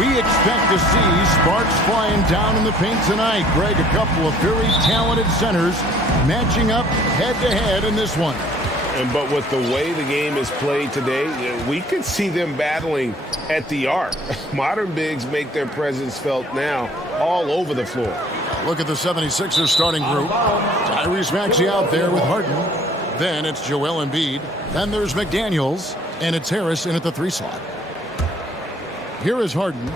We expect to see sparks flying down in the paint tonight. Greg, a couple of very talented centers matching up head-to-head in this one. But with the way the game is played today, we could see them battling at the arc. Modern bigs make their presence felt now all over the floor. Look at the 76ers starting group. Tyrese Maxey out there with Harden. Then it's Joel Embiid. Then there's McDaniels. And it's Harris in at the 3 slot. Here is Harden.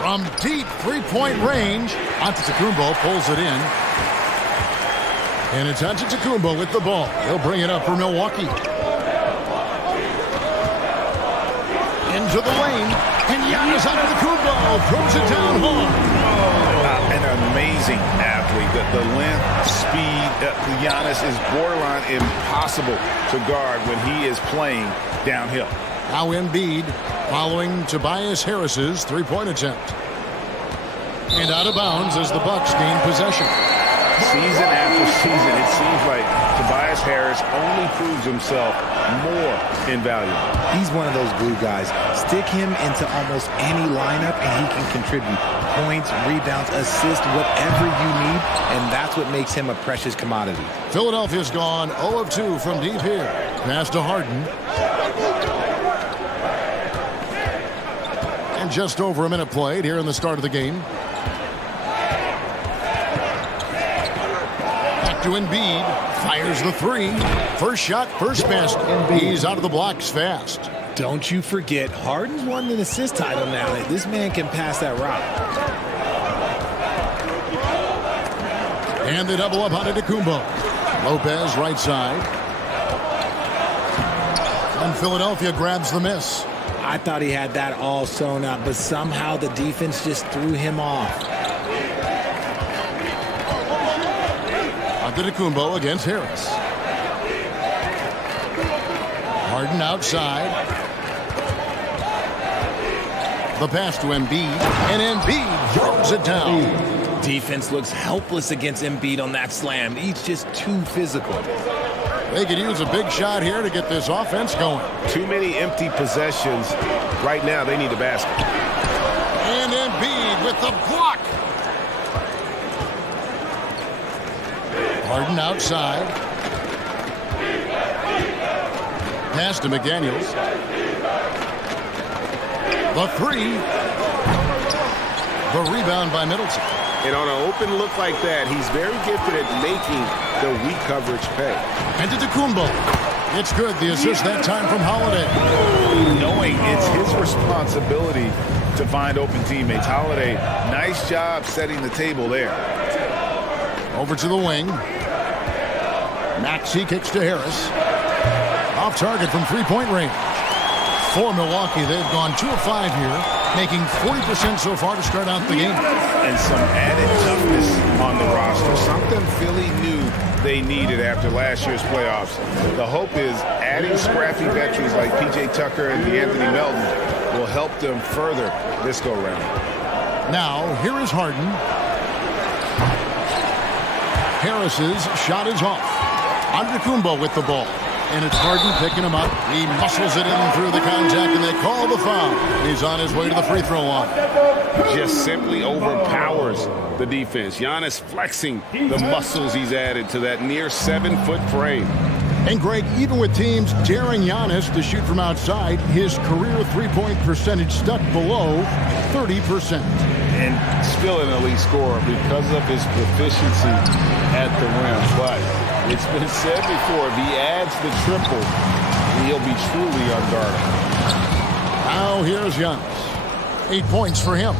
From deep three-point range, Antetokounmpo pulls it in. And it's Antetokounmpo with the ball. He'll bring it up for Milwaukee. Into the lane. And Giannis Antetokounmpo throws it down hard. An amazing athlete. The length, speed. Giannis is borderline impossible to guard when he is playing downhill. Now Embiid following Tobias Harris's three-point attempt. And out of bounds as the Bucks gain possession. Season after season, it seems like Tobias Harris only proves himself more invaluable. He's one of those glue guys. Stick him into almost any lineup and he can contribute points, rebounds, assists, whatever you need, and that's what makes him a precious commodity. Philadelphia's gone 0 of 2 from deep here. Pass to Harden. And just over a minute played here in the start of the game. To Embiid, fires the 3. First shot, first basket. He's out of the blocks fast. Don't you forget, Harden's won an assist title now. This man can pass that route. And they double up on Antetokounmpo. Lopez right side. And Philadelphia grabs the miss. I thought he had that all sewn up, but somehow the defense just threw him off. Antetokounmpo against Harris. Harden outside. The pass to Embiid, and Embiid throws it down. Defense looks helpless against Embiid on that slam. He's just too physical. They could use a big shot here to get this offense going. Too many empty possessions. Right now, they need a basket. And Embiid with the block. Harden outside. Pass to McDaniels. The 3. The rebound by Middleton. And on an open look like that, he's very gifted at making the weak coverage pay. And to Antetokounmpo. It's good. The assist that time from Holiday. Knowing it's his responsibility to find open teammates. Holiday, nice job setting the table there. Over to the wing. Maxey kicks to Harris. Off target from three-point range. For Milwaukee, they've gone 2 of 5 here, making 40% so far to start out the game. And some added toughness on the roster. Something Philly knew they needed after last year's playoffs. The hope is adding scrappy veterans like P.J. Tucker and Anthony Melton will help them further this go-round. Now, here is Harden. Harris's shot is off. Antetokounmpo with the ball. And it's Harden picking him up. He muscles it in through the contact, and they call the foul. He's on his way to the free throw line. Just simply overpowers the defense. Giannis flexing the muscles he's added to that near 7-foot frame. And Greg, even with teams daring Giannis to shoot from outside, his career three-point percentage stuck below 30%. And still an elite scorer because of his proficiency at the rim. But it's been said before, if he adds the triple, he'll be truly unguardable. Now here's Giannis. 8 points for him.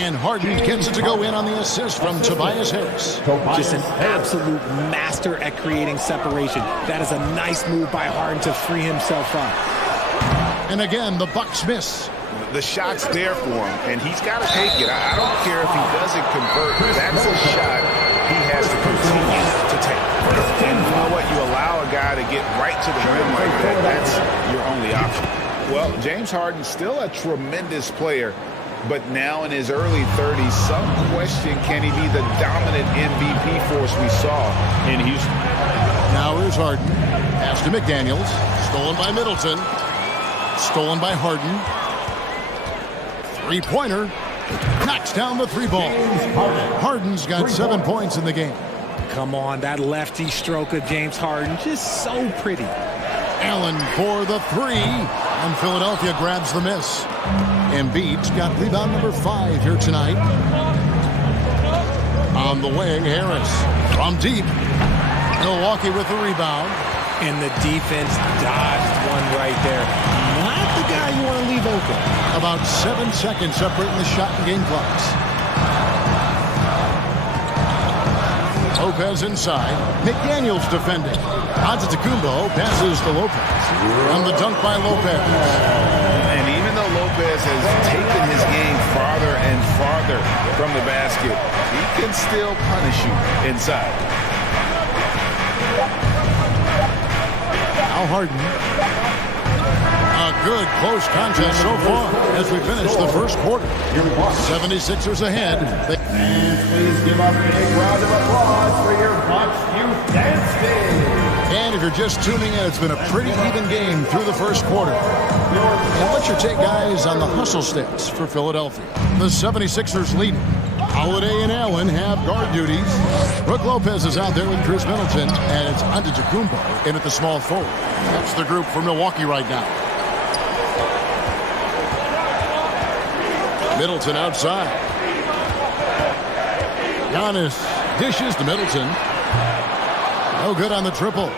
And Harden gets it to go in on the assist from Tobias Harris. Just an absolute master at creating separation. That is a nice move by Harden to free himself up. And again, the Bucks miss. The shot's there for him, and he's got to take it. I don't care if he doesn't convert. That's a shot he has to continue to take. And you know what? You allow a guy to get right to the rim like that, that's your only option. Well, James Harden's still a tremendous player, but now in his early 30s, some question, can he be the dominant MVP force we saw in Houston? Now here's Harden. Pass to McDaniels. Stolen by Middleton. Stolen by Harden. Three-pointer. Knocks down the three ball. Harden's got 7 points in the game. Come on, that lefty stroke of James Harden, just so pretty. Allen for the three, and Philadelphia grabs the miss. Embiid's got rebound number 5 here tonight. On the wing, Harris from deep. Milwaukee with the rebound. And the defense dodged one right there. Not the guy you want to leave open. About 7 seconds separating the shot and game clocks. Lopez inside. McDaniels defending. Antetokounmpo passes to Lopez. And the dunk by Lopez. And even though Lopez has taken his game farther and farther from the basket, he can still punish you inside. Now Harden. A good close contest so far as we finish the first quarter. 76ers ahead. Please give up a big round of applause for your Bucks Youth Dance Team. And if you're just tuning in, it's been a pretty even game through the first quarter. And what's your take, guys, on the hustle stats for Philadelphia? The 76ers leading. Holiday and Allen have guard duties. Brook Lopez is out there with Chris Middleton, and it's Antetokounmpo in at the small forward. That's the group for Milwaukee right now. Middleton outside. Giannis dishes to Middleton. No good on the triple.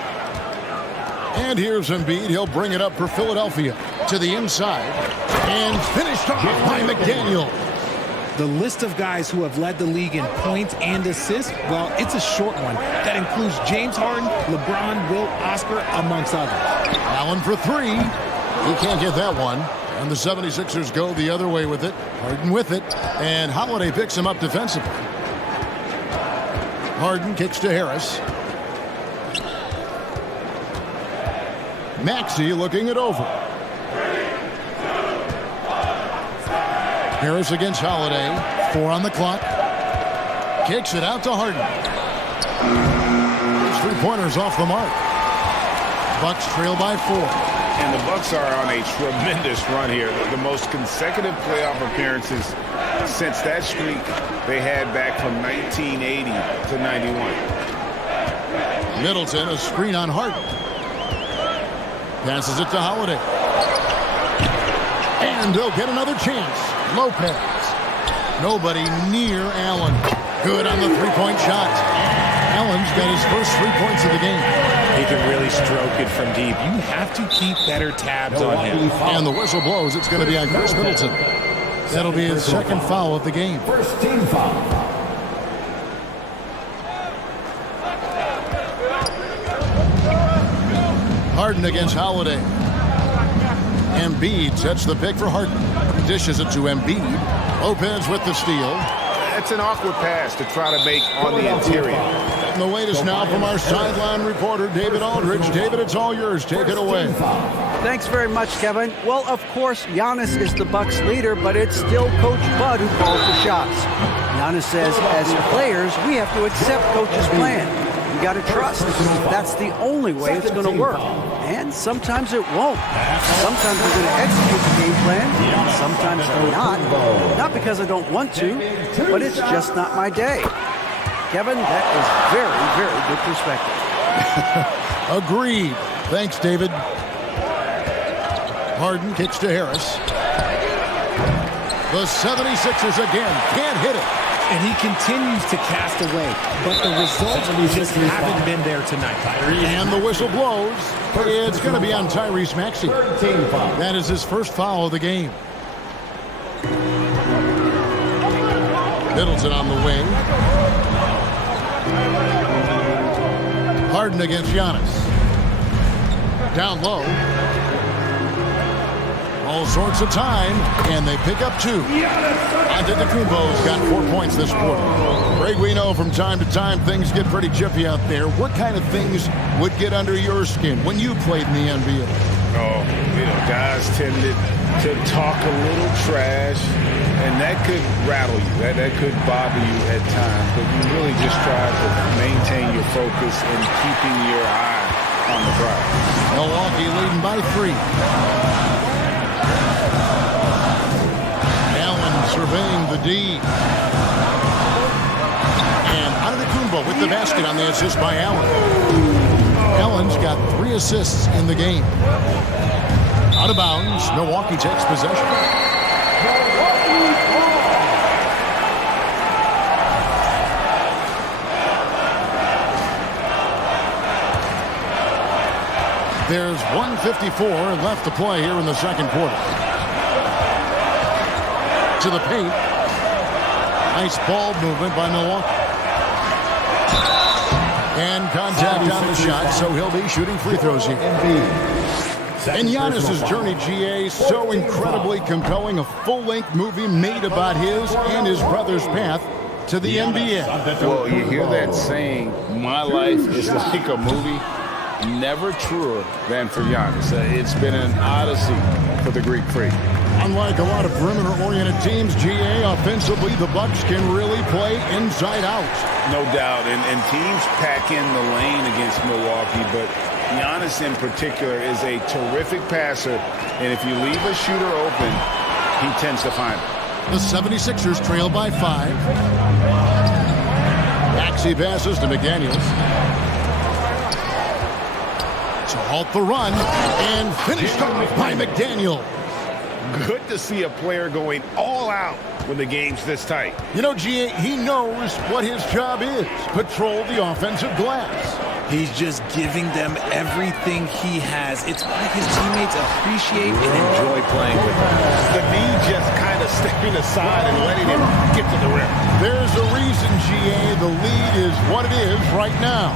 And here's Embiid. He'll bring it up for Philadelphia to the inside. And finished off by McDaniel. The list of guys who have led the league in points and assists, well, it's a short one. That includes James Harden, LeBron, Wilt, Oscar, amongst others. Allen for three. He can't get that one. And the 76ers go the other way with it. Harden with it. And Holiday picks him up defensively. Harden kicks to Harris. Maxey looking it over. Harris against Holiday. 4 on the clock. Kicks it out to Harden. His three-pointers off the mark. Bucks trail by 4. And the Bucks are on a tremendous run here. The most consecutive playoff appearances since that streak they had back from 1980 to 91. Middleton, a screen on Harden. Passes it to Holiday. And he'll get another chance. Lopez. Nobody near Allen. Good on the three-point shot. Allen's got his first 3 points of the game. He can really stroke it from deep. You have to keep better tabs on him. And the whistle blows. It's going to be on Chris Middleton. That'll be his second foul of the game. First team foul. Harden against Holiday. Embiid sets the pick for Harden. Dishes it to Embiid. Lopez with the steal. It's an awkward pass to try to make on the interior. And the latest now from our sideline reporter, David Aldridge. David, it's all yours. Take it away. Thanks very much, Kevin. Well, of course, Giannis is the Bucks leader, but it's still Coach Bud who calls the shots. Giannis says, as players, we have to accept Coach's plan. You got to trust. That's the only way it's going to work. And sometimes it won't. Sometimes we're going to execute the game plan. Sometimes not. Not because I don't want to, but it's just not my day. Kevin, that is very, very good perspective. Agreed. Thanks, David. Harden kicks to Harris. The 76ers again can't hit it. And he continues to cast away, but the results just haven't been there tonight. And the whistle blows. It's going to be on Tyrese Maxey. That is his first foul of the game. Middleton on the wing. Harden against Giannis. Down low. All sorts of time, and they pick up 2. Antetokounmpo's got 4 points this quarter. Greg, we know from time to time things get pretty chippy out there. What kind of things would get under your skin when you played in the NBA? Oh, guys tended to talk a little trash, and that could rattle you. That could bother you at times, but you really just try to maintain your focus and keeping your eye on the prize. Milwaukee leading by 3. Allen surveying the D. And Atletico with the basket on the assist by Allen. Allen's got 3 assists in the game. Out of bounds, Milwaukee takes possession. There's 1:54 left to play here in the second quarter. To the paint. Nice ball movement by Milwaukee. And contact on the shot, so he'll be shooting free throws here. And Giannis' journey, GA, so incredibly compelling. A full-length movie made about his and his brother's path to the NBA. Well, you hear that saying, my life is like a movie. Never truer than for Giannis. It's been an odyssey for the Greek freak. Unlike a lot of perimeter-oriented teams, GA, offensively, the Bucks can really play inside out. No doubt, and teams pack in the lane against Milwaukee, but Giannis in particular is a terrific passer, and if you leave a shooter open, he tends to find it. The 76ers trail by 5. Maxey passes to McDaniels. To halt the run, and finished by McDaniels. Good to see a player going all out when the game's this tight. You know, GA, he knows what his job is. Patrol the offensive glass. He's just giving them everything he has. It's why his teammates appreciate and enjoy playing with him. The knee just kind of stepping aside and letting him get to the rim. There's a reason, GA, the lead is what it is right now.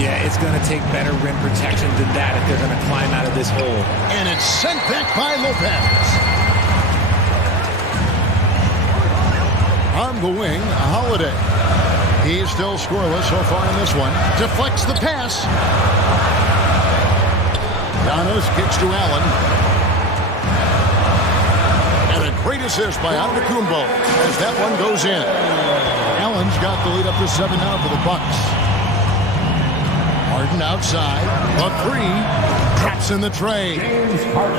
Yeah, it's going to take better rim protection than that if they're going to climb out of this hole. And it's sent back by Lopez. On the wing, Holiday. He's still scoreless so far in this one. Deflects the pass. Giannis kicks to Allen. And a great assist by Antetokounmpo as that one goes in. Allen's got the lead up to 7 now for the Bucks. Harden outside. A 3. Drops in the tray.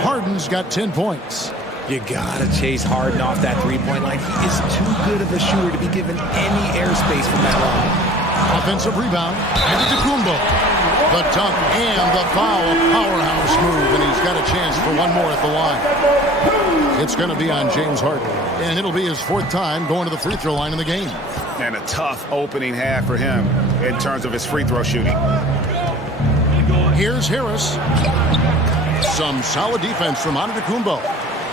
Harden's got 10 points. You gotta chase Harden off that three-point line. He is too good of a shooter to be given any airspace from that line. Offensive rebound. Antetokounmpo. The dunk and the foul. Powerhouse move, and he's got a chance for one more at the line. It's going to be on James Harden, and it'll be his 4th time going to the free throw line in the game. And a tough opening half for him in terms of his free throw shooting. Here's Harris. Some solid defense from Antetokounmpo.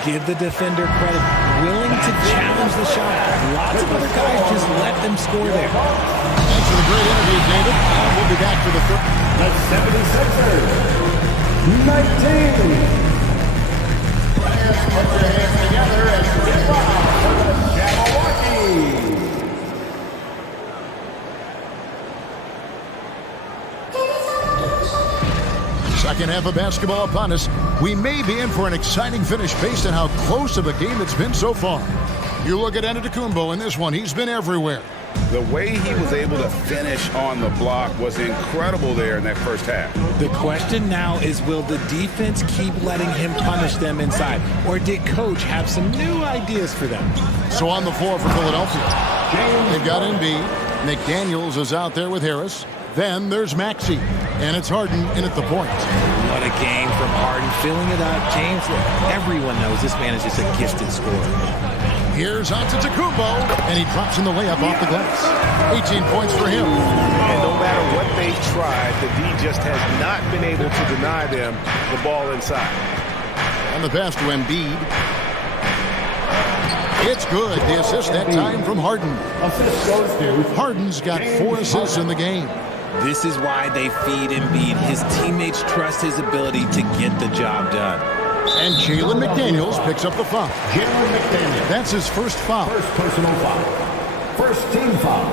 Give the defender credit. Willing to challenge the shot. Lots of other guys just let them score there. Thanks for the great interview, David. We'll be back for the third. The 76ers, 19. Players, put your hands together as we get round for the Jabberwockies. Second half of basketball upon us. We may be in for an exciting finish based on how close of a game it's been so far. You look at Antetokounmpo in this one. He's been everywhere. The way he was able to finish on the block was incredible there in that first half. The question now is, will the defense keep letting him punish them inside? Or did Coach have some new ideas for them? So on the floor for Philadelphia. They've got Embiid. McDaniels is out there with Harris. Then there's Maxey. And it's Harden in at the point. What a game from Harden. Filling it up. James, everyone knows this man is just a gifted scorer. Here's Antetokounmpo, and he drops in the layup off the glass. 18 points for him. And no matter what they've tried, the D just has not been able to deny them the ball inside. And the pass to Embiid. It's good. The assist that time from Harden. Assist goes to Harden's got 4 assists in the game. This is why they feed Embiid. His teammates trust his ability to get the job done. And Jalen McDaniels picks up the foul. Jalen McDaniels. That's his first foul. First personal foul. First team foul.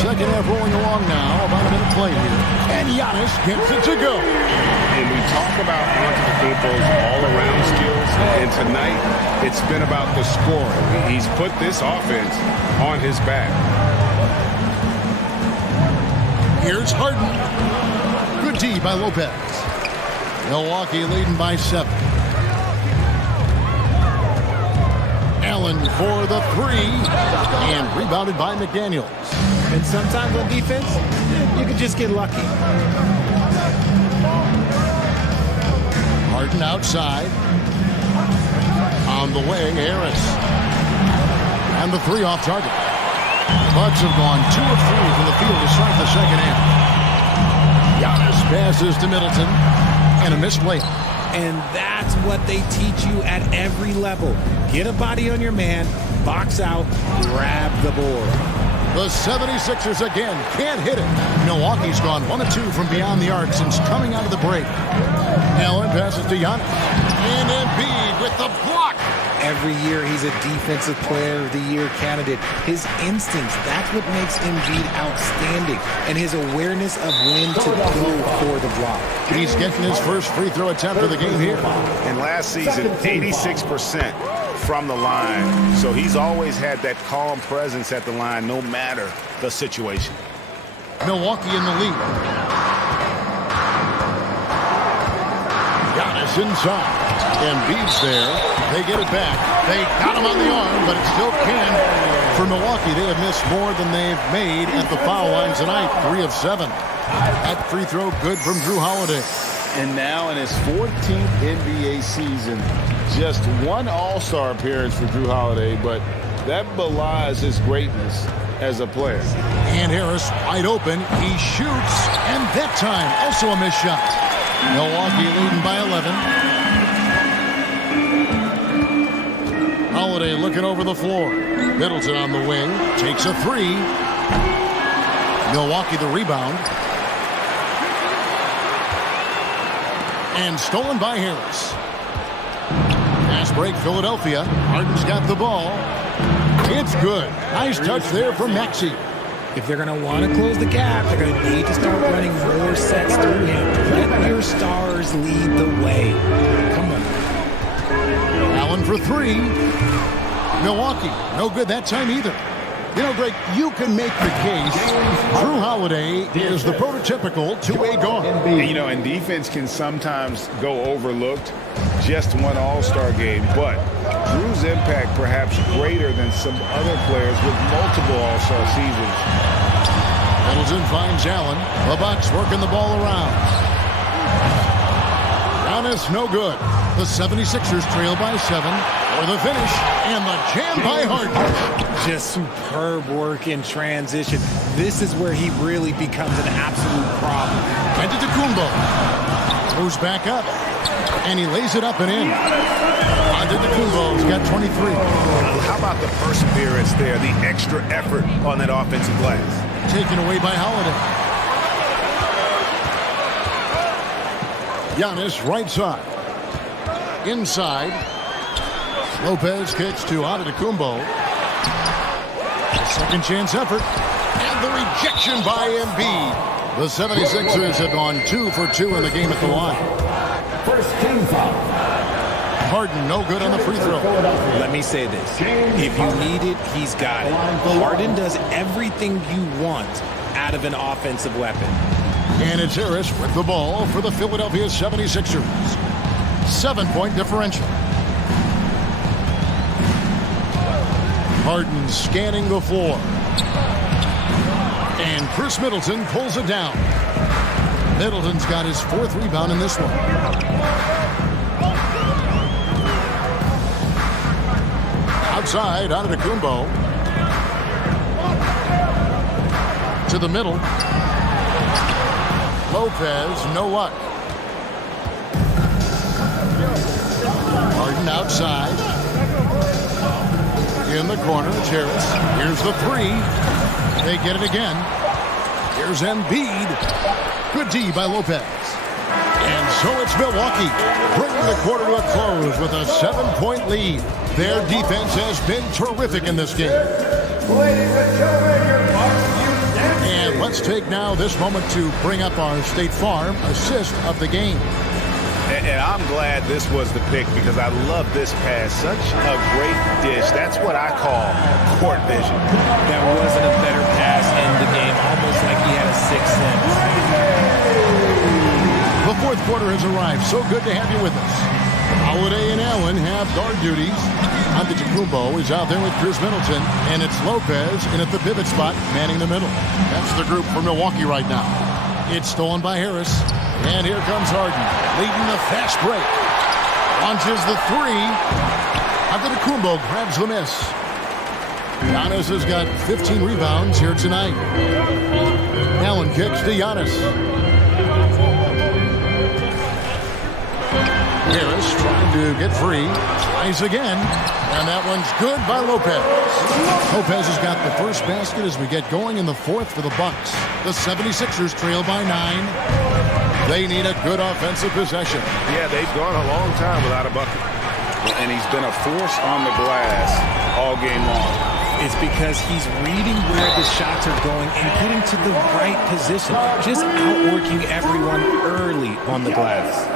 Second half rolling along now. About a minute play here. And Giannis gets it to go. And we talk about Antetokounmpo's all-around skills, and tonight it's been about the scoring. He's put this offense on his back. Here's Harden. Good D by Lopez. Milwaukee leading by 7. Allen for the 3. And rebounded by McDaniels. And sometimes on defense, you can just get lucky. Harden outside. On the way, Harris. And the 3 off target. Bucks have gone 2 of 3 from the field to start the second half. Giannis passes to Middleton. And a missed layup. And that's what they teach you at every level. Get a body on your man, box out, grab the board. The 76ers again can't hit it. Milwaukee's gone 1 of 2 from beyond the arc since coming out of the break. Allen passes to Giannis. And Embiid with the block. Every year he's a Defensive Player of the Year candidate. His instincts, that's what makes Embiid outstanding. And his awareness of when to go for the block. He's getting his first free throw attempt of the game here. And last season, 86% from the line. So he's always had that calm presence at the line no matter the situation. Milwaukee in the lead. Giannis inside. Embiid's there. They get it back. They got him on the arm, but it still can. For Milwaukee, they have missed more than they've made at the foul line tonight. 3 of 7. That free throw good from Drew Holiday. And now in his 14th NBA season, just 1 All-Star appearance for Drew Holiday, but that belies his greatness as a player. And Harris wide open. He shoots, and that time also a missed shot. Milwaukee leading by 11. Holiday looking over the floor. Middleton on the wing. Takes a 3. Milwaukee the rebound. And stolen by Harris. Pass break, Philadelphia. Harden's got the ball. It's good. Nice touch there from Maxey. If they're going to want to close the gap, they're going to need to start running more sets through him. Let your stars lead the way. Come on. Allen for 3. Milwaukee, no good that time either. You know, Greg, you can make the case Drew Holiday is the prototypical two-way guard. And, you know, and defense can sometimes go overlooked. Just 1 All-Star game, but Drew's impact perhaps greater than some other players with multiple All-Star seasons. Middleton finds Allen. The Bucks working the ball around. Giannis, no good. The 76ers trail by 7 for the finish, and the jam by Harden. Just superb work in transition. This is where he really becomes an absolute problem. Antetokounmpo goes back up, and he lays it up and in. Antetokounmpo's got 23. How about the perseverance there, the extra effort on that offensive glass? Taken away by Holiday. Giannis right side. Inside. Lopez kicks to Antetokounmpo. Second chance effort. And the rejection by Embiid. The 76ers have gone 2 for 2 in the game at the line. First team foul. Harden no good on the free throw. Let me say this. If you need it, he's got it. Harden does everything you want out of an offensive weapon. And it's Harris with the ball for the Philadelphia 76ers. 7-point differential. Harden scanning the floor. And Chris Middleton pulls it down. Middleton's got his 4th rebound in this one. Outside, Antetokounmpo. To the middle. Lopez, no luck. Harden outside. In the corner, it's Harris. Here's the 3. They get it again. Here's Embiid. Good D by Lopez. And so it's Milwaukee, bringing the quarter to a close with a 7-point lead. Their defense has been terrific in this game. Ladies and gentlemen, your And let's take now this moment to bring up our State Farm assist of the game. And I'm glad this was the pick because I love this pass. Such a great dish. That's what I call court vision. There wasn't a better pass in the game, almost like he had a 6th sense. drive. So good to have you with us. Holiday and Allen have guard duties. Atletico is out there with Chris Middleton, and it's Lopez in at the pivot spot, manning the middle. That's the group for Milwaukee right now. It's stolen by Harris, and here comes Harden, leading the fast break. Launches the three. Atletico grabs the miss. Giannis has got 15 rebounds here tonight. Allen kicks to Giannis. Harris trying to get free. Tries again. And that one's good by Lopez. Lopez has got the first basket as we get going in the fourth for the Bucks. The 76ers trail by 9. They need a good offensive possession. Yeah, they've gone a long time without a bucket. And he's been a force on the glass all game long. It's because he's reading where the shots are going and getting to the right position. Just outworking everyone early on the glass.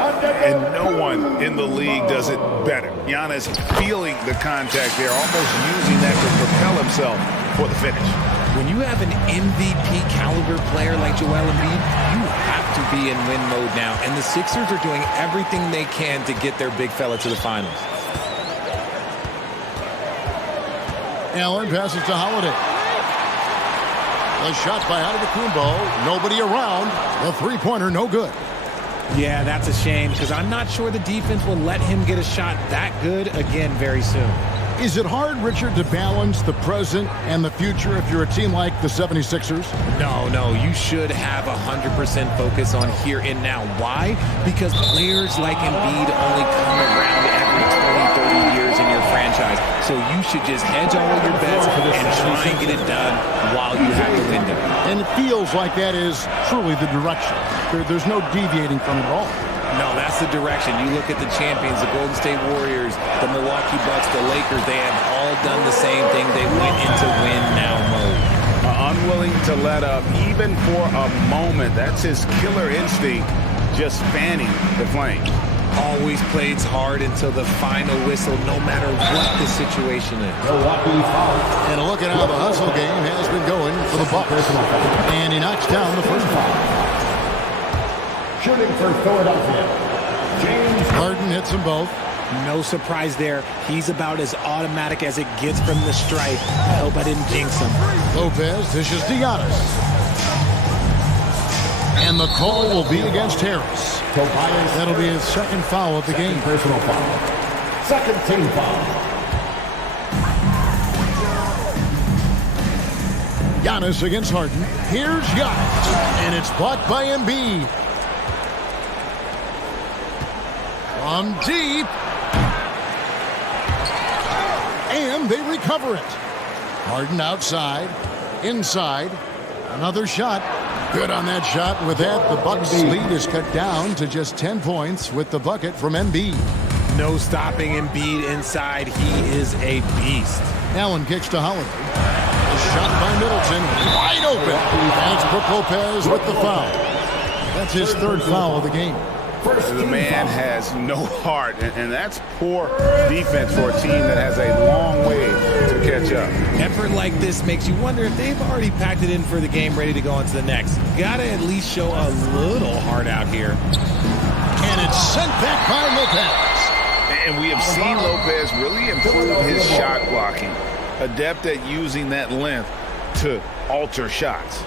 And no one in the league does it better. Giannis feeling the contact there, almost using that to propel himself for the finish. When you have an MVP caliber player like Joel Embiid, you have to be in win mode now. And the Sixers are doing everything they can to get their big fella to the finals. Allen passes to Holiday. A shot by Atletico. Nobody around. The three-pointer, no good. Yeah, that's a shame because I'm not sure the defense will let him get a shot that good again very soon. Is it hard, Richard, to balance the present and the future if you're a team like the 76ers? No, you should have 100% focus on here and now. Why? Because players like Embiid only come around every 20, 30 years in your franchise. So you should just hedge all of your bets and try and get it done while you have the window. And it feels like that is truly the direction. There's no deviating from it at all. No, that's the direction. You look at the champions, the Golden State Warriors, the Milwaukee Bucks, the Lakers, they have all done the same thing. They went into win-now mode. Unwilling to let up, even for a moment. That's his killer instinct, just fanning the flame. Always plays hard until the final whistle, no matter what the situation is. And a look at how the hustle game has been going for the Bucks. And he knocks down the first foul. Shooting for Philadelphia, James Harden hits them both. No surprise there. He's about as automatic as it gets from the stripe. I hope I didn't jinx him. Lopez dishes to Giannis. And the call will be against Harris. That'll be his second foul of the game. Personal foul. Second team foul. Giannis against Harden. Here's Giannis. And it's blocked by Embiid. From deep. And they recover it. Harden outside. Inside. Another shot. Good on that shot. With that, the Bucks' lead is cut down to just 10 points with the bucket from Embiid. No stopping Embiid inside. He is a beast. Allen kicks to Holiday. A shot by Middleton. Wide open. And it's Brook Lopez with the foul. That's his third foul of the game. The man has no heart, and that's poor defense for a team that has a long way to catch up. Effort like this makes you wonder if they've already packed it in for the game, ready to go on to the next. Gotta at least show a little heart out here. And it's sent back by Lopez. And we have seen Lopez really improve his shot blocking, adept at using that length to alter shots.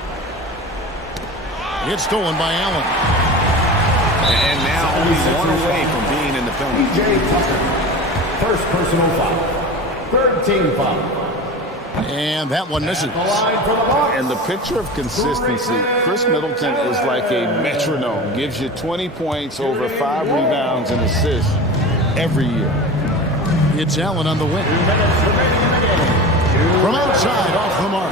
It's stolen by Allen. And now only one away from being in the penalty. First personal foul. Third team foul. And that one misses. And the picture of consistency, Chris Middleton is like a metronome. Gives you 20 points, over 5 rebounds and assists every year. It's Allen on the wing. From outside, off the mark.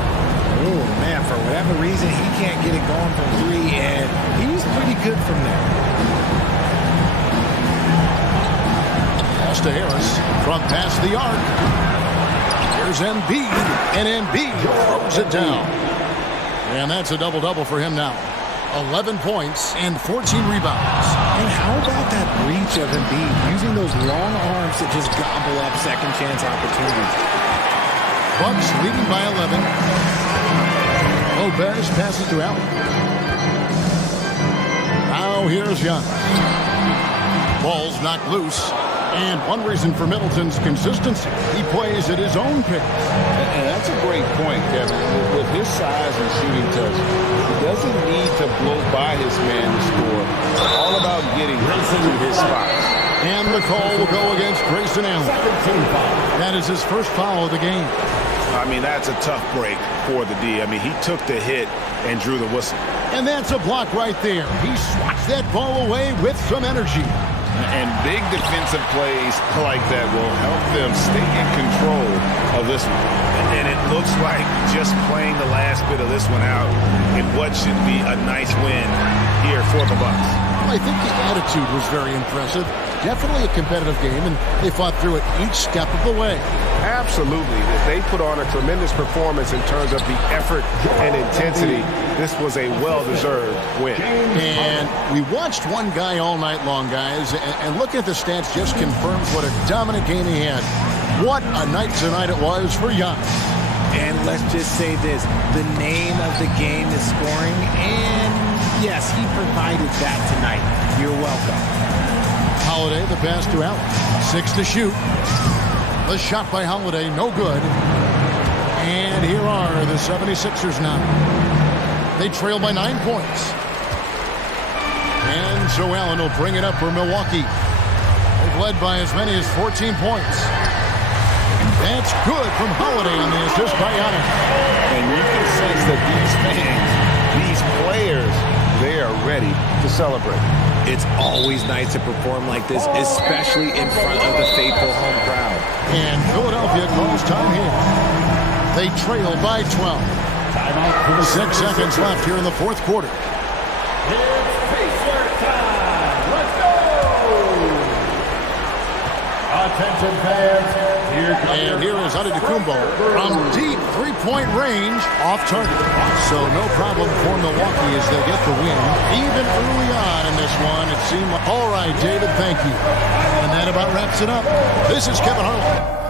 Oh, man, for whatever reason, he can't get it going from 3, and he was pretty good from there. Pass to Harris. Front past the arc. Here's Embiid, and Embiid throws it down. And that's a double-double for him now. 11 points and 14 rebounds. And how about that reach of Embiid, using those long arms to just gobble up second-chance opportunities? Bucks leading by 11. Lopez passes to Allen. Now here's Giannis. Ball's knocked loose. And one reason for Middleton's consistency, he plays at his own pace. And that's a great point, Kevin. With his size and shooting touch, he doesn't need to blow by his man to score. It's all about getting to his spots. And the call will go against Grayson Allen. That is his first foul of the game. I mean, that's a tough break for the D. I mean, he took the hit and drew the whistle. And that's a block right there. He swats that ball away with some energy. And big defensive plays like that will help them stay in control of this one. And it looks like just playing the last bit of this one out in what should be a nice win here for the Bucks. I think the attitude was very impressive. Definitely a competitive game, and they fought through it each step of the way. Absolutely. They put on a tremendous performance in terms of the effort and intensity. This was a well-deserved win. And we watched one guy all night long, guys, and looking at the stats just confirms what a dominant game he had. What a night tonight it was for Giannis. And let's just say this, the name of the game is scoring, and yes, he provided that tonight. You're welcome. Holiday, the pass to Allen. 6 to shoot. The shot by Holiday, no good. And here are the 76ers now. They trail by 9 points. And so Allen will bring it up for Milwaukee. They've led by as many as 14 points. That's good from Holiday on the assist by Giannis. And you can sense that these fans, these players, they are ready to celebrate. It's always nice to perform like this, especially in front of the faithful home crowd. And Philadelphia calls time here. They trail by 12. 6 seconds left here in the fourth quarter. It's Pacer time. Let's go! Attention fans. And here is Antetokounmpo from deep three-point range, off target. So no problem for Milwaukee as they get the win. Even early on in this one, it seemed like, all right, David, thank you. And that about wraps it up. This is Kevin Harlan.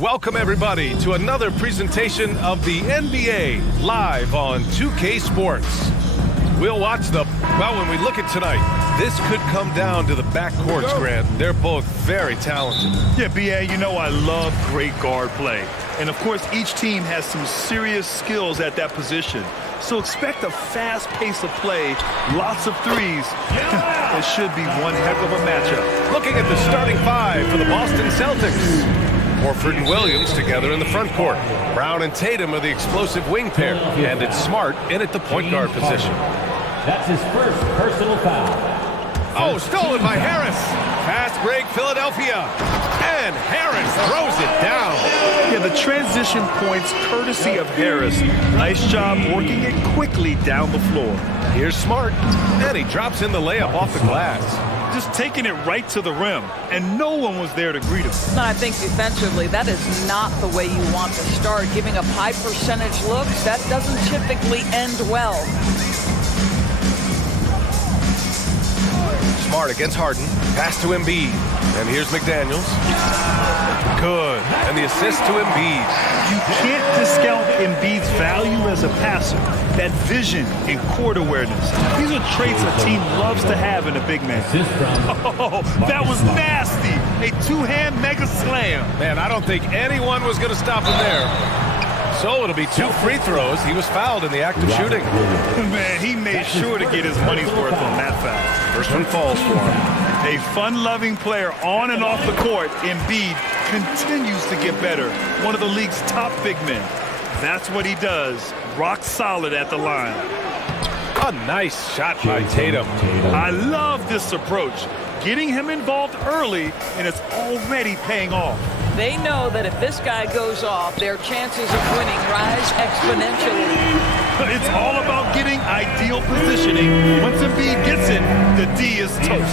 Welcome, everybody, to another presentation of the NBA live on 2K Sports. We'll watch when we look at tonight, this could come down to the backcourts, Grant. They're both very talented. Yeah, B.A., you know I love great guard play. And, of course, each team has some serious skills at that position. So expect a fast pace of play, lots of threes. It should be one heck of a matchup. Looking at the starting five for the Boston Celtics. Horford and Williams together in the front court. Brown and Tatum are the explosive wing pair. And it's Smart in at the point guard position. That's his first personal foul. Oh, stolen by Harris. Fast break, Philadelphia. And Harris throws it down. Yeah, the transition points courtesy of Harris. Nice job working it quickly down the floor. Here's Smart. And he drops in the layup off the glass. just taking it right to the rim, and no one was there to greet him. No, I think defensively, that is not the way you want to start. Giving up high percentage looks, that doesn't typically end well. Smart against Harden. Pass to Embiid. And here's McDaniels. Good. And the assist to Embiid. You can't discount Embiid's value as a passer. That vision and court awareness. These are traits a team loves to have in a big man. Oh, that was nasty. A two-hand mega slam. Man, I don't think anyone was going to stop him there. So it'll be 2 free throws. He was fouled in the act of shooting. Man, he made sure to get his money's worth on that foul. First one falls for him. A fun-loving player on and off the court, Embiid continues to get better. One of the league's top big men. That's what he does. Rock solid at the line. A nice shot by Tatum. I love this approach. Getting him involved early, and it's already paying off. They know that if this guy goes off, their chances of winning rise exponentially. It's all about getting ideal positioning. Once Embiid gets it, the D is toast.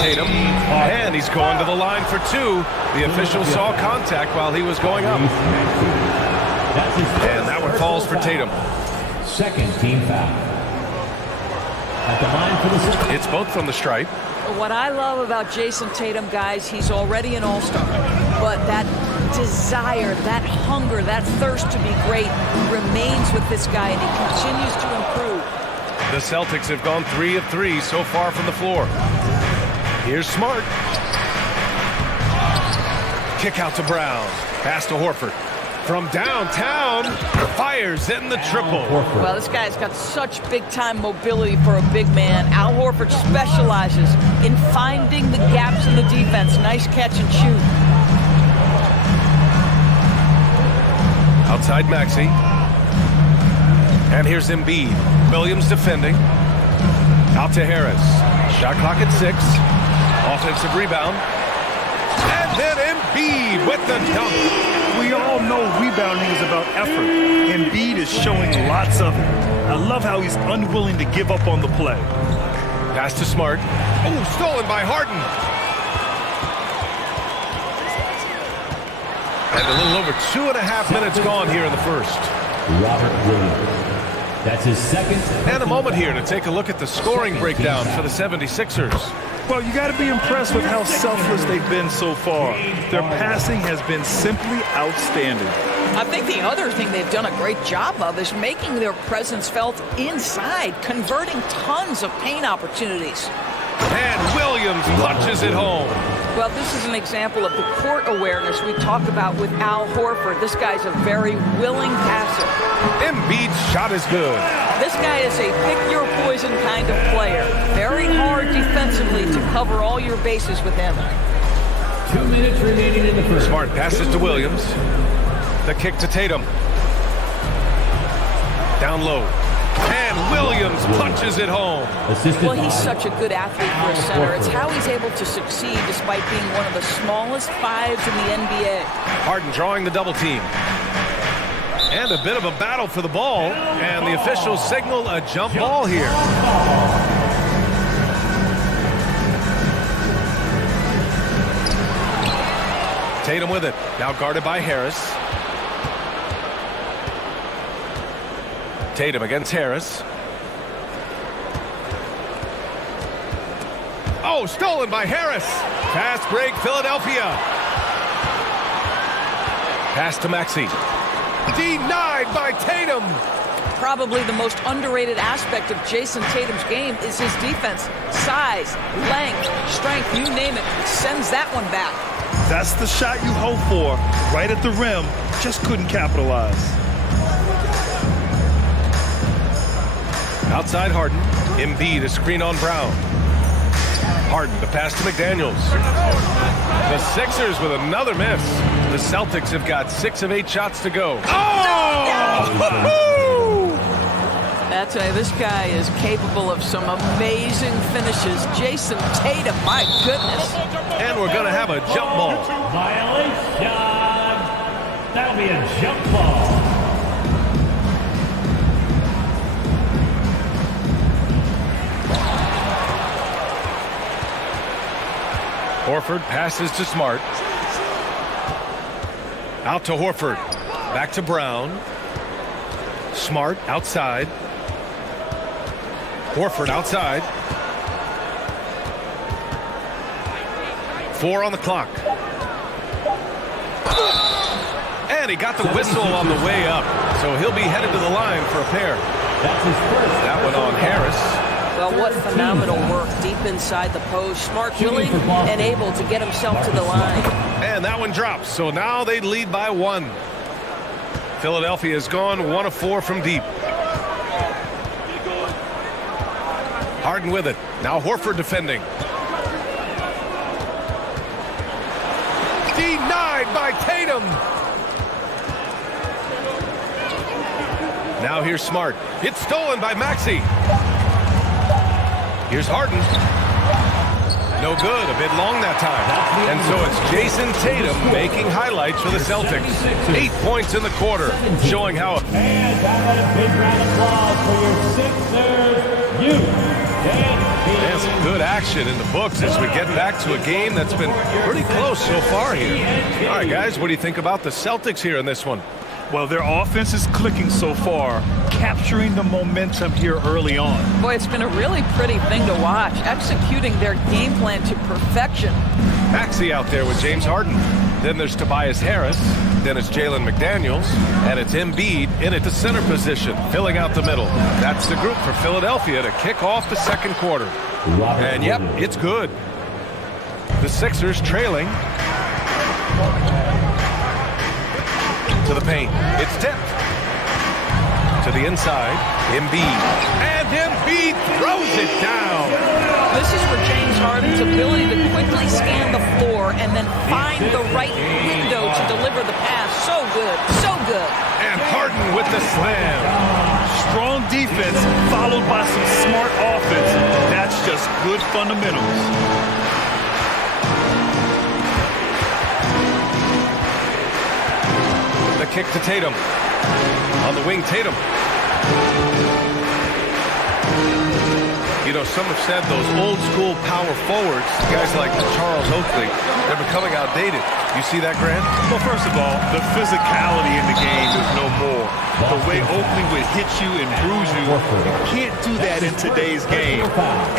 Tatum, and he's going to the line for 2. The official saw contact while he was going up. And that one falls for Tatum. Second team foul. At the line for the second. It's both from the stripe. What I love about Jason Tatum, guys, he's already an all-star. But that desire, that hunger, that thirst to be great remains with this guy, and he continues to improve. The Celtics have gone 3 of 3 so far from the floor. Here's Smart. Kick out to Brown. Pass to Horford. From downtown, fires in the triple. Well, this guy's got such big-time mobility for a big man. Al Horford specializes in finding the gaps in the defense. Nice catch and shoot. Outside Maxey. And here's Embiid. Williams defending. Out to Harris. Shot clock at 6. Offensive rebound. And then Embiid with the dunk. We all know rebounding is about effort. Embiid is showing lots of it. I love how he's unwilling to give up on the play. Pass to Smart. Oh, stolen by Harden. And a little over 2.5 minutes gone here in the first. Robert Williams. That's his second. And a moment here to take a look at the scoring breakdown for the 76ers. Well, you got to be impressed with how selfless they've been so far. Their passing has been simply outstanding. I think the other thing they've done a great job of is making their presence felt inside, converting tons of paint opportunities. And Williams punches it home. Well, this is an example of the court awareness we talk about with Al Horford. This guy's a very willing passer. Embiid's shot is good. This guy is a pick-your-poison kind of player. Very hard defensively to cover all your bases with him. 2 minutes remaining in the first. Smart passes to Williams. The kick to Tatum. Down low. And Williams punches it home. Well, he's such a good athlete for a center. It's how he's able to succeed despite being one of the smallest 5s in the NBA. Harden drawing the double team. And a bit of a battle for the ball. And the officials signal a jump ball here. Tatum with it. Now guarded by Harris. Tatum against Harris. Oh, stolen by Harris. Fast break, Philadelphia. Pass to Maxey. Denied by Tatum. Probably the most underrated aspect of Jason Tatum's game is his defense. Size, length, strength, you name it, sends that one back. That's the shot you hope for, right at the rim. Just couldn't capitalize. Outside Harden. Embiid, a screen on Brown. Harden, the pass to McDaniels. The Sixers with another miss. The Celtics have got 6 of 8 shots to go. Oh! I tell you, this guy is capable of some amazing finishes. Jason Tatum, my goodness. And we're going to have a jump ball. Violation. That'll be a jump ball. Horford passes to Smart. Out to Horford. Back to Brown. Smart outside. Horford outside. 4 on the clock. And he got the whistle on the way up. So he'll be headed to the line for a pair. That one on Harris. Well, what phenomenal work deep inside the post. Smart, willing, and able to get himself to the line. And that one drops. So now they lead by 1. Philadelphia has gone 1 of 4 from deep. Harden with it. Now Horford defending. Denied by Tatum. Now here's Smart. It's stolen by Maxey. Here's Harden. No good. A bit long that time. And so it's Jason Tatum making highlights for the Celtics. 8 points in the quarter, showing how... And a big round of applause for your Sixers. And some good action in the books as we get back to a game that's been pretty close so far here. All right, guys, what do you think about the Celtics here in this one? Well, their offense is clicking so far, capturing the momentum here early on. Boy, it's been a really pretty thing to watch, executing their game plan to perfection. Maxey out there with James Harden. Then there's Tobias Harris. Then it's Jalen McDaniels. And it's Embiid in at the center position, filling out the middle. That's the group for Philadelphia to kick off the second quarter. And yep, it's good. The Sixers trailing. To the paint. It's tipped. To the inside. Embiid. And Embiid throws it down. This is where James Harden's ability to quickly scan the floor and then find the right window to deliver the pass. So good. So good. And Harden with the slam. Strong defense followed by some smart offense. That's just good fundamentals. The kick to Tatum. On the wing, Tatum. You know, some have said those old-school power forwards, guys like Charles Oakley, they're becoming outdated. You see that, Grant? Well, first of all, the physicality in the game is no more. The way Oakley would hit you and bruise you, you can't do that in today's game.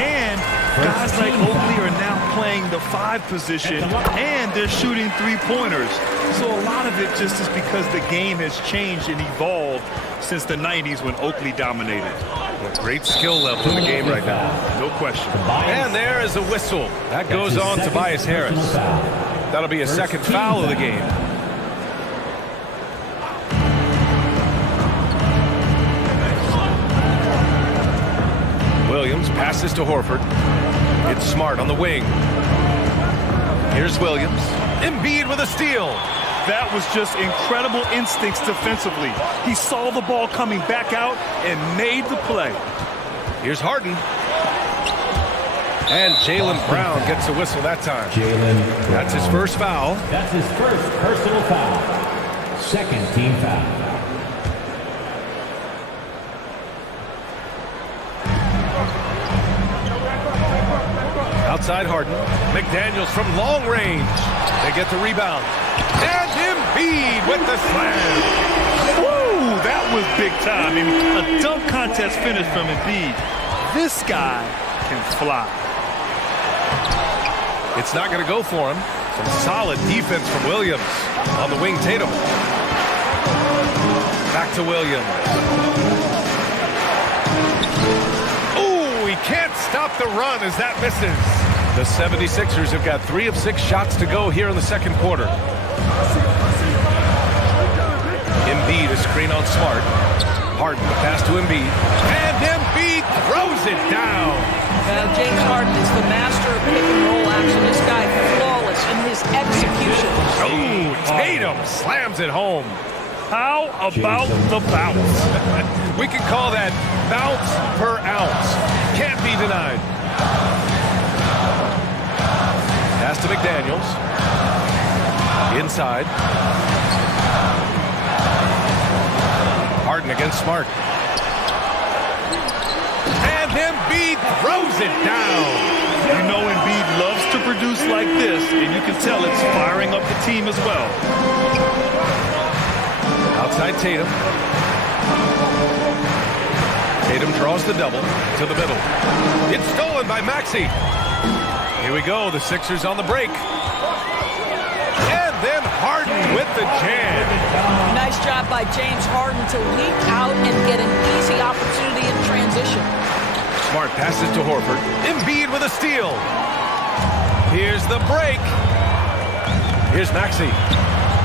And guys like Oakley are now playing the 5 position, and they're shooting 3-pointers. So a lot of it just is because the game has changed and evolved since the 90s when Oakley dominated. A great skill level in the game right now. No question. And there is a whistle. That goes on Tobias Harris. That'll be a second foul of the game. Williams passes to Horford. It's Smart on the wing. Here's Williams. Embiid with a steal. That was just incredible instincts defensively. He saw the ball coming back out and made the play. Here's Harden. And Jaylen Brown gets a whistle that time. That's his first foul. That's his first personal foul. Second team foul. Outside Harden. McDaniels from long range. They get the rebound. And Embiid with the slam. Woo, that was big time. I mean, a dunk contest finish from Embiid. This guy can fly. It's not going to go for him. Some solid defense from Williams. On the wing, Tatum. Back to Williams. Ooh, he can't stop the run as that misses. The 76ers have got 3 of 6 shots to go here in the second quarter. Embiid, a screen on Smart. Harden, the pass to Embiid. And Embiid throws it down. James Harden is the master of pick and roll action. This guy flawless in his execution. Oh, Tatum slams it home. How about the bounce? We can call that bounce per ounce. Can't be denied. Pass to McDaniels. Inside. Harden against Smart. And And Embiid throws it down. You know Embiid loves to produce like this, and you can tell it's firing up the team as well. Outside Tatum. Tatum draws the double to the middle. It's stolen by Maxey. Here we go, the Sixers on the break. And then Harden with the jam. Nice job by James Harden to leap out and get an easy opportunity in transition. Smart passes to Horford. Embiid with a steal. Here's the break. Here's Maxey.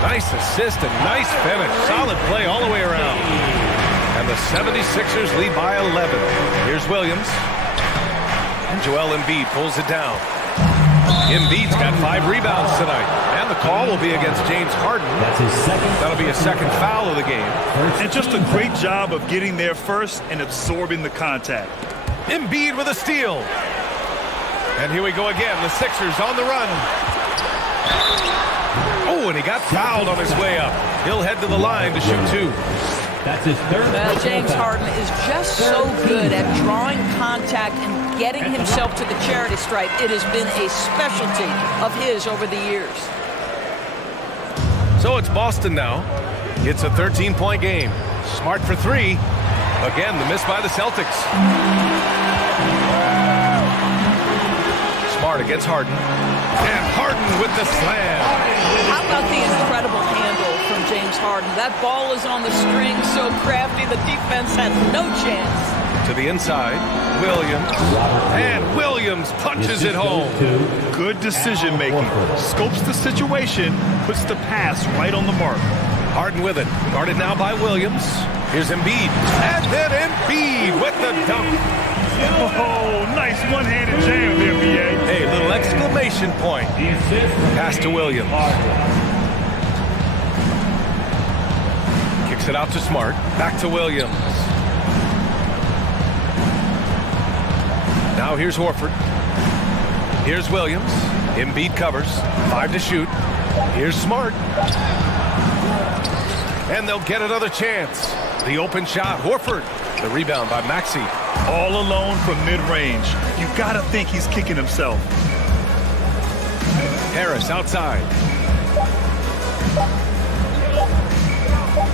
Nice assist and nice finish. Solid play all the way around. And the 76ers lead by 11. Here's Williams. And Joel Embiid pulls it down. Embiid's got 5 rebounds tonight. And the call will be against James Harden. That's his second. That'll be a second foul of the game. And just a great job of getting there first and absorbing the contact. Embiid with a steal. And here we go again. The Sixers on the run. Oh, and he got fouled on his way up. He'll head to the line to shoot 2. That's his third. James Harden is just so good at drawing contact and getting himself to the charity stripe. It has been a specialty of his over the years. So it's Boston now. It's a 13-point game. Smart for 3. Again, the miss by the Celtics. Smart against Harden. And Harden with the slam. How about the incredible handle from James Harden? That ball is on the string, so crafty, the defense had no chance. To the inside, Williams. And Williams punches it home. Good decision making. Scopes the situation, puts the pass right on the mark. Harden with it. Guarded now by Williams. Here's Embiid. And then Embiid with the dunk. Oh, nice one-handed jam there, B.A. Hey, little exclamation point. Pass to Williams. Kicks it out to Smart. Back to Williams. Now here's Horford. Here's Williams. Embiid covers. 5 to shoot. Here's Smart. And they'll get another chance. The open shot, Horford. The rebound by Maxey. All alone from mid-range. You gotta think he's kicking himself. Harris outside.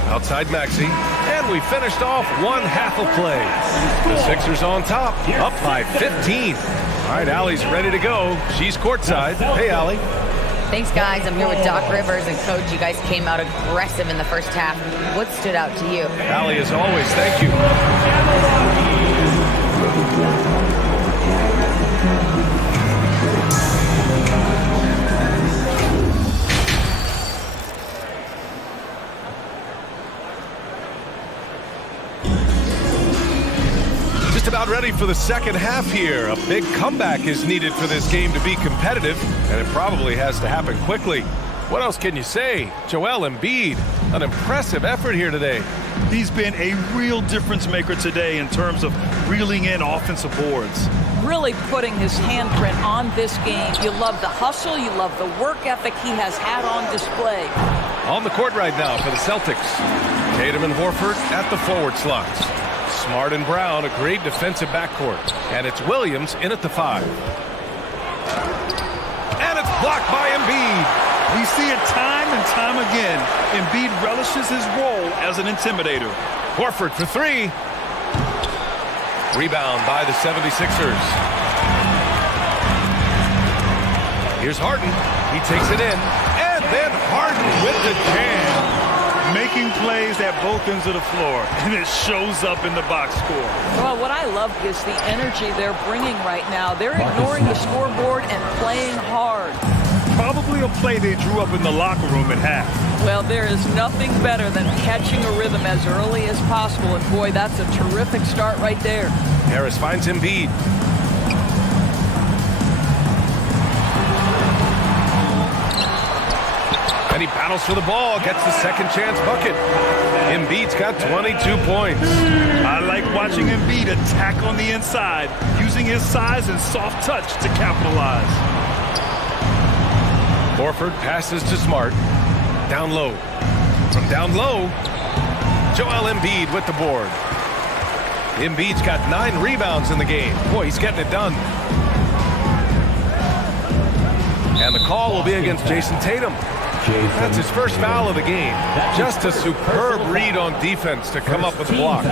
Outside Maxey. And we finished off one half of play. The Sixers on top, up by 15. All right, Allie's ready to go. She's courtside. Hey, Allie. Thanks, guys. I'm here with Doc Rivers and Coach. You guys came out aggressive in the first half. What stood out to you? Allie, as always, thank you. Just about ready for the second half here. A big comeback is needed for this game to be competitive, and it probably has to happen quickly. What else can you say? Joel Embiid, an impressive effort here today. He's been a real difference maker today in terms of reeling in offensive boards. Really putting his handprint on this game. You love the hustle, you love the work ethic he has had on display. On the court right now for the Celtics. Tatum and Horford at the forward slots. Smart and Brown, a great defensive backcourt. And it's Williams in at the 5. And it's blocked by Embiid. We see it time and time again. Embiid relishes his role as an intimidator. Horford for 3. Rebound by the 76ers. Here's Harden. He takes it in. And then Harden with the jam. Making plays at both ends of the floor, and it shows up in the box score. Well, what I love is the energy they're bringing right now. They're ignoring the scoreboard and playing hard. Probably a play they drew up in the locker room at half. Well, there is nothing better than catching a rhythm as early as possible, and boy, that's a terrific start right there. Harris finds Embiid. And he battles for the ball, gets the second chance bucket. Embiid's got 22 points. I like watching Embiid attack on the inside, using his size and soft touch to capitalize. Horford passes to Smart. Down low. From down low, Joel Embiid with the board. Embiid's got 9 rebounds in the game. Boy, he's getting it done. And the call will be against Jason Tatum. That's his first foul of the game. Just a superb read on defense to come up with the block.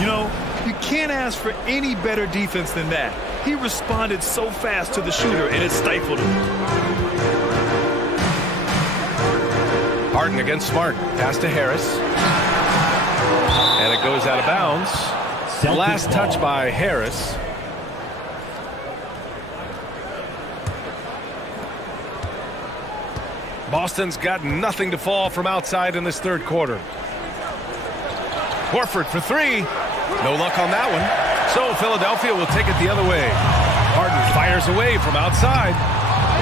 You know, you can't ask for any better defense than that. He responded so fast to the shooter, and it stifled him. Harden against Smart. Pass to Harris. And it goes out of bounds. Last touch by Harris. Boston's got nothing to fall from outside in this third quarter. Horford for 3. No luck on that one. So Philadelphia will take it the other way. Harden fires away from outside.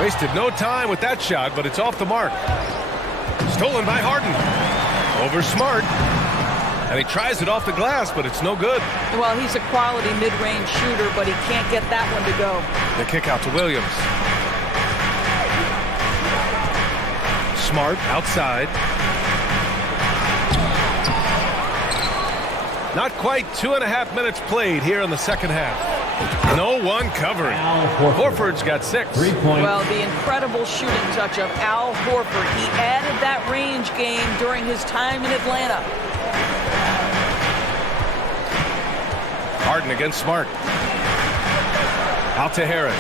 Wasted no time with that shot, but it's off the mark. Stolen by Harden. Over Smart. And he tries it off the glass, but it's no good. Well, he's a quality mid-range shooter, but he can't get that one to go. The kick out to Williams. Smart outside. Not quite 2.5 minutes played here in the second half. No one covering. Horford's got 6. Well, the incredible shooting touch of Al Horford. He added that range game during his time in Atlanta. Harden against Smart. Out to Harris.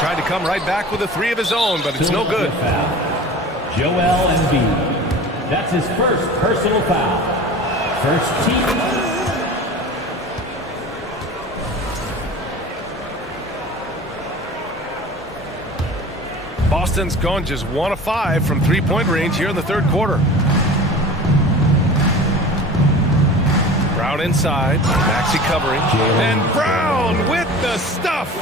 Tried to come right back with a 3 of his own, but it's no good. Joel Embiid. That's his first personal foul. First team. Boston's gone just 1 of 5 from 3-point range here in the third quarter. Brown inside. Maxey covering. And Brown with the stuff.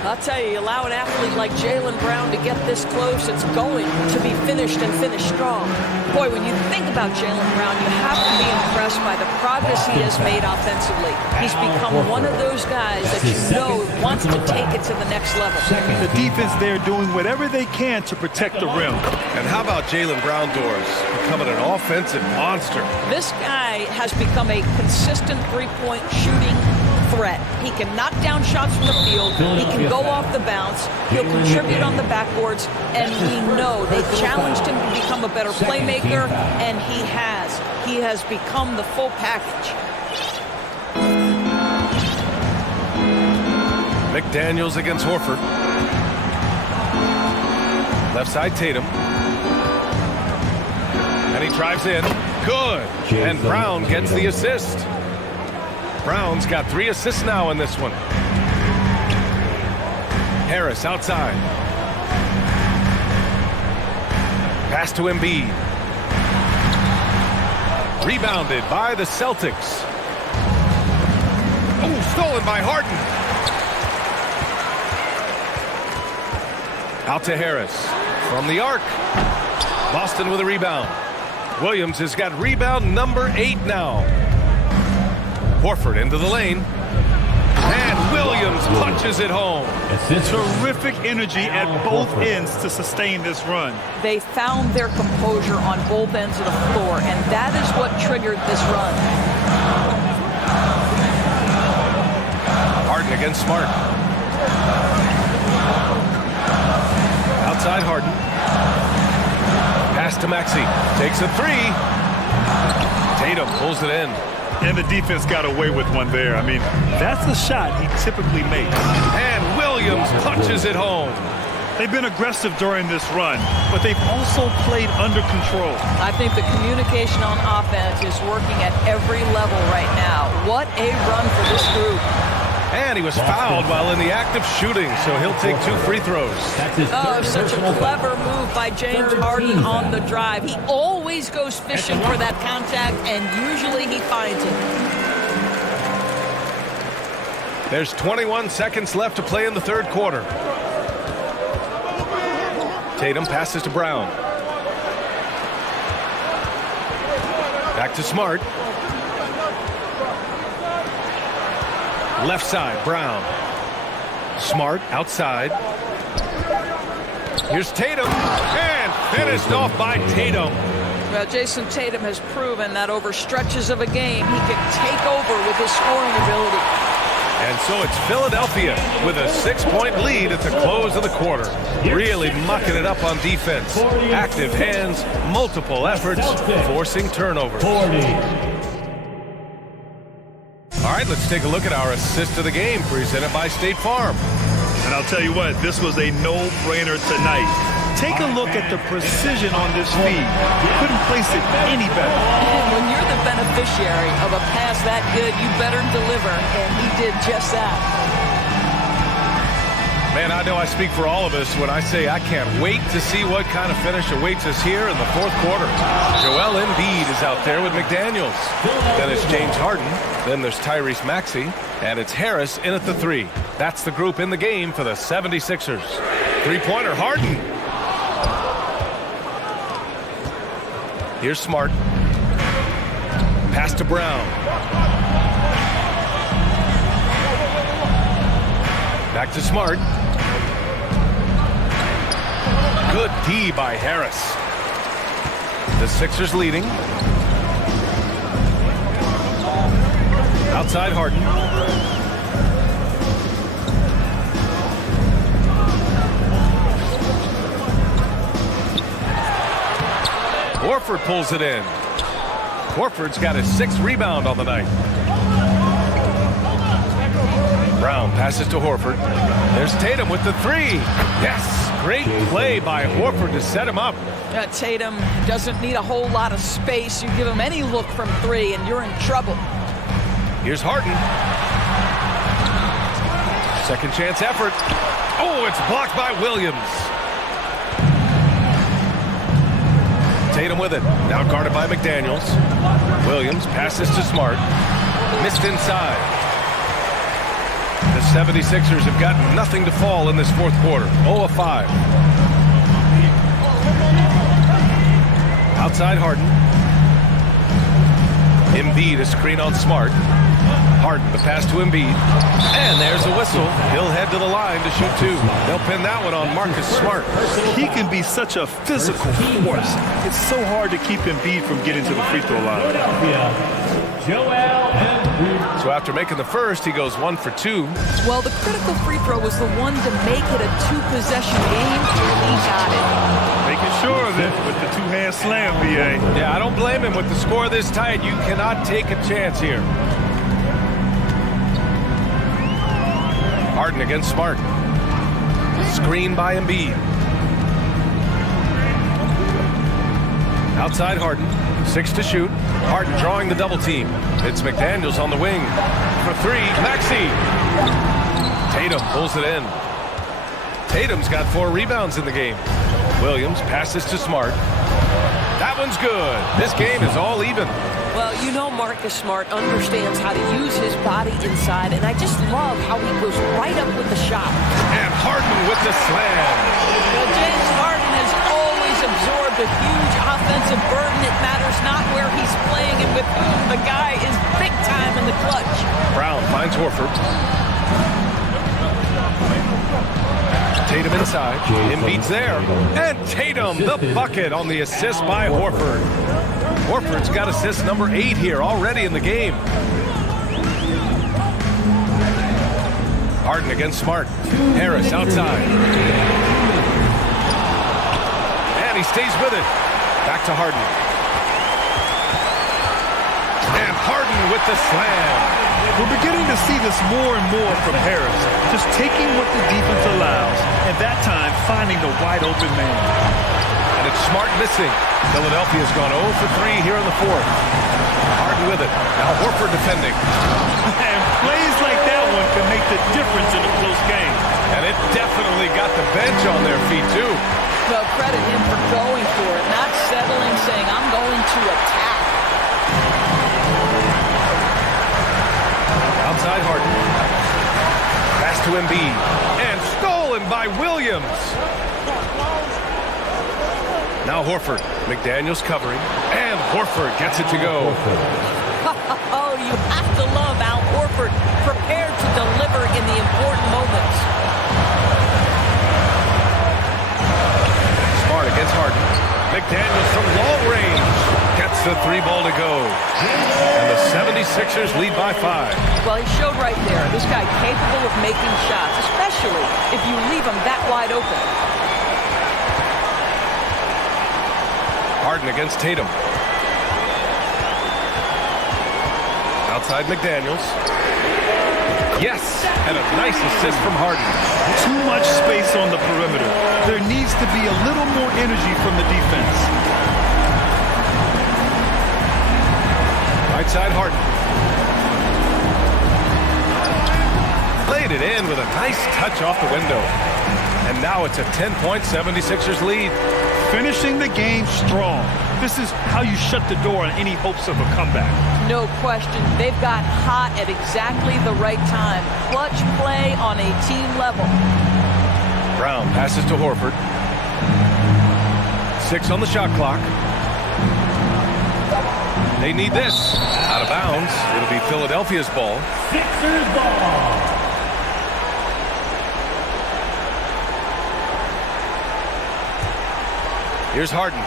I'll tell you, allow an athlete like Jaylen Brown to get this close, it's going to be finished and finished strong. Boy, when you think about Jaylen Brown, you have to be impressed by the progress he has made offensively. He's become one of those guys that you know wants to take it to the next level. The defense there doing whatever they can to protect the rim. And how about Jaylen Brown doors becoming an offensive monster? This guy has become a consistent three-point shooting threat. He can knock down shots from the field. He can go off the bounce. He'll contribute on the backboards. And we know they challenged him to become a better playmaker, and he has. He has become the full package. McDaniels against Horford. Left side Tatum. And he drives in. Good. And Brown gets the assist. Brown's got 3 assists now in this one. Harris outside. Pass to Embiid. Rebounded by the Celtics. Oh, stolen by Harden. Out to Harris. From the arc. Boston with a rebound. Williams has got rebound number 8 now. Horford into the lane. And Williams punches it home. Terrific energy at both ends to sustain this run. They found their composure on both ends of the floor, and that is what triggered this run. Harden against Smart. Outside Harden. Pass to Maxey. Takes a 3. Tatum pulls it in. And the defense got away with one there. I mean, that's a shot he typically makes. And Williams punches it home. They've been aggressive during this run, but they've also played under control. I think the communication on offense is working at every level right now. What a run for this group. And he was fouled while in the act of shooting, so he'll take 2 free throws. Oh, such a clever move by James Harden on the drive. He always goes fishing for that contact, and usually he finds it. There's 21 seconds left to play in the third quarter. Tatum passes to Brown. Back to Smart. Left side, Brown. Smart outside. Here's Tatum. And finished off by Tatum. Well, Jason Tatum has proven that over stretches of a game, he can take over with his scoring ability. And so it's Philadelphia with a 6-point lead at the close of the quarter. Really mucking it up on defense. Active hands, multiple efforts, forcing turnovers. All right, let's take a look at our assist of the game presented by State Farm. And I'll tell you what, this was a no-brainer tonight. Take a look at the precision on this feed. Couldn't place it any better. And when you're the beneficiary of a pass that good, you better deliver, and he did just that. Man, I know I speak for all of us when I say I can't wait to see what kind of finish awaits us here in the fourth quarter. Joel Embiid is out there with McDaniels. Then it's James Harden. Then there's Tyrese Maxey. And it's Harris in at the 3. That's the group in the game for the 76ers. Three-pointer, Harden. Here's Smart. Pass to Brown. Back to Smart. Good D by Harris. The Sixers leading. Outside Harden. Horford pulls it in. Horford's got his 6th rebound on the night. Brown passes to Horford. There's Tatum with the 3. Yes, great play by Horford to set him up. Tatum doesn't need a whole lot of space. You give him any look from 3 and you're in trouble. Here's Harden. Second chance effort. Oh, it's blocked by Williams. Tatum with it. Now guarded by McDaniels. Williams passes to Smart. Missed inside. The 76ers have got nothing to fall in this fourth quarter. 0 of 5. Outside Harden. Embiid, a screen on Smart. Harden, the pass to Embiid. And there's a whistle. He'll head to the line to shoot 2. They'll pin that one on Marcus Smart. He can be such a physical force. It's so hard to keep Embiid from getting to the free throw line. So after making the first, he goes 1 for 2. Well, the critical free throw was the one to make it a 2-possession game. He got it. Making sure of it with the 2-hand slam, BA. Yeah, I don't blame him. With the score this tight, you cannot take a chance here. Harden against Smart. Screen by Embiid. Outside Harden. 6 to shoot. Harden drawing the double team. It's McDaniels on the wing. For 3, Maxey. Tatum pulls it in. Tatum's got 4 rebounds in the game. Williams passes to Smart. That one's good. This game is all even. Well, you know Marcus Smart understands how to use his body inside, and I just love how he goes right up with the shot. And Harden with the slam. Well, James Harden has always absorbed a huge offensive burden. It matters not where he's playing and with whom. The guy is big time in the clutch. Brown finds Horford. Tatum inside. Embiid's there. And Tatum, the bucket on the assist by Horford. Horford's got assist number 8 here already in the game. Harden against Smart. Harris outside. And he stays with it. Back to Harden. And Harden with the slam. We're beginning to see this more and more from Harris. Just taking what the defense allows, and that time finding the wide open man. And it's Smart missing. Philadelphia's gone 0 for 3 here in the fourth. Harden with it. Now Horford defending. And plays like that one can make the difference in a close game. And it definitely got the bench on their feet, too. Well, credit him for going for it, not settling, saying, I'm going to attack. Outside Harden. Pass to Embiid. And stolen by Williams. Now Horford. McDaniels covering. And Horford gets it to go. Oh, you have to love Al Horford, prepared to deliver in the important moments. Smart against Harden. McDaniels from long range. Sixers lead by 5. Well, he showed right there. This guy capable of making shots, especially if you leave him that wide open. Harden against Tatum. Outside McDaniels. Yes, and a nice assist from Harden. Too much space on the perimeter. There needs to be a little more energy from the defense. Right side Harden. Played it in with a nice touch off the window. And now it's a 10-point 76ers lead. Finishing the game strong. This is how you shut the door on any hopes of a comeback. No question. They've got hot at exactly the right time. Clutch play on a team level. Brown passes to Horford. 6 on the shot clock. They need this. Out of bounds. It'll be Philadelphia's ball. Sixers ball. Here's Harden.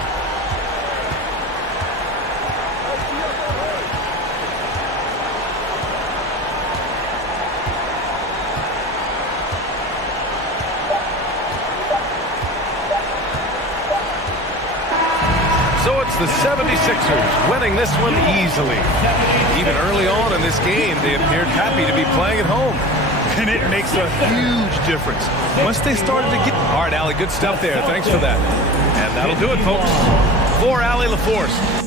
So it's the 76ers winning this one easily. Even early on in this game, they appeared happy to be playing at home. And it makes a huge difference. Once they started to get... All right, Allie, good stuff there. Thanks for that. And that'll do it, folks. For Allie LaForce.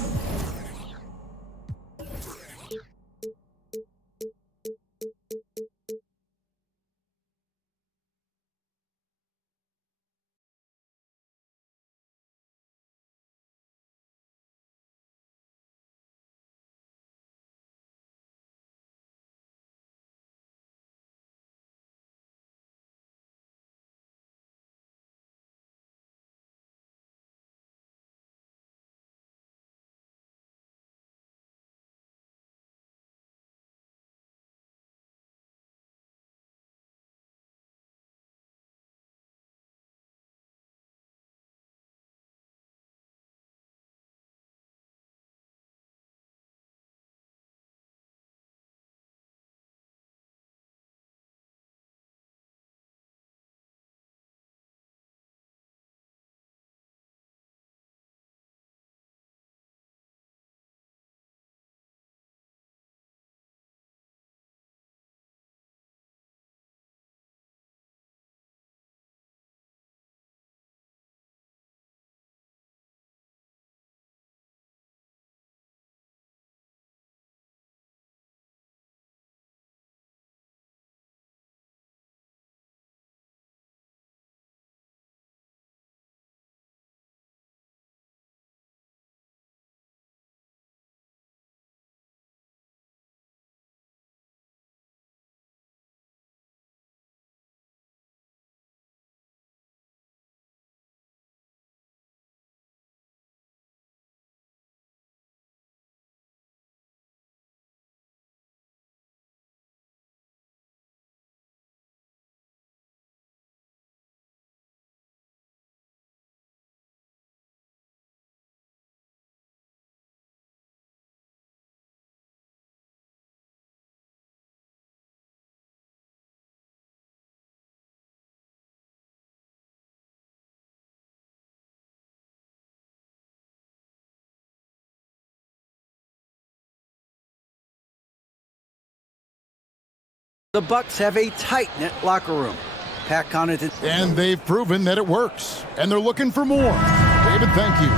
The Bucks have a tight-knit locker room. Pat Connaughton. And they've proven that it works. And they're looking for more. David, thank you.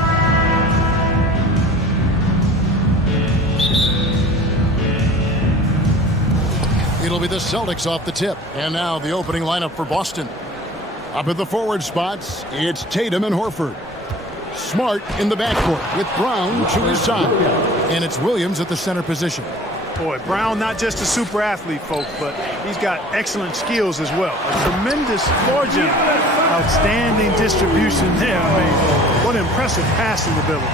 It'll be the Celtics off the tip. And now the opening lineup for Boston. Up at the forward spots, it's Tatum and Horford. Smart in the backcourt with Brown to his side. And it's Williams at the center position. Boy, Brown not just a super athlete, folks, but he's got excellent skills as well. A tremendous floor general. Outstanding distribution there. I mean, what impressive passing ability.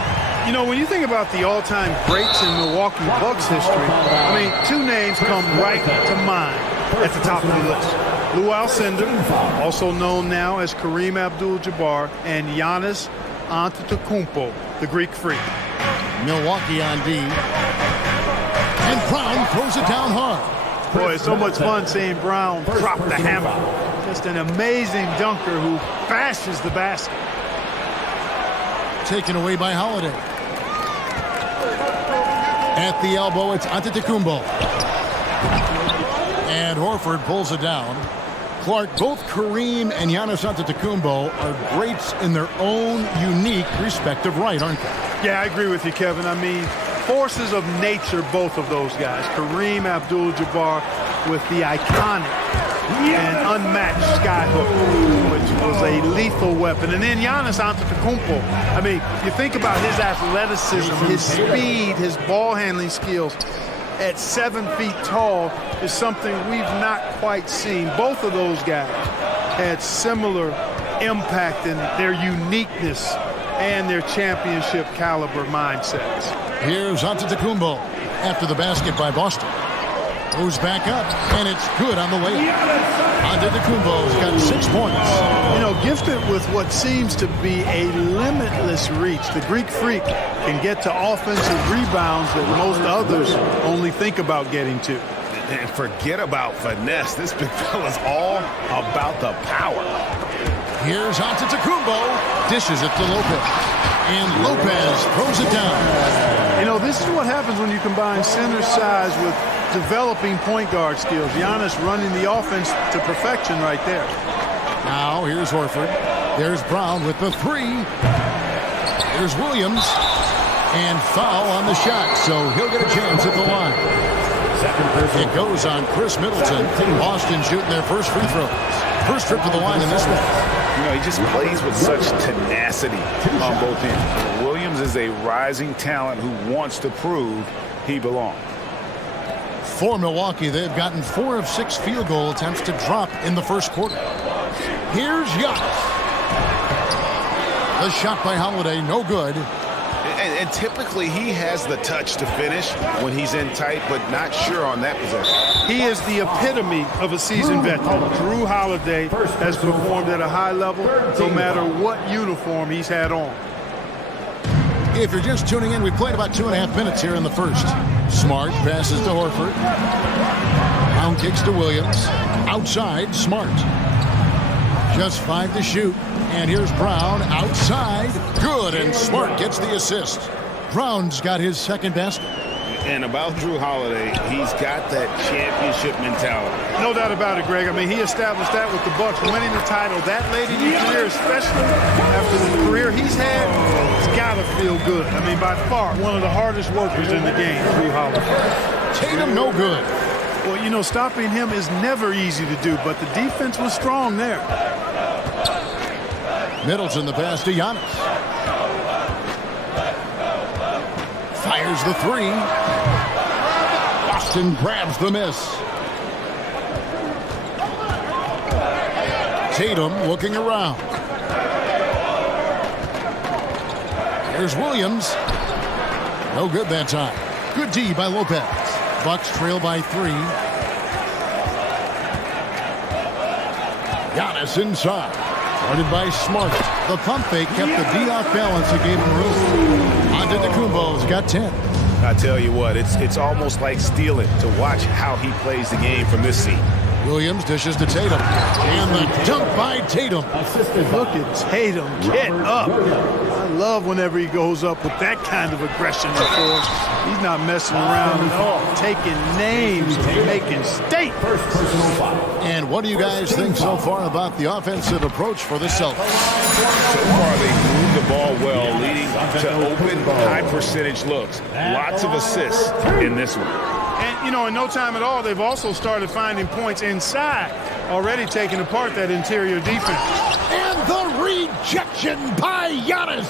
You know, when you think about the all-time greats in Milwaukee Bucks history, I mean, two names come right to mind at the top of the list. Lou Alcindor, also known now as Kareem Abdul-Jabbar, and Giannis Antetokounmpo, the Greek Freak. Milwaukee on D. And Brown throws it down hard. Boy, it's so much fun seeing Brown drop the hammer. Just an amazing dunker who bashes the basket. Taken away by Holiday. At the elbow, it's Antetokounmpo. And Horford pulls it down. Clark, both Kareem and Giannis Antetokounmpo are greats in their own unique respective right, aren't they? Yeah, I agree with you, Kevin. I mean, forces of nature, both of those guys. Kareem Abdul-Jabbar with the iconic and unmatched skyhook, which was a lethal weapon. And then Giannis Antetokounmpo. I mean, you think about his athleticism, his speed, his ball handling skills at 7 feet tall is something we've not quite seen. Both of those guys had similar impact in their uniqueness and their championship caliber mindsets. Here's Antetokounmpo after the basket by Boston. Goes back up, and it's good on the layup. Antetokounmpo's got 6 points. You know, gifted with what seems to be a limitless reach. The Greek Freak can get to offensive rebounds that most others only think about getting to. And forget about finesse. This big fella's all about the power. Here's Antetokounmpo, dishes it to Lopez. And Lopez throws it down. You know, this is what happens when you combine center size with developing point guard skills. Giannis running the offense to perfection right there. Now here's Horford. There's Brown with the 3. Here's Williams. And foul on the shot, so he'll get a chance at the line. It goes on Chris Middleton. Boston shooting their first free throws. First trip to the line in this one. You know, he just plays with such tenacity on both ends. Williams is a rising talent who wants to prove he belongs. For Milwaukee, they've gotten 4 of 6 field goal attempts to drop in the first quarter. Here's Giannis. The shot by Holiday, no good. And typically he has the touch to finish when he's in tight, but not sure on that possession. He is the epitome of a seasoned veteran. Drew Holiday has performed at a high level no matter what uniform he's had on. If you're just tuning in, we played about 2.5 minutes here in the first. Smart passes to Horford. Brown kicks to Williams. Outside, Smart. Just 5 to shoot. And here's Brown outside. Good, and Smart gets the assist. Brown's got his second basket. And about Drew Holiday, he's got that championship mentality. No doubt about it, Greg. I mean, he established that with the Bucks, winning the title that late in his career, especially after the career he's had. It's got to feel good. I mean, by far, one of the hardest workers in the game, Drew Holiday. Tatum, no good. Well, you know, stopping him is never easy to do, but the defense was strong there. Middleton the pass to Giannis. Fires the 3. Boston grabs the miss. Tatum looking around. Here's Williams. No good that time. Good D by Lopez. Bucks trail by 3. Giannis inside. Guarded by Smart. The pump fake kept the D off balance and gave him room. Antetokounmpo's got 10. I tell you what, it's almost like stealing to watch how he plays the game from this seat. Williams dishes to Tatum. And the dunk by Tatum. Look at Tatum get up. I love whenever he goes up with that kind of aggression and force. He's not messing around at all. Taking names and making statements. And what do you guys think so far about the offensive approach for the Celtics? So far, they moved the ball well, leading to open, high-percentage looks. Lots of assists in this one. And, you know, in no time at all, they've also started finding points inside, already taking apart that interior defense. And the rejection by Giannis.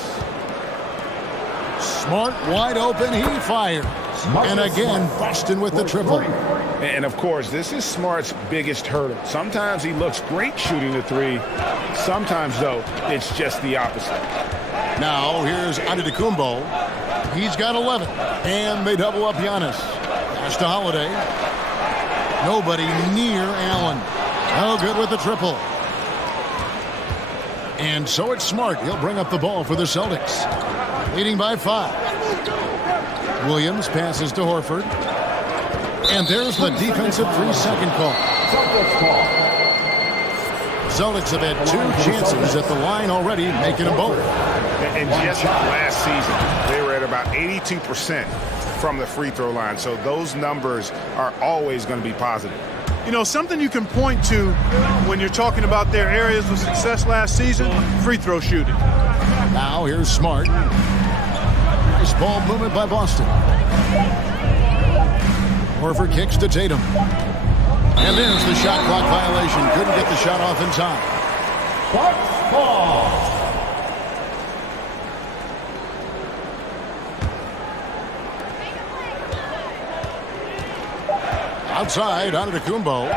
Smart wide open, he fires. And again, Boston with the triple. And, of course, this is Smart's biggest hurdle. Sometimes he looks great shooting the 3. Sometimes, though, it's just the opposite. Now, here's Antetokounmpo. He's got 11. And they double up Giannis. Pass to Holiday. Nobody near Allen. No good with the triple. And so it's Smart. He'll bring up the ball for the Celtics. Leading by 5. Williams passes to Horford. And there's the defensive 3-second call. Celtics have had 2 chances at the line already, making them both. And just last season, they were at about 82% from the free throw line. So those numbers are always going to be positive. You know, something you can point to when you're talking about their areas of success last season, free throw shooting. Now here's Smart. Nice ball movement by Boston. Horford kicks to Tatum. And there's the shot clock violation. Couldn't get the shot off in time. Bucks ball. Outside, Antetokounmpo.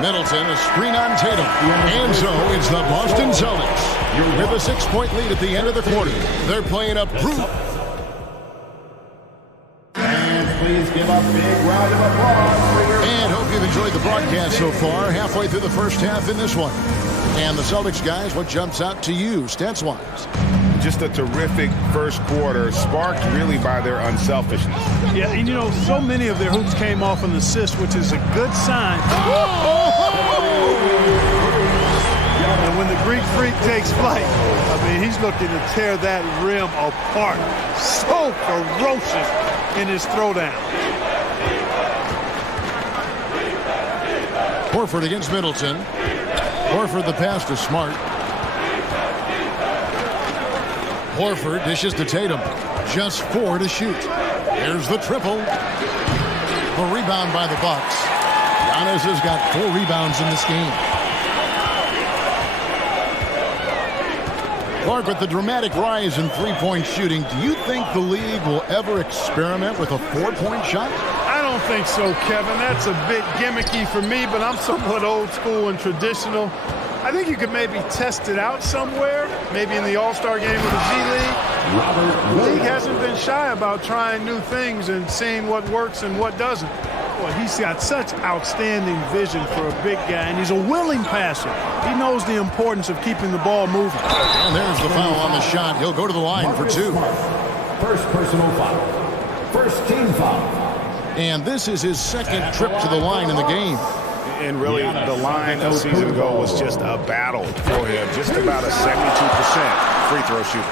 Middleton, a screen on Tatum. And so it's the Boston Celtics with a 6-point lead at the end of the quarter. They're playing up group. And please give a big round of applause. And hope you've enjoyed the broadcast so far. Halfway through the first half in this one. And the Celtics guys, what jumps out to you, stats-wise? Just a terrific first quarter, sparked really by their unselfishness. Yeah, and you know, so many of their hoops came off an assist, which is a good sign. And when the Greek Freak takes flight, I mean, he's looking to tear that rim apart. So ferocious in his throwdown. Horford against Middleton. Horford the pass to Smart. Horford dishes to Tatum. Just 4 to shoot. Here's the triple. The rebound by the Bucks. Giannis has got 4 rebounds in this game. Clark, with the dramatic rise in three-point shooting, do you think the league will ever experiment with a 4-point shot? I don't think so, Kevin. That's a bit gimmicky for me, but I'm somewhat old school and traditional. I think you could maybe test it out somewhere, maybe in the All-Star game with the G League. The league hasn't been shy about trying new things and seeing what works and what doesn't. Boy, he's got such outstanding vision for a big guy, and he's a willing passer. He knows the importance of keeping the ball moving. And there's the foul on the shot. He'll go to the line for 2. First personal foul. First team foul. And this is his second trip to the line in the game. And really, the line a season ago was just a battle for him. Just about a 72% free throw shooter.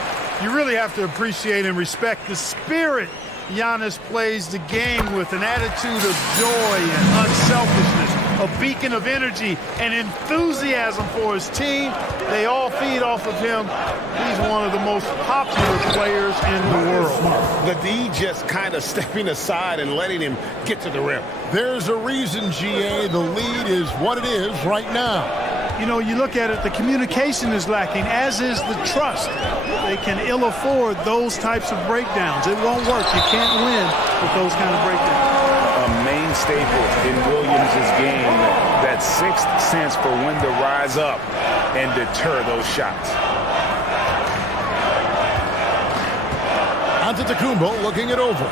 You really have to appreciate and respect the spirit Giannis plays the game with, an attitude of joy and unselfishness, a beacon of energy and enthusiasm for his team. They all feed off of him. He's one of the most popular players in the world. The D just kind of stepping aside and letting him get to the rim. There's a reason, GA, the lead is what it is right now. You know, you look at it, the communication is lacking, as is the trust. They can ill afford those types of breakdowns. It won't work. You can't win with those kind of breakdowns. A main staple in Williams' game, that 6th sense for when to rise up and deter those shots. Antetokounmpo looking it over.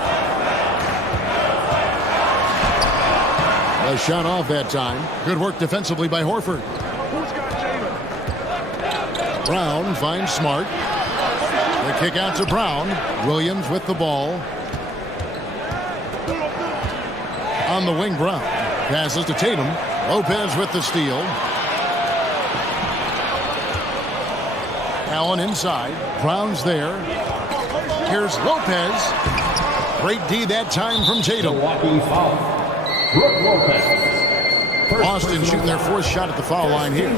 A shot off that time. Good work defensively by Horford. Brown finds Smart. The kick out to Brown. Williams with the ball. On the wing, Brown. Passes to Tatum. Lopez with the steal. Allen inside. Brown's there. Here's Lopez. Great D that time from Tatum. Boston shooting their 4th shot at the foul line here.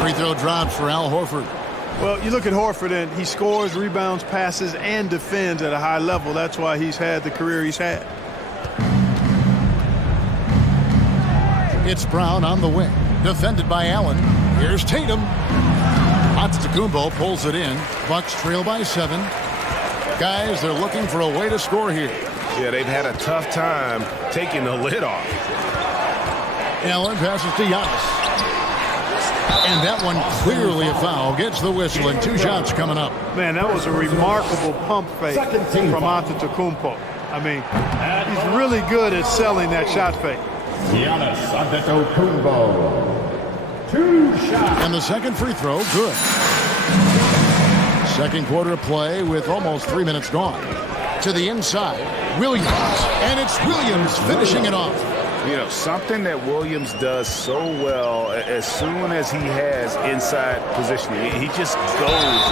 Free throw drops for Al Horford. Well, you look at Horford, and he scores, rebounds, passes, and defends at a high level. That's why he's had the career he's had. It's Brown on the wing. Defended by Allen. Here's Tatum. Antetokounmpo pulls it in. Bucks trail by 7. Guys, they're looking for a way to score here. Yeah, they've had a tough time taking the lid off. Allen passes to Giannis. And that one clearly a foul. Gets the whistle, and 2 shots coming up. Man, that was a remarkable pump fake from Antetokounmpo. I mean, he's really good at selling that shot fake. Giannis Antetokounmpo. 2 shots. And the second free throw, good. Second quarter of play with almost 3 minutes gone. To the inside, Williams. And it's Williams finishing it off. You know, something that Williams does so well, as soon as he has inside positioning, he just goes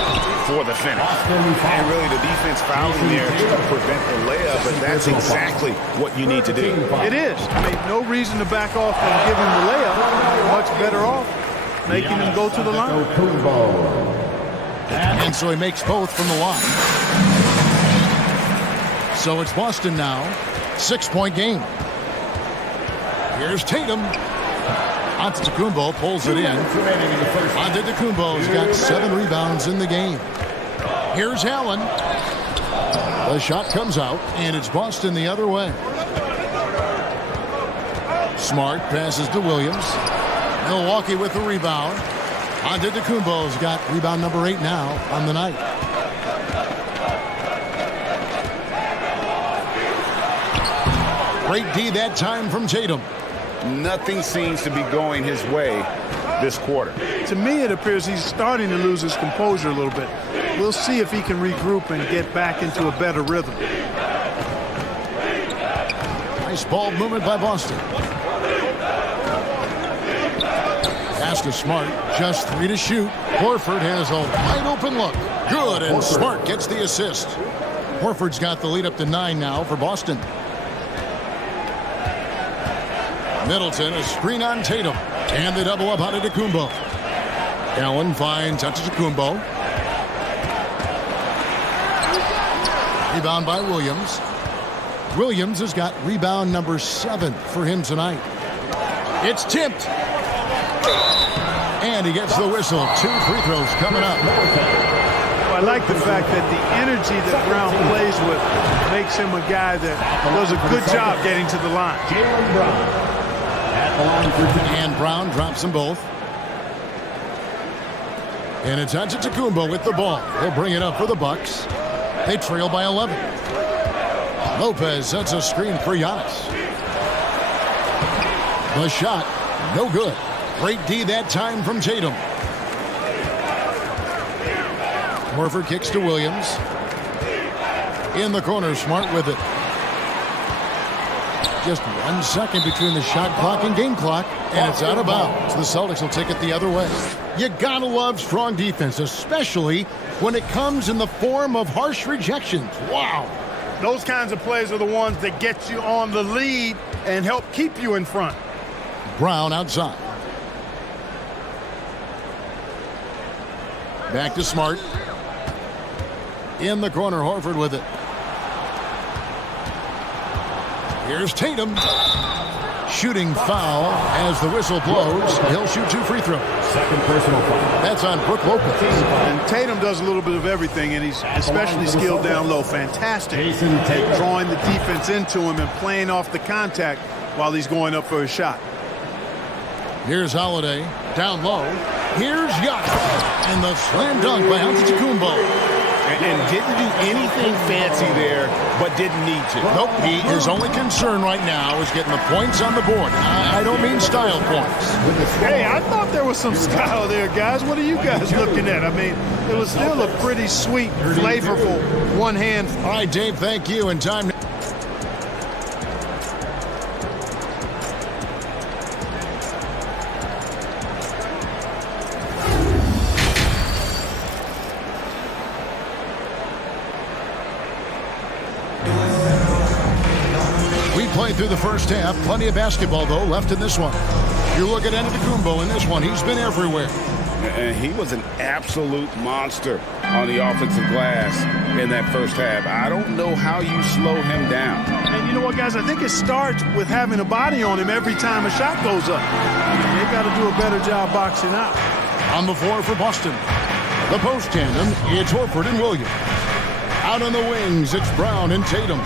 for the finish. And really, the defense fouling there to prevent the layup, but that's exactly what you need to do. It is. I mean, no reason to back off and give him the layup. Much better off making him go to the line. And so he makes both from the line. So it's Boston now. 6-point game. Here's Tatum. Antetokounmpo pulls it in. Antetokounmpo's got 7 rebounds in the game. Here's Allen. The shot comes out, and it's Boston the other way. Smart passes to Williams. Milwaukee with the rebound. Antetokounmpo's got rebound number 8 now on the night. Great D that time from Tatum. Nothing seems to be going his way this quarter. To me, it appears he's starting to lose his composure a little bit. We'll see if he can regroup and get back into a better rhythm. Nice ball movement by Boston. Pass to Smart. Just 3 to shoot. Horford has a wide open look. Good, and Smart gets the assist. Horford's got the lead up to 9 now for Boston. Middleton, a screen on Tatum. And they double up Antetokounmpo. Allen finds Antetokounmpo. Rebound by Williams. Williams has got rebound number 7 for him tonight. It's tipped. And he gets the whistle. 2 free throws coming up. Well, I like the fact that the energy that Brown plays with makes him a guy that does a good job getting to the line. And Brown drops them both. And it's Antetokounmpo with the ball. He'll bring it up for the Bucks. They trail by 11. Lopez sets a screen for Giannis. The shot, no good. Great D that time from Tatum. Horford kicks to Williams. In the corner, Smart with it. Just 1 second between the shot clock and game clock, and it's out of bounds. The Celtics will take it the other way. You gotta love strong defense, especially when it comes in the form of harsh rejections. Wow. Those kinds of plays are the ones that get you on the lead and help keep you in front. Brown outside. Back to Smart. In the corner, Horford with it. Here's Tatum. Shooting foul as the whistle blows. He'll shoot 2 free throws. Second personal foul. That's on Brook Lopez. And Tatum does a little bit of everything, and he's especially skilled down low. Fantastic. Drawing the defense into him and playing off the contact while he's going up for a shot. Here's Holiday. Down low. Here's Giannis. And the slam dunk by Antetokounmpo. And didn't do anything fancy there, but didn't need to. Nope, his only concern right now is getting the points on the board. I don't mean style points. Hey, I thought there was some style there, guys. What are you guys looking at? I mean, it was still a pretty sweet, flavorful one hand. All right, Dave, thank you. And time. Through the first half. Plenty of basketball, though, left in this one. You look at Antetokounmpo in this one. He's been everywhere. And he was an absolute monster on the offensive glass in that first half. I don't know how you slow him down. And you know what, guys? I think it starts with having a body on him every time a shot goes up. They got to do a better job boxing out. On the floor for Boston. The post tandem, it's Horford and Williams. Out on the wings, it's Brown and Tatum.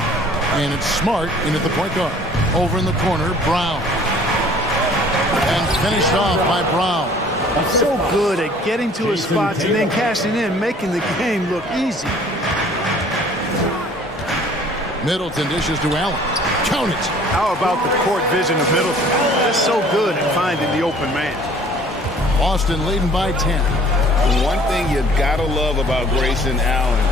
And it's Smart in at the point guard. Over in the corner, Brown. And finished off by Brown. He's so good at getting to his spots and then cashing in, making the game look easy. Middleton dishes to Allen. Count it. How about the court vision of Middleton? Just so good at finding the open man. Boston leading by 10. One thing you gotta love about Grayson Allen,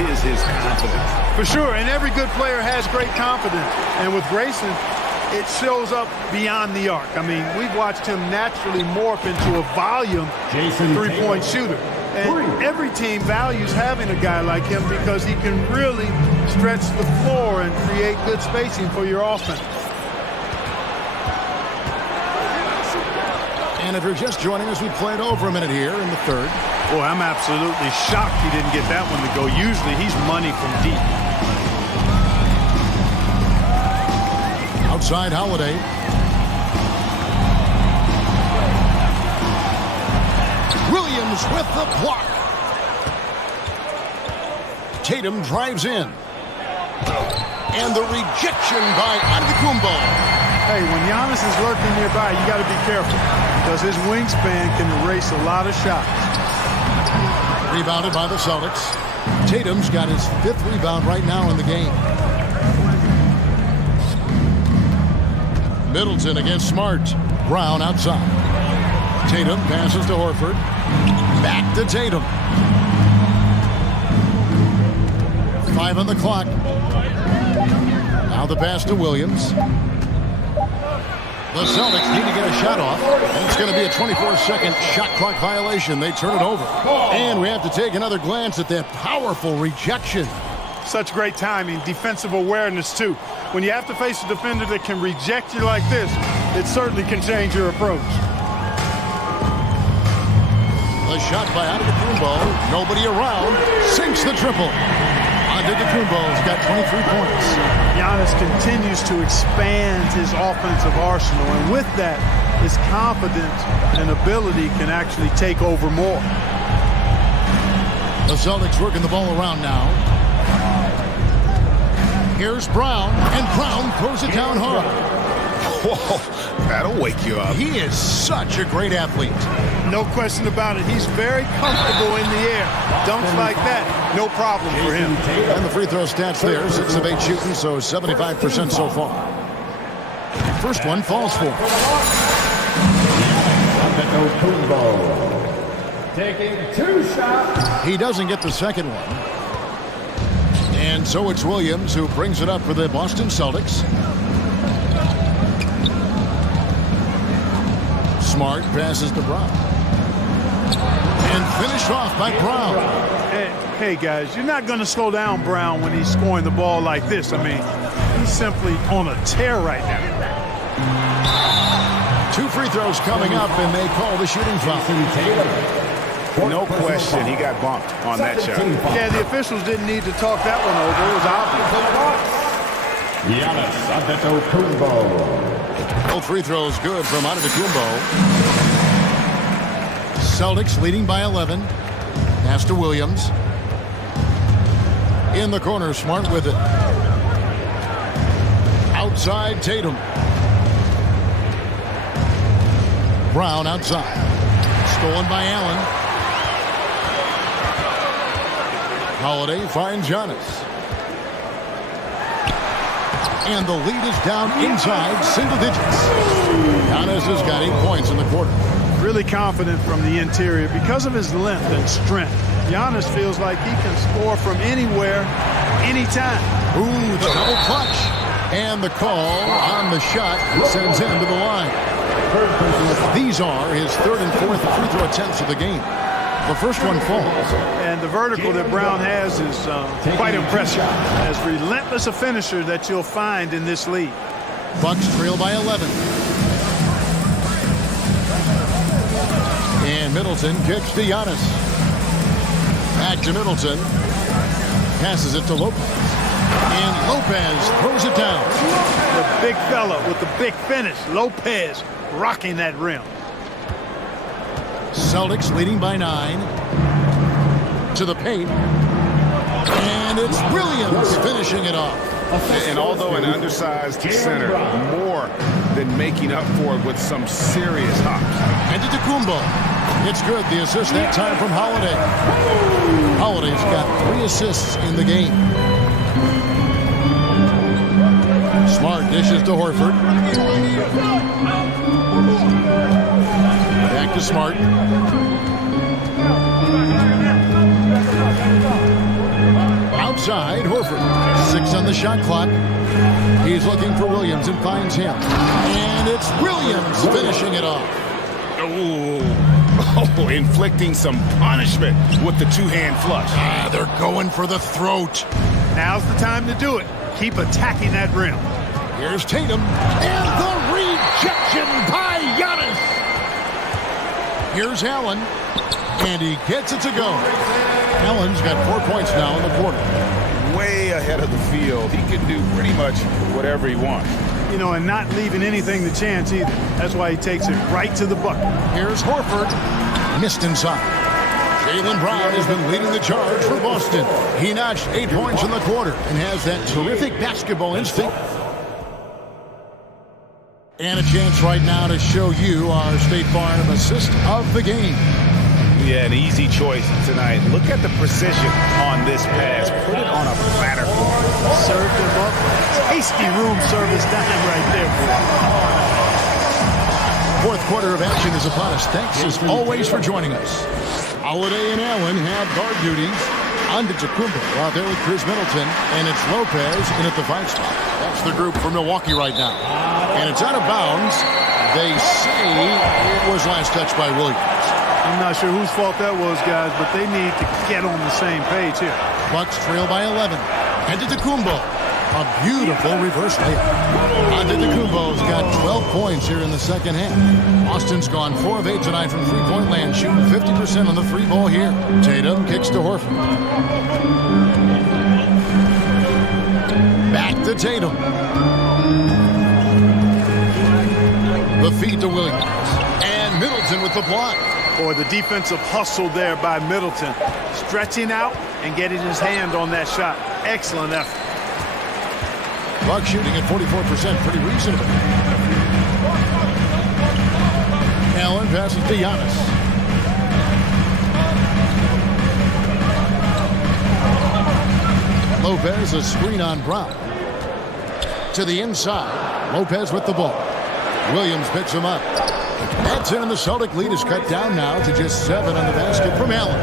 is his confidence. For sure, and every good player has great confidence. And with Grayson, it shows up beyond the arc. I mean, we've watched him naturally morph into a volume three-point shooter. And every team values having a guy like him because he can really stretch the floor and create good spacing for your offense. And if you're just joining us, we played over a minute here in the third. Boy, I'm absolutely shocked he didn't get that one to go. Usually he's money from deep. Outside Holiday. Williams with the block. Tatum drives in. And the rejection by Antetokounmpo. Hey, when Giannis is lurking nearby, you got to be careful because his wingspan can erase a lot of shots. Rebounded by the Celtics. Tatum's got his 5th rebound right now in the game. Middleton against Smart. Brown outside. Tatum passes to Horford. Back to Tatum. 5 on the clock. Now the pass to Williams. The Celtics need to get a shot off. And it's going to be a 24-second shot clock violation. They turn it over. And we have to take another glance at that powerful rejection. Such great timing, defensive awareness, too. When you have to face a defender that can reject you like this, it certainly can change your approach. The shot by Antetokounmpo. Nobody around. Sinks the triple. Antetokounmpo's got 23 points. Giannis continues to expand his offensive arsenal, and with that, his confidence and ability can actually take over more. The Celtics working the ball around now. Here's Brown, and Brown throws it down hard. Whoa, that'll wake you up. He is such a great athlete. No question about it. He's very comfortable in the air. Dunks like that, no problem for him. And the free throw stats there, 6 of 8 shooting, so 75% so far. First one falls for him. Taking 2 shots. He doesn't get the second one. And so it's Williams who brings it up for the Boston Celtics. Smart passes to Brown. And finished off by Brown. Hey, guys, you're not going to slow down Brown when he's scoring the ball like this. I mean, he's simply on a tear right now. 2 free throws coming up, and they call the shooting foul. No question, he got bumped on that shot. Yeah, the officials didn't need to talk that one over. It was obvious. Giannis Antetokounmpo. Both free throws good from Antetokounmpo. Celtics leading by 11. Pass to Williams. In the corner, Smart with it. Outside Tatum. Brown outside. Stolen by Allen. Holiday finds Giannis. And the lead is down inside single digits. Giannis has got 8 points in the quarter. Really confident from the interior because of his length and strength. Giannis feels like he can score from anywhere, anytime. Ooh, the double clutch. And the call on the shot sends him to the line. These are his 3rd and 4th free throw attempts of the game. The first one falls. And the vertical that Brown has is quite impressive. As relentless a finisher that you'll find in this league. Bucks trail by 11. And Middleton kicks to Giannis. Back to Middleton. Passes it to Lopez. And Lopez throws it down. The big fella with the big finish. Lopez rocking that rim. Celtics leading by 9. To the paint. And it's Williams finishing it off. And although an undersized center, more than making up for it with some serious hops. Antetokounmpo. It's good. The assist that time from Holiday. Holiday's got 3 assists in the game. Smart dishes to Horford. Back to Smart. Outside, Horford. 6 on the shot clock. He's looking for Williams and finds him. And it's Williams finishing it off. Oh, inflicting some punishment with the two-hand flush. They're going for the throat. Now's the time to do it. Keep attacking that rim. Here's Tatum. And the rejection by Giannis. Here's Allen. And he gets it to go. Allen's got 4 points now in the quarter. Way ahead of the field. He can do pretty much whatever he wants. You know, and not leaving anything to chance either. That's why he takes it right to the bucket. Here's Horford. Missed inside. Jaylen Brown has been leading the charge for Boston. He notched 8 points in the quarter and has that terrific basketball instinct. And a chance right now to show you our State Farm assist of the game. Yeah, an easy choice tonight. Look at the precision on this pass. Put it on a platter for him. Served him up. Tasty room service dime right there. Fourth quarter of action is upon us. Thanks as always for joining us. Holiday and Allen have guard duties. Antetokounmpo out there with Chris Middleton. And it's Lopez in at the 5 spot. That's the group for Milwaukee right now. And it's out of bounds. They say it was last touched by Williams. I'm not sure whose fault that was, guys, but they need to get on the same page here. Bucks trail by 11. Antetokounmpo. A beautiful reverse layup. Antetokounmpo's got 12 points here in the second half. Austin's gone 4 of 8 tonight from three-point land, shooting 50% on the 3-ball here. Tatum kicks to Horford. Back to Tatum. The feed to Williams. And Middleton with the block. Or the defensive hustle there by Middleton. Stretching out and getting his hand on that shot. Excellent effort. Bucks shooting at 44%, pretty reasonable. Allen passes to Giannis. Lopez, a screen on Brown. To the inside. Lopez with the ball. Williams picks him up. That's in, and the Celtic lead is cut down now to just 7 on the basket from Allen.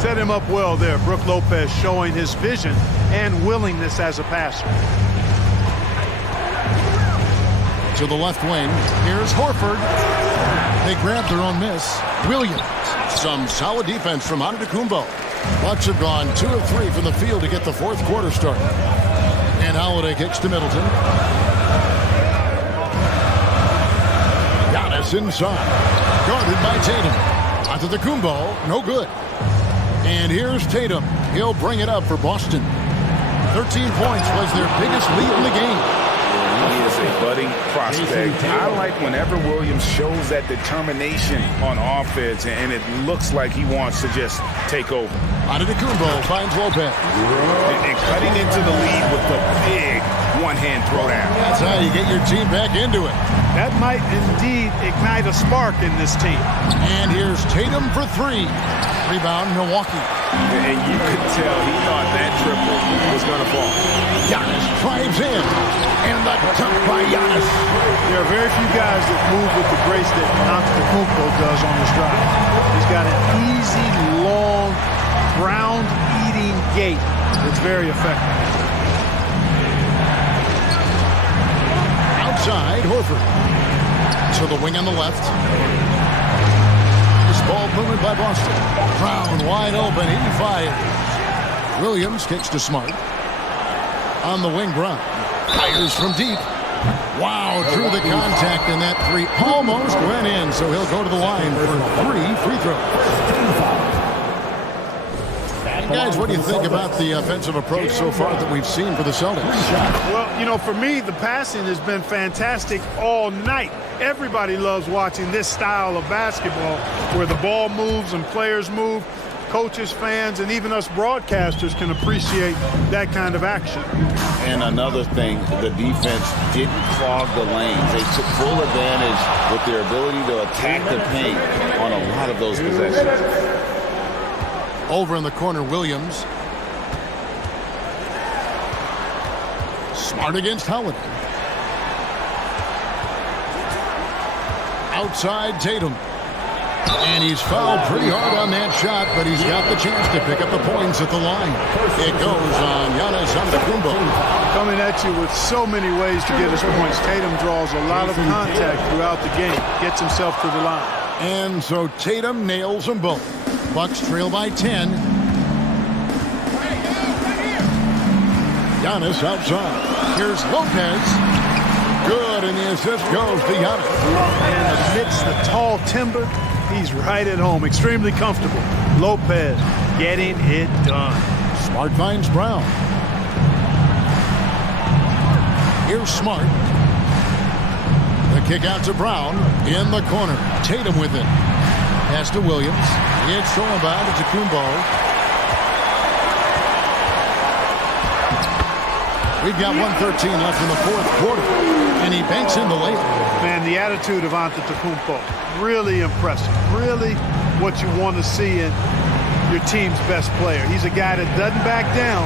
Set him up well there. Brook Lopez showing his vision and willingness as a passer. To the left wing. Here's Horford. They grab their own miss. Williams. Some solid defense from Antetokounmpo. Bucks have gone 2 of 3 from the field to get the fourth quarter started. And Holiday kicks to Middleton. Giannis inside. Guarded by Tatum. Antetokounmpo, no good. And here's Tatum. He'll bring it up for Boston. 13 points was their biggest lead in the game. He is a budding prospect. I like whenever Williams shows that determination on offense, and it looks like he wants to just take over. Antetokounmpo finds Lopez. And cutting into the lead with the big one-hand throwdown. That's how you get your team back into it. That might indeed ignite a spark in this team. And here's Tatum for 3. Rebound, Milwaukee. And you could tell he thought that triple was going to fall. Giannis drives in. And the dunk by Giannis. There are very few guys that move with the grace that Antetokounmpo does on his drive. He's got an easy, long, ground-eating gait. It's very effective. Outside, Horford. To the wing on the left. This ball movement by Boston. Brown wide open. He fires. Williams kicks to Smart. On the wing, Brown. Fires from deep. Wow, drew the contact, and that 3 almost went in, so he'll go to the line for 3 free throws. And guys, what do you think about the offensive approach so far that we've seen for the Celtics? Well, you know, for me, the passing has been fantastic all night. Everybody loves watching this style of basketball where the ball moves and players move. Coaches, fans, and even us broadcasters can appreciate that kind of action. And another thing, the defense didn't clog the lanes. They took full advantage with their ability to attack the paint on a lot of those possessions. Over in the corner, Williams. Smart against Holiday. Outside, Tatum. And he's fouled pretty hard on that shot, but he's got the chance to pick up the points at the line. It goes on Giannis Antetokounmpo. Coming at you with so many ways to get his points. Tatum draws a lot of contact throughout the game, gets himself to the line. And so Tatum nails them both. Bucks trail by 10. Giannis outside. Here's Lopez. Good, and the assist goes to Giannis. And amidst the tall timber, he's right at home, extremely comfortable. Lopez getting it done. Smart finds Brown. Here's Smart. The kick out to Brown in the corner. Tatum with it. Pass to Williams. It's stolen by Antetokounmpo. We've got 1:13 left in the fourth quarter, and he banks in the layup. Man, the attitude of Antetokounmpo, really impressive. Really what you want to see in your team's best player. He's a guy that doesn't back down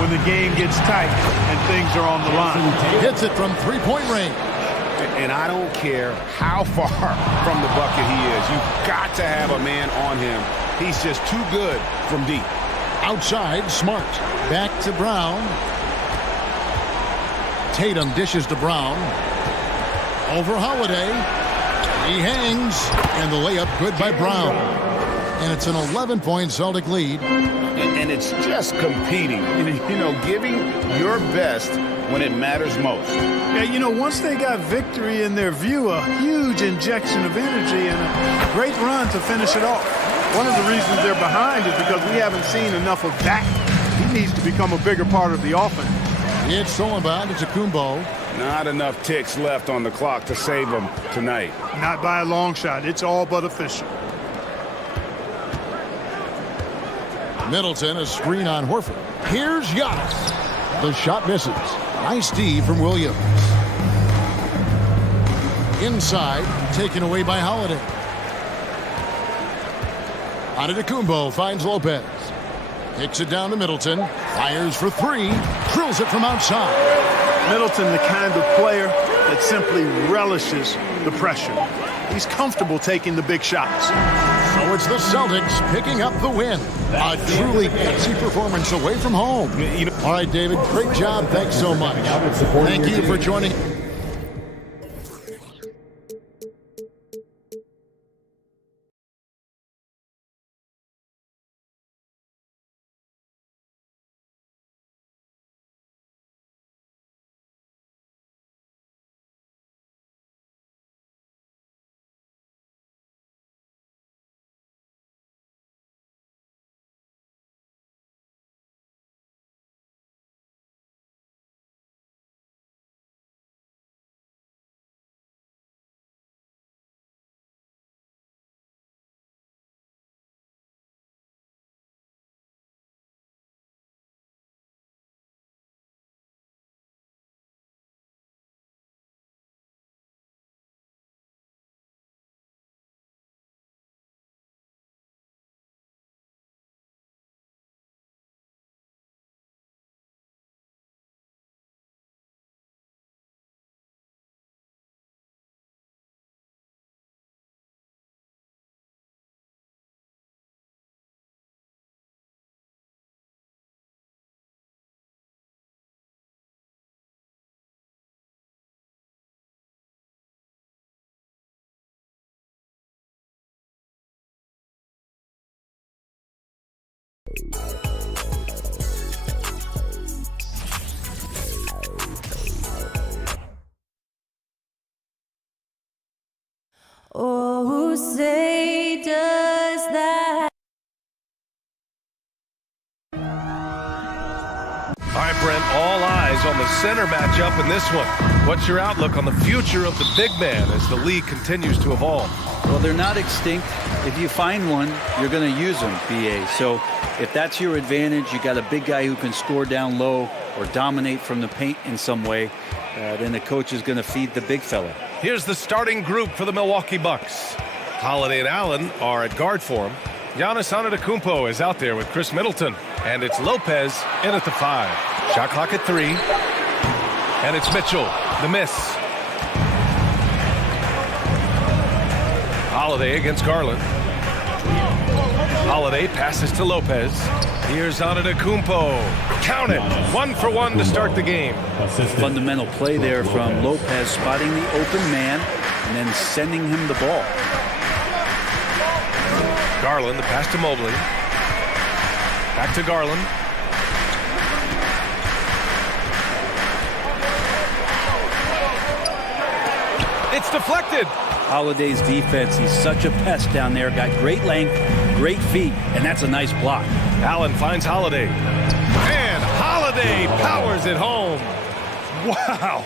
when the game gets tight and things are on the line. Hits it from three-point range. And I don't care how far from the bucket he is. You've got to have a man on him. He's just too good from deep. Outside, Smart. Back to Brown. Tatum dishes to Brown. Over Holiday. He hangs. And the layup good by Brown. And it's an 11-point Celtic lead. And it's just competing. You know, giving your best when it matters most. Yeah, you know, once they got victory in their view, a huge injection of energy and a great run to finish it off. One of the reasons they're behind is because we haven't seen enough of that. He needs to become a bigger part of the offense. It's stolen by Antetokounmpo. Not enough ticks left on the clock to save him tonight. Not by a long shot. It's all but official. Middleton, a screen on Horford. Here's Giannis. The shot misses. Nice D from Williams. Inside, taken away by Holiday. Antetokounmpo finds Lopez. Kicks it down to Middleton. Fires for three. Drills it from outside. Middleton, the kind of player that simply relishes the pressure. He's comfortable taking the big shots. So it's the Celtics picking up the win. A truly gutsy performance away from home. All right, David, great job. Thanks so much. Thank you for joining. Oh, say does that. All right, Brent, all eyes on the center matchup in this one. What's your outlook on the future of the big man as the league continues to evolve? Well, they're not extinct. If you find one, you're going to use them, BA. So if that's your advantage, you got a big guy who can score down low or dominate from the paint in some way, then the coach is going to feed the big fella. Here's the starting group for the Milwaukee Bucks. Holiday and Allen are at guard for him. Giannis Antetokounmpo is out there with Chris Middleton. And it's Lopez in at the 5. Shot clock at 3. And it's Mitchell, the miss. Holiday against Garland. Holiday passes to Lopez. Here's Antetokounmpo. Count it. 1 for 1 to start the game. Fundamental play there from Lopez, spotting the open man and then sending him the ball. Garland, the pass to Mobley. Back to Garland. It's deflected. Holiday's defense, he's such a pest down there. Got great length, great feet, and that's a nice block. Allen finds Holiday. And Holiday powers it home. Wow.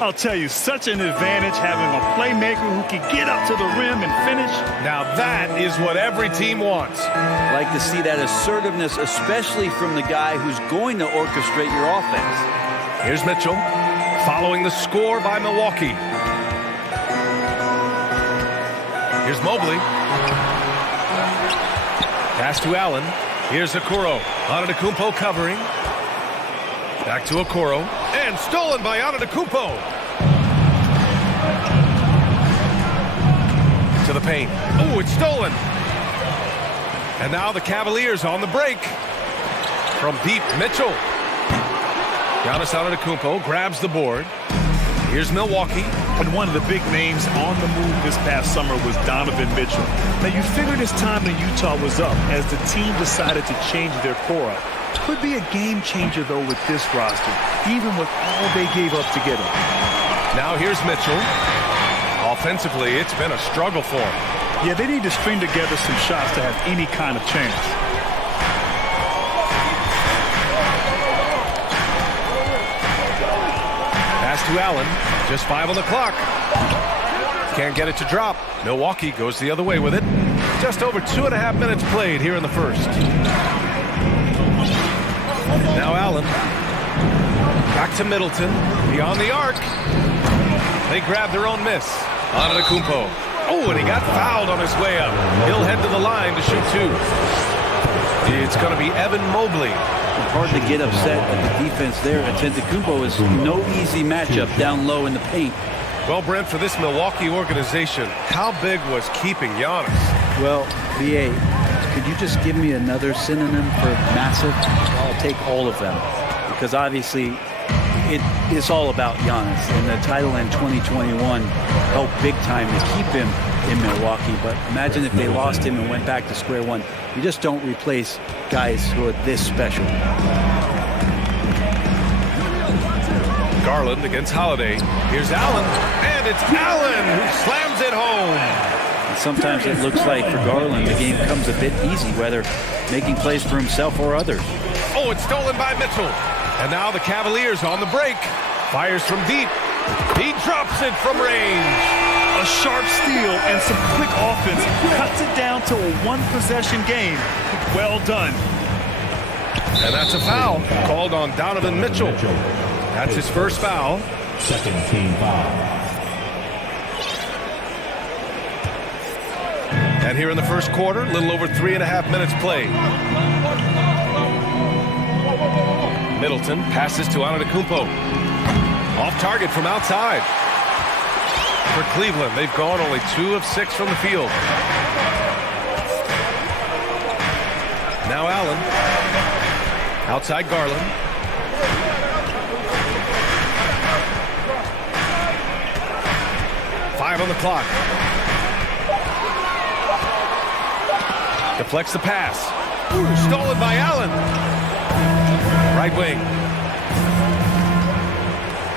I'll tell you, such an advantage having a playmaker who can get up to the rim and finish. Now that is what every team wants. Like to see that assertiveness, especially from the guy who's going to orchestrate your offense. Here's Mitchell, following the score by Milwaukee. Here's Mobley. Pass to Allen. Here's Okoro. Antetokounmpo covering. Back to Okoro. And stolen by Antetokounmpo. To the paint. Oh, it's stolen. And now the Cavaliers on the break. From deep, Mitchell. Giannis Antetokounmpo grabs the board. Here's Milwaukee. And one of the big names on the move this past summer was Donovan Mitchell. Now, you figured his time in Utah was up as the team decided to change their core up. Could be a game changer, though, with this roster, even with all they gave up to get him. Now here's Mitchell. Offensively, it's been a struggle for him. Yeah, they need to string together some shots to have any kind of chance. Pass to Allen. Just 5 on the clock. Can't get it to drop. Milwaukee goes the other way with it. Just over 2.5 minutes played here in the first. Now Allen. Back to Middleton. Beyond the arc. They grab their own miss. Antetokounmpo. Oh, and he got fouled on his way up. He'll head to the line to shoot 2. It's going to be Evan Mobley. Hard to get upset at the defense there. Antetokounmpo is no easy matchup down low in the paint. Well, Brent, for this Milwaukee organization, how big was keeping Giannis? Well, B.A., could you just give me another synonym for massive? I'll take all of them. Because obviously, it's all about Giannis. And the title in 2021 helped big time to keep him in Milwaukee. But imagine if they lost him and went back to square one. You just don't replace guys who are this special. Garland against Holiday. Here's Allen, and it's Allen who slams it home. And sometimes it looks like for Garland the game comes a bit easy, whether making plays for himself or others. Oh, it's stolen by Mitchell. And now the Cavaliers on the break. Fires from deep. He drops it from range. A sharp steal and some quick offense cuts it down to a one-possession game. Well done. And that's a foul called on Donovan Mitchell. That's his first foul. Second team foul. And here in the first quarter, a little over 3.5 minutes played. Middleton passes to Antetokounmpo. Off target from outside. For Cleveland, they've gone only 2 of 6 from the field. Now Allen. Outside Garland. Five on the clock. Deflects the pass. Ooh, stolen by Allen. Right wing.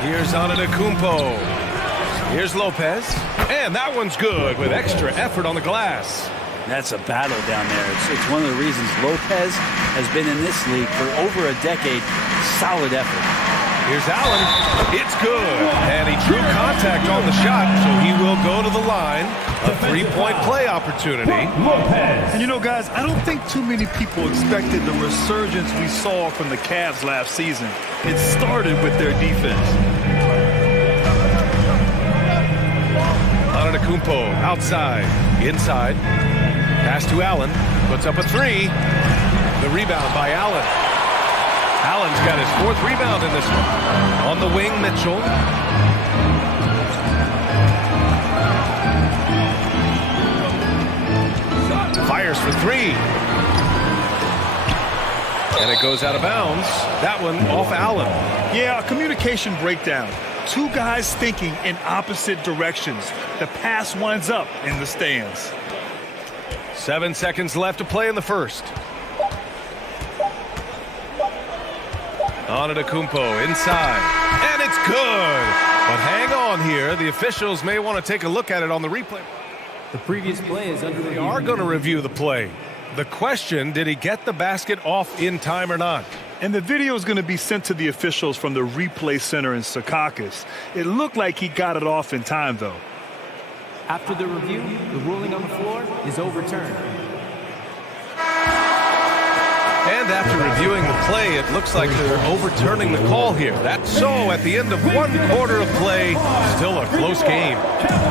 Here's Antetokounmpo. Here's Lopez. And that one's good with extra effort on the glass. That's a battle down there. It's one of the reasons Lopez has been in this league for over a decade. Solid effort. Here's Allen. It's good. And he drew contact on the shot, so he will go to the line. A three-point play opportunity. And you know, guys, I don't think too many people expected the resurgence we saw from the Cavs last season. It started with their defense. Antetokounmpo outside, inside. Pass to Allen. Puts up a 3. The rebound by Allen. Allen's got his 4th rebound in this one. On the wing, Mitchell. fires for three. And it goes out of bounds. That one off Allen. Yeah, a communication breakdown. Two guys thinking in opposite directions. The pass winds up in the stands. 7 seconds left to play in the first. Atletico inside. And it's good. But hang on here. The officials may want to take a look at it on the replay. The previous play is under They are going to review the play. The question, did he get the basket off in time or not? And the video is going to be sent to the officials from the replay center in Secaucus. It looked like he got it off in time, though. After the review, the ruling on the floor is overturned. And after reviewing the play, it looks like they're overturning the call here. That's so at the end of one quarter of play, still a close game.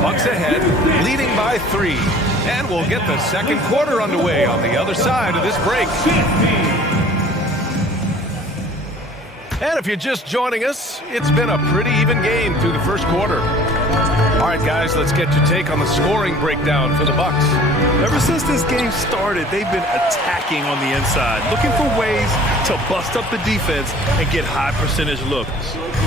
Bucks ahead, leading by 3. And we'll get the second quarter underway on the other side of this break. And if you're just joining us, it's been a pretty even game through the first quarter. All right, guys, let's get your take on the scoring breakdown for the Bucks. Ever since this game started, they've been attacking on the inside, looking for ways to bust up the defense and get high percentage looks.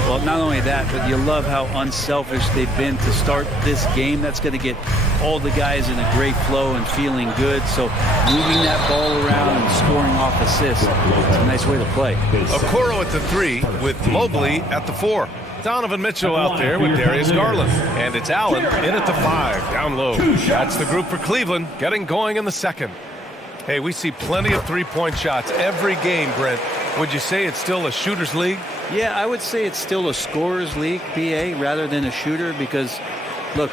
Well, not only that, but you love how unselfish they've been to start this game. That's going to get all the guys in a great flow and feeling good. So moving that ball around and scoring off assists, it's a nice way to play. Okoro at the 3 with Mobley at the 4. Donovan Mitchell out there with Darius Garland. And it's Allen in at the 5, down low. That's the group for Cleveland, getting going in the second. Hey, we see plenty of three-point shots every game, Brent. Would you say it's still a shooter's league? Yeah, I would say it's still a scorer's league, PA, rather than a shooter because, look,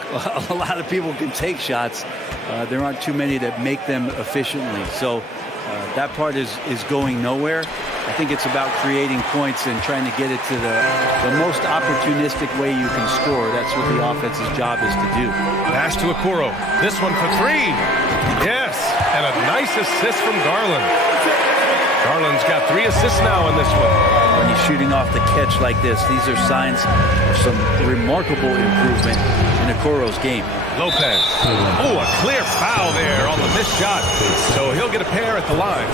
a lot of people can take shots. There aren't too many that make them efficiently. So that part is going nowhere. I think it's about creating points and trying to get it to the most opportunistic way you can score. That's what the offense's job is to do. Pass to Okoro. This one for 3. Yes, and a nice assist from Garland. Garland's got 3 assists now in this one. When he's shooting off the catch like this, these are signs of some remarkable improvement in Okoro's game. Lopez. Oh, a clear foul there on the missed shot. So he'll get a pair at the line.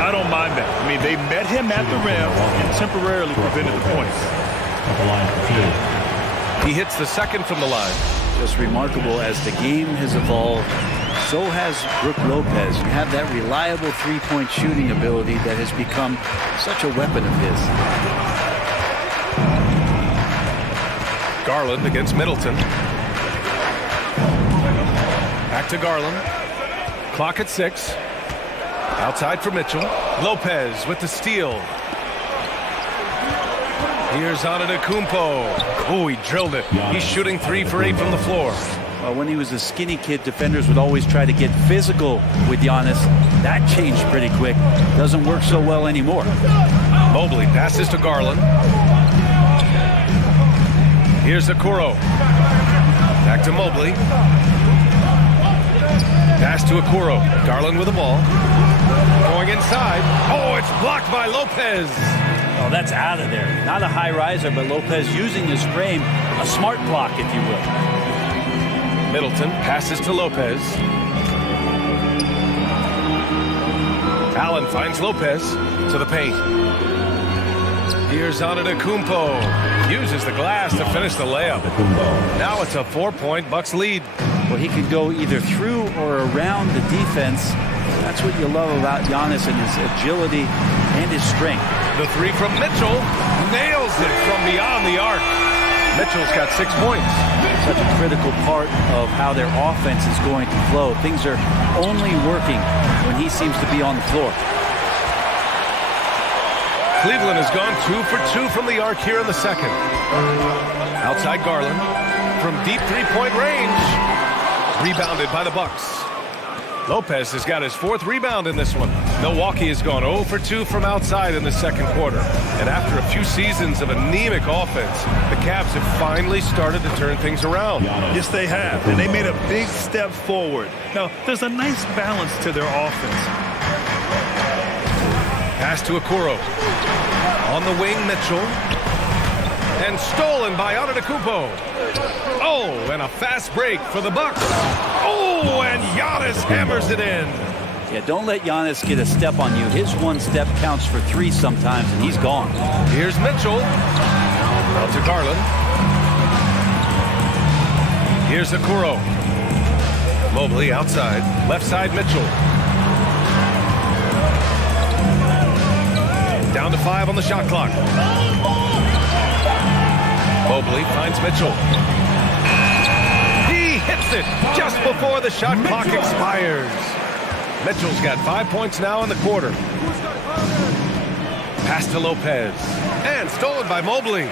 I don't mind that. I mean, they met him at the rim and temporarily prevented the points. He hits the second from the line. Just remarkable as the game has evolved. So has Brook Lopez. You have that reliable three-point shooting ability that has become such a weapon of his. Garland against Middleton. Back to Garland. Clock at 6. Outside for Mitchell. Lopez with the steal. Here's Atletico. Oh, he drilled it. He's shooting 3 for 8 from the floor. When he was a skinny kid, defenders would always try to get physical with Giannis. That changed pretty quick. Doesn't work so well anymore. Mobley passes to Garland. Here's Okoro. Back to Mobley. Pass to Okoro. Garland with the ball. Going inside. Oh, it's blocked by Lopez. Oh, that's out of there. Not a high riser, but Lopez using his frame. A smart block, if you will. Middleton passes to Lopez. Allen finds Lopez to the paint. Here's Atletico. Uses the glass to finish the layup. Now it's a 4-point Bucks lead. Well, he can go either through or around the defense. That's what you love about Giannis and his agility and his strength. The 3 from Mitchell. Nails it from beyond the arc. Mitchell's got 6 points. Such a critical part of how their offense is going to flow. Things are only working when he seems to be on the floor. Cleveland has gone 2 for 2 from the arc here in the second. Outside Garland from deep three-point range. Rebounded by the Bucks. Lopez has got his 4th rebound in this one. Milwaukee has gone 0 for 2 from outside in the second quarter. And after a few seasons of anemic offense, the Cavs have finally started to turn things around. Yes, they have. And they made a big step forward. Now, there's a nice balance to their offense. Pass to Okoro. On the wing, Mitchell. And stolen by Atletico. Oh, and a fast break for the Bucks. Oh, and Giannis hammers it in. Yeah, don't let Giannis get a step on you. His one step counts for 3 sometimes, and he's gone. Here's Mitchell. Out to Garland. Here's Okoro. Mobley outside. Left side, Mitchell. Down to 5 on the shot clock. Mobley finds Mitchell. He hits it just before the shot clock expires. Mitchell's got 5 points now in the quarter. Pass to Lopez. And stolen by Mobley.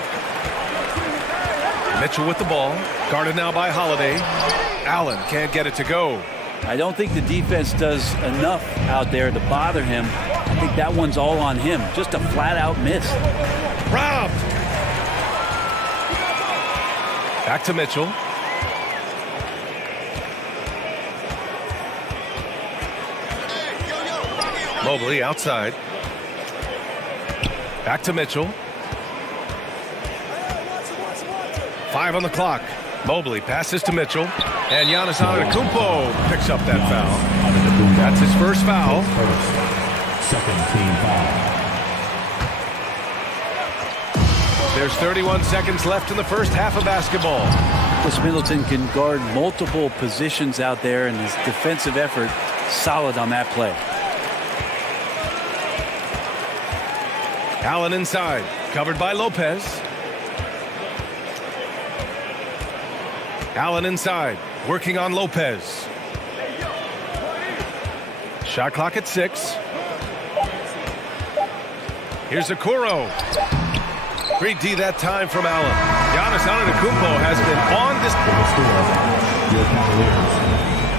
Mitchell with the ball. Guarded now by Holiday. Allen can't get it to go. I don't think the defense does enough out there to bother him. I think that one's all on him. Just a flat-out miss. Robbed. Back to Mitchell. Mobley outside. Back to Mitchell. 5 on the clock. Mobley passes to Mitchell. And Giannis Antetokounmpo picks up that foul. That's his first foul. Second team foul. There's 31 seconds left in the first half of basketball. Chris Middleton can guard multiple positions out there, and his defensive effort solid on that play. Allen inside, covered by Lopez. Allen inside, working on Lopez. Shot clock at 6. Here's Okoro. Great D that time from Allen. Giannis Antetokounmpo has been on this. Your Cavaliers,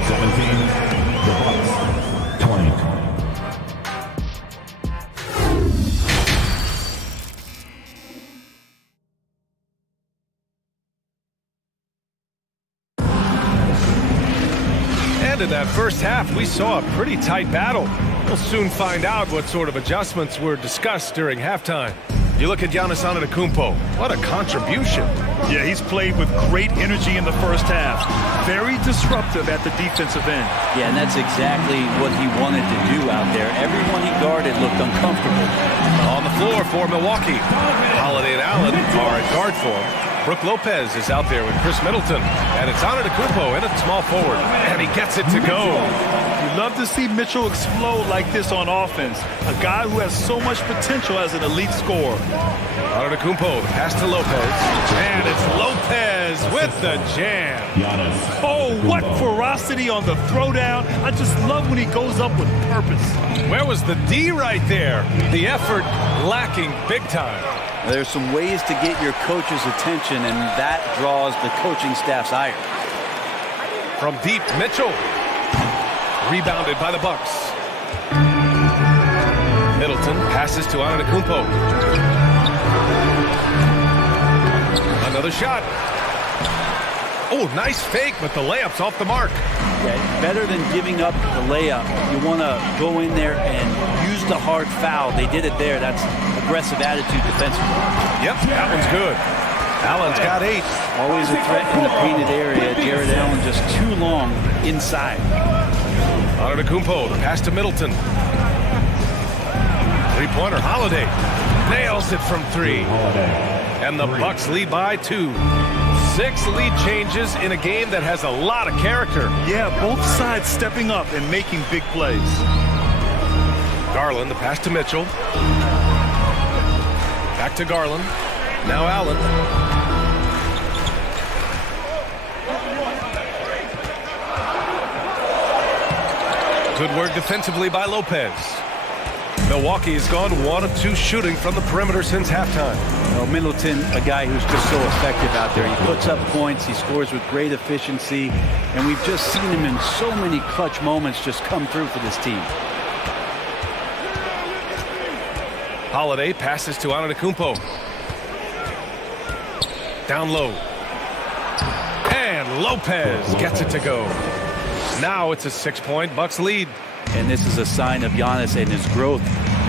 17. The Bucks, 20. In that first half, we saw a pretty tight battle. We'll soon find out what sort of adjustments were discussed during halftime. You look at Giannis Antetokounmpo, what a contribution. Yeah, he's played with great energy in the first half. Very disruptive at the defensive end. Yeah, and that's exactly what he wanted to do out there. Everyone he guarded looked uncomfortable. On the floor for Milwaukee. Holiday and Allen are at guard for him. Brook Lopez is out there with Chris Middleton. And it's Antetokounmpo in at small forward. And he gets it to go. You love to see Mitchell explode like this on offense. A guy who has so much potential as an elite scorer. Antetokounmpo, pass to Lopez. And it's Lopez with the jam. Oh, what ferocity on the throwdown. I just love when he goes up with purpose. Where was the D right there? The effort lacking big time. There's some ways to get your coach's attention, and that draws the coaching staff's ire. From deep, Mitchell. Rebounded by the Bucks. Middleton passes to Antetokounmpo. Another shot. Oh, nice fake, but the layup's off the mark. Yeah, better than giving up the layup. You want to go in there and use the hard foul. They did it there. That's aggressive attitude defensively. Yep, that one's good. Allen's got 8. Always a threat in the painted area. Jared Allen just too long inside. Antetokounmpo, the pass to Middleton. Three-pointer, Holiday. Nails it from 3. And the Bucks lead by 2. 6 lead changes in a game that has a lot of character. Yeah, both sides stepping up and making big plays. Garland, the pass to Mitchell. Back to Garland. Now Allen. Good work defensively by Lopez. Milwaukee has gone 1 of 2 shooting from the perimeter since halftime. Well, Middleton, a guy who's just so effective out there. He puts up points, he scores with great efficiency, and we've just seen him in so many clutch moments just come through for this team. Holiday passes to Antetokounmpo. Down low. And Lopez gets it to go. Now it's a 6-point Bucks lead. And this is a sign of Giannis and his growth.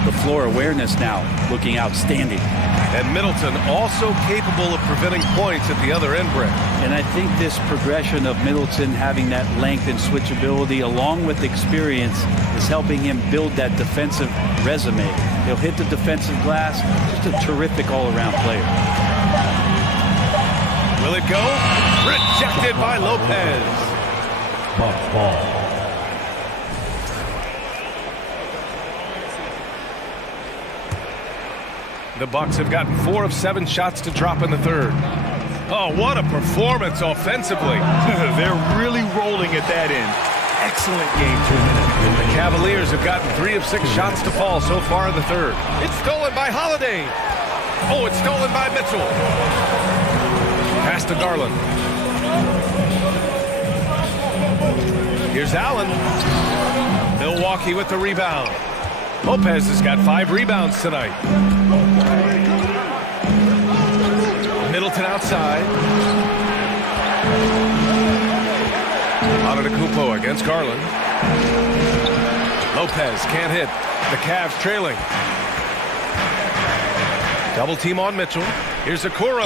The floor awareness now looking outstanding. And Middleton also capable of preventing points at the other end, Brett. And I think this progression of Middleton having that length and switchability along with experience is helping him build that defensive resume. He'll hit the defensive glass. Just a terrific all-around player. Will it go? Rejected by Lopez. Ball. The Bucks have gotten 4 of 7 shots to drop in the third. Oh, what a performance offensively. They're really rolling at that end. Excellent game, 2 minutes. The Cavaliers have gotten 3 of 6 shots to fall so far in the third. It's stolen by Holiday. Oh, it's stolen by Mitchell. Pass to Garland. Here's Allen. Milwaukee with the rebound. Lopez has got 5 rebounds tonight. Middleton outside. Atletico against Garland. Lopez can't hit. The Cavs trailing. Double team on Mitchell. Here's Okoro.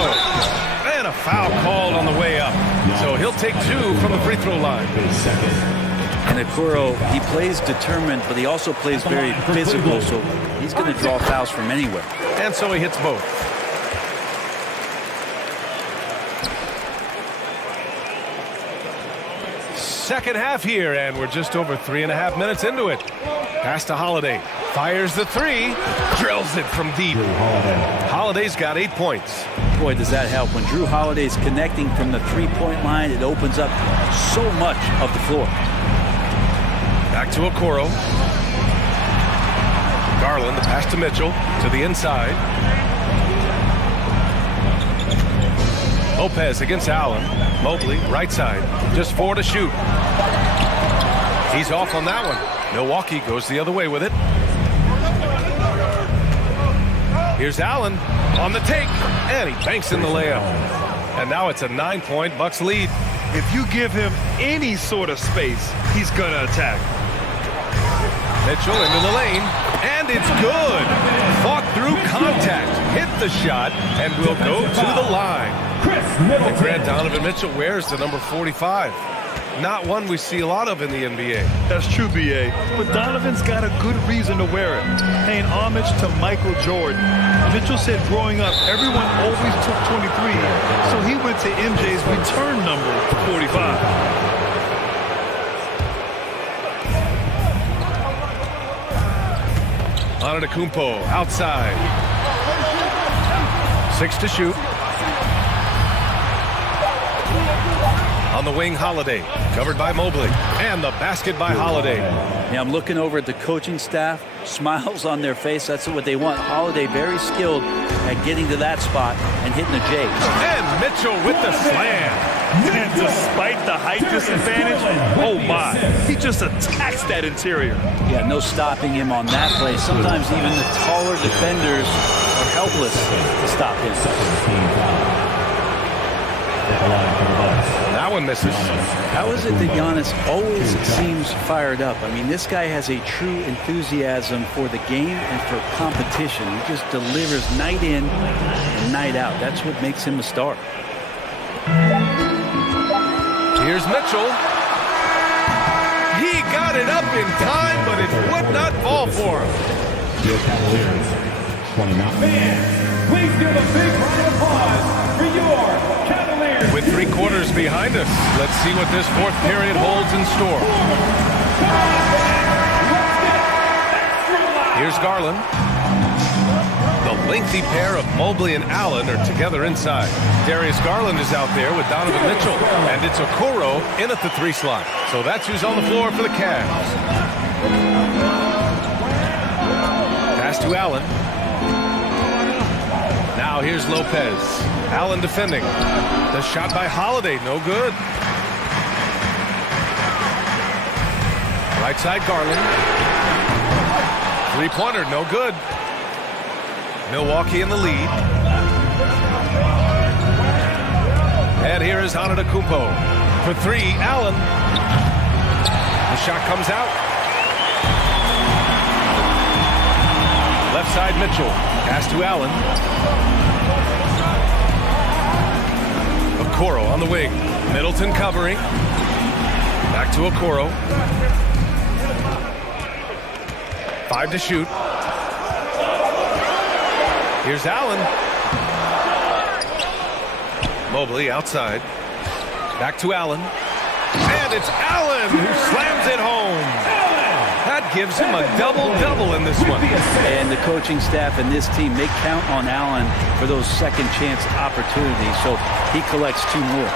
And a foul called on the way up. So he'll take 2 from the free throw line. And Okoro, he plays determined, but he also plays very physical, so he's going to draw fouls from anywhere. And so he hits both. Second half here, and we're just over 3.5 minutes into it. Pass to Holiday. Fires the 3. Drills it from deep. Holiday's got 8 points. Boy, does that help. When Drew Holiday's connecting from the three-point line, it opens up so much of the floor. Back to Okoro. Garland, the pass to Mitchell, to the inside. Lopez against Allen. Mobley, right side. Just 4 to shoot. He's off on that one. Milwaukee goes the other way with it. Here's Allen on the take, and he banks in the layup. And now it's a 9-point Bucks lead. If you give him any sort of space, he's going to attack. Mitchell into the lane, and it's good. Fought through contact, hit the shot, and will go to the line. And Grant Donovan Mitchell wears the number 45. Not one we see a lot of in the NBA. That's true, B.A. But Donovan's got a good reason to wear it, paying homage to Michael Jordan. Mitchell said growing up, everyone always took 23, so he went to MJ's return number, 45. Antetokounmpo outside. 6 to shoot. On the wing, Holiday. Covered by Mobley. And the basket by Holiday. Yeah, I'm looking over at the coaching staff. Smiles on their face. That's what they want. Holiday very skilled at getting to that spot and hitting the J. And Mitchell with the slam. And despite the height disadvantage, oh my, he just attacks that interior. Yeah, no stopping him on that play. Sometimes even the taller defenders are helpless to stop him. That one misses. How is it that Giannis always seems fired up? I mean, this guy has a true enthusiasm for the game and for competition. He just delivers night in and night out. That's what makes him a star. Here's Mitchell. He got it up in time, but it would not fall for him. Your Cavaliers, 29. Fans, please give a big round of applause for your Cavaliers. With 3 quarters behind us, let's see what this 4th period holds in store. Here's Garland. The lengthy pair of Mobley and Allen are together inside. Darius Garland is out there with Donovan Mitchell, and it's Okoro in at the 3 slot. So that's who's on the floor for the Cavs. Pass to Allen. Now here's Lopez. Allen defending. The shot by Holiday, no good. Right side Garland. 3-pointer, no good. Milwaukee in the lead. And here is Antetokounmpo. For 3, Allen. The shot comes out. Left side Mitchell. Pass to Allen. Okoro on the wing. Middleton covering. Back to Okoro. 5 to shoot. Here's Allen. Mobley outside. Back to Allen. And it's Allen who slams it home. That gives him a double-double in this one. And the coaching staff and this team, they count on Allen for those second chance opportunities. So he collects 2 more.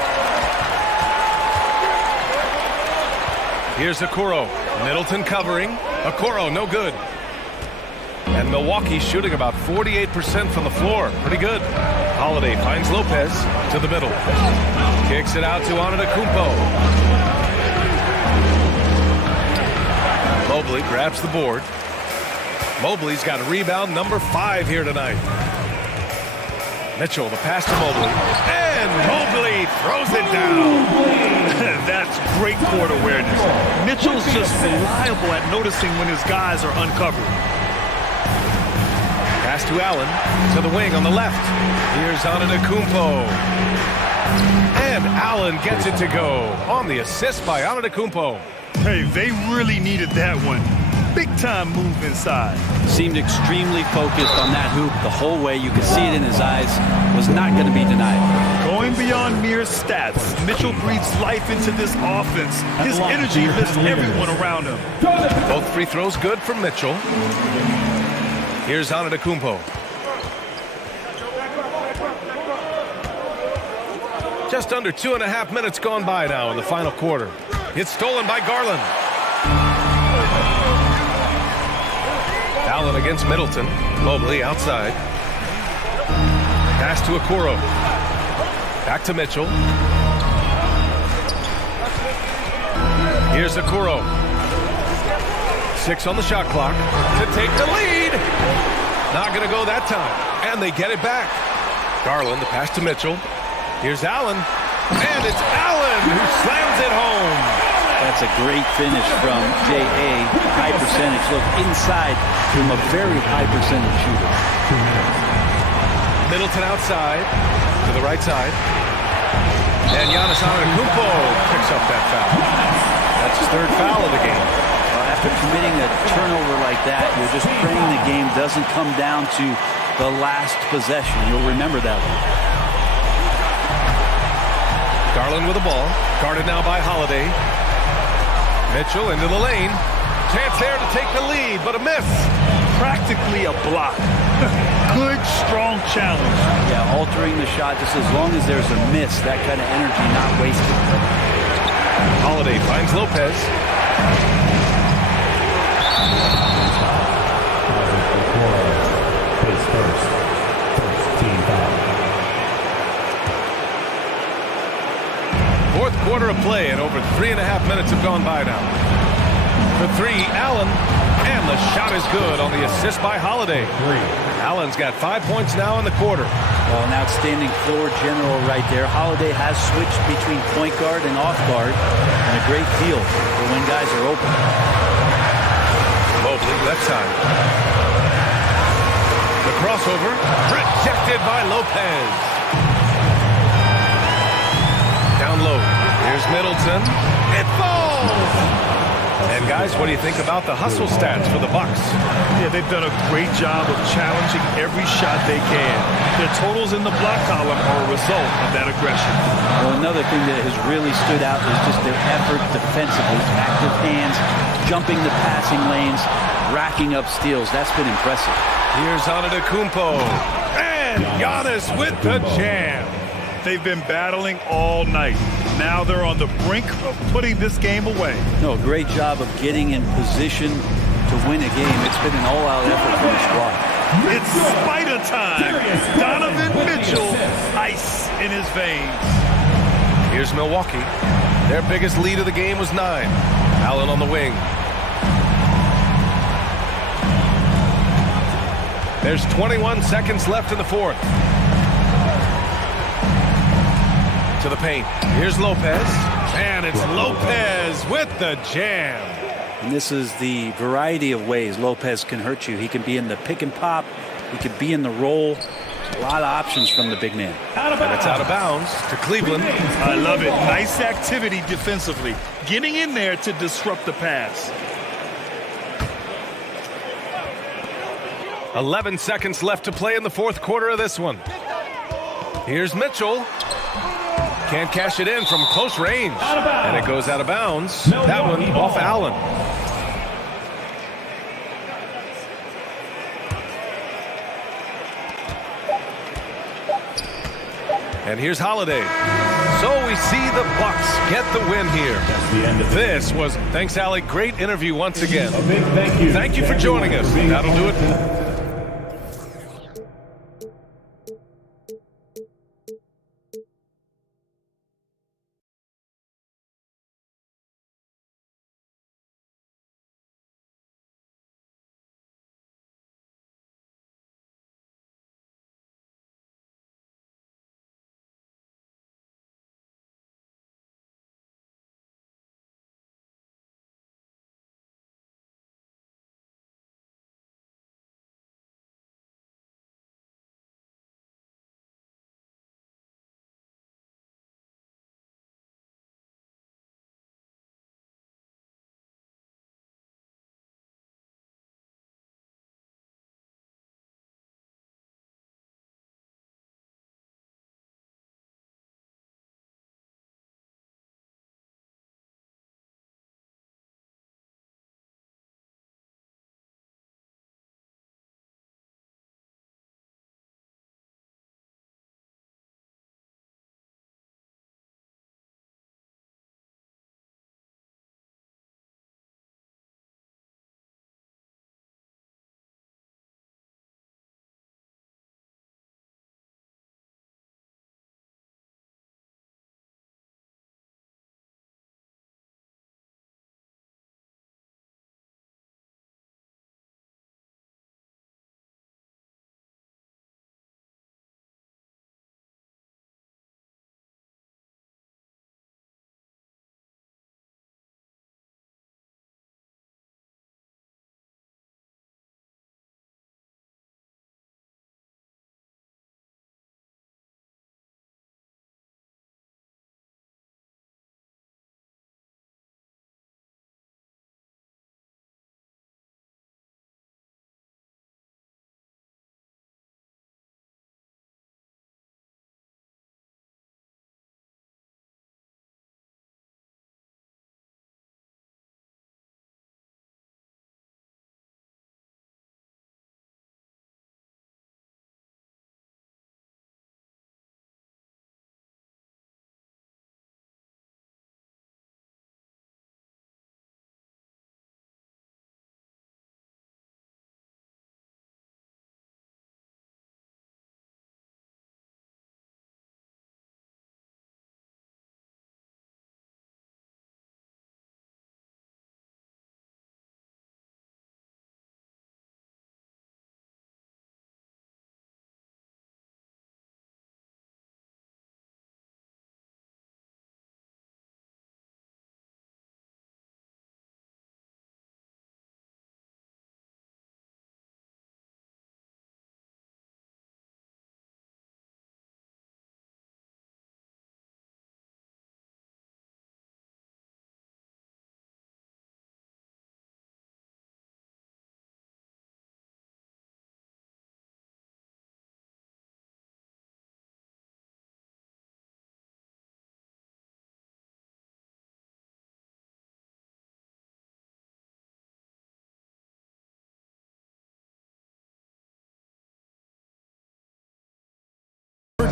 Here's Okoro. Middleton covering. Okoro, no good. And Milwaukee shooting about 48% from the floor. Pretty good. Holiday finds Lopez to the middle. Kicks it out to Antetokounmpo. Mobley grabs the board. Mobley's got rebound number 5 here tonight. Mitchell, the pass to Mobley. And Mobley throws it down. That's great court awareness. Mitchell's just reliable at noticing when his guys are uncovered. Pass to Allen, to the wing on the left. Here's Antetokounmpo. And Allen gets it to go on the assist by Antetokounmpo. Hey, they really needed that one. Big-time move inside. Seemed extremely focused on that hoop the whole way. You could see it in his eyes. Was not going to be denied. Going beyond mere stats, Mitchell breathes life into this offense. His energy lifts everyone around him. Both free throws good from Mitchell. Here's Antetokounmpo. Just under 2.5 minutes gone by now in the final quarter. It's stolen by Garland. Allen against Middleton. Mobley outside. Pass to Okoro. Back to Mitchell. Here's Okoro. 6 on the shot clock to take the lead. Not going to go that time. And they get it back. Garland, the pass to Mitchell. Here's Allen. And it's Allen who slams it home. That's a great finish from J.A. High percentage look inside from a very high percentage shooter. Middleton outside to the right side. And Giannis Antetokounmpo picks up that foul. That's his 3rd foul of the game. After committing a turnover like that, you're just praying the game doesn't come down to the last possession. You'll remember that one. Garland with the ball. Guarded now by Holiday. Mitchell into the lane. Chance there to take the lead, but a miss. Practically a block. Good, strong challenge. Yeah, altering the shot just as long as there's a miss. That kind of energy not wasted. Holiday finds Lopez. Fourth quarter of play, and over 3.5 minutes have gone by now. For 3, Allen, and the shot is good on the assist by Holiday. Allen's got 5 points now in the quarter. Well, an outstanding floor general right there. Holiday has switched between point guard and off guard, and a great feel for when guys are open. Mobley, left side. The crossover, rejected by Lopez. Down low. Here's Middleton. It falls! And guys, what do you think about the hustle stats for the Bucks? Yeah, they've done a great job of challenging every shot they can. Their totals in the block column are a result of that aggression. Well, another thing that has really stood out is just their effort defensively. Active hands, jumping the passing lanes, racking up steals. That's been impressive. Here's Antetokounmpo. And Giannis with the jam. They've been battling all night. Now they're on the brink of putting this game away. No, great job of getting in position to win a game. It's been an all-out effort from the squad. It's spider time. Donovan Mitchell, ice in his veins. Here's Milwaukee. Their biggest lead of the game was 9. Allen on the wing. There's 21 seconds left in the fourth. To the paint. Here's Lopez. And it's Lopez with the jam. And this is the variety of ways Lopez can hurt you. He can be in the pick and pop. He could be in the roll. A lot of options from the big man. And it's out of bounds to Cleveland. I love it. Nice activity defensively. Getting in there to disrupt the pass. 11 seconds left to play in the fourth quarter of this one. Here's Mitchell. Can't cash it in from close range. And it goes out of bounds. That one off Allen. And here's Holiday. So we see the Bucks get the win here. This was, thanks, Allie. Great interview once again. Thank you for joining us. That'll do it.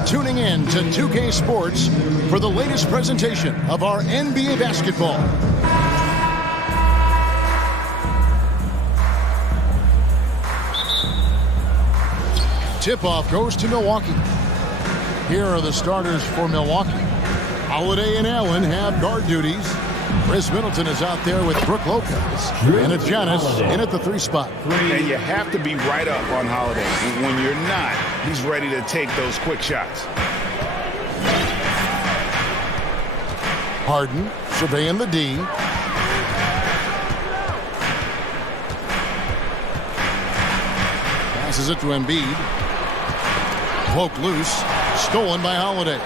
Tuning in to 2K Sports for the latest presentation of our NBA basketball. Tip-off goes to Milwaukee. Here are the starters for Milwaukee. Holiday and Allen have guard duties. Chris Middleton is out there with Brook Lopez. And it's Giannis in at the 3 spot. And you have to be right up on Holiday. When you're not, he's ready to take those quick shots. Harden surveying the D. Passes it to Embiid. Poked loose. Stolen by Holiday.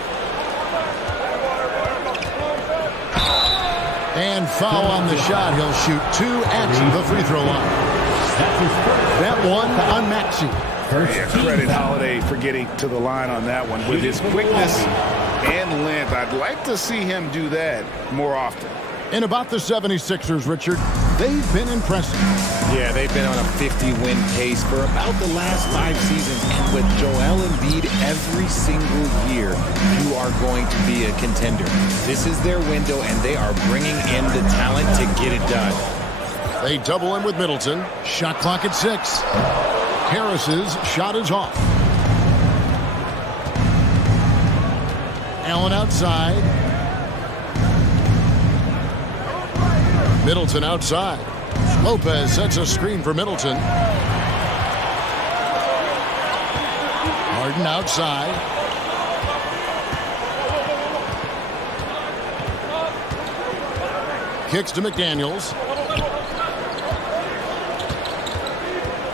And foul on the shot. He'll shoot 2 at the free throw line. That one on Maxey. Yeah, credit Holiday for getting to the line on that one. With his quickness and length, I'd like to see him do that more often. And about the 76ers, Richard, they've been impressive. Yeah, they've been on a 50-win pace for about the last 5 seasons. And with Joel Embiid every single year, you are going to be a contender. This is their window, and they are bringing in the talent to get it done. They double in with Middleton. Shot clock at 6. Harris's shot is off. Allen outside. Middleton outside. Lopez sets a screen for Middleton. Harden outside. Kicks to McDaniels.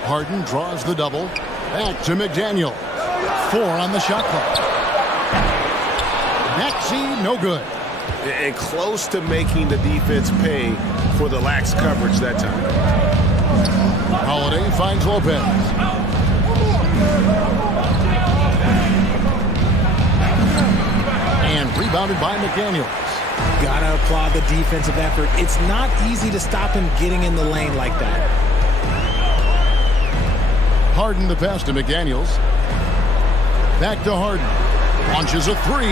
Harden draws the double. Back to McDaniel. 4 on the shot clock. Maxey, no good. And close to making the defense pay for the lax coverage that time. Holiday finds Lopez. And rebounded by McDaniels. Gotta applaud the defensive effort. It's not easy to stop him getting in the lane like that. Harden the pass to McDaniels. Back to Harden. Launches a 3.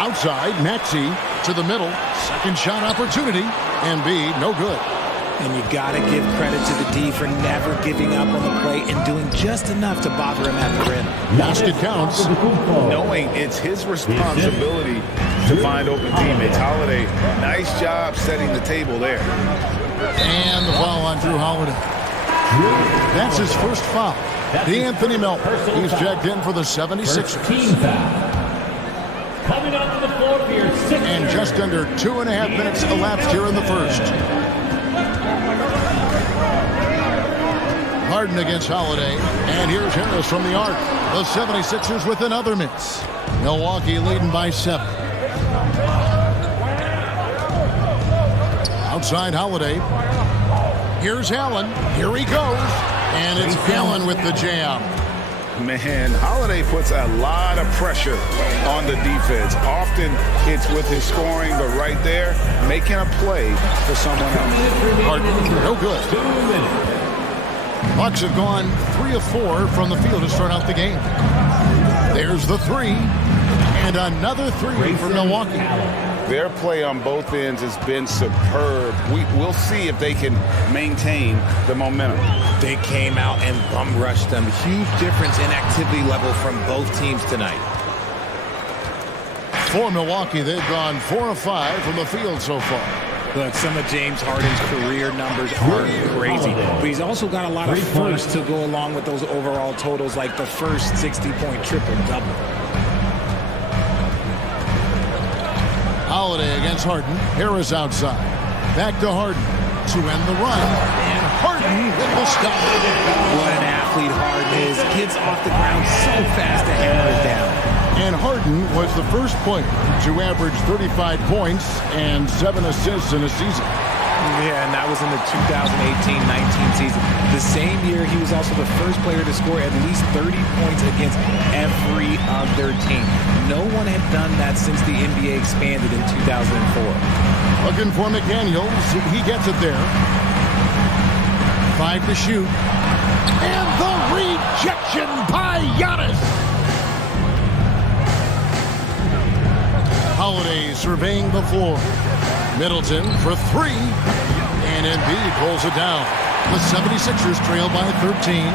Outside, Maxey to the middle. Second shot opportunity. Embiid, no good. And you got to give credit to the D for never giving up on the play and doing just enough to bother him at the rim. Basket counts. Knowing it's his responsibility to find open teammates. Holiday, nice job setting the table there. And the foul on Drew Holiday. That's his first foul. D'Anthony Melton. He's checked in for the 76ers. Coming onto the floor for your 6th. And just under 2.5 minutes elapsed here in the first. Harden against Holiday. And here's Harris from the arc. The 76ers with another miss. Milwaukee leading by 7. Outside Holiday. Here's Allen. Here he goes. And it's Allen with the jam. Man, Holiday puts a lot of pressure on the defense. Often it's with his scoring, but right there, making a play for someone else. Harden, no good. Bucks have gone 3 of 4 from the field to start out the game. There's the 3. And another 3 for Milwaukee. Their play on both ends has been superb. We'll see if they can maintain the momentum. They came out and bum rushed them. Huge difference in activity level from both teams tonight. For Milwaukee, they've gone 4 of 5 from the field so far. Look, some of James Harden's career numbers are crazy, but he's also got a lot of firsts to go along with those overall totals, like the first 60-point triple-double. Holiday against Harden. Harris outside. Back to Harden to end the run. And Harden with the stop. What an athlete Harden is. Gets off the ground so fast to hammer it down. And Harden was the first player to average 35 points and 7 assists in a season. Yeah, and that was in the 2018-19 season. The same year, he was also the first player to score at least 30 points against every other team. No one had done that since the NBA expanded in 2004. Looking for McDaniels. He gets it there. 5 to shoot. And the rejection by Giannis. Holiday surveying the floor. Middleton for 3. And Embiid pulls it down. The 76ers trail by 13.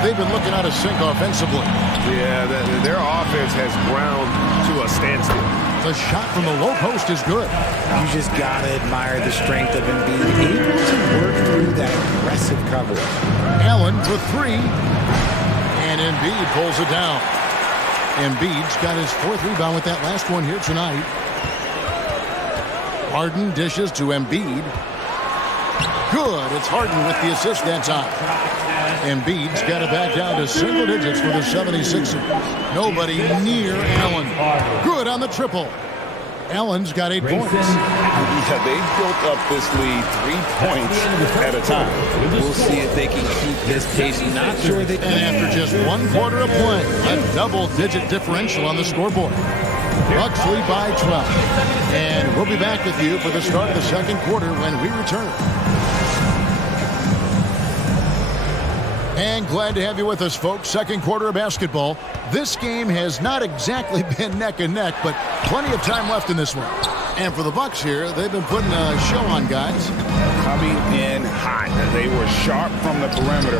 They've been looking out of sync offensively. Yeah, their offense has ground to a standstill. The shot from the low post is good. You just got to admire the strength of Embiid, able to work through that aggressive coverage. Allen for 3. And Embiid pulls it down. Embiid's got his 4th rebound with that last one here tonight. Harden dishes to Embiid. Good. It's Harden with the assist that time. Embiid's got it back down to single digits for the 76ers. Nobody near Allen. Good on the triple. Allen's got 8 points. Yeah, they built up this lead 3 points at a time. We'll see if they can keep this pace. Not sure they can. And after just 1 quarter of play, a double-digit differential on the scoreboard. Bucks lead by 12. And we'll be back with you for the start of the second quarter when we return. And glad to have you with us, folks. Second quarter of basketball. This game has not exactly been neck and neck, but plenty of time left in this one. And for the Bucks here, they've been putting a show on, guys. Coming in hot. They were sharp from the perimeter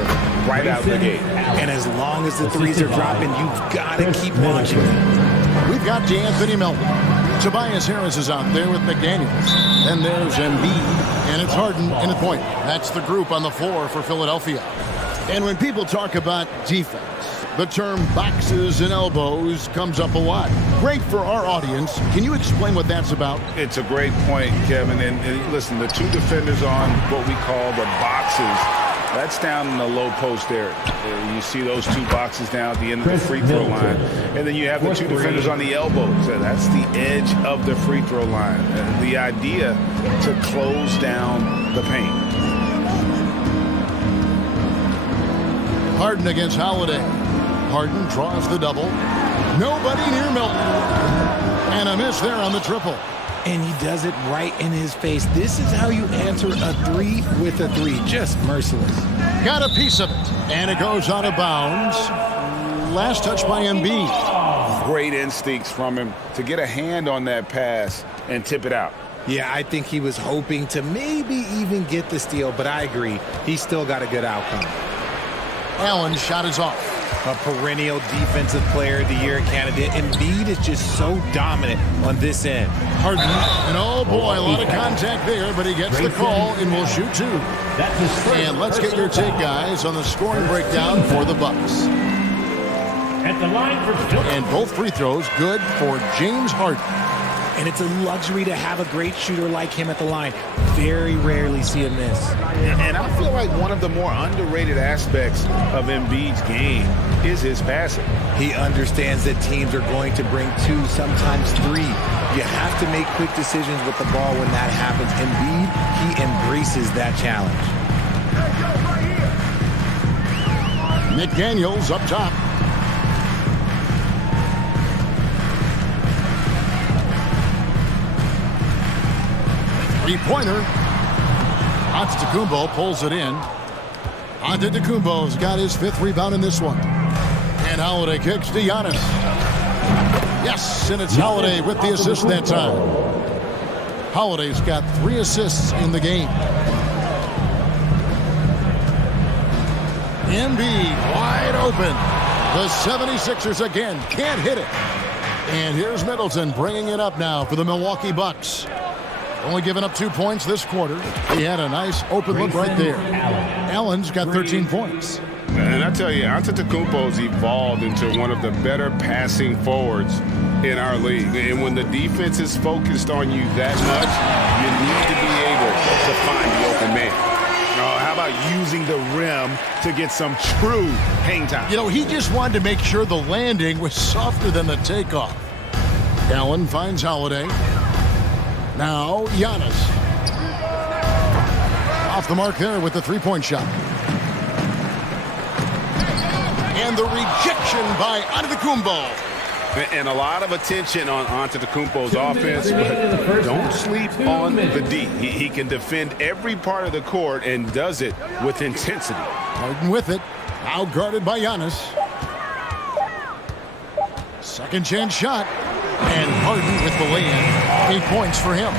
right out the gate. And as long as the threes are dropping, you've got to keep watching. We've got DeAnthony Melton. Tobias Harris is out there with McDaniels. Then there's Embiid, and it's Harden in a point. That's the group on the floor for Philadelphia. And when people talk about defense, the term boxes and elbows comes up a lot. Great for our audience. Can you explain what that's about? It's a great point, Kevin. And listen, the 2 defenders on what we call the boxes, that's down in the low post area. You see those 2 boxes down at the end of the free throw line. And then you have the 2 defenders on the elbows. That's the edge of the free throw line. The idea to close down the paint. Harden against Holiday. Harden draws the double. Nobody near Milton. And a miss there on the triple. And he does it right in his face. This is how you answer a 3 with a 3. Just merciless. Got a piece of it. And it goes out of bounds. Last touch by Embiid. Great instincts from him to get a hand on that pass and tip it out. Yeah, I think he was hoping to maybe even get the steal, but I agree. He still got a good outcome. Allen's shot is off. A perennial defensive player of the year candidate. Embiid is just so dominant on this end. Harden, and oh boy, a lot of contact there, but he gets the call and will shoot 2. And let's get your take, guys, on the scoring breakdown for the Bucks. At the line for and both free throws good for James Harden. And it's a luxury to have a great shooter like him at the line. Very rarely see a miss. And I feel like one of the more underrated aspects of Embiid's game is his passing. He understands that teams are going to bring 2, sometimes 3. You have to make quick decisions with the ball when that happens. Embiid, he embraces that challenge. McDaniels up top. Three-pointer. Antetokounmpo pulls it in. Antetokounmpo's got his 5th rebound in this one. And Holiday kicks to Giannis. Yes, and it's Holiday with the assist that time. Holiday's got 3 assists in the game. Embiid wide open. The 76ers again can't hit it. And here's Middleton bringing it up now for the Milwaukee Bucks. Only giving up 2 points this quarter. He had a nice open look right there. Allen's got 13 points. And I tell you, Antetokounmpo's evolved into one of the better passing forwards in our league. And when the defense is focused on you that much, you need to be able to find the open man. How about using the rim to get some true hang time? You know, he just wanted to make sure the landing was softer than the takeoff. Allen finds Holiday. Now, Giannis. Off the mark there with the 3-point shot. And the rejection by Antetokounmpo. And a lot of attention on Antetokounmpo's offense, but don't sleep on the D. He can defend every part of the court and does it with intensity. Harden with it. Now guarded by Giannis. Second chance shot. And Harden with the lay-in. 8 points for him.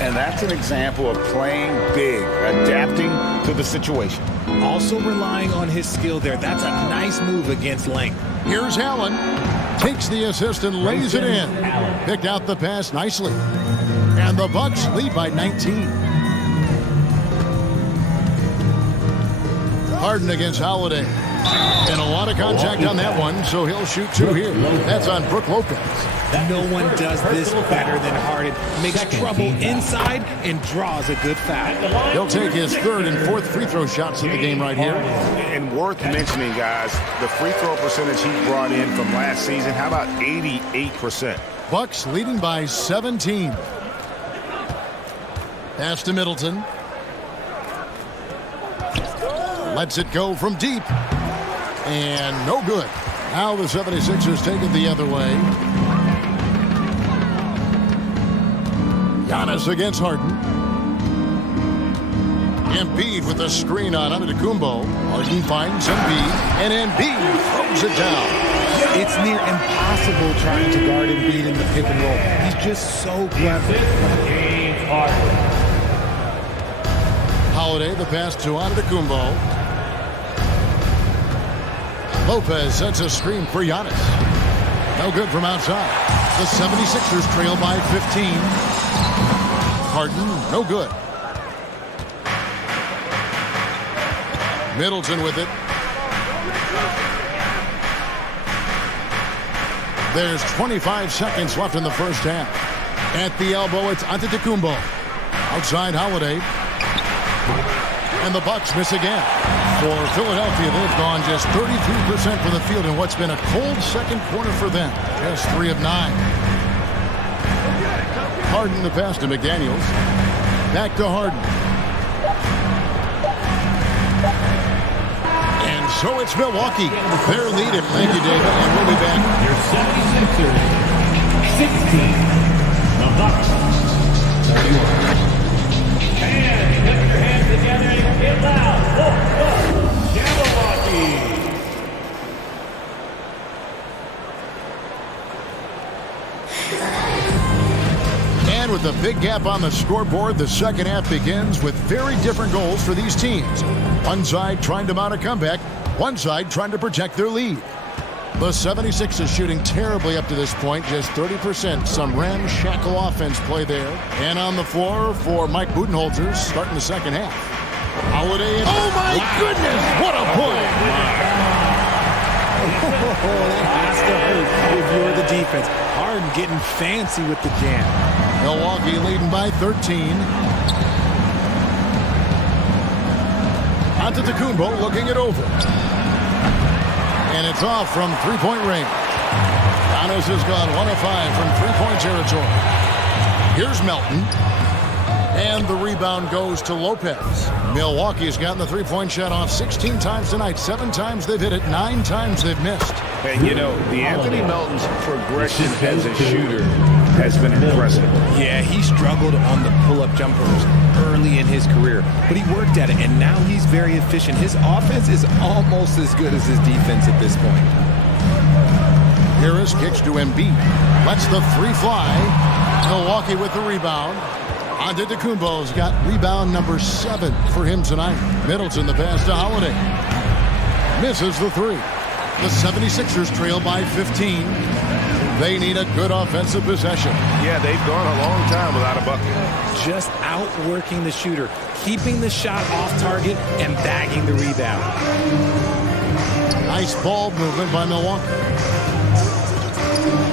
And that's an example of playing big, adapting to the situation. Also relying on his skill there. That's a nice move against length. Here's Allen. Takes the assist and lays it in. Picked out the pass nicely. And the Bucks lead by 19. Harden against Holiday. And a lot of contact on that one, so he'll shoot 2 here. That's on Brook Lopez. No one does this better than Harden. Makes trouble inside and draws a good foul. He'll take his 3rd and 4th free throw shots of the game right here. And worth mentioning, guys, the free throw percentage he brought in from last season, how about 88%? Bucks leading by 17. Pass to Middleton. Lets it go from deep. And no good. Now the 76ers take it the other way. Giannis against Harden. Embiid with a screen on Antetokounmpo. Harden finds Embiid, and Embiid throws it down. It's near impossible trying to guard Embiid in the pick and roll. He's just so clever. Holiday, the pass to Antetokounmpo. Lopez sets a screen for Giannis. No good from outside. The 76ers trail by 15. Harden, no good. Middleton with it. There's 25 seconds left in the first half. At the elbow, it's Antetokounmpo. Outside Holiday. And the Bucks miss again. For Philadelphia, they've gone just 33% from the field in what's been a cold second quarter for them. Just 3 of 9. Harden the pass to McDaniels. Back to Harden. And so it's Milwaukee. Their lead. Thank you, David. And we'll be back. Your 76ers, 16. The Bucks, 31. And put your hands together and get loud. Milwaukee. And with a big gap on the scoreboard, the second half begins with very different goals for these teams. One side trying to mount a comeback, one side trying to protect their lead. The 76ers shooting terribly up to this point, just 30%. Some ramshackle offense play there. And on the floor for Mike Budenholzer starting the second half. Holiday. Oh my goodness! What a play! That has to hurt if you're the defense. Harden getting fancy with the jam. Milwaukee leading by 13. Antetokounmpo looking it over. And it's off from three-point range. Giannis has gone 1 of 5 from three-point territory. Here's Melton. And the rebound goes to Lopez. Milwaukee's gotten the three-point shot off 16 times tonight. 7 times they've hit it, 9 times they've missed. And, you know, the Anthony Melton's progression as a shooter has been impressive. Yeah, he struggled on the pull-up jumpers early in his career, but he worked at it, and now he's very efficient. His offense is almost as good as his defense at this point. Harris kicks to Embiid. Lets the 3 fly. Milwaukee with the rebound. Antetokounmpo's got rebound number 7 for him tonight. Middleton the pass to Holiday. Misses the 3. The 76ers trail by 15. They need a good offensive possession. Yeah, they've gone a long time without a bucket. Just outworking the shooter, keeping the shot off target, and bagging the rebound. Nice ball movement by Milwaukee.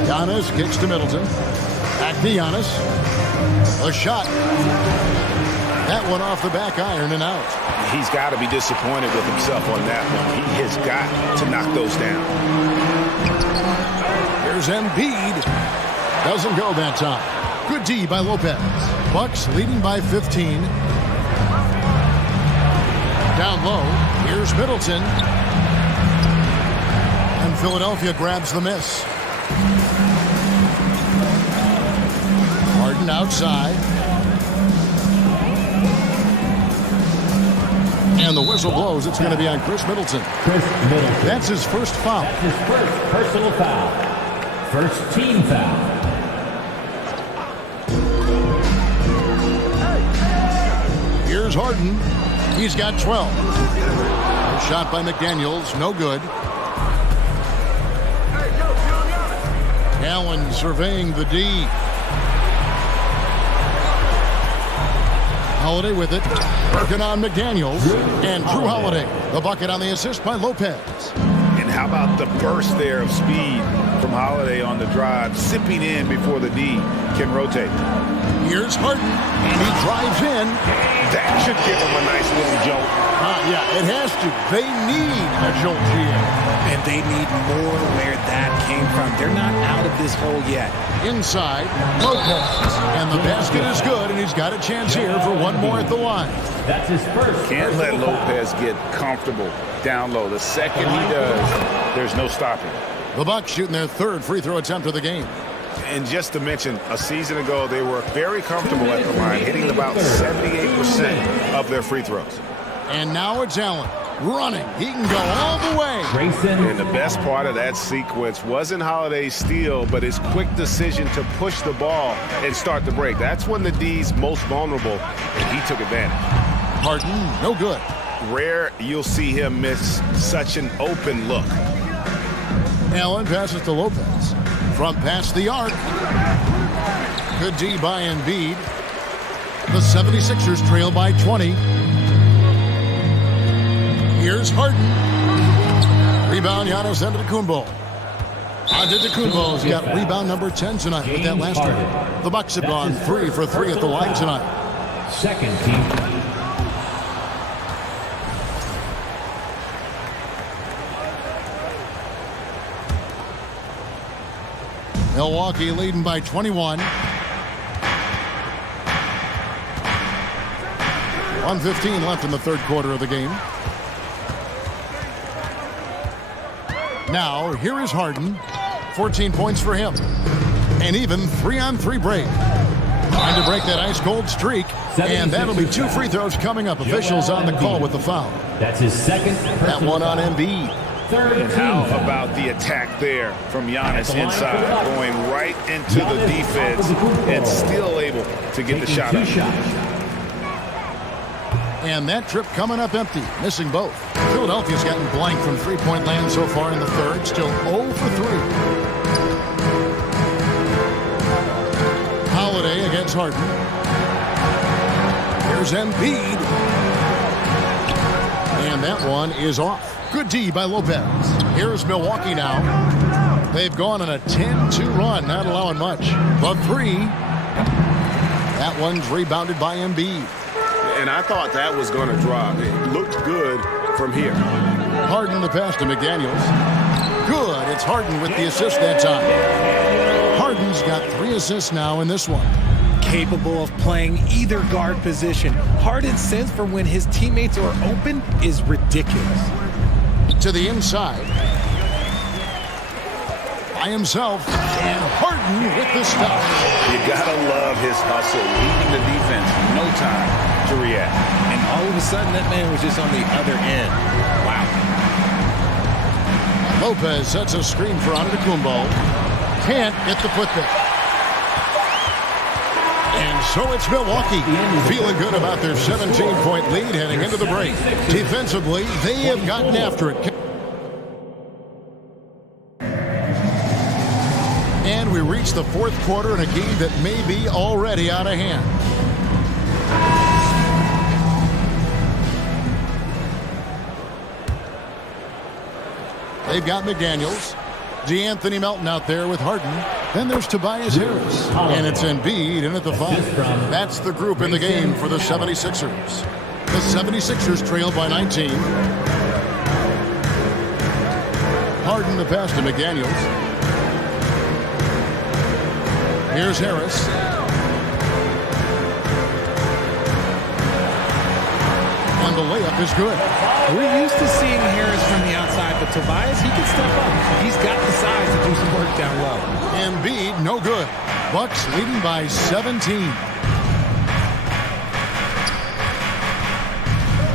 Giannis kicks to Middleton. Back to Giannis. A shot. That one off the back iron and out. He's got to be disappointed with himself on that one. He has got to knock those down. Here's Embiid. Doesn't go that time. Good D by Lopez. Bucks leading by 15. Down low. Here's Middleton. And Philadelphia grabs the miss. Harden outside. And the whistle blows. It's going to be on Chris Middleton. That's his first foul. That's his first personal foul. First team foul. Here's Harden. He's got 12. Shot by McDaniels. No good. Allen surveying the D. Holiday with it. Working on McDaniels. And Drew Holiday. The bucket on the assist by Lopez. And how about the burst there of speed from Holiday on the drive, sipping in before the D can rotate. Here's Harden, and he drives in. That should give him a nice little jolt. Yeah, it has to. They need a jolt here. And they need more where that came from. They're not out of this hole yet. Inside, Lopez. And the basket is good, and he's got a chance here for one more at the line. That's his first. Can't let Lopez get comfortable down low. The second he does, there's no stopping. The Bucks shooting their third free throw attempt of the game. And just to mention, a season ago, they were very comfortable at the line, hitting about 78% of their free throws. And now it's Allen running. He can go all the way. And the best part of that sequence wasn't Holiday's steal, but his quick decision to push the ball and start the break. That's when the D's most vulnerable, and he took advantage. Harden, no good. Rare you'll see him miss such an open look. Allen passes to Lopez. From past the arc. Good D by Embiid. The 76ers trail by 20. Here's Harden. Rebound, Giannis Antetokounmpo. Antetokounmpo's got rebound number 10 tonight with that last one. The Bucks have gone 3 for 3 at the line tonight. Second team. Milwaukee leading by 21. 1:15 left in the third quarter of the game. Now, here is Harden. 14 points for him. And even 3-on-3 break. Trying to break that ice-cold streak. And that'll be 2 free throws coming up. Officials on the call with the foul. That's his second. That one on Embiid. And how about the attack there from Giannis inside, going right into the defense and still able to get the shot up. And that trip coming up empty, missing both. Philadelphia's gotten blank from three-point land so far in the third, still 0 for 3. Holiday against Harden. Here's Embiid. And that one is off. Good D by Lopez. Here's Milwaukee now. They've gone on a 10-2 run, not allowing much. The 3. That one's rebounded by Embiid. And I thought that was going to drop. It looked good from here. Harden the pass to McDaniels. Good. It's Harden with the assist that time. Harden's got 3 assists now in this one. Capable of playing either guard position. Harden's sense for when his teammates are open is ridiculous. To the inside. By himself. And Harden with the stop. You gotta love his hustle, leading the defense. No time to react. And all of a sudden, that man was just on the other end. Wow. Lopez sets a screen for Antetokounmpo. Can't get the putback. And so it's Milwaukee feeling good about their 17-point lead heading into the break. Defensively, they have gotten after it. And we reach the fourth quarter in a game that may be already out of hand. They've got McDaniels. DeAnthony Melton out there with Harden. Then there's Tobias Harris. And it's Embiid in at the 5. That's the group in the game for the 76ers. The 76ers trail by 19. Harden the pass to McDaniels. Here's Harris. And the layup is good. We're used to seeing Harris from the outside, but Tobias, he can step up. He's got the size to do some work down low. Embiid, no good. Bucks leading by 17.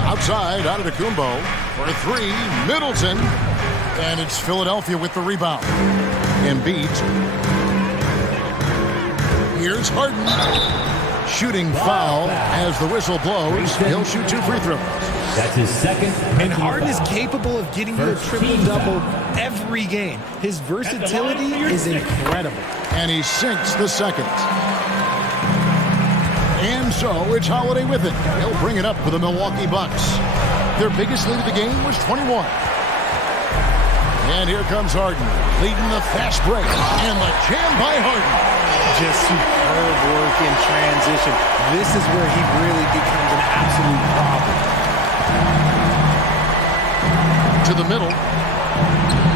Outside, Antetokounmpo for 3. Middleton. And it's Philadelphia with the rebound. Embiid. Here's Harden. Shooting foul as the whistle blows. He'll shoot 2 free throws. That's his second. And Harden is capable of getting you a triple-double every game. His versatility is incredible. And he sinks the second. And so it's Holiday with it. He'll bring it up for the Milwaukee Bucks. Their biggest lead of the game was 21. And here comes Harden, leading the fast break. And the jam by Harden. Just superb work in transition. This is where he really becomes an absolute problem. To the middle.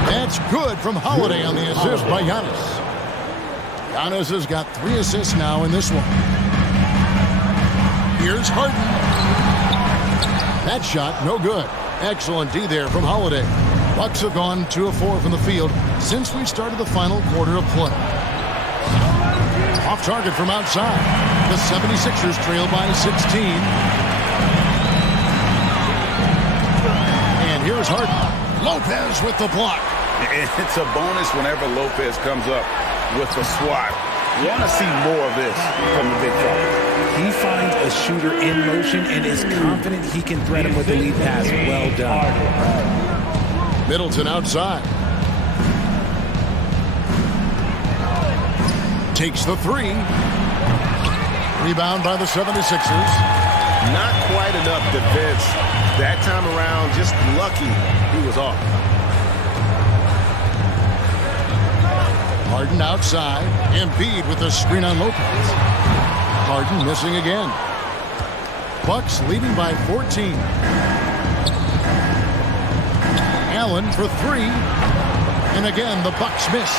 That's good from Holiday on the assist by Giannis. Giannis has got 3 assists now in this one. Here's Harden. That shot, no good. Excellent D there from Holiday. Bucks have gone 2 of 4 from the field since we started the final quarter of play. Off target from outside. The 76ers trail by 16. And here's Harden. Lopez with the block. It's a bonus whenever Lopez comes up with the swat. You want to see more of this from the big fella. He finds a shooter in motion and is confident he can thread him with the lead pass. Well done. Middleton outside. Takes the 3. Rebound by the 76ers. Not quite enough defense that time around. Just lucky he was off. Harden outside. Embiid with the screen on Lopez. Harden missing again. Bucks leading by 14. Allen for 3. And again, the Bucks miss.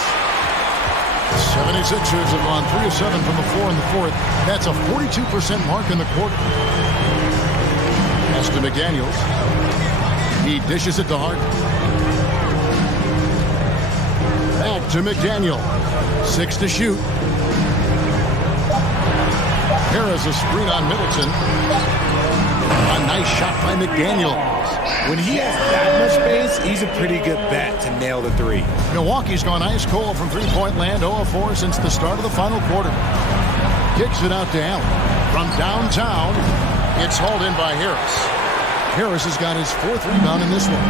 The 76ers have gone 3 of 7 from the floor in the fourth. That's a 42% mark in the quarter. Pass to McDaniels. He dishes it to Harden. Back to McDaniel. 6 to shoot. Harris a screen on Middleton. A nice shot by McDaniel. When he has that much space, he's a pretty good bet to nail the 3. Milwaukee's gone ice cold from three-point land, 0 of 4 since the start of the final quarter. Kicks it out to Allen. From downtown, it's hauled in by Harris. Harris has got his 4th rebound in this one.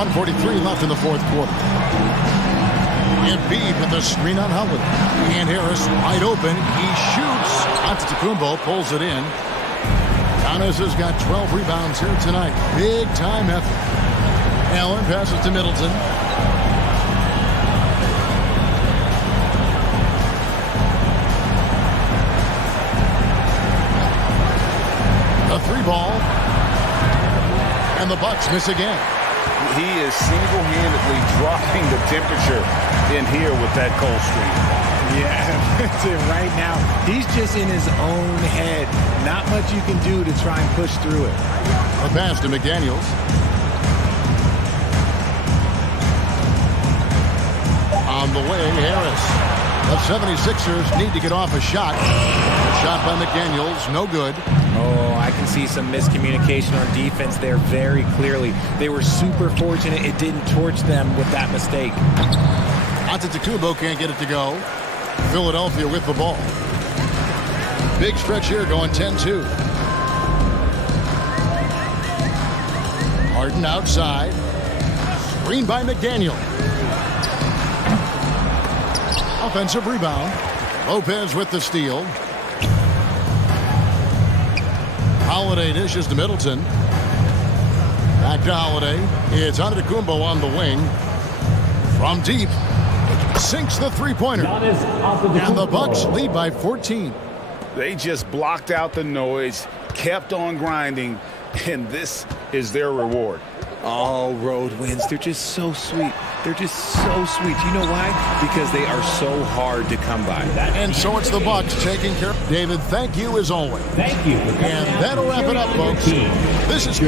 1:43 left in the fourth quarter. Embiid with the screen on Howard. And Harris wide open. He shoots. Antetokounmpo pulls it in. Giannis has got 12 rebounds here tonight. Big time effort. Allen passes to Middleton. The 3 ball. And the Bucks miss again. He is single-handedly dropping the temperature in here with that cold streak. Yeah, that's it right now. He's just in his own head. Not much you can do to try and push through it. A pass to McDaniels. On the way, Harris. The 76ers need to get off a shot. A shot by McDaniels, no good. Oh, I can see some miscommunication on defense there very clearly. They were super fortunate it didn't torch them with that mistake. Antetokounmpo can't get it to go. Philadelphia with the ball. Big stretch here going 10-2. Harden outside. Screen by McDaniel. Offensive rebound. Lopez with the steal. Holiday dishes to Middleton. Back to Holiday. It's Antetokounmpo on the wing. From deep. Sinks the three-pointer. And the Bucks lead by 14. They just blocked out the noise, kept on grinding, and this is their reward. All road wins. They're just so sweet. They're just so sweet. You know why? Because they are so hard to come by. And so it's the Bucks taking care. David, thank you as always. Thank you. And that'll wrap it up, folks. This is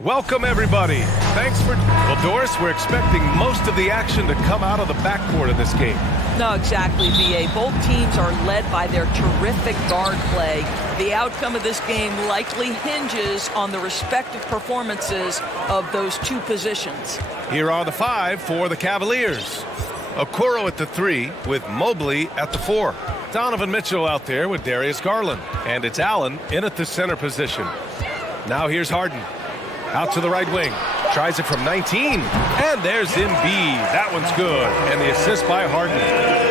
Welcome, everybody. Thanks for... Well, Doris, we're expecting most of the action to come out of the backcourt in this game. No, exactly, VA. Both teams are led by their terrific guard play. The outcome of this game likely hinges on the respective performances of those two positions. Here are the 5 for the Cavaliers. Okoro at the 3 with Mobley at the 4. Donovan Mitchell out there with Darius Garland. And it's Allen in at the center position. Now here's Harden. Out to the right wing. Tries it from 19. And there's Embiid. That one's good. And the assist by Harden.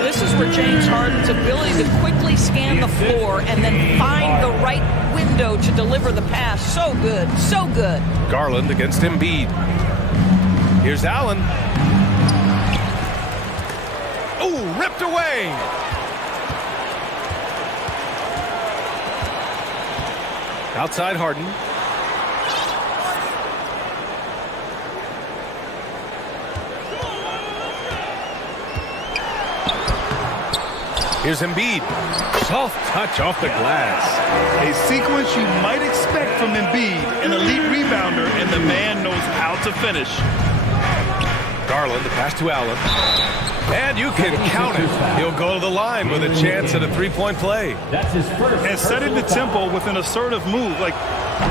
This is where James Harden's ability to quickly scan the floor and then find the right window to deliver the pass. So good. So good. Garland against Embiid. Here's Allen. Oh, ripped away. Outside Harden. Here's Embiid. Soft touch off the glass. A sequence you might expect from Embiid, an elite rebounder, and the man knows how to finish. Garland, the pass to Allen. And you can count it. He'll go to the line with a chance at a three-point play. That's his first. And setting the tempo with an assertive move. Like,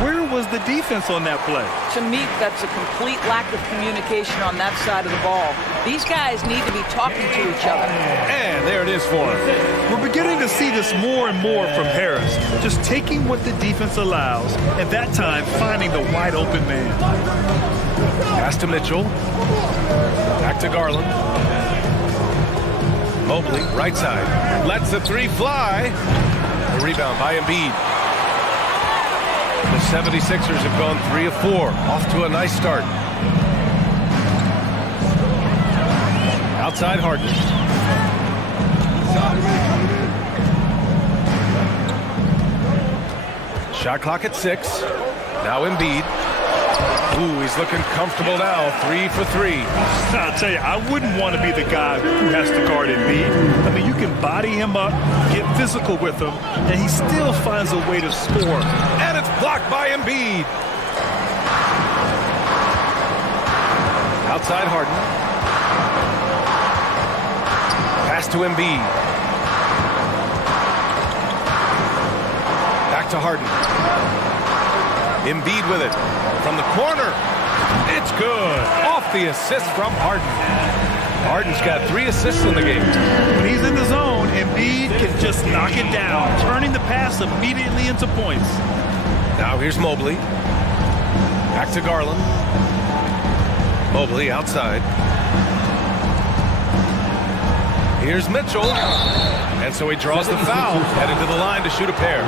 where was the defense on that play? To me, that's a complete lack of communication on that side of the ball. These guys need to be talking to each other. And there it is for him. We're beginning to see this more and more from Harris. Just taking what the defense allows, and that time finding the wide open man. Pass to Mitchell. Back to Garland. Mobley, right side. Lets the 3 fly. The rebound by Embiid. The 76ers have gone 3 of 4. Off to a nice start. Outside Harden. Shot clock at 6. Now Embiid. Ooh, he's looking comfortable now. 3 for 3. I'll tell you, I wouldn't want to be the guy who has to guard Embiid. I mean, you can body him up, get physical with him, and he still finds a way to score. And it's blocked by Embiid. Outside Harden. Pass to Embiid. Back to Harden. Embiid with it. From the corner. It's good. Off the assist from Harden. Harden's got 3 assists in the game. When he's in the zone, Embiid can just knock it down, turning the pass immediately into points. Now here's Mobley. Back to Garland. Mobley outside. Here's Mitchell. And so he draws the foul, headed to the line to shoot a pair.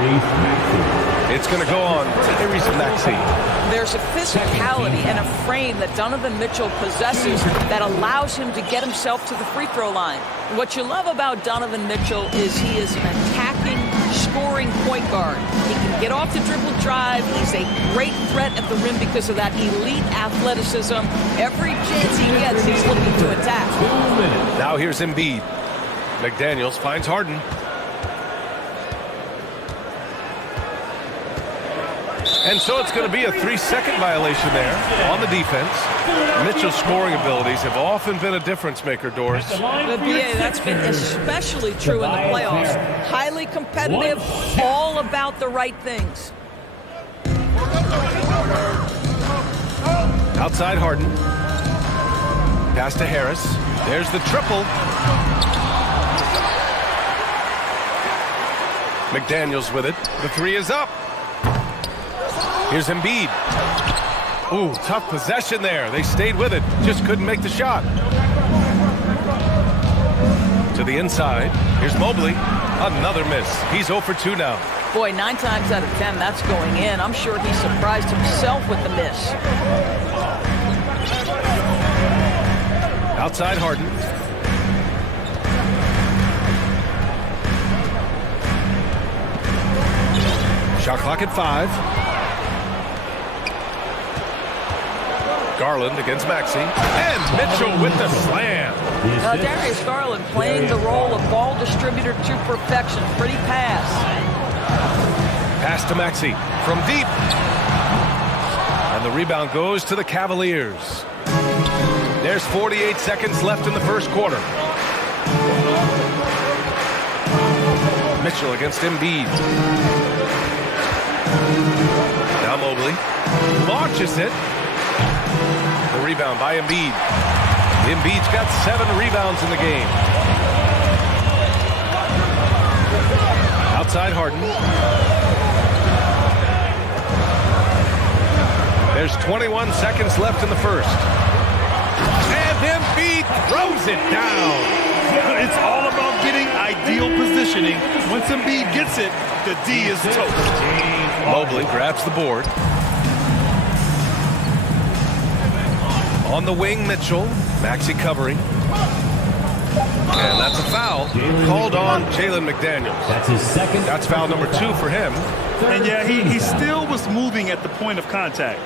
It's going to go on to Tyrese Maxey. There's a physicality and a frame that Donovan Mitchell possesses that allows him to get himself to the free throw line. What you love about Donovan Mitchell is he is an attacking, scoring point guard. He can get off the dribble drive. He's a great threat at the rim because of that elite athleticism. Every chance he gets, he's looking to attack. Now here's Embiid. McDaniels finds Harden. And so it's going to be a 3-second violation there on the defense. Mitchell's scoring abilities have often been a difference maker, Doris. But BA, that's been especially true in the playoffs. Highly competitive, all about the right things. Outside Harden. Pass to Harris. There's the triple. McDaniels with it. The 3 is up. Here's Embiid. Ooh, tough possession there. They stayed with it. Just couldn't make the shot. To the inside. Here's Mobley. Another miss. He's 0 for 2 now. Boy, 9 times out of 10, that's going in. I'm sure he surprised himself with the miss. Outside Harden. Shot clock at 5. Garland against Maxey. And Mitchell with the slam. Now, Darius Garland playing the role of ball distributor to perfection. Pretty pass. Pass to Maxi from deep. And the rebound goes to the Cavaliers. There's 48 seconds left in the first quarter. Mitchell against Embiid. Now Mobley launches it. The rebound by Embiid. Embiid's got 7 rebounds in the game. Outside Harden. There's 21 seconds left in the first. And Embiid throws it down. It's all about getting ideal positioning. Once Embiid gets it, the D is toast. Mobley grabs the board. On the wing, Mitchell. Maxi covering. And that's a foul called on Jalen McDaniels. That's his second. That's foul number 2 for him. And yeah, he still was moving at the point of contact.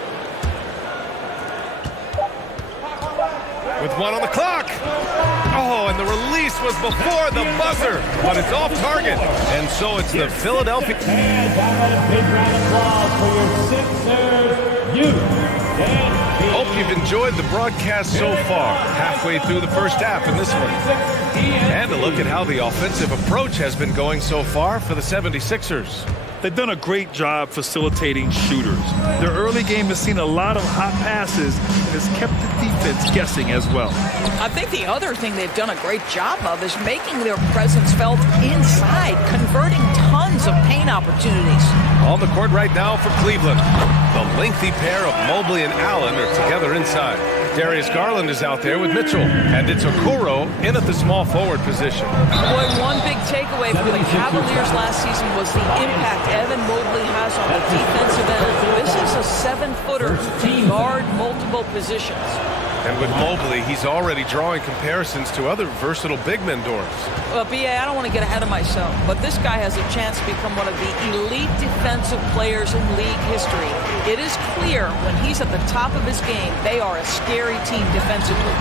With 1 on the clock. Oh, and the release was before the buzzer, but it's off target. And so it's the Philadelphia. And a big round of applause for your Sixers youth. Hope you've enjoyed the broadcast so far. Halfway through the first half in this one. And a look at how the offensive approach has been going so far for the 76ers. They've done a great job facilitating shooters. Their early game has seen a lot of hot passes and has kept the defense guessing as well. I think the other thing they've done a great job of is making their presence felt inside, converting tons of paint opportunities. On the court right now for Cleveland. The lengthy pair of Mobley and Allen are together inside. Darius Garland is out there with Mitchell. And it's Okoro in at the small forward position. Boy, one big takeaway from the Cavaliers last season was the impact Evan Mobley has on the defensive end. This is a 7-footer who can guard multiple positions. And with Mobley, he's already drawing comparisons to other versatile big men, Doris. Well, B.A., I don't want to get ahead of myself, but this guy has a chance to become one of the elite defensive players in league history. It is clear when he's at the top of his game, they are a scary team defensively.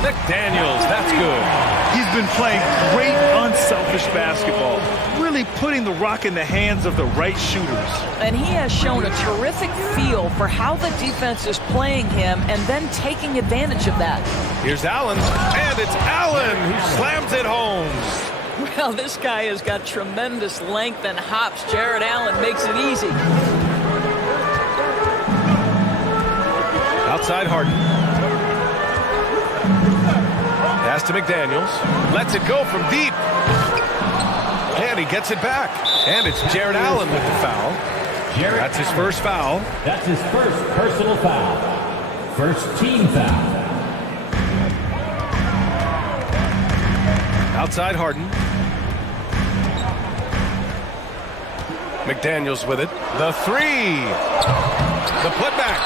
McDaniels, that's good. He's been playing great, unselfish basketball, really putting the rock in the hands of the right shooters. And he has shown a terrific feel for how the defense is playing him and then taking advantage of that. Here's Allen, and it's Allen who slams it home. Well, this guy has got tremendous length and hops. Jared Allen makes it easy. Outside Harden. Pass to McDaniels. Lets it go from deep. And he gets it back. And it's Jared Allen with the foul. That's his first foul. That's his first personal foul. First team foul. Outside Harden. McDaniels with it. The 3. The putback.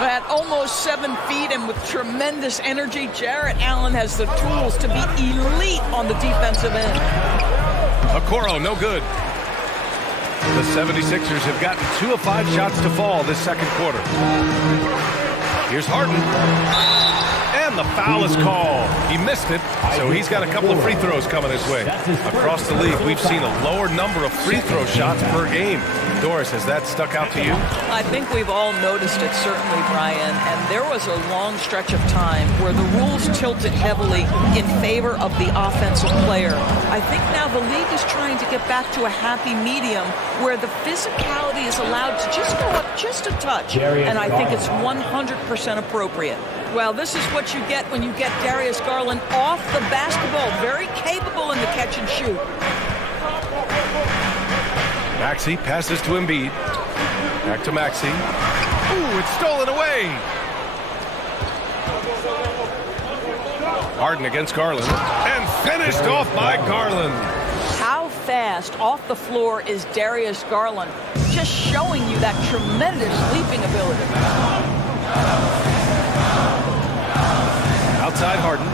At almost 7 feet and with tremendous energy, Jarrett Allen has the tools to be elite on the defensive end. Okoro, no good. The 76ers have gotten 2 of 5 shots to fall this second quarter. Here's Harden. And the foul is called. He missed it, so he's got a couple of free throws coming his way. Across the league, we've seen a lower number of free throw shots per game. Doris, has that stuck out to you? I think we've all noticed it, certainly, Brian. And there was a long stretch of time where the rules tilted heavily in favor of the offensive player. I think now the league is trying to get back to a happy medium where the physicality is allowed to just go up just a touch. And I think it's 100% appropriate. Well, this is what you get when you get Darius Garland off the basketball. Very capable in the catch and shoot. Maxi passes to Embiid. Back to Maxi. Ooh, it's stolen away. Harden against Garland. And finished off by Garland. How fast off the floor is Darius Garland? Just showing you that tremendous leaping ability. Outside Harden.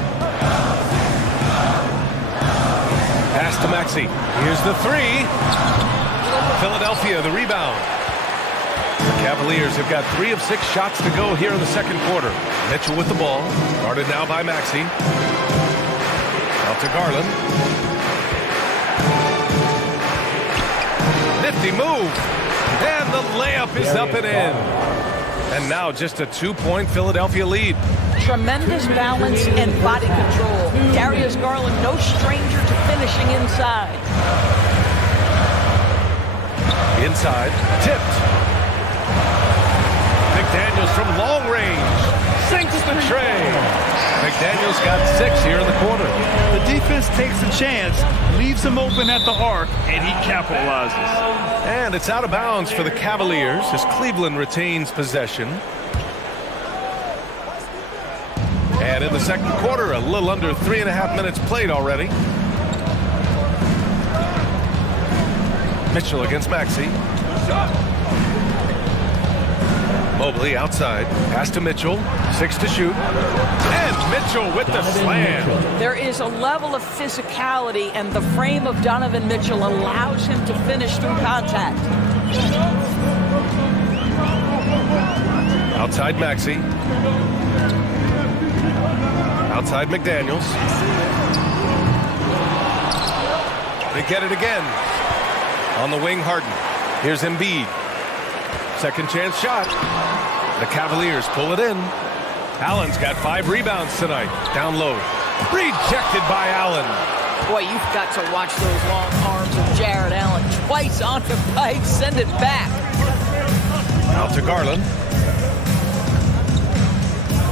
Pass to Maxi. Here's the 3. Philadelphia, the rebound. The Cavaliers have got 3 of 6 shots to go here in the second quarter. Mitchell with the ball. Guarded now by Maxi. Out to Garland. Nifty move. And the layup is up and in. And now just a 2-point Philadelphia lead. Tremendous balance and body control. Darius Garland, no stranger to finishing inside. Inside, tipped. McDaniels from long range. Sinks the tray. McDaniels got 6 here in the quarter. The defense takes a chance, leaves him open at the arc, and he capitalizes. And it's out of bounds for the Cavaliers as Cleveland retains possession. And in the second quarter, a little under 3.5 minutes played already. Mitchell against Maxey. Mobley outside. Pass to Mitchell. 6 to shoot. And Mitchell with the slam. There is a level of physicality, and the frame of Donovan Mitchell allows him to finish through contact. Outside Maxey. Outside McDaniels. They get it again. On the wing, Harden. Here's Embiid. Second chance shot. The Cavaliers pull it in. Allen's got 5 rebounds tonight. Down low. Rejected by Allen. Boy, you've got to watch those long arms of Jared Allen. Twice on the pipe, send it back. Out to Garland.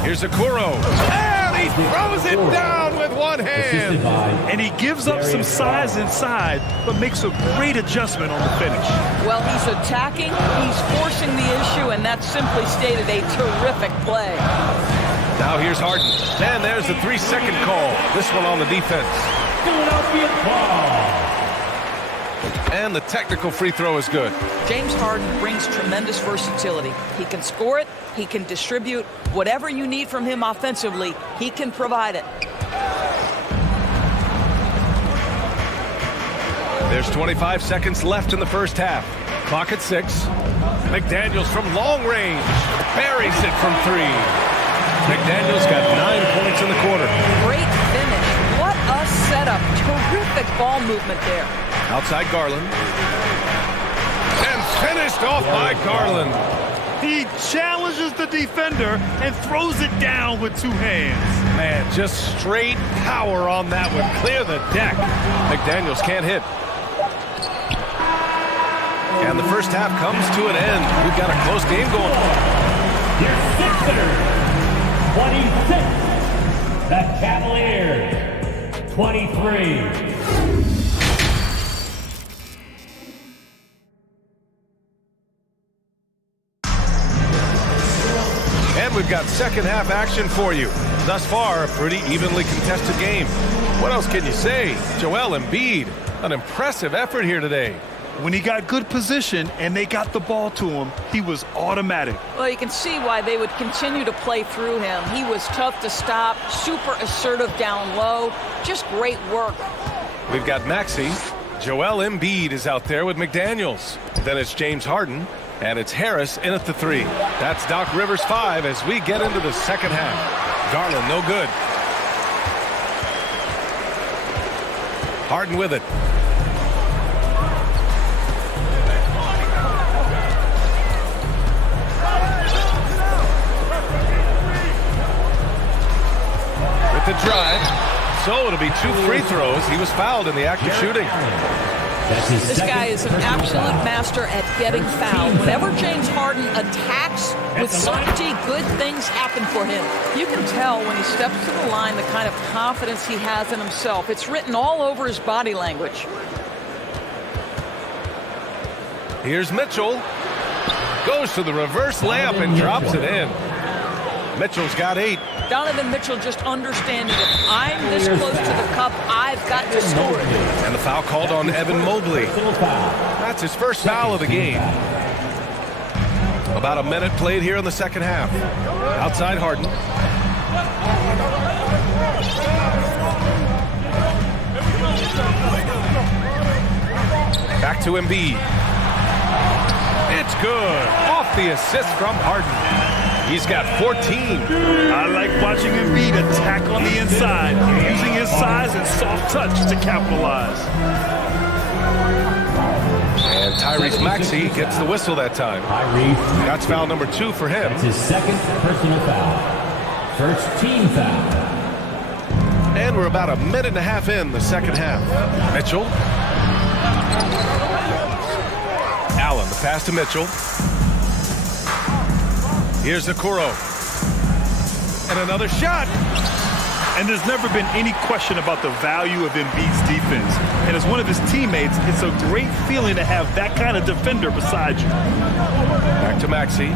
Here's Okoro. And he throws it down with one hand. And he gives up some size inside, but makes a great adjustment on the finish. Well, he's attacking, he's forcing the issue, and that's simply stated a terrific play. Now here's Harden. And there's the 3-second call. This one on the defense. Philadelphia ball. And the technical free throw is good. James Harden brings tremendous versatility. He can score it, he can distribute. Whatever you need from him offensively, he can provide it. There's 25 seconds left in the first half. Clock at 6. McDaniels from long range. Buries it from 3. McDaniels got 9 points in the quarter. Great finish. What a setup. Terrific ball movement there. Outside Garland. And finished off by Garland. He challenges the defender and throws it down with 2 hands. Man, just straight power on that one. Clear the deck. McDaniels can't hit. And the first half comes to an end. We've got a close game going on. Your Sixers, 26. The Cavaliers, 23. And we've got second half action for you. Thus far, a pretty evenly contested game. What else can you say? Joel Embiid, an impressive effort here today. When he got good position and they got the ball to him, he was automatic. Well, you can see why they would continue to play through him. He was tough to stop, super assertive down low. Just great work. We've got Maxey. Joel Embiid is out there with McDaniels. Then it's James Harden. And it's Harris in at the 3. That's Doc Rivers 5 as we get into the second half. Garland, no good. Harden with it. With the drive. So it'll be 2 free throws. He was fouled in the act of shooting. This guy is an absolute master at getting fouled. Whenever James Harden attacks with certainty, good things happen for him. You can tell when he steps to the line the kind of confidence he has in himself. It's written all over his body language. Here's Mitchell. Goes to the reverse layup and drops it in. Mitchell's got 8. Donovan Mitchell just understanding if I'm this close to the cup, I've got to score it. And the foul called on Evan Mobley. That's his first foul of the game. About a minute played here in the second half. Outside Harden. Back to Embiid. It's good. Off the assist from Harden. He's got 14. I like watching Embiid attack on the inside, using his size and soft touch to capitalize. And Tyrese Maxey gets the whistle that time. That's foul number 2 for him. That's his second personal foul. First team foul. And we're about a minute and a half in the second half. Mitchell. Allen, the pass to Mitchell. Here's Okoro. And another shot. And there's never been any question about the value of Embiid's defense. And as one of his teammates, it's a great feeling to have that kind of defender beside you. Back to Maxey.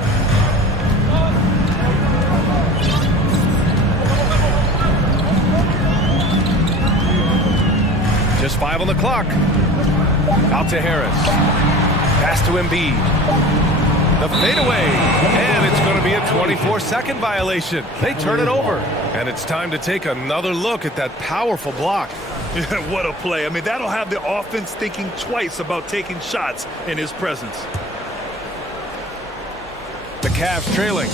Just 5 on the clock. Out to Harris. Pass to Embiid. The fadeaway. And it's going to be a 24-second violation. They turn it over. And it's time to take another look at that powerful block. Yeah, what a play. I mean, that'll have the offense thinking twice about taking shots in his presence. The Cavs trailing.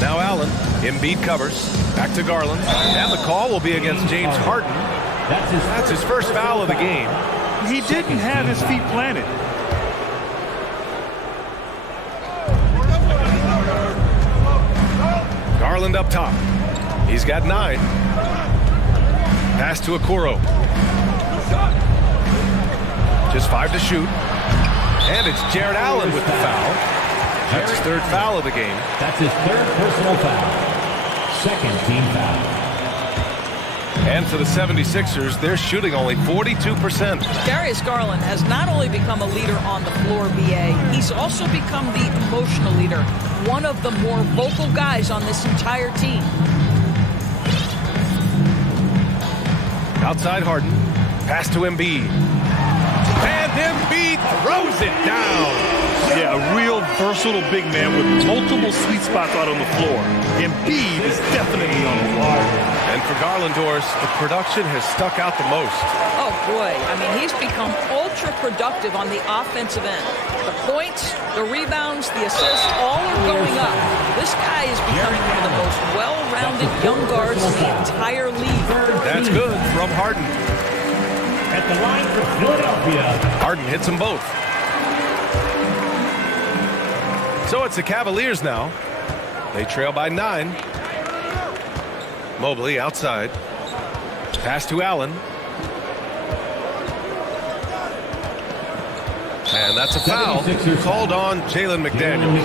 Now Allen. Embiid covers. Back to Garland. And the call will be against James Harden. That's his first foul of the game. He didn't have his feet planted. Garland up top. He's got 9. Pass to Okoro. Just 5 to shoot. And it's Jared Allen with the foul. That's his 3rd foul of the game. That's his 3rd personal foul. Second team foul. And for the 76ers, they're shooting only 42%. Darius Garland has not only become a leader on the floor, BA, he's also become the emotional leader, one of the more vocal guys on this entire team. Outside Harden. Pass to Embiid. And Embiid throws it down. Yeah, a real versatile big man with multiple sweet spots out on the floor. Embiid is definitely on the floor. And for Garland, Doris, the production has stuck out the most. Oh, boy. I mean, he's become ultra-productive on the offensive end. The points, the rebounds, the assists, all are going up. This guy is becoming one of the most well-rounded young guards in the entire league. That's good from Harden. At the line for Philadelphia. Harden hits them both. So it's the Cavaliers now. They trail by 9. Mobley outside. Pass to Allen. And that's a foul called on Jalen McDaniels.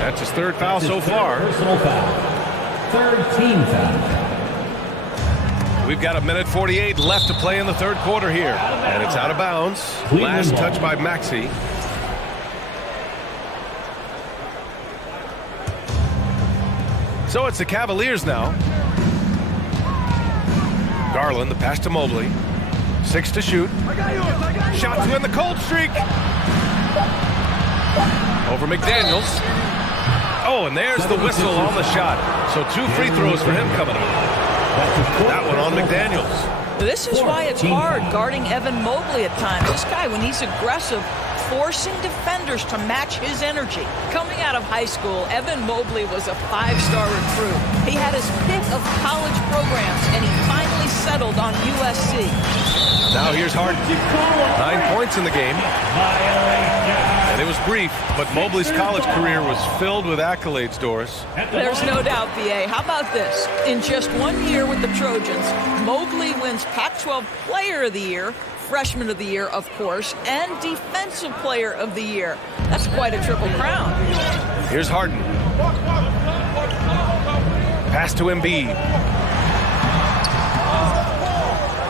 That's his 3rd foul so far. Personal foul. 3rd team foul. We've got a minute 48 left to play in the 3rd quarter here. And it's out of bounds. Last touch by Maxey. So it's the Cavaliers now. Garland, the pass to Mobley. 6 to shoot. Shot to end the cold streak. Over McDaniels. Oh, and there's the whistle on the shot. So 2 free throws for him coming up. That one on McDaniels. This is why it's hard guarding Evan Mobley at times. This guy, when he's aggressive, forcing defenders to match his energy. Coming out of high school, Evan Mobley was a 5-star recruit. He had his pick of college programs, and he finally settled on USC. Now here's Harden. 9 points in the game. And it was brief, but Mobley's college career was filled with accolades, Doris. There's no doubt, BA. How about this? In just 1 year with the Trojans, Mobley wins Pac-12 Player of the Year, Freshman of the Year, of course, and Defensive Player of the Year. That's quite a triple crown. Here's Harden. Pass to Embiid.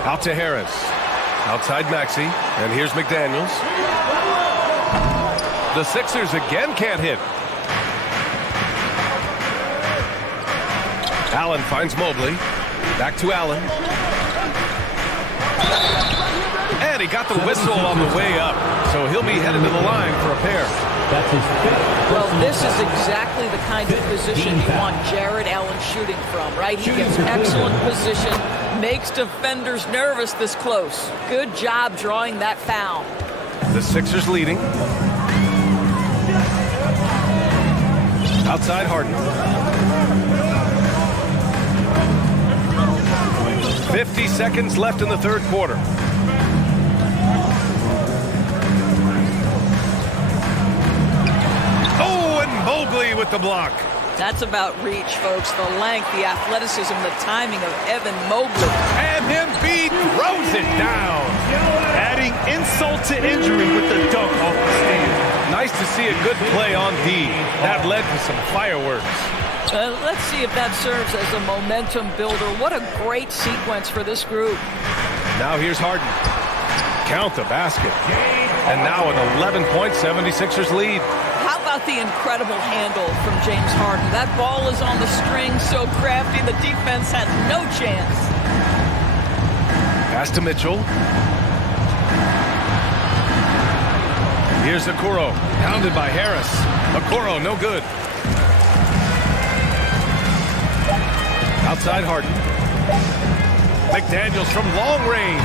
Out to Harris. Outside Maxey. And here's McDaniels. The Sixers again can't hit. Allen finds Mobley. Back to Allen. And he got the whistle on the way up. So he'll be headed to the line for a pair. Well, this is exactly the kind of position you want Jared Allen shooting from, right? He gets excellent position, makes defenders nervous this close. Good job drawing that foul. The Sixers leading. Outside Harden. 50 seconds left in the third quarter. Oh, and Mobley with the block. That's about reach, folks. The length, the athleticism, the timing of Evan Mobley. And Embiid throws it down. Adding insult to injury with the dunk off the stand. Nice to see a good play on D. That led to some fireworks. Let's see if that serves as a momentum builder. What a great sequence for this group. Now here's Harden. Count the basket. And now an 11-point 76ers lead. How about the incredible handle from James Harden? That ball is on the string, so crafty, the defense has no chance. Pass to Mitchell. Here's Okoro, pounded by Harris. Okoro, no good. Outside Harden. McDaniels from long range.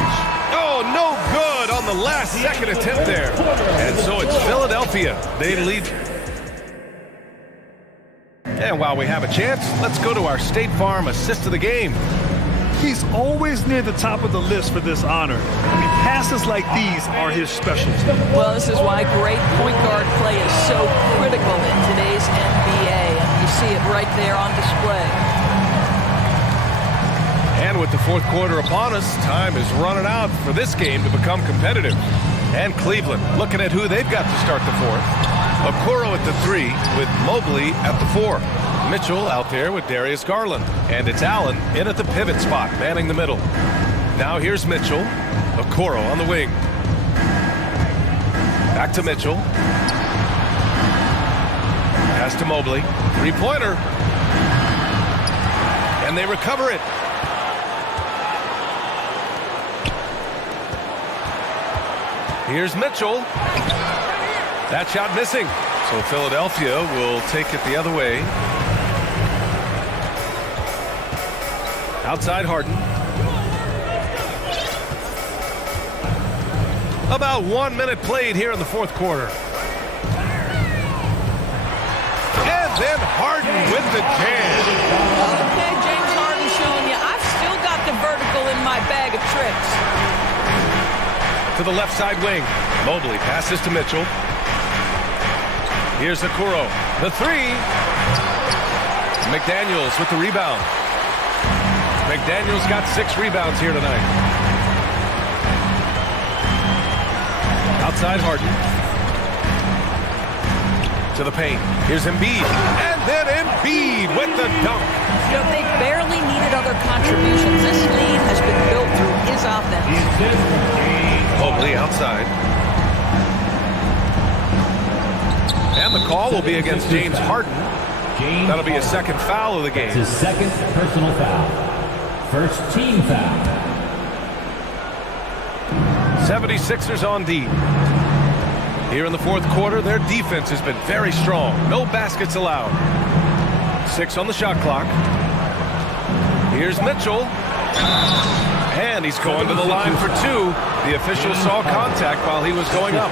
Oh, no good on the last second attempt there. And so it's Philadelphia. They lead. And while we have a chance, let's go to our State Farm assist of the game. He's always near the top of the list for this honor. I mean, passes like these are his specialty. Well, this is why great point guard play is so critical in today's NBA. And you see it right there on display. And with the fourth quarter upon us, time is running out for this game to become competitive. And Cleveland looking at who they've got to start the fourth. Okoro at the 3 with Mobley at the 4. Mitchell out there with Darius Garland. And it's Allen in at the pivot spot, manning the middle. Now here's Mitchell. Okoro on the wing. Back to Mitchell. Pass to Mobley. Three-pointer. And they recover it. Here's Mitchell. That shot missing. So Philadelphia will take it the other way. Outside Harden. About 1 minute played here in the fourth quarter. And then Harden with the jam. Okay, James Harden showing you, I've still got the vertical in my bag of tricks. To the left side wing. Mobley passes to Mitchell. Here's Okoro. The 3. McDaniels with the rebound. McDaniels got 6 rebounds here tonight. Outside Harden. To the paint. Here's Embiid. And then Embiid with the dunk. You know, they barely needed other contributions. This lead has been built through his offense. Mobley outside. And the call will be against James Harden. That'll be his second foul of the game. It's his second personal foul. First team foul. 76ers on D. Here in the fourth quarter, their defense has been very strong. No baskets allowed. 6 on the shot clock. Here's Mitchell. And he's going to the line for 2. The official saw contact while he was going up.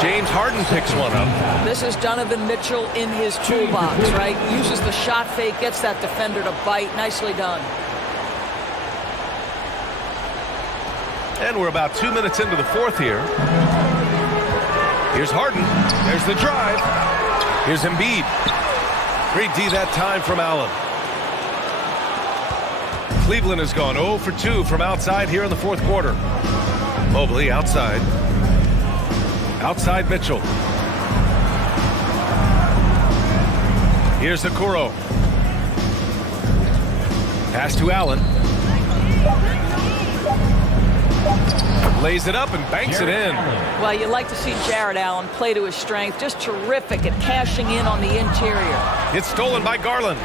James Harden picks one up. This is Donovan Mitchell in his toolbox, right? Uses the shot fake, gets that defender to bite. Nicely done. And we're about 2 minutes into the fourth here. Here's Harden. There's the drive. Here's Embiid. Great D that time from Allen. Cleveland has gone 0 for 2 from outside here in the fourth quarter. Mobley outside. Outside Mitchell. Here's Okoro. Pass to Allen. Lays it up and banks it in. Well, you like to see Jared Allen play to his strength. Just terrific at cashing in on the interior. It's stolen by Garland.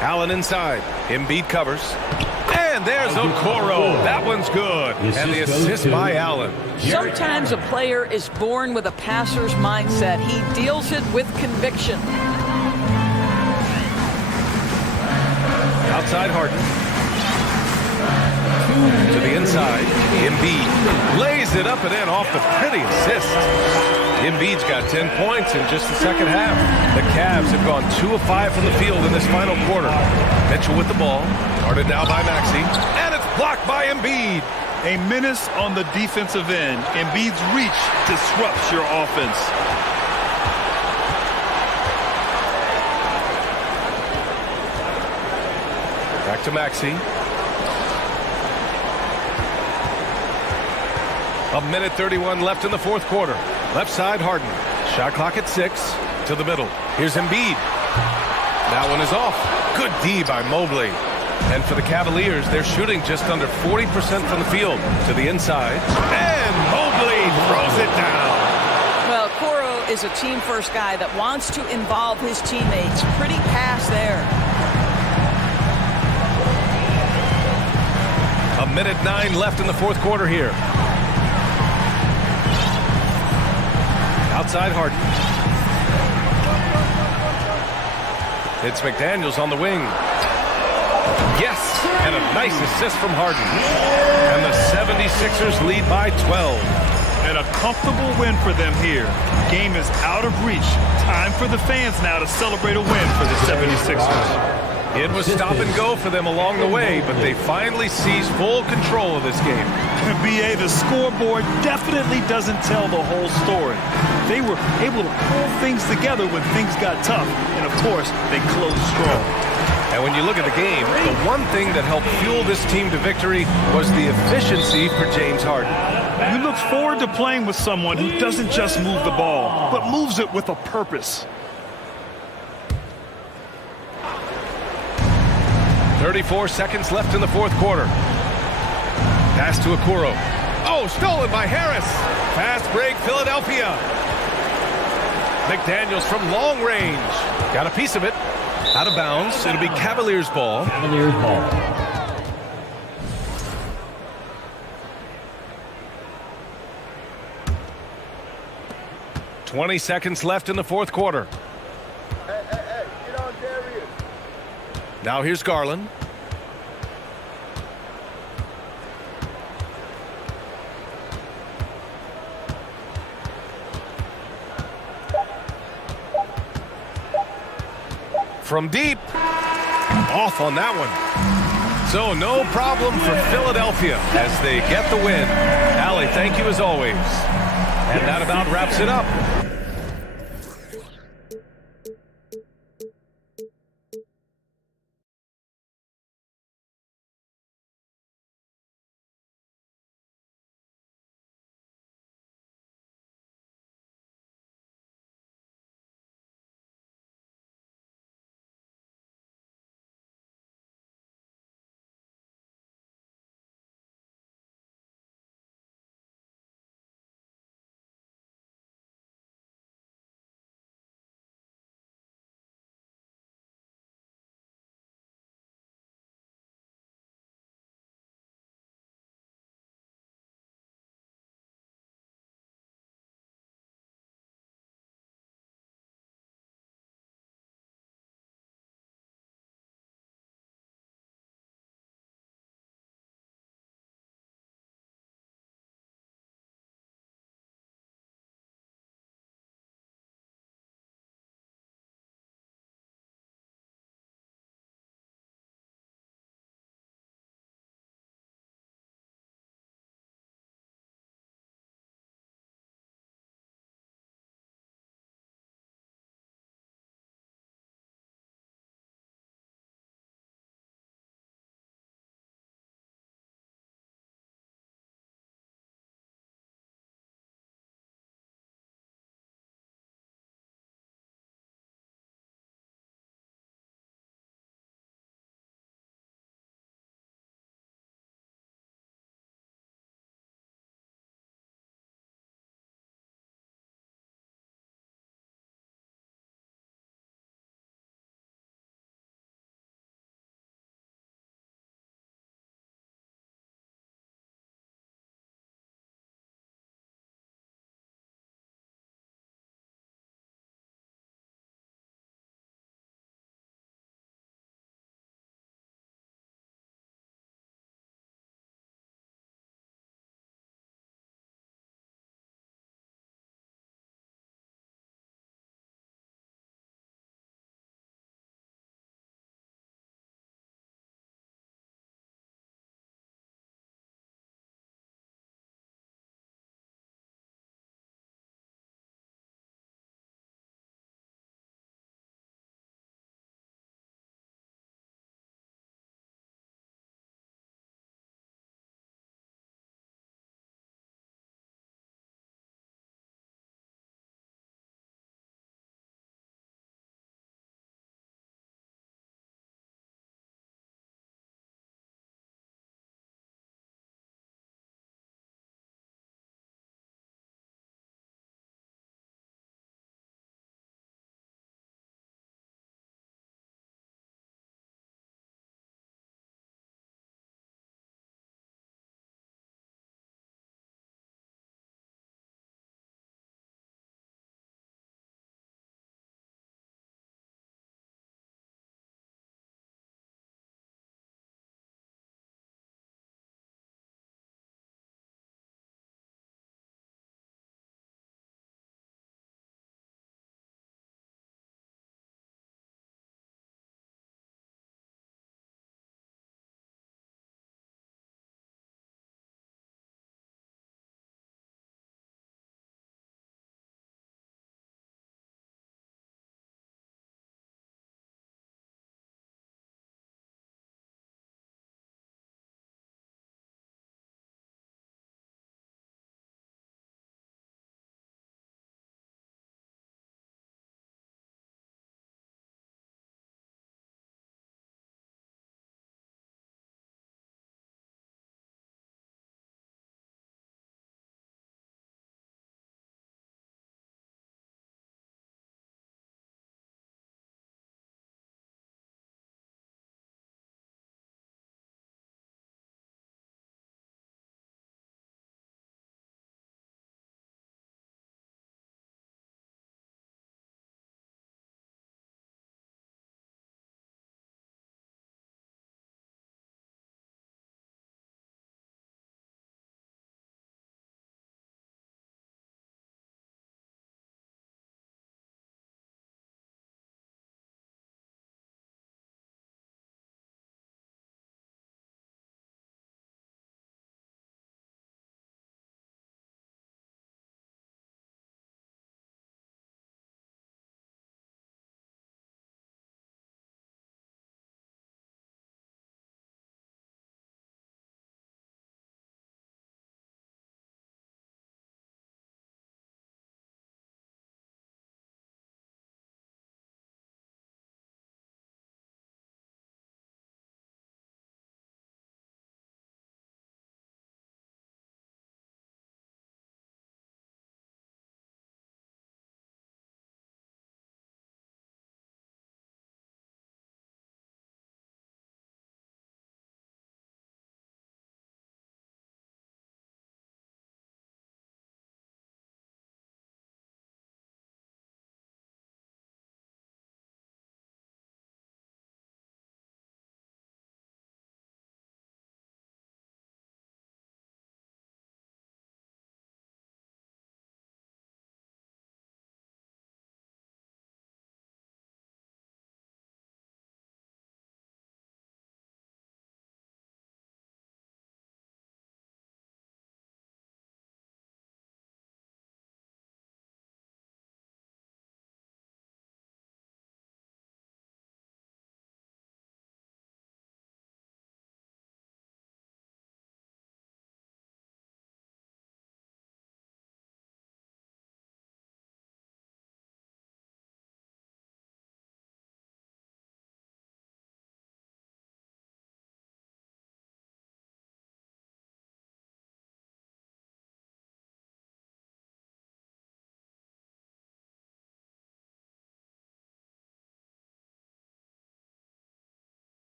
Allen inside. Embiid covers. And there's Okoro. That one's good. And the assist by Allen. Sometimes a player is born with a passer's mindset. He deals it with conviction. Outside Harden. To the inside. Embiid lays it up and in off the pretty assist. Embiid's got 10 points in just the second half. The Cavs have gone 2 of 5 from the field in this final quarter. Mitchell with the ball. Guarded now by Maxey. And it's blocked by Embiid. A menace on the defensive end. Embiid's reach disrupts your offense. Back to Maxey. A minute 31 left in the fourth quarter. Left side, Harden. Shot clock at 6. To the middle. Here's Embiid. That one is off. Good D by Mobley. And for the Cavaliers, they're shooting just under 40% from the field. To the inside. And Mobley throws it down. Well, Okoro is a team-first guy that wants to involve his teammates. Pretty pass there. A minute 9 left in the fourth quarter here. Outside Harden. It's McDaniels on the wing. Yes, and a nice assist from Harden. And the 76ers lead by 12. And a comfortable win for them here. Game is out of reach. Time for the fans now to celebrate a win for the 76ers. It was stop and go for them along the way, but they finally seized full control of this game. BA, the scoreboard definitely doesn't tell the whole story. They were able to pull things together when things got tough, and of course, they closed strong. And when you look at the game, the one thing that helped fuel this team to victory was the efficiency for James Harden. You look forward to playing with someone who doesn't just move the ball, but moves it with a purpose. 34 seconds left in the fourth quarter. Pass to Okoro. Oh, stolen by Harris. Fast break, Philadelphia. McDaniels from long range. Got a piece of it. Out of bounds. It'll be Cavaliers ball. Cavaliers ball. 20 seconds left in the fourth quarter. Now here's Garland. From deep. Off on that one. So no problem for Philadelphia as they get the win. Allie, thank you as always. And that about wraps it up.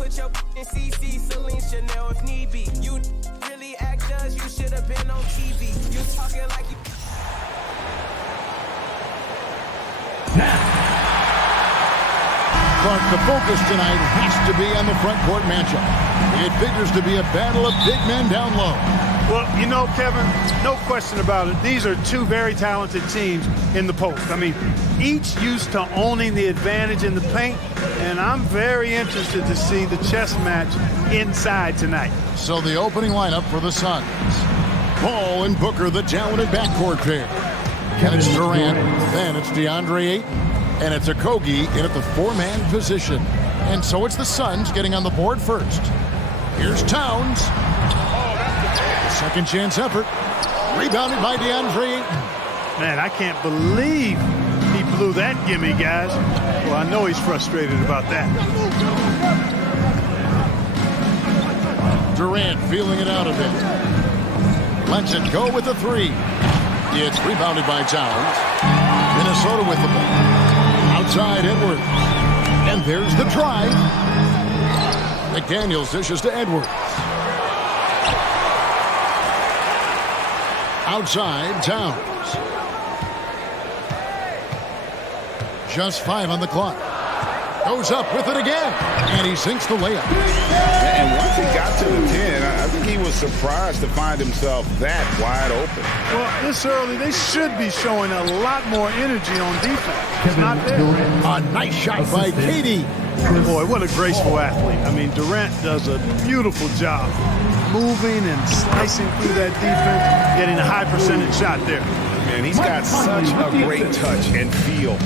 put your in CC, Celine Chanel if need be. You really actors, you should have been on TV. You talking like you. But the focus tonight has to be on the front court matchup. It figures to be a battle of big men down low. Well, you know, Kevin, no question about it. These are two very talented teams in the post. I mean, each used to owning the advantage in the paint, and I'm very interested to see the chess match inside tonight. So the opening lineup for the Suns. Ball and Booker, the talented backcourt pair. And it's Durant, then it's DeAndre Ayton, and it's Okogie in at the four-man position. And so it's the Suns getting on the board first. Here's Towns. Second chance effort. Rebounded by DeAndre Ayton. Man, I can't believe he blew that gimme, guys. Well, I know he's frustrated about that. Durant feeling it out a bit. Lets it go with the three. It's rebounded by Towns. Minnesota with the ball. Outside Edwards. And there's the drive. McDaniels dishes to Edwards. Outside Towns. Just 5 on the clock. Goes up with it again. And he sinks the layup. And once he got to the 10, I think he was surprised to find himself that wide open. Well, this early, they should be showing a lot more energy on defense. It's not there. A nice shot by KD. Boy, what a graceful athlete. I mean, Durant does a beautiful job moving and slicing through that defense, getting a high percentage shot there. Man, he's got such a great touch and feel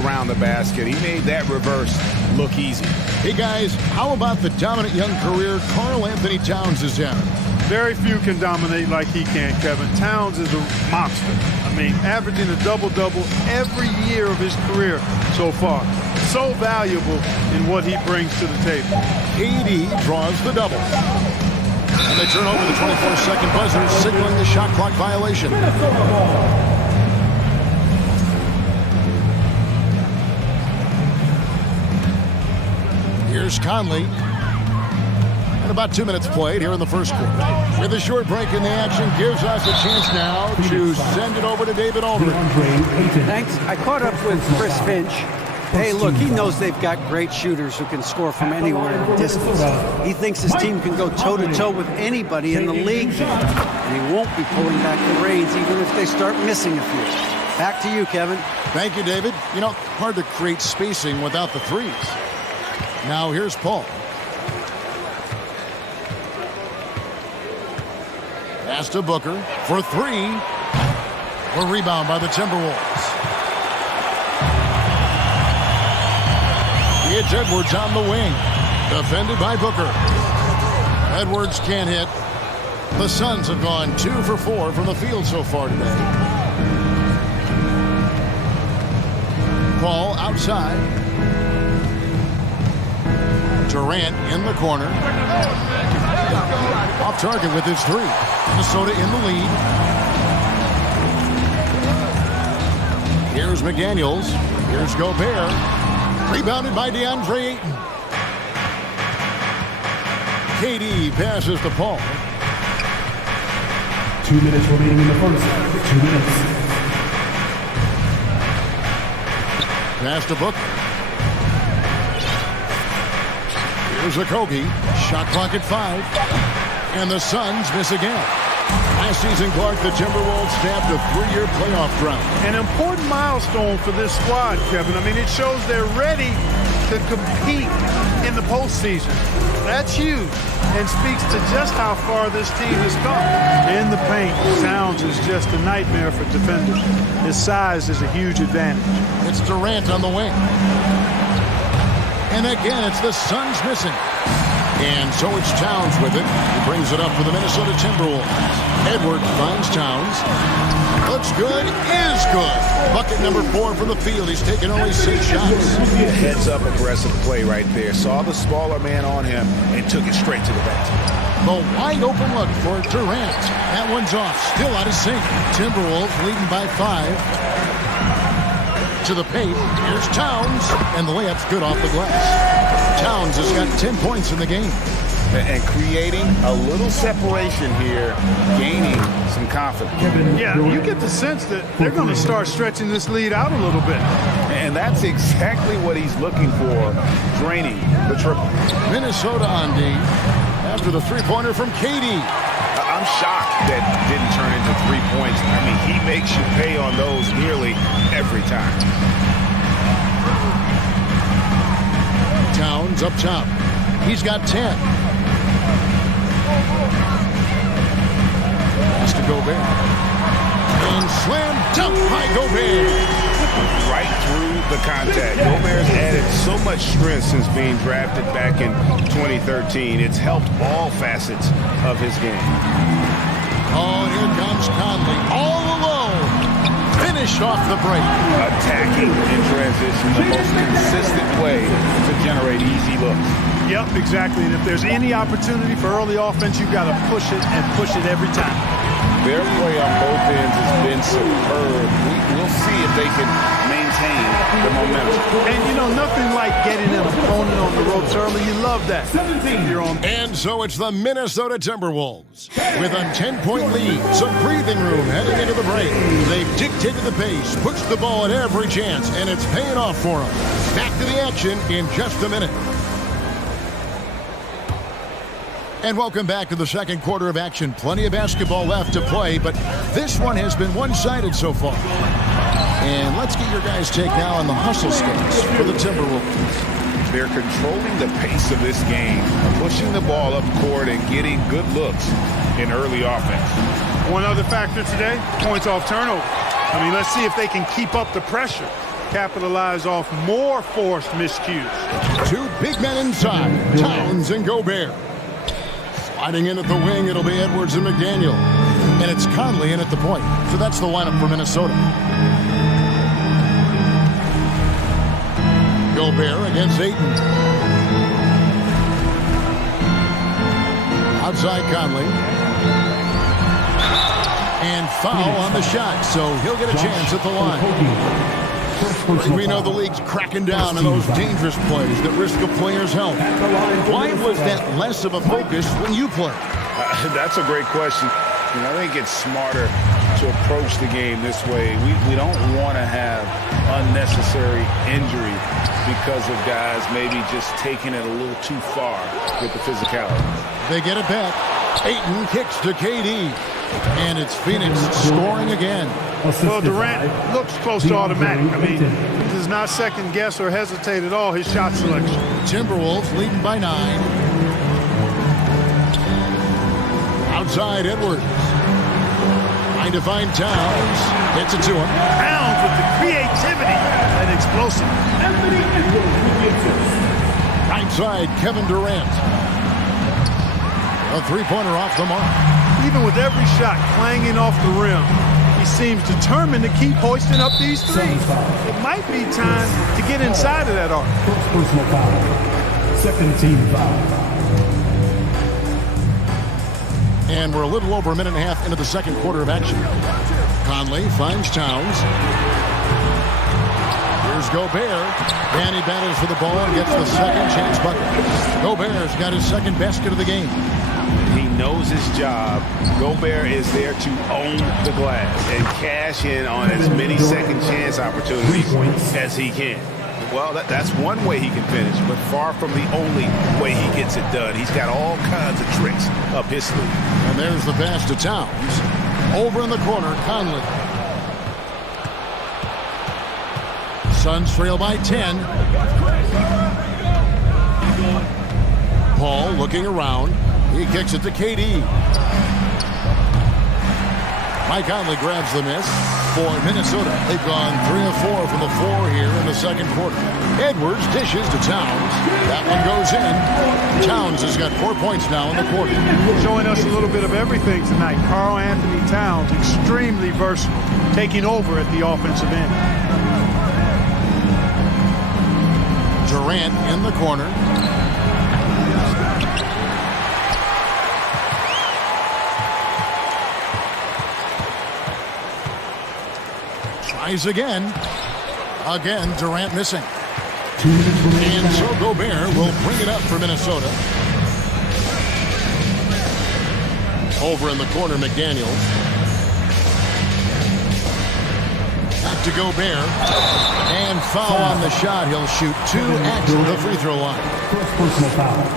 around the basket. He made that reverse look easy. Hey, guys, how about the dominant young career Karl Anthony Towns is having? Very few can dominate like he can, Kevin. Towns is a monster. I mean, averaging a double-double every year of his career so far. So valuable in what he brings to the table. KD draws the double. And they turn over the 24-second buzzer, signaling the shot clock violation. Here's Conley. And about 2 minutes played here in the first quarter. With a short break in the action, gives us a chance now to send it over to David Aldridge. Thanks. I caught up with Chris Finch. Hey, look, he knows they've got great shooters who can score from anywhere in the distance. He thinks his team can go toe-to-toe with anybody in the league. And he won't be pulling back the reins even if they start missing a few. Back to you, Kevin. Thank you, David. You know, hard to create spacing without the threes. Now here's Paul. Pass to Booker for three. A rebound by the Timberwolves. It's Edwards on the wing. Defended by Booker. Edwards can't hit. The Suns have gone 2 for 4 from the field so far today. Paul outside. Durant in the corner. Off target with his three. Minnesota in the lead. Here's McDaniels. Here's Gobert. Rebounded by DeAndre Ayton. KD passes to Paul. 2 minutes remaining in the first. 2 minutes. Pass to Booker. Here's Okogie. Shot clock at 5. And the Suns miss again. Last season, Clark, the Timberwolves snapped a 3-year playoff drought. An important milestone for this squad, Kevin. I mean, it shows they're ready to compete in the postseason. That's huge and speaks to just how far this team has come. In the paint, Towns is just a nightmare for defenders. His size is a huge advantage. It's Durant on the wing. And again, it's the Suns missing. And so it's Towns with it. He brings it up for the Minnesota Timberwolves. Edwards finds Towns. Looks good, is good. Bucket number 4 from the field. He's taken only 6 shots. Heads-up aggressive play right there. Saw the smaller man on him and took it straight to the basket. The wide open look for Durant. That one's off. Still out of sync. Timberwolves leading by 5. To the paint. Here's Towns. And the layup's good off the glass. Towns has got 10 points in the game. And creating a little separation here, gaining some confidence. Yeah, you get the sense that they're going to start stretching this lead out a little bit. And that's exactly what he's looking for, draining the triple. Minnesota on D after the three-pointer from KD. I'm shocked that didn't turn into 3 points. I mean, he makes you pay on those nearly every time. Towns up top. He's got 10. Pass to Gobert. And slam dunk by Gobert. Right through the contact. Gobert's added so much strength since being drafted back in 2013. It's helped all facets of his game. Oh, here comes Conley. All alone. Finished off the break. Attacking in transition, the most consistent way to generate easy looks. Yep, exactly. And if there's any opportunity for early offense, you've got to push it and push it every time. Their play on both ends has been superb. We'll see if they can maintain the momentum. And, you know, nothing like getting an opponent on the ropes early. You love that. And so it's the Minnesota Timberwolves. With a 10-point lead, some breathing room heading into the break. They've dictated the pace, pushed the ball at every chance, and it's paying off for them. Back to the action in just a minute. And welcome back to the second quarter of action. Plenty of basketball left to play, but this one has been one-sided so far. And let's get your guys' take now on the hustle skills for the Timberwolves. They're controlling the pace of this game, pushing the ball up court and getting good looks in early offense. One other factor today, points off turnover. I mean, let's see if they can keep up the pressure, capitalize off more forced miscues. Two big men inside, Towns and Gobert. Sliding in at the wing, it'll be Edwards and McDaniel. And it's Conley in at the point. So that's the lineup for Minnesota. Gobert against Ayton. Outside Conley. And foul on the shot, so he'll get a chance at the line. We know the league's cracking down on those dangerous plays that risk a player's health. Why was that less of a focus when you play? That's a great question. You know, I think it's smarter to approach the game this way. We don't want to have unnecessary injury because of guys maybe just taking it a little too far with the physicality. They get it back. Ayton kicks to KD. And it's Phoenix scoring again. Well, Durant looks close to automatic. I mean, he does not second guess or hesitate at all his shot selection. Timberwolves leading by 9. Outside Edwards. Trying to find Towns. Gets it to him. Towns with the creativity and explosive. Right side, Kevin Durant. A three-pointer off the mark. Even with every shot clanging off the rim, he seems determined to keep hoisting up these threes. It might be time to get inside of that arc. First personal foul. Second team foul. And we're a little over a minute and a half into the second quarter of action. Conley finds Towns. Here's Gobert. And he battles for the ball and gets the second chance bucket. Gobert's got his second basket of the game. He knows his job. Gobert is there to own the glass and cash in on as many second chance opportunities as he can. Well, that's one way he can finish, but far from the only way he gets it done. He's got all kinds of tricks up his sleeve. And there's the pass to Towns. Over in the corner, Conley. Suns trail by 10. Paul looking around. He kicks it to KD. Mike Conley grabs the miss for Minnesota. They've gone 3 of 4 from the floor here in the second quarter. Edwards dishes to Towns. That one goes in. Towns has got 4 points now in the quarter. Showing us a little bit of everything tonight. Karl Anthony Towns, extremely versatile, taking over at the offensive end. Durant in the corner. Tries again. Again, Durant missing. And so Gobert will bring it up for Minnesota. Over in the corner, McDaniels. Back to Gobert. And foul on the shot. He'll shoot 2 at the free throw line.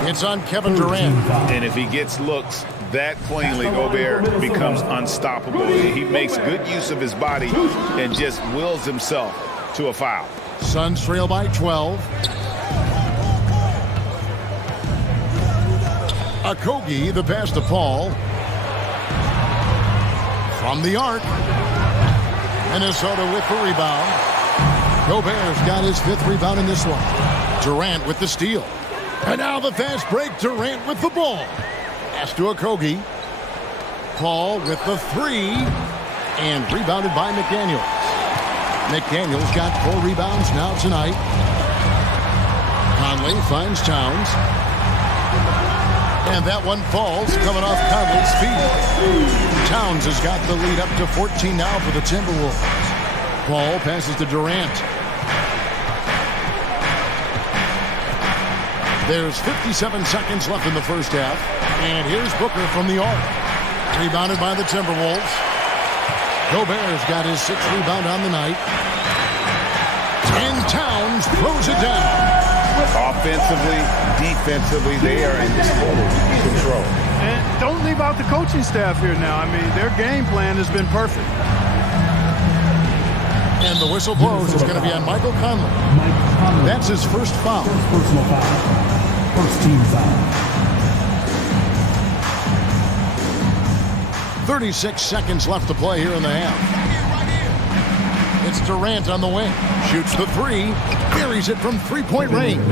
It's on Kevin Durant. And if he gets looks that cleanly, Gobert becomes unstoppable. He makes good use of his body and just wills himself to a foul. Suns trail by 12. Okogie, the pass to Paul. From the arc. Minnesota with the rebound. Gobert's got his 5th rebound in this one. Durant with the steal. And now the fast break. Durant with the ball. Pass to Okogie. Paul with the 3. And rebounded by McDaniels. McDaniels got 4 rebounds now tonight. Conley finds Towns. And that one falls, coming off Conley's feet. Towns has got the lead up to 14 now for the Timberwolves. Paul passes to Durant. There's 57 seconds left in the first half. And here's Booker from the arc. Rebounded by the Timberwolves. Gobert's got his 6th rebound on the night. And Towns throws it down. Offensively, defensively, they are in total control. And don't leave out the coaching staff here now. I mean, their game plan has been perfect. And the whistle blows. It's going to be on Michael Conley. That's his first foul. Personal foul. First team foul. 36 seconds left to play here in the half. It's Durant on the wing. Shoots the 3. Buries it from 3-point range.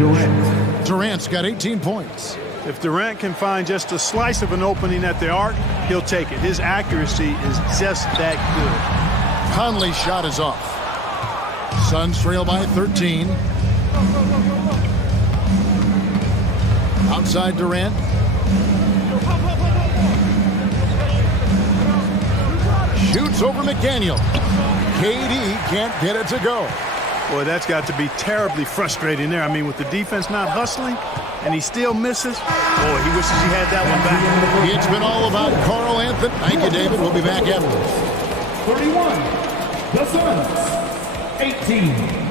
Durant's got 18 points. If Durant can find just a slice of an opening at the arc, he'll take it. His accuracy is just that good. Conley's shot is off. Suns trail by 13. Outside Durant. Shoots over McDaniel. KD can't get it to go. Boy, that's got to be terribly frustrating there. I mean, with the defense not hustling, and he still misses. Boy, he wishes he had that one back. It's been all about Carl Anthony. Thank you, David. We'll be back after. 31. The Suns. 18.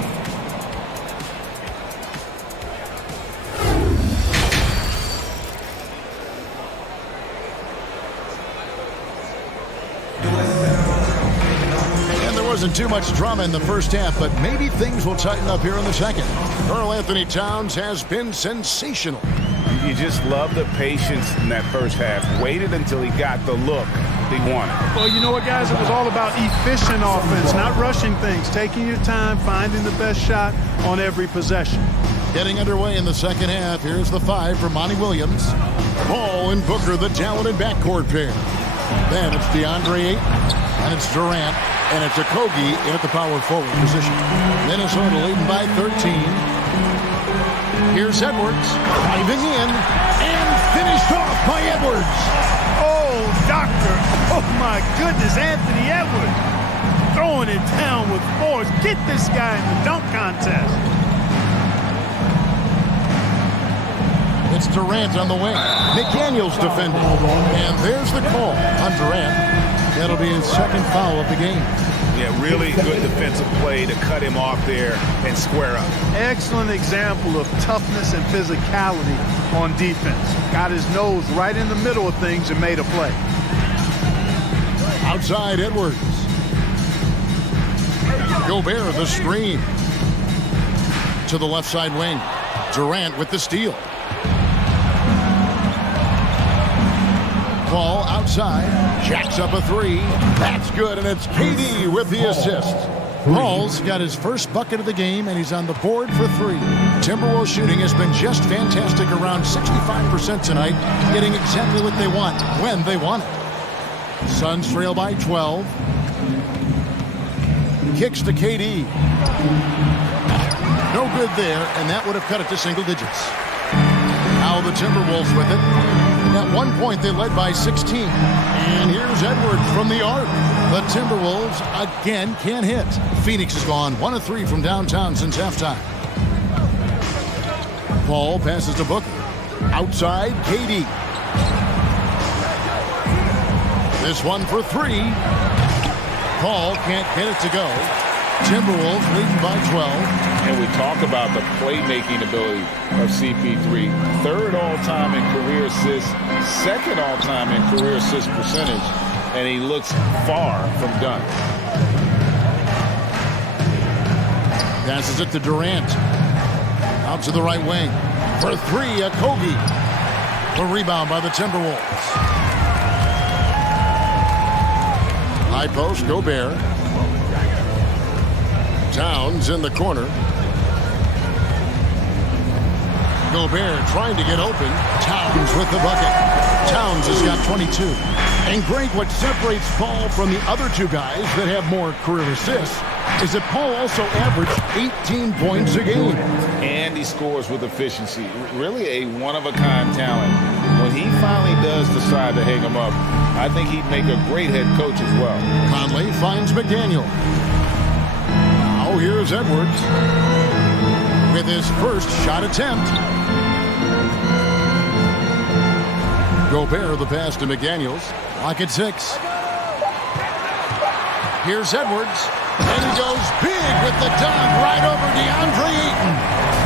Wasn't too much drama in the first half, but maybe things will tighten up here in the second. Karl Anthony Towns has been sensational. You just love the patience in that first half. Waited until he got the look he wanted. Well, you know what, guys? It was all about efficient offense, not rushing things, taking your time, finding the best shot on every possession. Getting underway in the second half. Here's the 5 for Monty Williams. Paul and Booker, the talented backcourt pair. Then it's DeAndre Ayton, and it's Durant. And it's Okogie in at the power forward position. Minnesota leading by 13. Here's Edwards driving in and finished off by Edwards. Oh, doctor. Oh, my goodness, Anthony Edwards. Throwing it down with force. Get this guy in the dunk contest. It's Durant on the wing. McDaniels defending. And there's the call on Durant. That'll be his 2nd foul of the game. Yeah, really good defensive play to cut him off there and square up. Excellent example of toughness and physicality on defense. Got his nose right in the middle of things and made a play. Outside Edwards. Gobert the screen. To the left side wing. Durant with the steal. Paul outside, jacks up a 3. That's good, and it's KD with the assist. Paul's got his first bucket of the game, and he's on the board for 3. Timberwolves shooting has been just fantastic, around 65% tonight, getting exactly what they want, when they want it. Suns trail by 12. Kicks to KD. No good there, and that would have cut it to single digits. Now the Timberwolves with it. At one point, they led by 16. And here's Edwards from the arc. The Timberwolves again can't hit. Phoenix has gone 1 of 3 from downtown since halftime. Paul passes to Booker. Outside, KD. This one for three. Paul can't get it to go. Timberwolves leading by 12. And we talk about the playmaking ability of CP3. Third all-time in career assists, second all-time in career assist percentage, and he looks far from done. Passes it to Durant. Out to the right wing. For three, Kogi. The rebound by the Timberwolves. High post, Gobert. Towns in the corner. Gobert trying to get open. Towns with the bucket. Towns has got 22. And Greg, what separates Paul from the other two guys that have more career assists is that Paul also averaged 18 points a game. And he scores with efficiency. Really a one-of-a-kind talent. When he finally does decide to hang him up, I think he'd make a great head coach as well. Conley finds McDaniel. Now here's Edwards with his first shot attempt. Gobert the pass to McDaniels. Lock at 6. Here's Edwards. And he goes big with the dunk right over DeAndre Ayton.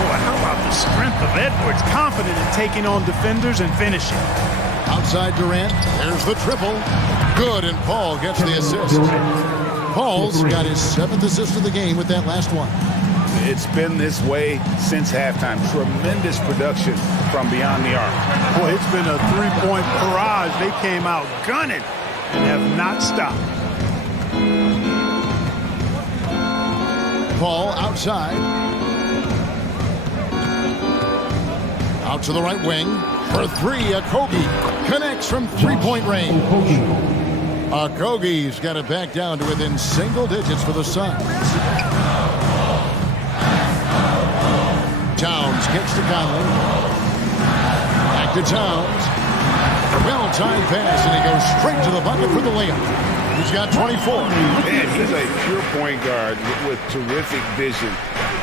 Boy, how about the strength of Edwards? Confident in taking on defenders and finishing. Outside Durant. There's the triple. Good, and Paul gets the assist. Paul's got his 7th assist of the game with that last one. It's been this way since halftime. Tremendous production from beyond the arc. Boy, it's been a three-point barrage. They came out gunning and have not stopped. Paul outside. Out to the right wing. For three, Kogi connects from three-point range. Kogi's got it back down to within single digits for the Suns. Towns kicks to Conley. Back to Towns. Well-timed pass, and he goes straight to the bucket for the layup. He's got 24. Man, he's a pure point guard with terrific vision.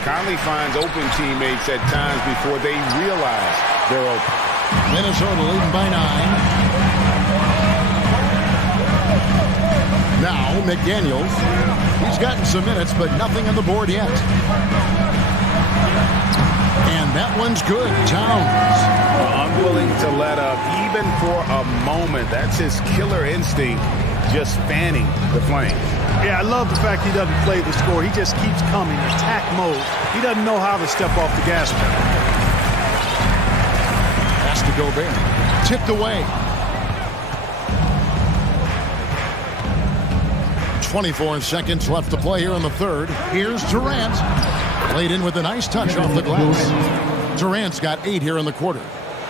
Conley finds open teammates at times before they realize they're open. Minnesota leading by 9. Now McDaniels. He's gotten some minutes, but nothing on the board yet. And that one's good. Towns. Unwilling to let up even for a moment. That's his killer instinct, just fanning the flame. Yeah, I love the fact he doesn't play the score. He just keeps coming, attack mode. He doesn't know how to step off the gas pedal. Pass to Gobert. Tipped away. 24 seconds left to play here in the third. Here's Durant. Laid in with a nice touch off the glass. Durant's got 8 here in the quarter.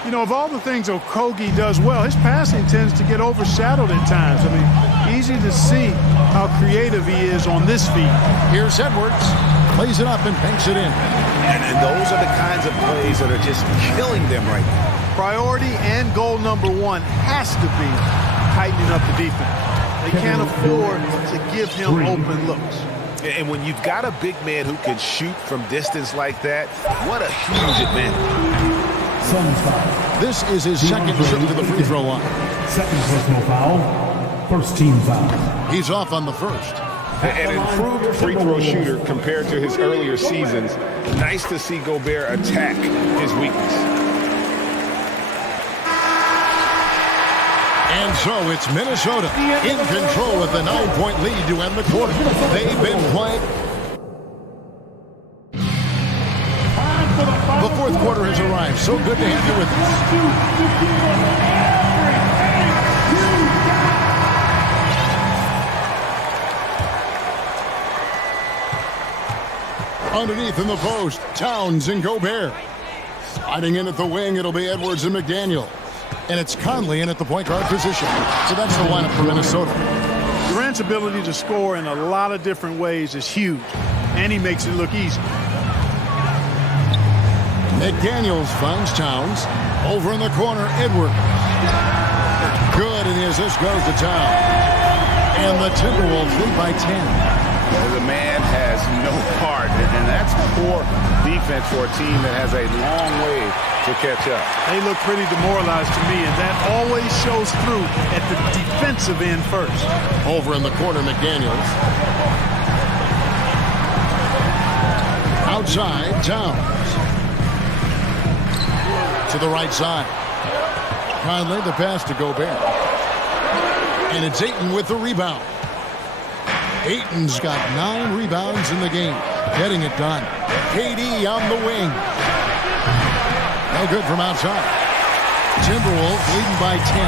You know, of all the things Okogie does well, his passing tends to get overshadowed at times. I mean, easy to see how creative he is on this feed. Here's Edwards. Plays it up and banks it in. And those are the kinds of plays that are just killing them right now. Priority and goal number 1 has to be tightening up the defense. They can't afford to give him open looks. And when you've got a big man who can shoot from distance like that, what a huge advantage. This is his second trip to the free throw line. Second personal foul. First team foul. He's off on the first. An improved free throw shooter compared to his earlier seasons. Nice to see Gobert attack his weakness. And so it's Minnesota in control with a 9-point lead to end the quarter. They've been playing. The fourth quarter has arrived. So good to have you with us. Underneath in the post, Towns and Gobert. Sliding in at the wing, it'll be Edwards and McDaniel. And it's Conley in at the point guard position. So that's the lineup for Minnesota. Durant's ability to score in a lot of different ways is huge, and he makes it look easy. McDaniels finds Towns. Over in the corner, Edwards. Good, and the assist goes to Towns. And the Timberwolves lead by 10. The man has no heart, and that's poor defense for a team that has a long way to catch up. They look pretty demoralized to me, and that always shows through at the defensive end first. Over in the corner, McDaniels. Outside, Towns. To the right side. Conley, the pass to Gobert. And it's Ayton with the rebound. Ayton's got 9 rebounds in the game. Getting it done. KD on the wing. No good from outside. Timberwolves leading by 10.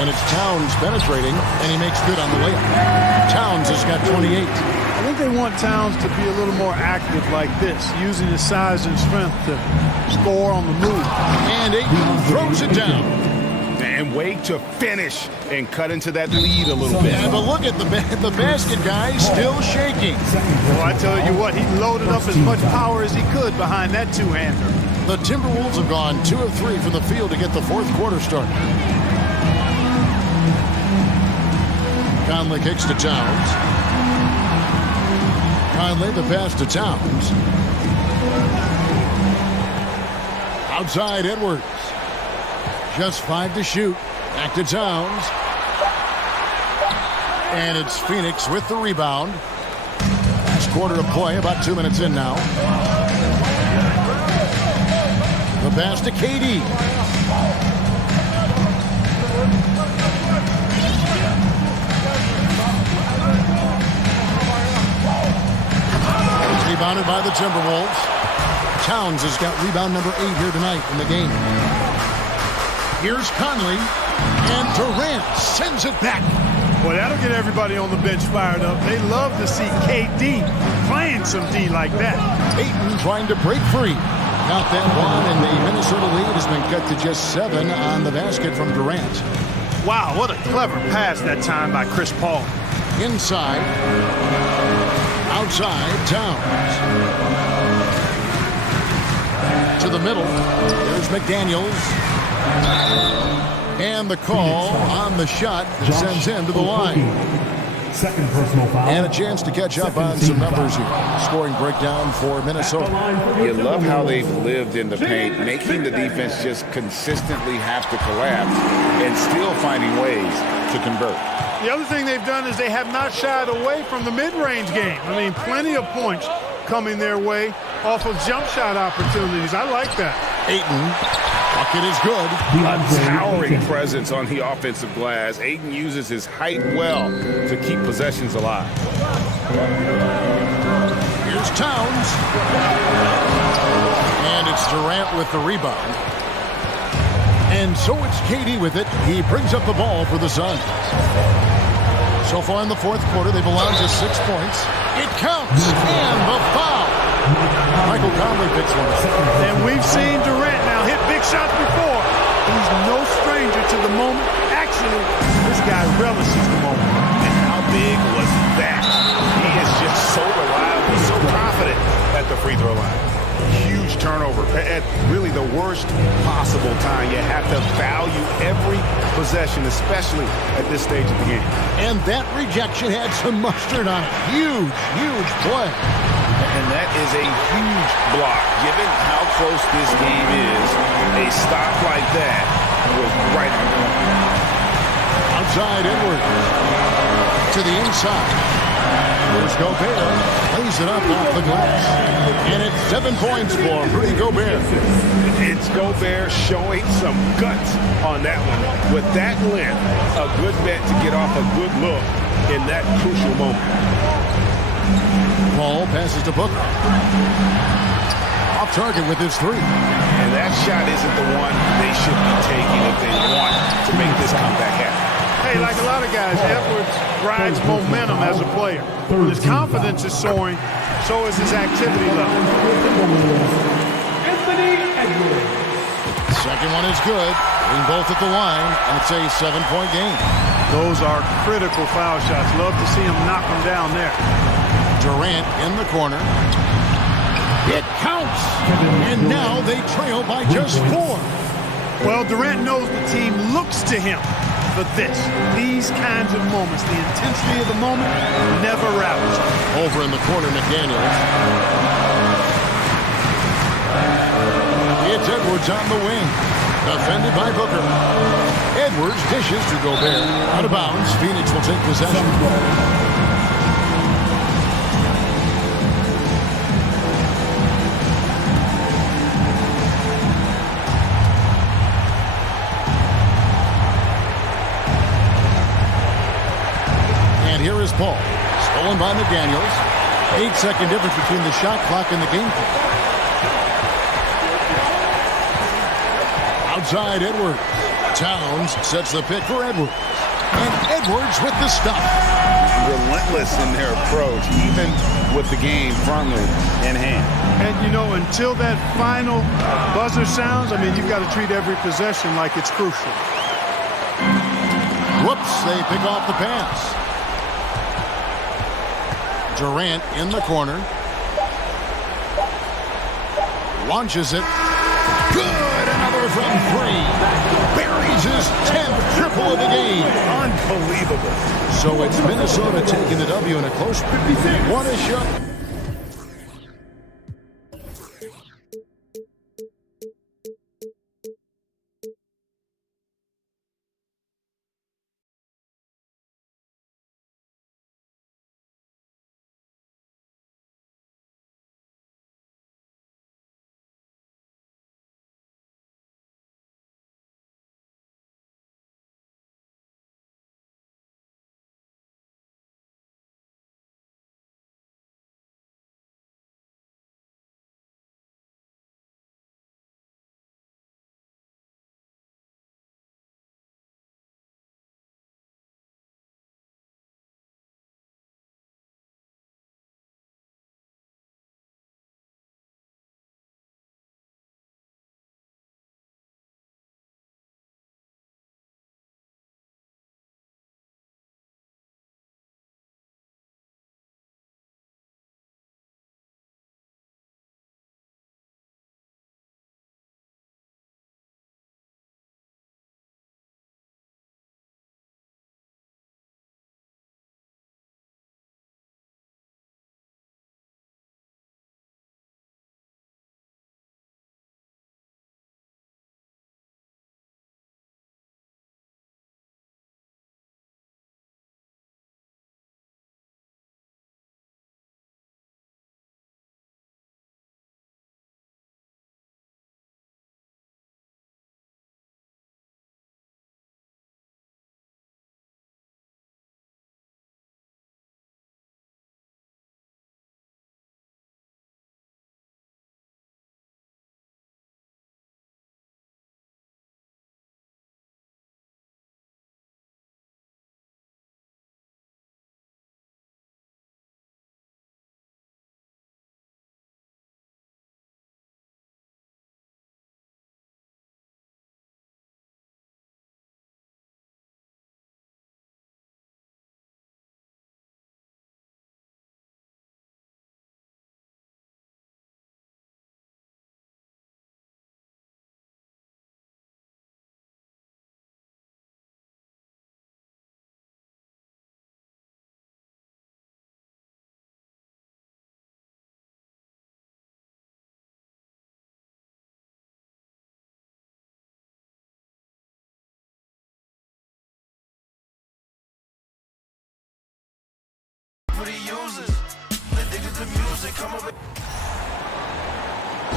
And it's Towns penetrating, and he makes good on the layup. Towns has got 28. I think they want Towns to be a little more active like this, using his size and strength to score on the move. And Ayton throws it down. And wait to finish and cut into that lead a little bit. Yeah, but look at the basket guy still shaking. Well, I tell you what, he loaded up as much power as he could behind that two-hander. The Timberwolves have gone 2 of 3 from the field to get the fourth quarter started. Conley kicks to Towns. Conley, the pass to Towns. Outside, Edwards. Just 5 to shoot. Back to Towns. And it's Phoenix with the rebound. Last quarter of play, about 2 minutes in now. The pass to KD. It's rebounded by the Timberwolves. Towns has got rebound number 8 here tonight in the game. Here's Conley, and Durant sends it back. Boy, that'll get everybody on the bench fired up. They love to see KD playing some D like that. Ayton trying to break free. Got that one, and the Minnesota lead has been cut to just 7 on the basket from Durant. Wow, what a clever pass that time by Chris Paul. Inside. Outside, Towns. To the middle. There's McDaniels. And the call on the shot that sends him to the line. Second personal foul. And a chance to catch up on some numbers here. Scoring breakdown for Minnesota. You love how they've lived in the paint, making the defense just consistently have to collapse and still finding ways to convert. The other thing they've done is they have not shied away from the mid-range game. I mean, plenty of points coming their way off of jump shot opportunities. I like that. Ayton. Bucket is good. A towering presence on the offensive glass. Ayton uses his height well to keep possessions alive. Here's Towns. And it's Durant with the rebound. And so it's KD with it. He brings up the ball for the Suns. So far in the fourth quarter, they've allowed just 6 points. It counts. And the foul. Michael Conley picks one. And we've seen Durant now hit big shots before. He's no stranger to the moment. Actually, this guy relishes the moment. And how big was that? He is just so reliable, so confident at the free throw line. Huge turnover at really the worst possible time. You have to value every possession, especially at this stage of the game. And that rejection had some mustard on it. Huge, huge play. And that is a huge block. Given how close this game is, a stop like that was right on the point. Outside Edwards. To the inside. Here's Gobert. Lays it up off the glass. And it's 7 points for Rudy Gobert. It's Gobert showing some guts on that one. With that length, a good bet to get off a good look in that crucial moment. Paul passes to Booker. Off target with his 3. And that shot isn't the one they should be taking if they want to make this comeback happen. Hey, like a lot of guys, Edwards rides momentum as a player. When his confidence is soaring, so is his activity level. Second one is good. Being both at the line, and it's a 7-point game. Those are critical foul shots. Love to see him knock them down there. Durant in the corner. It counts. And now they trail by just 4. Well, Durant knows the team looks to him for this. These kinds of moments, the intensity of the moment, never ravaged. Over in the corner, McDaniels. It's Edwards on the wing. Defended by Booker. Edwards dishes to Gobert. Out of bounds. Phoenix will take possession. And here is Paul. Stolen by McDaniels. 8-second difference between the shot clock and the game clock. Outside Edwards. Towns sets the pick for Edwards. And Edwards with the stop. Relentless in their approach, even with the game firmly in hand. And, you know, until that final buzzer sounds, I mean, you've got to treat every possession like it's crucial. Whoops, they pick off the pass. Durant in the corner. Launches it. Good! Another from three. Buries his 10th triple of the game. Unbelievable. So it's Minnesota taking the W in a close one. What a shot.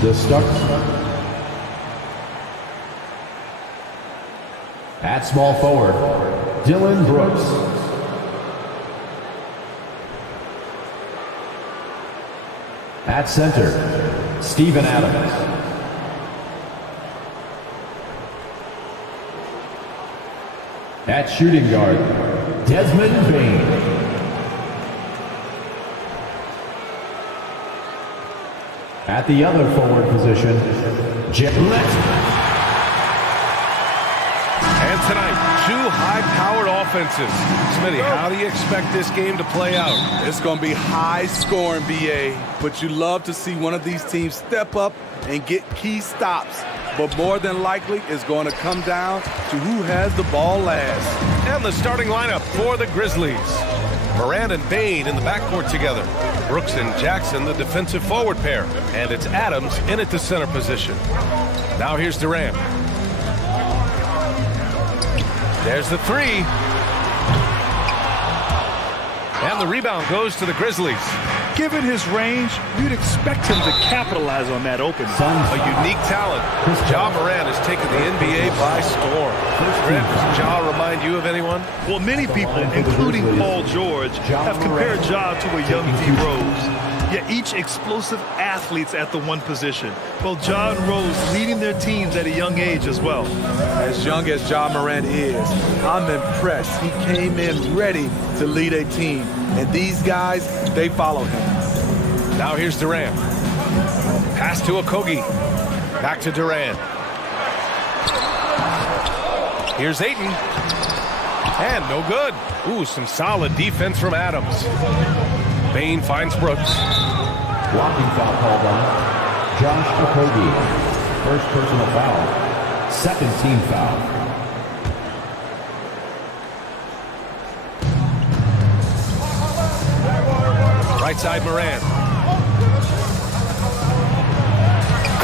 The start. At small forward, Dylan Brooks. At center, Steven Adams. At shooting guard, Desmond Bain. At the other forward position, Jet. And tonight, two high-powered offenses. Smitty, how do you expect this game to play out? It's going to be high-scoring, BA, but you love to see one of these teams step up and get key stops but more than likely it's going to come down to who has the ball last. And the starting lineup for the Grizzlies. Moran and Bain in the backcourt together. Brooks and Jackson, the defensive forward pair. And it's Adams in at the center position. Now here's Durant. There's the three. And the rebound goes to the Grizzlies. Given his range, you'd expect him to capitalize on that opening. A unique talent. Ja Morant has taken the NBA by storm. Grant, does Ja remind you of anyone? Well, many people, including Paul George, have compared Ja to a young D. Rose. Yet each explosive athletes at the one position. Well, Ja and Rose leading their teams at a young age as well. As young as Ja Morant is, I'm impressed. He came in ready to lead a team. And these guys, they follow him. Now here's Durant. Pass to Okogie. Back to Durant. Here's Ayton. And no good. Ooh, some solid defense from Adams. Bain finds Brooks. Blocking foul called on Josh Okogie. First personal foul. Second team foul. Right side Moran.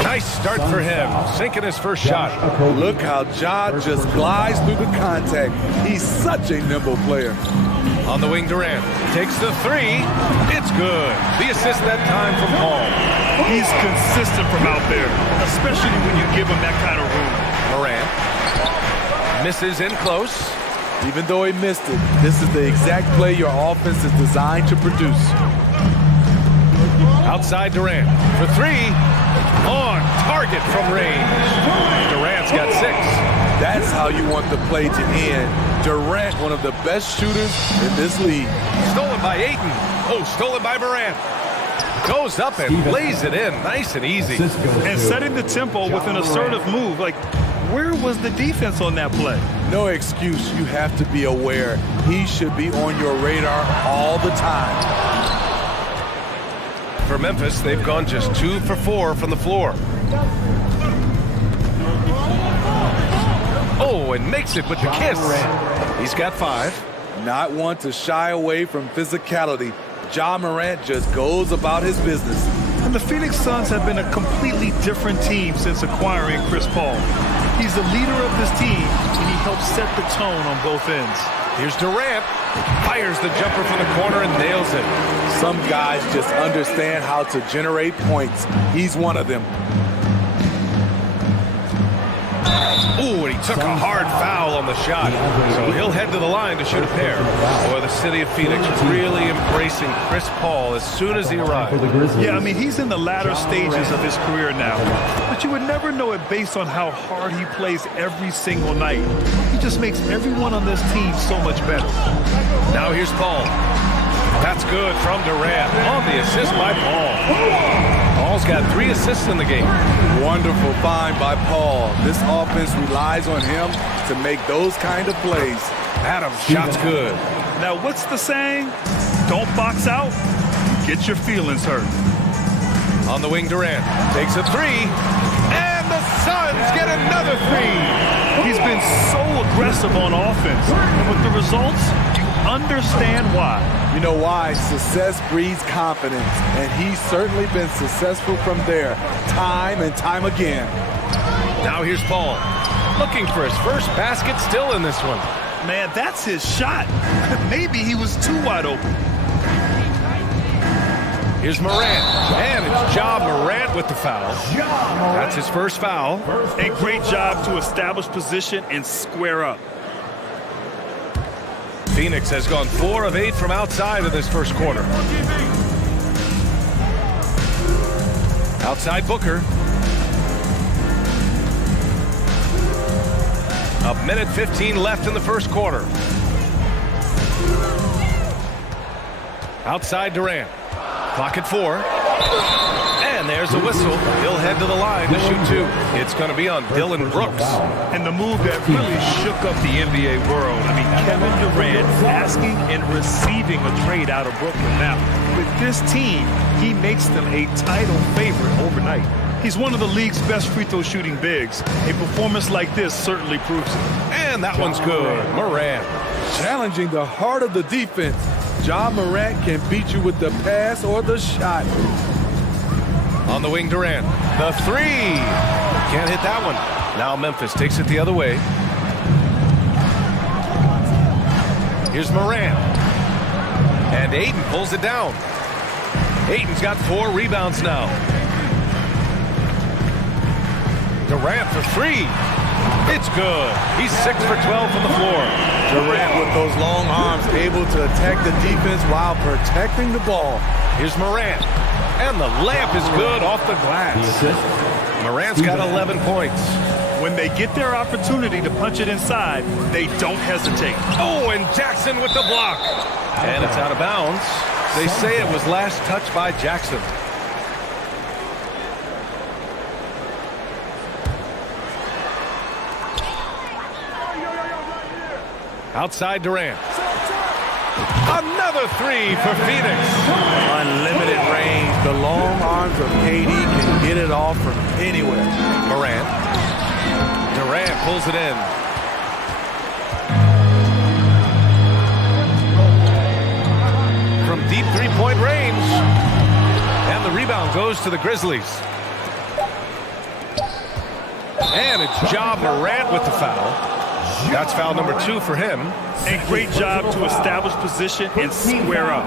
Nice start for him. Sinking his first shot. Look how Ja just glides through the contact. He's such a nimble player. On the wing, Durant takes the three. It's good. The assist that time from Paul. He's consistent from out there, especially when you give him that kind of room. Morant misses in close. Even though he missed it, this is the exact play your offense is designed to produce. Outside Durant for three. On target from range. Durant's got 6. That's how you want the play to end. Durant, one of the best shooters in this league. Stolen by Ayton. Oh, stolen by Morant. Goes up and lays it in. Nice and easy. And setting the tempo with an assertive move. Like, where was the defense on that play? No excuse. You have to be aware. He should be on your radar all the time. For Memphis, they've gone just 2 for 4 from the floor. Oh, and makes it with the kiss. He's got 5. Not one to shy away from physicality. Ja Morant just goes about his business. And the Phoenix Suns have been a completely different team since acquiring Chris Paul. He's the leader of this team, and he helps set the tone on both ends. Here's Durant. Fires the jumper from the corner and nails it. Some guys just understand how to generate points. He's one of them. Ooh, and he took a hard foul on the shot. So he'll head to the line to shoot a pair. Boy, the city of Phoenix really embracing Chris Paul as soon as he arrived. Yeah, I mean, he's in the latter stages of his career now. But you would never know it based on how hard he plays every single night. He just makes everyone on this team so much better. Now here's Paul. That's good from Durant on the assist by Paul. Paul's got 3 assists in the game. Wonderful find by Paul. This offense relies on him to make those kind of plays. Adams, shot's good. Now, what's the saying? Don't box out, get your feelings hurt. On the wing, Durant takes a 3. And the Suns get another 3. He's been so aggressive on offense. And with the results, you understand why. You know why? Success breeds confidence, and he's certainly been successful from there, time and time again. Now here's Paul, looking for his first basket, still in this one. Man, that's his shot. Maybe he was too wide open. Here's Morant, and it's Ja Morant with the foul. That's his first foul. A great job to establish position and square up. Phoenix has gone 4 of 8 from outside in this first quarter. Outside Booker. A minute 15 left in the first quarter. Outside Durant. Clock at 4. And there's a whistle. He'll head to the line to shoot 2. It's going to be on Dylan Brooks. And the move that really shook up the NBA world. I mean, Kevin Durant asking and receiving a trade out of Brooklyn. Now, with this team, he makes them a title favorite overnight. He's one of the league's best free throw shooting bigs. A performance like this certainly proves it. And that one's good. Morant. Challenging the heart of the defense. Ja Morant can beat you with the pass or the shot. On the wing, Durant. The three. Can't hit that one. Now Memphis takes it the other way. Here's Morant. And Ayton pulls it down. Ayton's got 4 rebounds now. Durant for 3. It's good. He's 6 for 12 from the floor. Durant with those long arms, able to attack the defense while protecting the ball. Here's Morant. And the layup is good off the glass. Morant's got 11 points. When they get their opportunity to punch it inside, they don't hesitate. Oh, and Jackson with the block. And it's out of bounds. They say it was last touched by Jackson. Outside Durant. Another 3 for Phoenix. Unlimited range. The long arms of KD can get it off from anywhere. Morant. Durant pulls it in. From deep three-point range. And the rebound goes to the Grizzlies. And it's Ja Morant with the foul. That's foul number 2 for him. A great job to establish position and square up.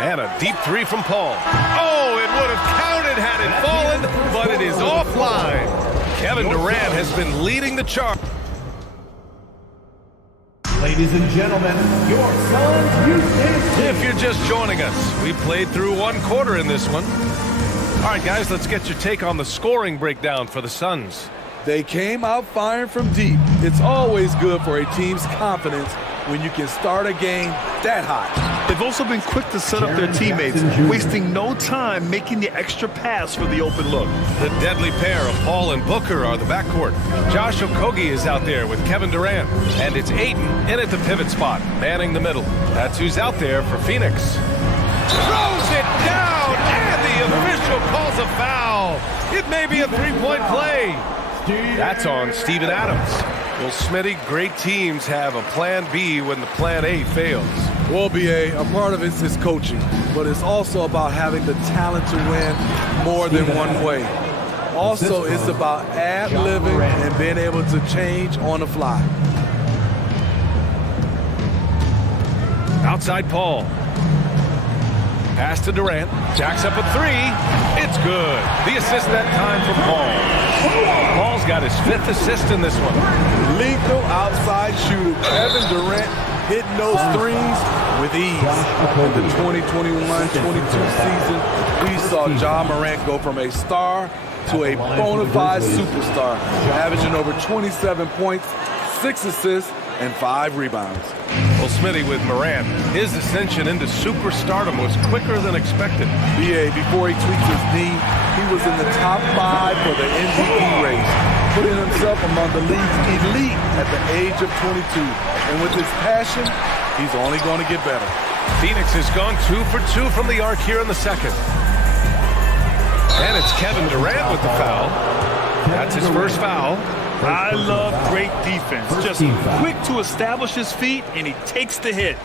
And a deep 3 from Paul. Oh, it would have counted had it fallen, but it is offline. Kevin Durant has been leading the charge. Ladies and gentlemen, your Suns Houston. If you're just joining us, we played through 1 quarter in this one. All right, guys, let's get your take on the scoring breakdown for the Suns. They came out firing from deep. It's always good for a team's confidence when you can start a game that hot. They've also been quick to set up their teammates, wasting no time making the extra pass for the open look. The deadly pair of Paul and Booker are the backcourt. Josh Okogie is out there with Kevin Durant. And it's Ayton in at the pivot spot, manning the middle. That's who's out there for Phoenix. Throws it down, and the official calls a foul. It may be a 3-point play. That's on Steven Adams. Well, Smitty, great teams have a plan B when the plan A fails. Well, BA, a part of it is coaching, but it's also about having the talent to win more than one way. Also, it's about ad-libbing and being able to change on the fly. Outside Paul. Pass to Durant. Jacks up a 3. It's good. The assist that time from Paul. Paul's got his 5th assist in this one. Lethal outside shooter. Kevin Durant hitting those threes with ease. In the 2021-22 season, we saw Ja Morant go from a star to a bona fide superstar, averaging over 27 points, 6 assists, and 5 rebounds. Well, Smitty, with Morant, his ascension into superstardom was quicker than expected. BA, before he tweaked his knee, he was in the top 5 for the MVP race, putting himself among the league's elite at the age of 22. And with his passion, he's only going to get better. Phoenix has gone 2 for 2 from the arc here in the second. And it's Kevin Durant with the foul. That's his first foul. I love great defense. Just quick to establish his feet, and he takes the hit.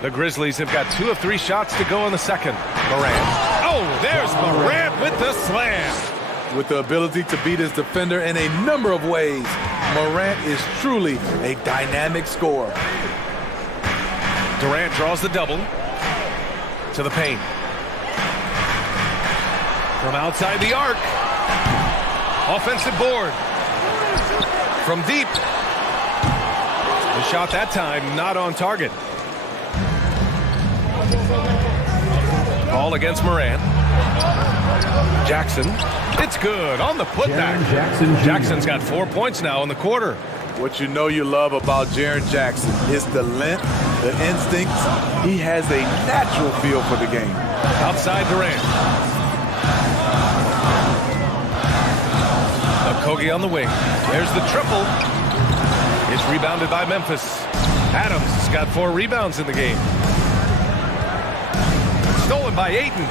The Grizzlies have got 2 of 3 shots to go in the second. Morant. Oh, there's Morant with the slam. With the ability to beat his defender in a number of ways, Morant is truly a dynamic scorer. Durant draws the double to the paint. From outside the arc. Offensive board. From deep. The shot that time not on target. Ball against Morant. Jackson. It's good on the putback. Jackson's got 4 points now in the quarter. What you know you love about Jaren Jackson is the length, the instincts. He has a natural feel for the game. Outside Durant. Okogie on the wing. There's the triple. It's rebounded by Memphis. Adams has got 4 rebounds in the game. stolen by Ayton.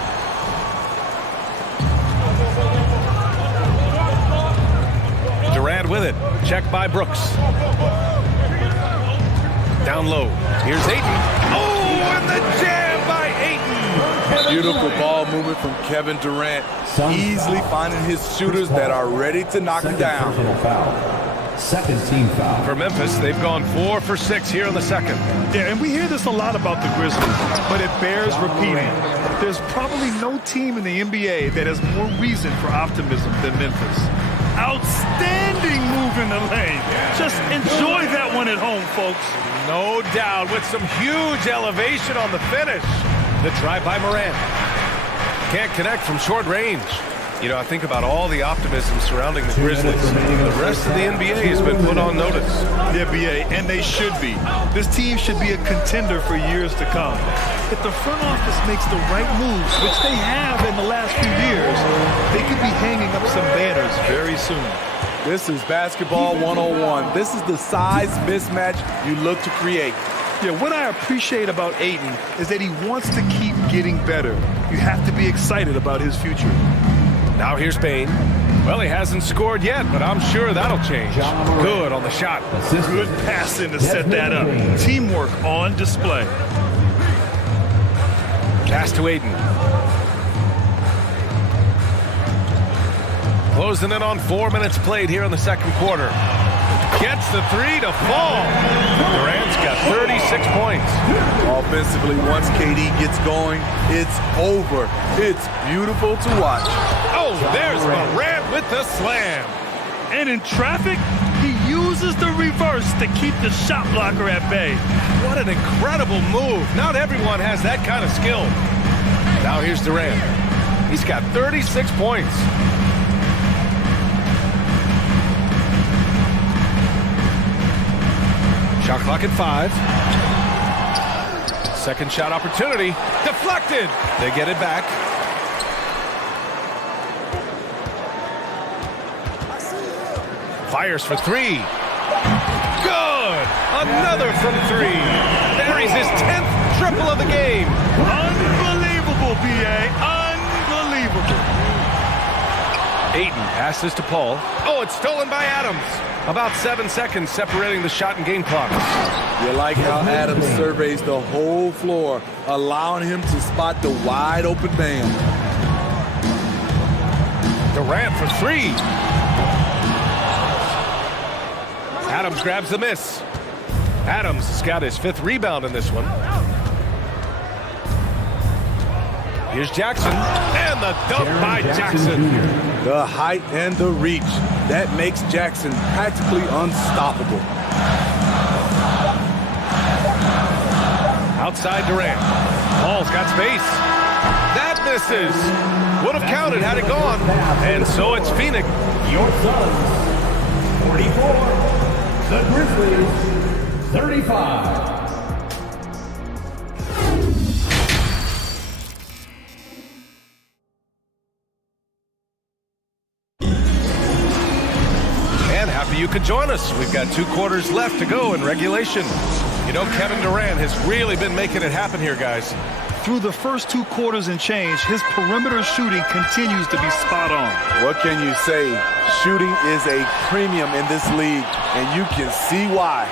Durant with it. Checked by Brooks. Down low. Here's Ayton. Oh, and the jam by Ayton. Beautiful ball movement from Kevin Durant. Easily finding his shooters that are ready to knock him down. Second team foul. For Memphis, they've gone 4 for 6 here in the second. Yeah, and we hear this a lot about the Grizzlies, but it bears repeating. There's probably no team in the NBA that has more reason for optimism than Memphis. Outstanding move in the lane. Just enjoy that one at home, folks. No doubt, with some huge elevation on the finish. The drive by Morant. Can't connect from short range. You know, I think about all the optimism surrounding the Grizzlies. The rest of the NBA has been put on notice. The NBA, and they should be. This team should be a contender for years to come. If the front office makes the right moves, which they have in the last few years, they could be hanging up some banners very soon. This is basketball 101. This is the size mismatch you look to create. Yeah, what I appreciate about Ayton is that he wants to keep getting better. You have to be excited about his future. Now here's Bane. Well, he hasn't scored yet, but I'm sure that'll change. Good on the shot. Good passing to set that up. Teamwork on display. Pass to Ayton. Closing in on 4 minutes played here in the second quarter. Gets the three to fall. Durant's got 36 points. Offensively, once KD gets going, it's over. It's beautiful to watch. Oh, there's Morant with the slam. And in traffic, he uses the reverse to keep the shot blocker at bay. What an incredible move. Not everyone has that kind of skill. Now here's Durant. He's got 36 points. Shot clock at 5. Second shot opportunity. Deflected. They get it back. Fires for 3. Good. Another from 3. Buries his 10th triple of the game. Unbelievable, B.A. Unbelievable. Ayton passes to Paul. Oh, it's stolen by Adams. About 7 seconds separating the shot and game clock. You like how Adams surveys the whole floor, allowing him to spot the wide open man. Durant for 3. Adams grabs the miss. Adams has got his 5th rebound in this one. Here's Jackson, and the dunk by Jackson. The height and the reach. That makes Jackson practically unstoppable. Outside Durant. Paul's got space. That misses. Would have counted had it gone. And so it's Phoenix. Your Suns, 44. The Grizzlies, 35. You could join us. We've got 2 quarters left to go in regulation. You know, Kevin Durant has really been making it happen here, guys. Through the first 2 quarters and change, his perimeter shooting continues to be spot on. What can you say? Shooting is a premium in this league, and you can see why.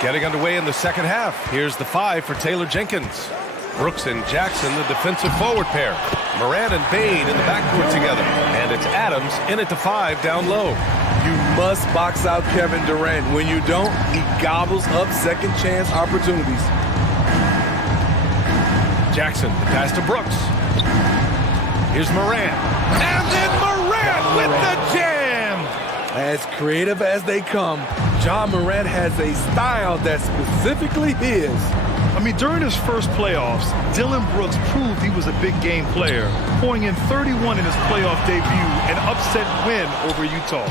Getting underway in the second half. Here's the 5 for Taylor Jenkins. Brooks and Jackson, the defensive forward pair. Morant and Bane in the backcourt together. And it's Adams in at the 5 down low. You must box out Kevin Durant. When you don't, he gobbles up second chance opportunities. Jackson, the pass to Brooks. Here's Morant. And then Morant with the jam! As creative as they come, Ja Morant has a style that's specifically his. I mean, during his first playoffs, Dillon Brooks proved he was a big game player, pouring in 31 in his playoff debut, an upset win over Utah.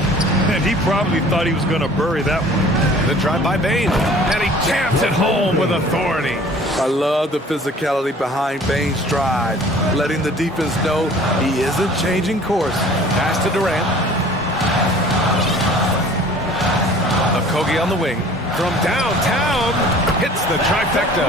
And he probably thought he was going to bury that one. The drive by Bane, and he jams it home with authority. I love the physicality behind Bane's drive, letting the defense know he isn't changing course. Pass to Durant. A Okogie on the wing. From downtown, hits the trifecta.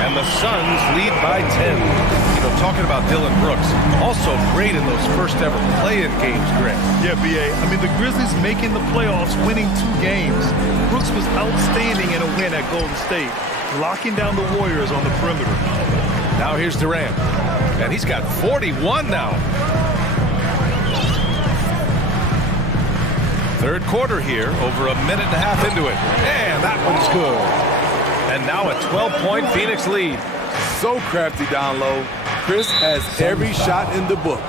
And the Suns lead by 10. You know, talking about Dylan Brooks, also great in those first ever play-in games, Greg. Yeah, B.A. I mean, the Grizzlies making the playoffs, winning 2 games. Brooks was outstanding in a win at Golden State, locking down the Warriors on the perimeter. Now here's Durant, and he's got 41 now. Third quarter here, over a minute and a half into it. And that one's good. And now a 12-point Phoenix lead. So crafty down low. Chris has every shot in the book.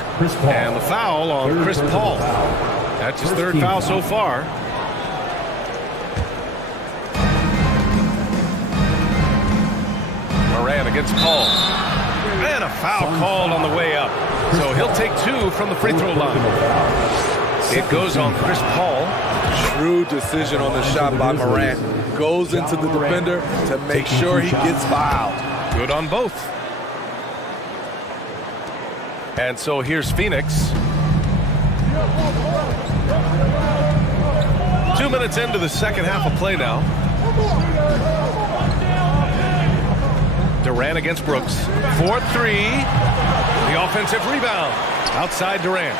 And the foul on Chris Paul. That's his third foul so far. Morant against Paul. And a foul called on the way up. So he'll take 2 from the free throw line. It goes on Chris Paul. Shrewd decision on the shot by Morant. Goes into the defender to make sure he gets fouled. Good on both. And so here's Phoenix. 2 minutes into the second half of play now. Durant against Brooks. 4-3. The offensive rebound. Outside Durant.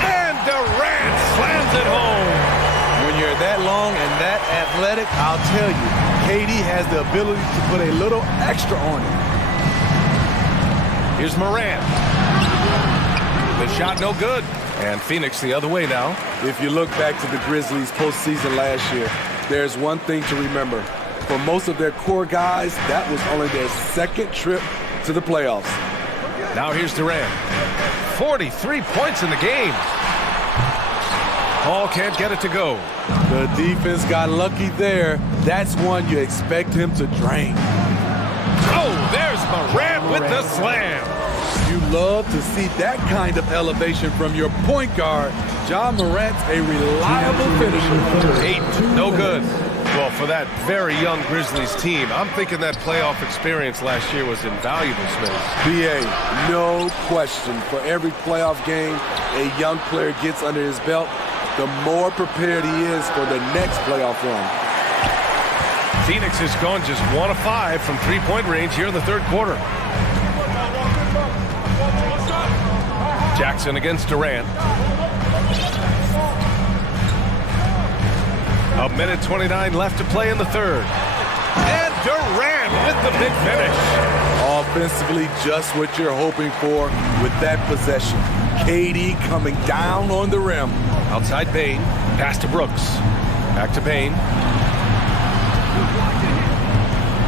And Durant slams it home. When you're that long and that athletic, I'll tell you, KD has the ability to put a little extra on it. Here's Morant. The shot no good. And Phoenix the other way now. If you look back to the Grizzlies postseason last year, there's one thing to remember. For most of their core guys, that was only their second trip to the playoffs. Now here's Durant. 43 points in the game. Paul can't get it to go. The defense got lucky there. That's one you expect him to drain. Oh, there's Morant with the slam. You love to see that kind of elevation from your point guard. Ja Morant's a reliable finisher. 8, no good. Well, for that very young Grizzlies team, I'm thinking that playoff experience last year was invaluable, Smitty. B.A., no question. For every playoff game a young player gets under his belt, the more prepared he is for the next playoff run. Phoenix has gone just 1 of 5 from three-point range here in the third quarter. Jackson against Durant. A minute 29 left to play in the third. And Durant with the big finish. Offensively, just what you're hoping for with that possession. KD coming down on the rim. Outside Bane. Pass to Brooks. Back to Bane.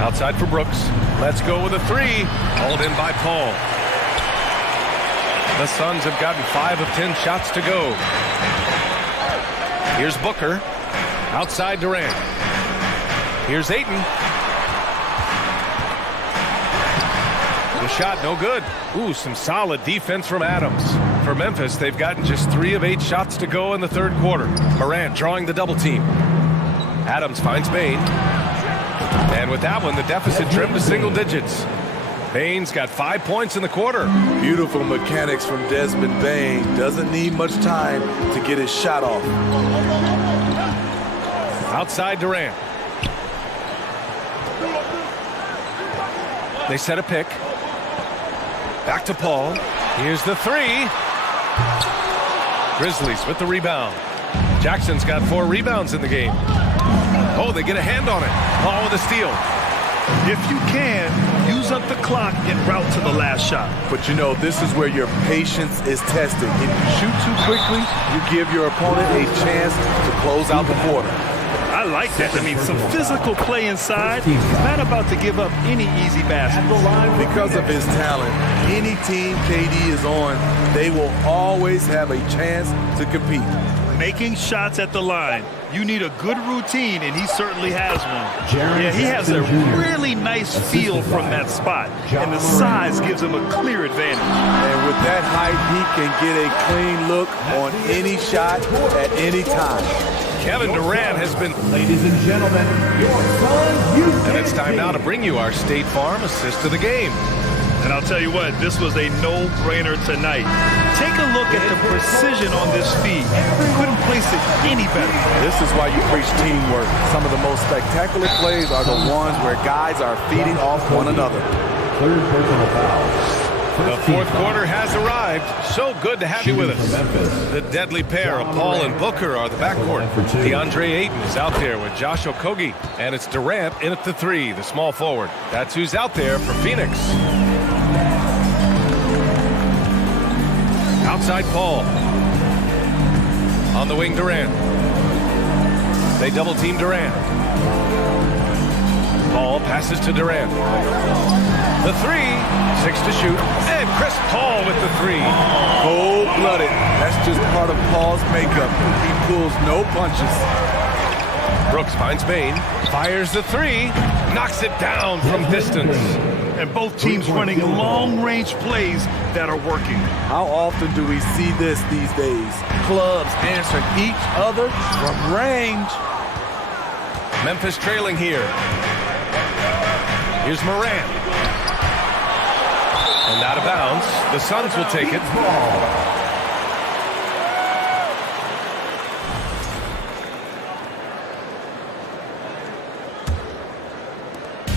Outside for Brooks. Let's go with a 3. Hauled in by Paul. The Suns have gotten 5 of 10 shots to go. Here's Booker. Outside Durant. Here's Ayton. The shot no good. Ooh, some solid defense from Adams. For Memphis, they've gotten just 3 of 8 shots to go in the third quarter. Morant drawing the double team. Adams finds Bane. And with that one, the deficit trimmed to single digits. Bane's got 5 points in the quarter. Beautiful mechanics from Desmond Bane. Doesn't need much time to get his shot off. Outside Durant. They set a pick. Back to Paul. Here's the 3. Grizzlies with the rebound. Jackson's got 4 rebounds in the game. Oh, they get a hand on it. Paul with a steal. If you can, use up the clock en route to the last shot. But you know, this is where your patience is tested. If you shoot too quickly, you give your opponent a chance to close out the quarter. I like that. I mean, some physical play inside. He's not about to give up any easy basket. Because of his talent, any team KD is on, they will always have a chance to compete. Making shots at the line. You need a good routine, and he certainly has one. Yeah, he has a really nice feel from that spot, and the size gives him a clear advantage. And with that height, he can get a clean look on any shot at any time. Kevin Durant has been... Ladies and gentlemen, your Suns And it's time now to bring you our State Farm assist of the game. And I'll tell you what, this was a no-brainer tonight. Take a look at the precision on this feed. Couldn't place it any better. This is why you preach teamwork. Some of the most spectacular plays are the ones where guys are feeding off one another. Third personal foul. The fourth quarter has arrived. So good to have you with us. The deadly pair of Paul and Booker are the backcourt. DeAndre Ayton is out there with Josh Okogie. And it's Durant in at the 3, the small forward. That's who's out there for Phoenix. Outside Paul. On the wing, Durant. They double team Durant. Paul passes to Durant. The 3, 6 to shoot, and Chris Paul with the 3. Cold-blooded. That's just part of Paul's makeup. He pulls no punches. Brooks finds Bain, fires the 3, knocks it down from distance. And both teams running long-range plays that are working. How often do we see this these days? Clubs answering each other from range. Memphis trailing here. Here's Morant. And out of bounds. The Suns will take it.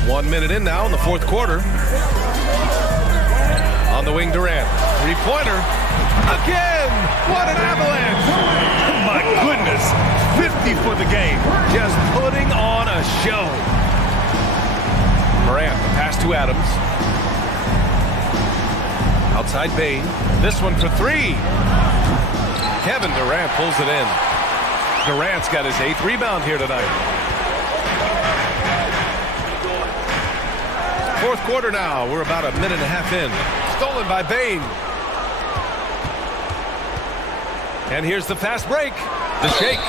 1 minute in now in the fourth quarter. On the wing, Durant. Three-pointer. Again! What an avalanche! My goodness. 50 for the game. Just putting on a show. Morant, pass to Adams. Outside Bain. This one for 3. Kevin Durant pulls it in. Durant's got his 8th rebound here tonight. Fourth quarter now. We're about a minute and a half in. Stolen by Bain. And here's the fast break. The shake.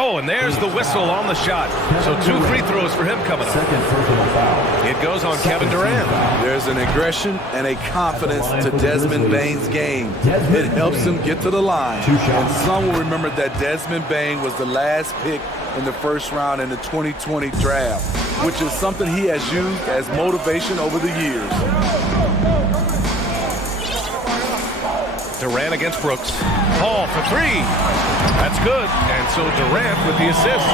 Oh, and there's the whistle on the shot. So 2 free throws for him coming up. It goes on Kevin Durant. There's an aggression and a confidence to Desmond Bain's game. It helps him get to the line. And some will remember that Desmond Bain was the last pick in the first round in the 2020 draft, which is something he has used as motivation over the years. Durant against Brooks. Paul for 3. That's good. And so Durant with the assist.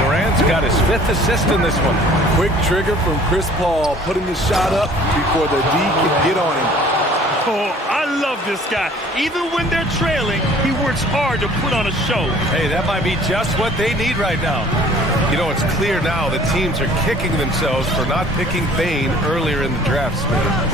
Durant's got his 5th assist in this one. Quick trigger from Chris Paul, putting the shot up before the D can get on him. Oh, I love this guy. Even when they're trailing, he works hard to put on a show. Hey, that might be just what they need right now. You know, it's clear now that teams are kicking themselves for not picking Bain earlier in the draft.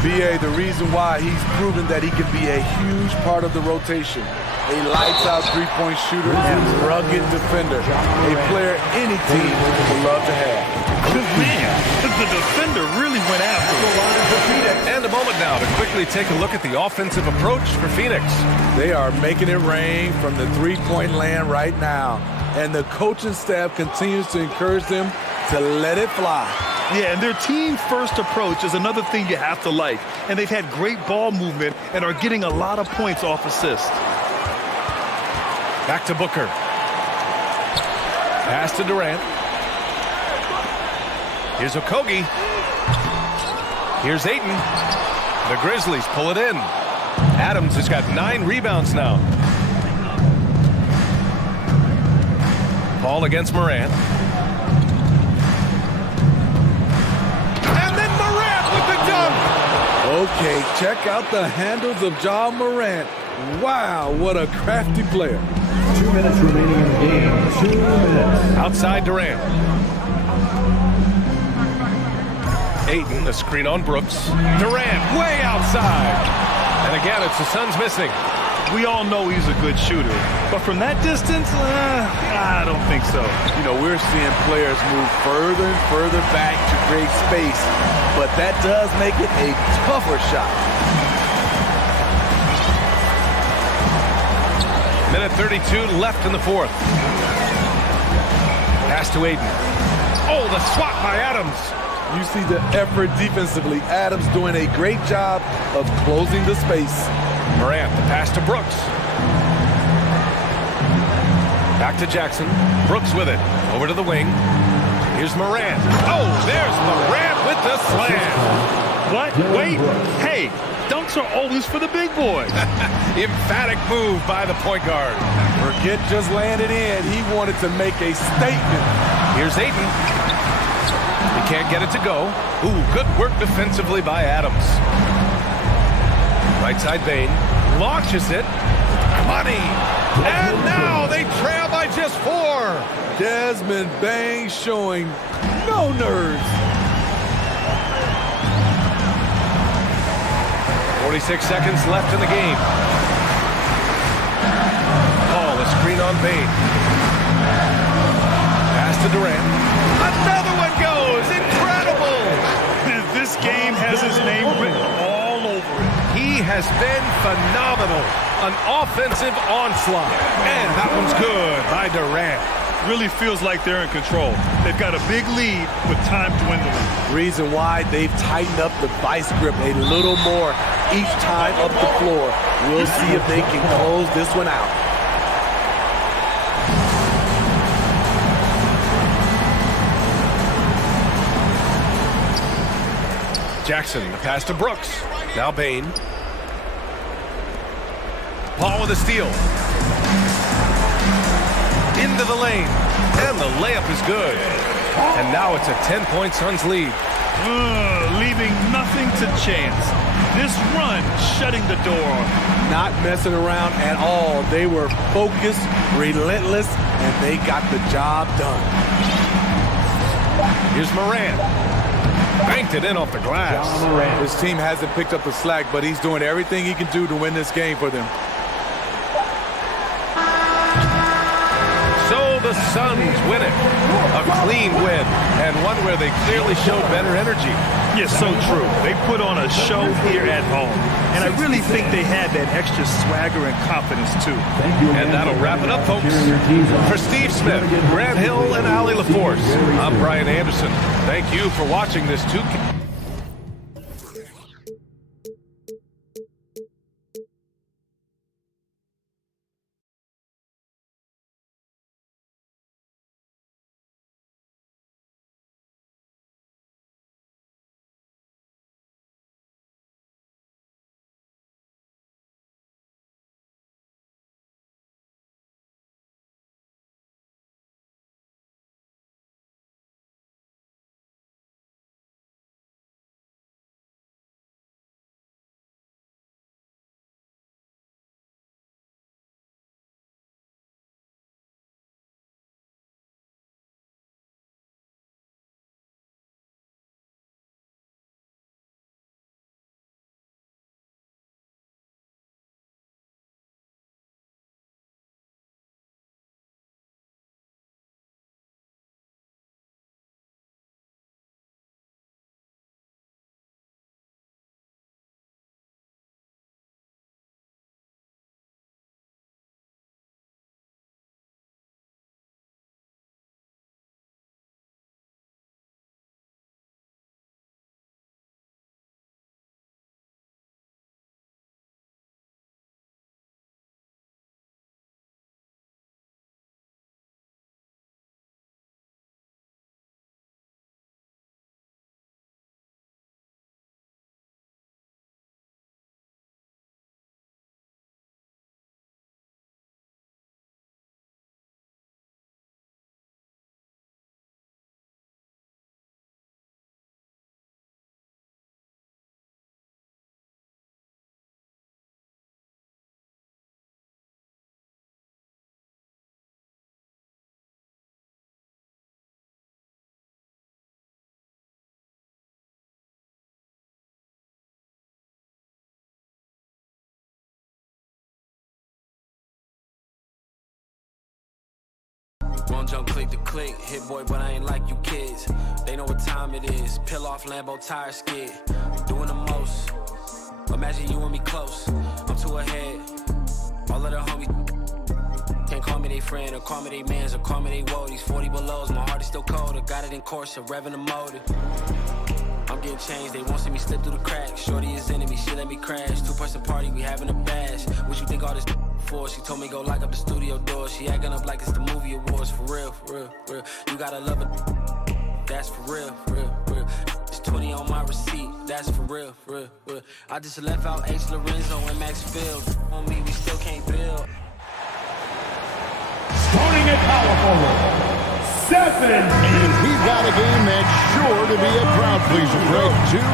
B.A., the reason why he's proven that he can be a huge part of the rotation. A lights-out three-point shooter and rugged defender. A player any team would love to have. Man, the defender really went after him. And a moment now to quickly take a look at the offensive approach for Phoenix. They are making it rain from the three-point land right now. And the coaching staff continues to encourage them to let it fly. Yeah, and their team-first approach is another thing you have to like. And they've had great ball movement and are getting a lot of points off assists. Back to Booker. Pass to Durant. Here's Okogie. Here's Ayton. The Grizzlies pull it in. Adams has got 9 rebounds now. Paul against Morant. And then Morant with the dunk. Okay, check out the handles of Ja Morant. Wow, what a crafty player. 2 minutes remaining in the game. 2 minutes. Outside Durant. Ayton, a screen on Brooks. Durant way outside. And again, it's the Suns missing. We all know he's a good shooter. But from that distance, I don't think so. You know, we're seeing players move further and further back to create space. But that does make it a tougher shot. Minute 32 left in the fourth. Pass to Ayton. Oh, the swat by Adams. You see the effort defensively. Adams doing a great job of closing the space. Morant, the pass to Brooks. Back to Jackson. Brooks with it. Over to the wing. Here's Morant. Oh, there's Morant with the slam. What? Wait. Hey, dunks are always for the big boys. Emphatic move by the point guard. Forget just laying it in. He wanted to make a statement. Here's Ayton. He can't get it to go. Ooh, good work defensively by Adams. Right side Bain. Launches it. Money. And now they trail by just 4. Desmond Bain showing no nerves. 46 seconds left in the game. Ball, a screen on Bain. Pass to Durant. Another one goes. Incredible. This game has his name written all over it. He has been phenomenal. An offensive onslaught. And that one's good by Durant. Really feels like they're in control. They've got a big lead with time dwindling. Reason why they've tightened up the vice grip a little more each time up the floor. We'll see if they can close this one out. Jackson, the pass to Brooks. Now Bain. Paul with a steal. Into the lane. And the layup is good. And now it's a 10-point Suns lead. Leaving nothing to chance. This run shutting the door. Not messing around at all. They were focused, relentless, and they got the job done. Here's Morant. Banked it in off the glass. His team hasn't picked up the slack, but he's doing everything he can do to win this game for them. So the Suns win it. A clean win, and one where they clearly showed better energy. Yes, so true. They put on a show here at home. And I really think they had that extra swagger and confidence, too. And that'll wrap it up, folks. For Steve Smith, Grant Hill, and Ali LaForce, I'm Brian Anderson. Thank you for watching this 2K. Won't jump click to click, hit boy, but I ain't like you kids. They know what time it is. Peel off Lambo tire skid. Doing the most. Imagine you and me close. I'm too ahead. All of the homies can't call me they friend or call me they mans or call me they woadies. 40 belows, my heart is still cold. I got it in course, revving the motor. I'm getting changed, they won't see me slip through the cracks. Shorty is enemy, she let me crash. 2-person party, we having a bash. What you think all this for? She told me go lock up the studio door. She acting up like it's the movie awards. For real, for real, for real. You gotta love it. That's for real, for real, for real. It's It's 20 on my receipt. That's for real, for real, for real. I just left out H. Lorenzo and Max Field. On me, we still can't build. Starting at power forward, 7. And we've got a game that's sure to be a crowd pleaser, Greg. 2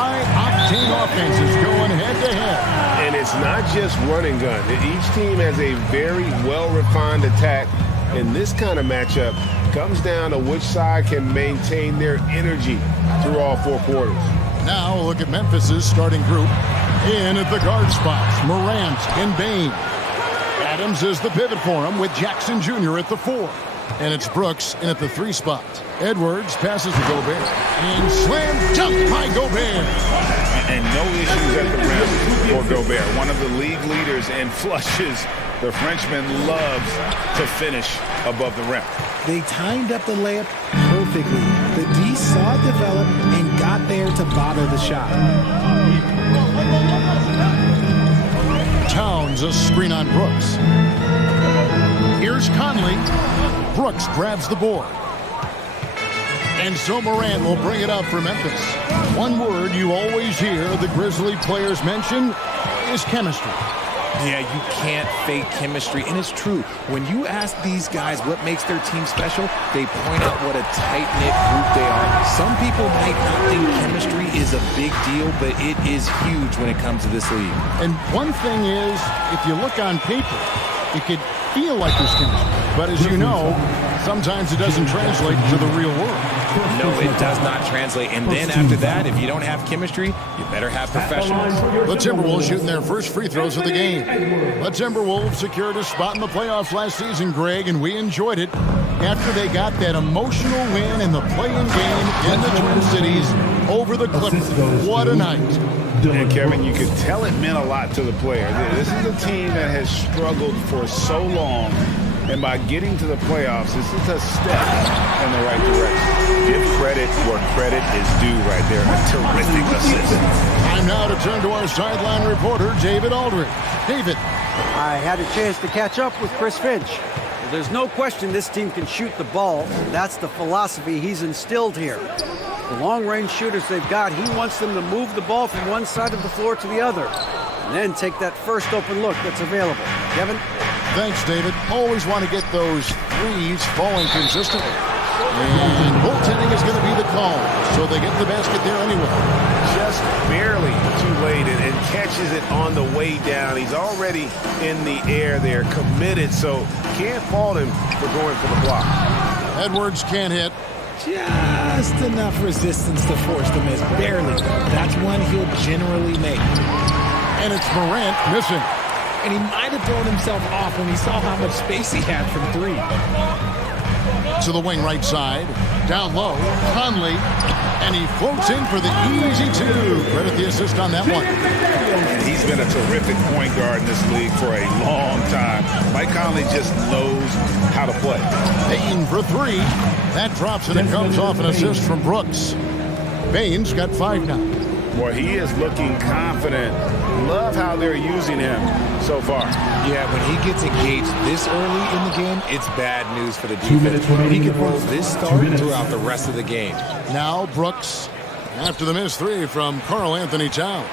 high-octane offenses going head-to-head. And it's not just run and gun. Each team has a very well-refined attack. And this kind of matchup comes down to which side can maintain their energy through all 4 quarters. Now look at Memphis's starting group. In at the guard spots, Morant and Bain. Adams is the pivot for him with Jackson Jr. at the 4. And it's Brooks in at the 3 spot. Edwards passes to Gobert. And slam dunk by Gobert. And no issues at the rim for Gobert. One of the league leaders in flushes. The Frenchman loves to finish above the rim. They timed up the layup perfectly. The D saw it develop and got there to bother the shot. Towns a screen on Brooks. Here's Conley. Brooks grabs the board. And so Morant will bring it up for Memphis. One word you always hear the Grizzly players mention is chemistry. Yeah, you can't fake chemistry, and it's true. When you ask these guys what makes their team special, they point out what a tight-knit group they are. Some people might not think chemistry is a big deal, but it is huge when it comes to this league. And one thing is, if you look on paper, it could feel like there's chemistry. But as you know, sometimes it doesn't translate to the real world. No, it does not translate. And then after that, if you don't have chemistry, you better have professionals. The Timberwolves shooting their first free throws of the game. The Timberwolves secured a spot in the playoffs last season, Greg, and we enjoyed it after they got that emotional win in the play-in game in the Twin Cities over the Clippers. What a night. And Kevin, you could tell it meant a lot to the player. This is a team that has struggled for so long. And by getting to the playoffs, this is a step in the right direction. Give credit where credit is due right there. A terrific assist. Time now to turn to our sideline reporter, David Aldridge. David. I had a chance to catch up with Chris Finch. Well, there's no question this team can shoot the ball. That's the philosophy he's instilled here. The long-range shooters they've got, he wants them to move the ball from one side of the floor to the other. And then take that first open look that's available. Kevin? Thanks, David. Always want to get those threes falling consistently. And goaltending is going to be the call, so they get the basket there anyway. Just barely too late and catches it on the way down. He's already in the air there, committed, so can't fault him for going for the block. Edwards can't hit. Just enough resistance to force the miss. Barely. That's one he'll generally make. And it's Morant missing. And he might have thrown himself off when he saw how much space he had from 3. To the wing right side. Down low. Conley. And he floats in for the easy 2. Credit the assist on that one. And he's been a terrific point guard in this league for a long time. Mike Conley just knows how to play. Bain for 3. That drops and it comes off an assist from Brooks. Bain's got 5 now. Boy, he is looking confident. Love how they're using him so far. Yeah, when he gets engaged this early in the game, it's bad news for the defense. He can roll this start throughout the rest of the game. Now Brooks, after the missed 3 from Karl Anthony Towns.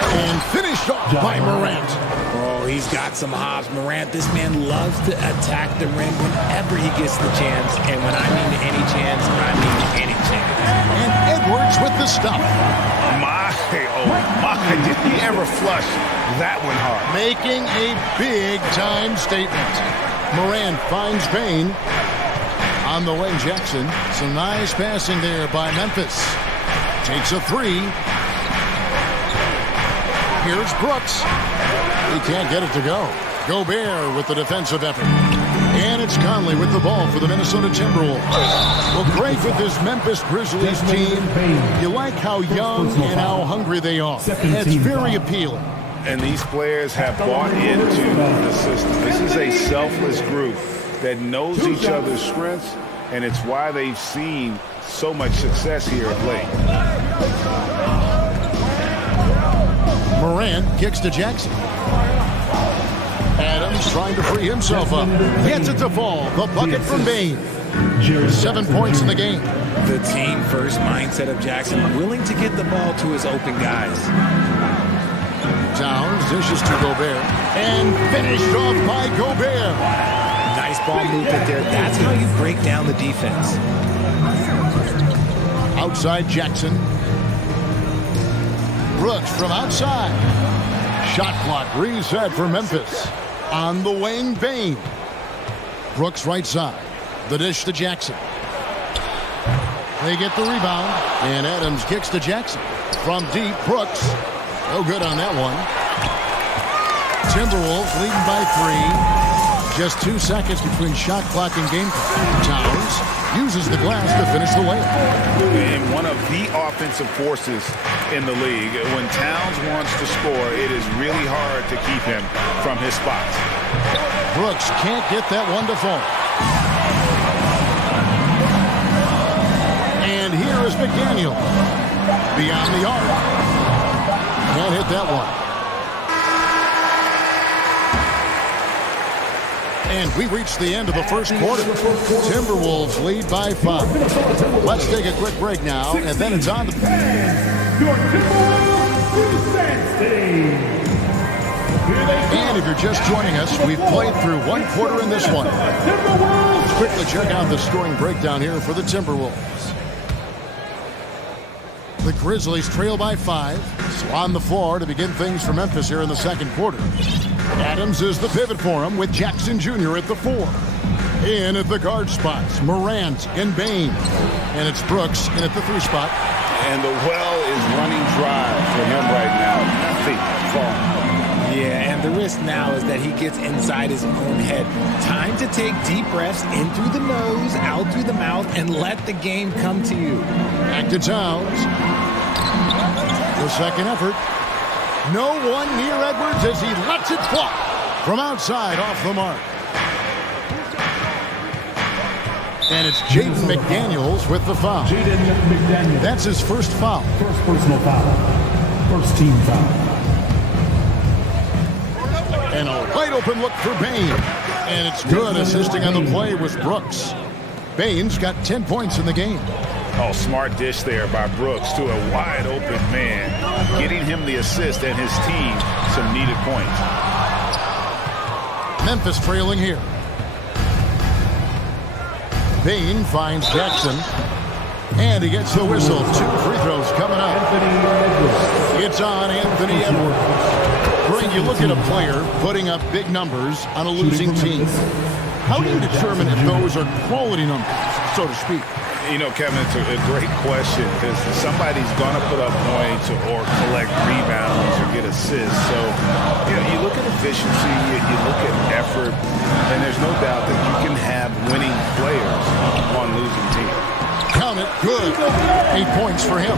And finished off by Morant. Oh, he's got some hops. Morant, this man loves to attack the rim whenever he gets the chance. And when I mean any chance, I mean any chance. And Edwards with the stuff. Oh my, did he ever flush that one hard? Making a big-time statement. Morant finds Bain. On the way, Jackson. Some nice passing there by Memphis. Takes a 3. Here's Brooks. He can't get it to go. Gobert with the defensive effort. And it's Conley with the ball for the Minnesota Timberwolves. Well, great with this Memphis Grizzlies team. You like how young and how hungry they are. It's very appealing. And these players have bought into the system. This is a selfless group that knows each other's strengths, and it's why they've seen so much success here of late. Morant kicks to Jackson. Adams trying to free himself up. Gets it to fall. The bucket from Bain. 7 points in the game. The team-first mindset of Jackson, willing to get the ball to his open guys. Towns dishes to Gobert, and finished off by Gobert. Nice ball movement there. That's how you break down the defense. Outside Jackson. Brooks from outside. Shot clock reset for Memphis. On the wing, Bane. Brooks right side. The dish to Jackson. They get the rebound, and Adams kicks to Jackson. From deep, Brooks. No good on that one. Timberwolves leading by 3. Just 2 seconds between shot clock and game clock. Towns uses the glass to finish the layup. And one of the offensive forces in the league. When Towns wants to score, it is really hard to keep him from his spots. Brooks can't get that one to fall. And here is McDaniel. Beyond the arc. Can't hit that one. And we reached the end of the first quarter. Timberwolves lead by 5. Let's take a quick break now, and then it's on to... And if you're just joining us, we've played through 1 quarter in this one. Let's quickly check out the scoring breakdown here for the Timberwolves. The Grizzlies trail by 5. So on the floor to begin things for Memphis here in the second quarter. Adams is the pivot for him with Jackson Jr. at the 4. In at the guard spots, Morant and Bane. And it's Brooks in at the 3 spot. And the well is running dry for him right now. Nothing falling. Yeah, and the risk now is that he gets inside his own head. Time to take deep breaths in through the nose, out through the mouth, and let the game come to you. Back to Towns. The second effort. No one near Edwards as he lets it fly from outside off the mark. And it's Jaden McDaniels with the foul. Jaden McDaniels. That's his first foul. First personal foul. First team foul. And a wide open look for Bane. And it's good. Assisting on the play was Brooks. Bane's got 10 points in the game. Oh, smart dish there by Brooks to a wide open man. Getting him the assist and his team some needed points. Memphis trailing here. Bane finds Jackson. And he gets the whistle. 2 free throws coming up. It's on Anthony Edwards. Greg, you look at a player putting up big numbers on a losing team. How do you determine if those are quality numbers, so to speak? You know, Kevin, it's a great question because somebody's going to put up points or collect rebounds or get assists. So, you know, you look at efficiency, you look at effort, and there's no doubt that you can have winning players on losing teams. Count it, good. 8 points for him.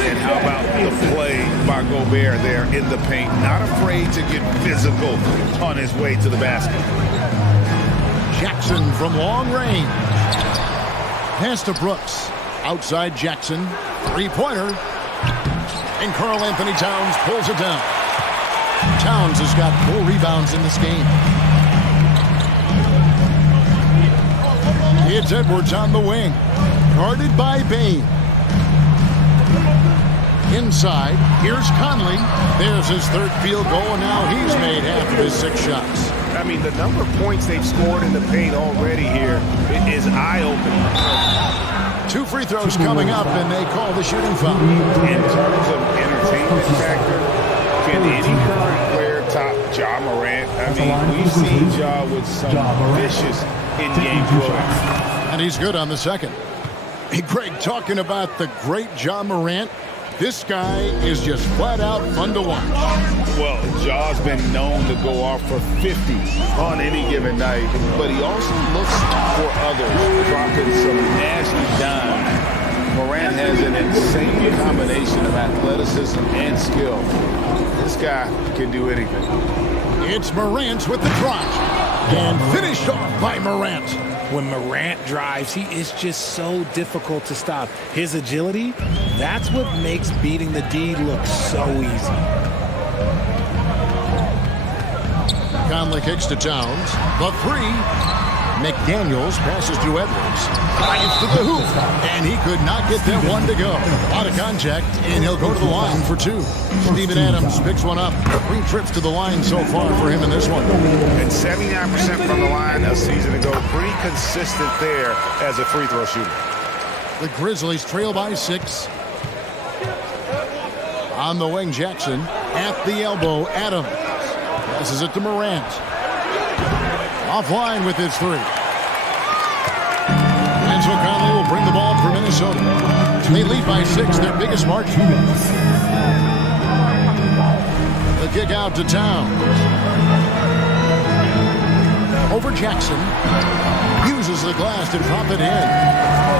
And how about the play by Gobert there in the paint? Not afraid to get physical on his way to the basket. Jackson from long range. Pass to Brooks. Outside Jackson. 3-pointer. And Karl Anthony Towns pulls it down. Towns has got 4 rebounds in this game. It's Edwards on the wing. Guarded by Bane. Inside. Here's Conley. There's his 3rd field goal, and now he's made half of his 6 shots. I mean, the number of points they've scored in the paint already here is eye-opening. 2 free throws coming up, and they call the shooting foul. In terms of entertainment factor, can any current player top Ja Morant? I mean, we've seen Ja with some vicious in-game quotes. And he's good on the second. Hey, Greg, talking about the great Ja Morant, this guy is just flat out fun to watch. Well, Ja's been known to go off for 50 on any given night, but he also looks for others, dropping some nasty dimes. Morant has an insane combination of athleticism and skill. This guy can do anything. It's Morant with the drive, and finished off by Morant. When Morant drives, he is just so difficult to stop. His agility, that's what makes beating the D look so easy. Conley kicks to Towns. The 3. McDaniels passes to Edwards. Drives to the hoop, and he could not get that one to go. Out of contact, and he'll go to the line for two. Steven Adams picks one up. 3 trips to the line so far for him in this one. And 79% from the line a season ago. Pretty consistent there as a free throw shooter. The Grizzlies trail by 6. On the wing, Jackson. At the elbow, Adams. Passes it to Morant. Offline with his 3. And so Conley will bring the ball up for Minnesota. They lead by 6, their biggest margin. The kick out to Towns. Over Jackson. Uses the glass to drop it in.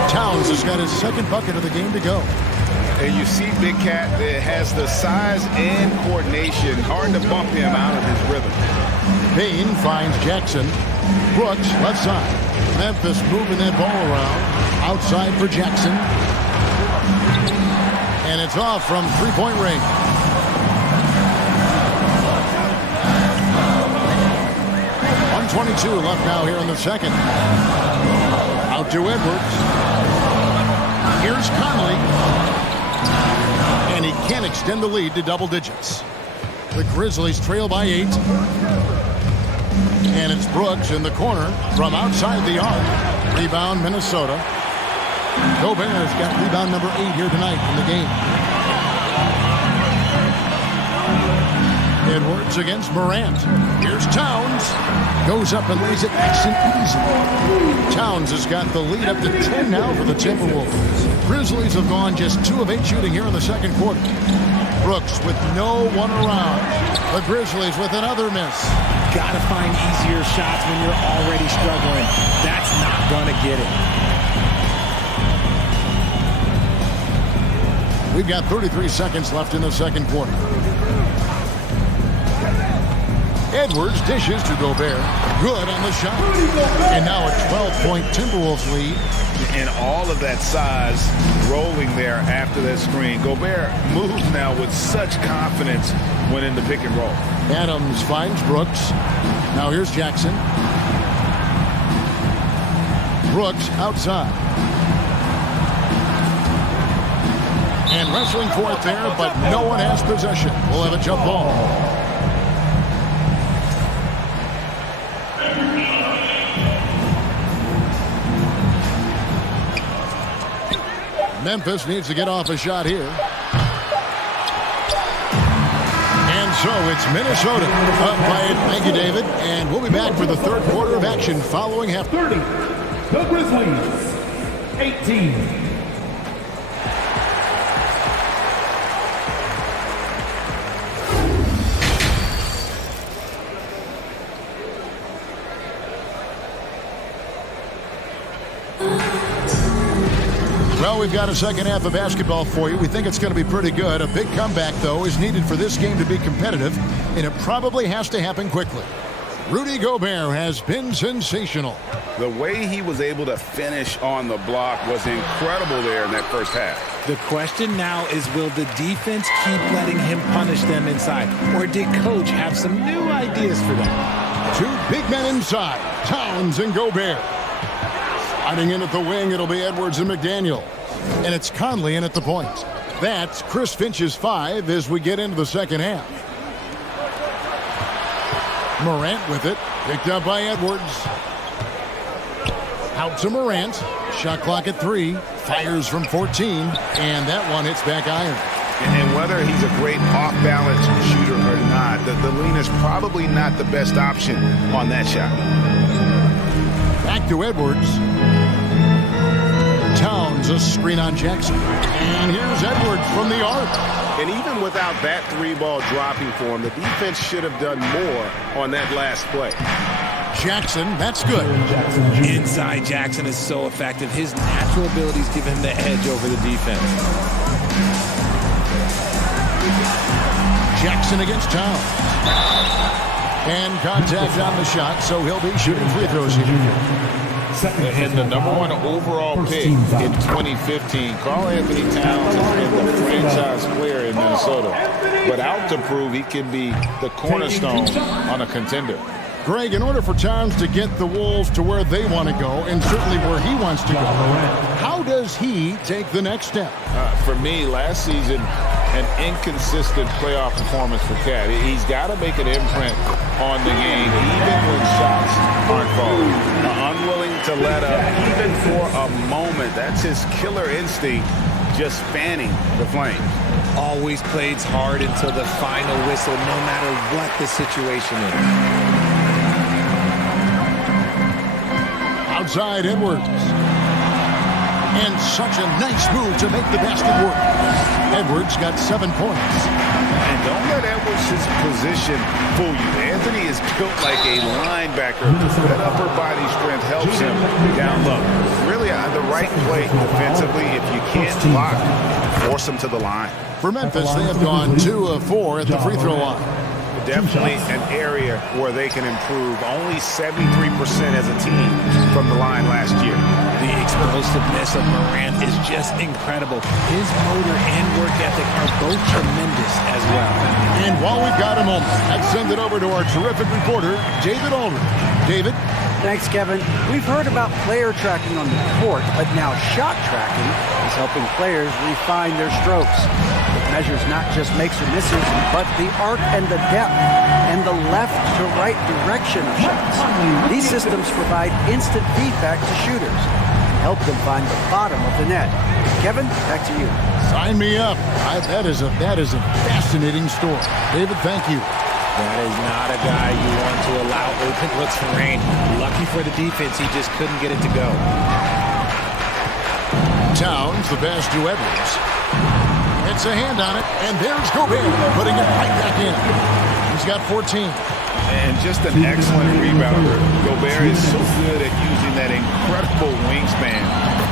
Towns has got his second bucket of the game to go. And you see Big Cat that has the size and coordination. Hard to bump him out of his rhythm. Payne finds Jackson. Brooks, left side. Memphis moving that ball around. Outside for Jackson. And it's off from three-point range. .122 left now here in the second. Out to Edwards. Here's Conley. And he can't extend the lead to double digits. The Grizzlies trail by 8. And it's Brooks in the corner from outside the arc. Rebound, Minnesota. Gobert has got rebound number 8 here tonight in the game. Edwards against Morant. Here's Towns. Goes up and lays it nice and easy. Towns has got the lead up to 10 now for the Timberwolves. Grizzlies have gone just 2 of 8 shooting here in the second quarter. Brooks with no one around. The Grizzlies with another miss. Gotta find easier shots when you're already struggling. That's not gonna get it. We've got 33 seconds left in the second quarter. Edwards dishes to Gobert. Good on the shot. And now a 12-point Timberwolves lead. And all of that size rolling there after that screen. Gobert moves now with such confidence when in the pick and roll. Adams finds Brooks. Now here's Jackson. Brooks outside. And wrestling for it there, but no one has possession. We'll have a jump ball. Memphis needs to get off a shot here. And so it's Minnesota up by 8. Thank you, David. And we'll be back for the third quarter of action following half. 30. The Grizzlies. 18. Well, we've got a second half of basketball for you. We think it's going to be pretty good. A big comeback, though, is needed for this game to be competitive, and it probably has to happen quickly. Rudy Gobert has been sensational. The way he was able to finish on the block was incredible there in that first half. The question now is, will the defense keep letting him punish them inside, or did Coach have some new ideas for them? 2 big men inside, Towns and Gobert. Sliding in at the wing, it'll be Edwards and McDaniel. And it's Conley in at the point. That's Chris Finch's 5 as we get into the second half. Morant with it. Picked up by Edwards. Out to Morant. Shot clock at 3. Fires from 14. And that one hits back iron. And whether he's a great off-balance shooter or not, the lean is probably not the best option on that shot. Back to Edwards. Towns, a screen on Jackson. And here's Edwards from the arc. And even without that 3-ball dropping for him, the defense should have done more on that last play. Jackson, that's good. Inside Jackson is so effective. His natural abilities give him the edge over the defense. Jackson against Towns. And contact on the shot, so he'll be shooting free throws here. And the #1 overall pick in 2015, Karl Anthony Towns has been the franchise player in Minnesota, but out to prove he can be the cornerstone on a contender. Greg, in order for Towns to get the Wolves to where they want to go, and certainly where he wants to go, how does he take the next step? For me, last season, an inconsistent playoff performance for Cat. He's got to make an imprint on the game, even when shots aren't falling. Unwilling to let up, even for a moment. That's his killer instinct, just fanning the flames. Always plays hard until the final whistle, no matter what the situation is. Outside Edwards. And such a nice move to make the basket work. Edwards got 7 points. And don't let Edwards' position fool you. Anthony is built like a linebacker. That upper body strength helps him down low. Really the right play defensively. If you can't block, force him to the line. For Memphis, they have gone 2 of 4 at the free throw line. Definitely an area where they can improve. Only 73% as a team from the line last year. The explosiveness of Morant is just incredible. His motor and work ethic are both tremendous as well. And while we've got a moment, let's send it over to our terrific reporter, David Aldridge. David? Thanks, Kevin. We've heard about player tracking on the court, but now shot tracking is helping players refine their strokes. It measures not just makes or misses, but the arc and the depth and the left to right direction of shots. These systems provide instant feedback to shooters and help them find the bottom of the net. Kevin, back to you. Sign me up. That is a fascinating story. David, thank you. That is not a guy you want to allow open looks for rain. Lucky for the defense, he just couldn't get it to go. Towns, the pass to Edwards. It's a hand on it, and there's Gobert putting it right back in. He's got 14. And just an excellent rebounder. Gobert is so good at using that incredible wingspan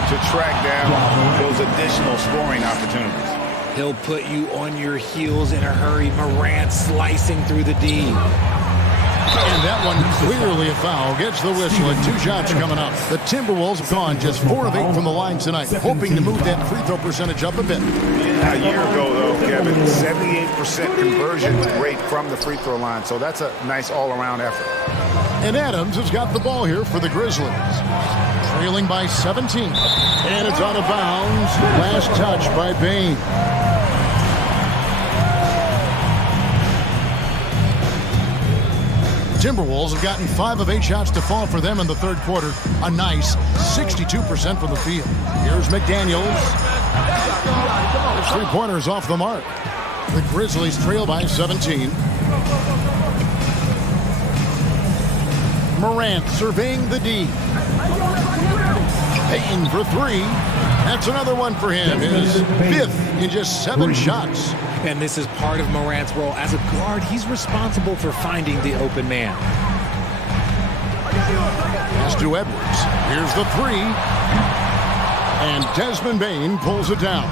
to track down those additional scoring opportunities. He'll put you on your heels in a hurry. Morant slicing through the D. And that one clearly a foul. Gets the whistle and 2 shots coming up. The Timberwolves have gone just 4 of 8 from the line tonight, hoping to move that free throw percentage up a bit. A year ago, though, Kevin, 78% conversion rate from the free throw line. So that's a nice all-around effort. And Adams has got the ball here for the Grizzlies. Trailing by 17. And it's out of bounds. Last touch by Bane. Timberwolves have gotten 5 of 8 shots to fall for them in the third quarter. A nice 62% from the field. Here's McDaniels. 3-pointers off the mark. The Grizzlies trail by 17. Morant surveying the D. Payton for 3. That's another one for him. His 5th in just 7 shots. And this is part of Morant's role. As a guard, he's responsible for finding the open man. Pass to Edwards. Here's the 3. And Desmond Bane pulls it down.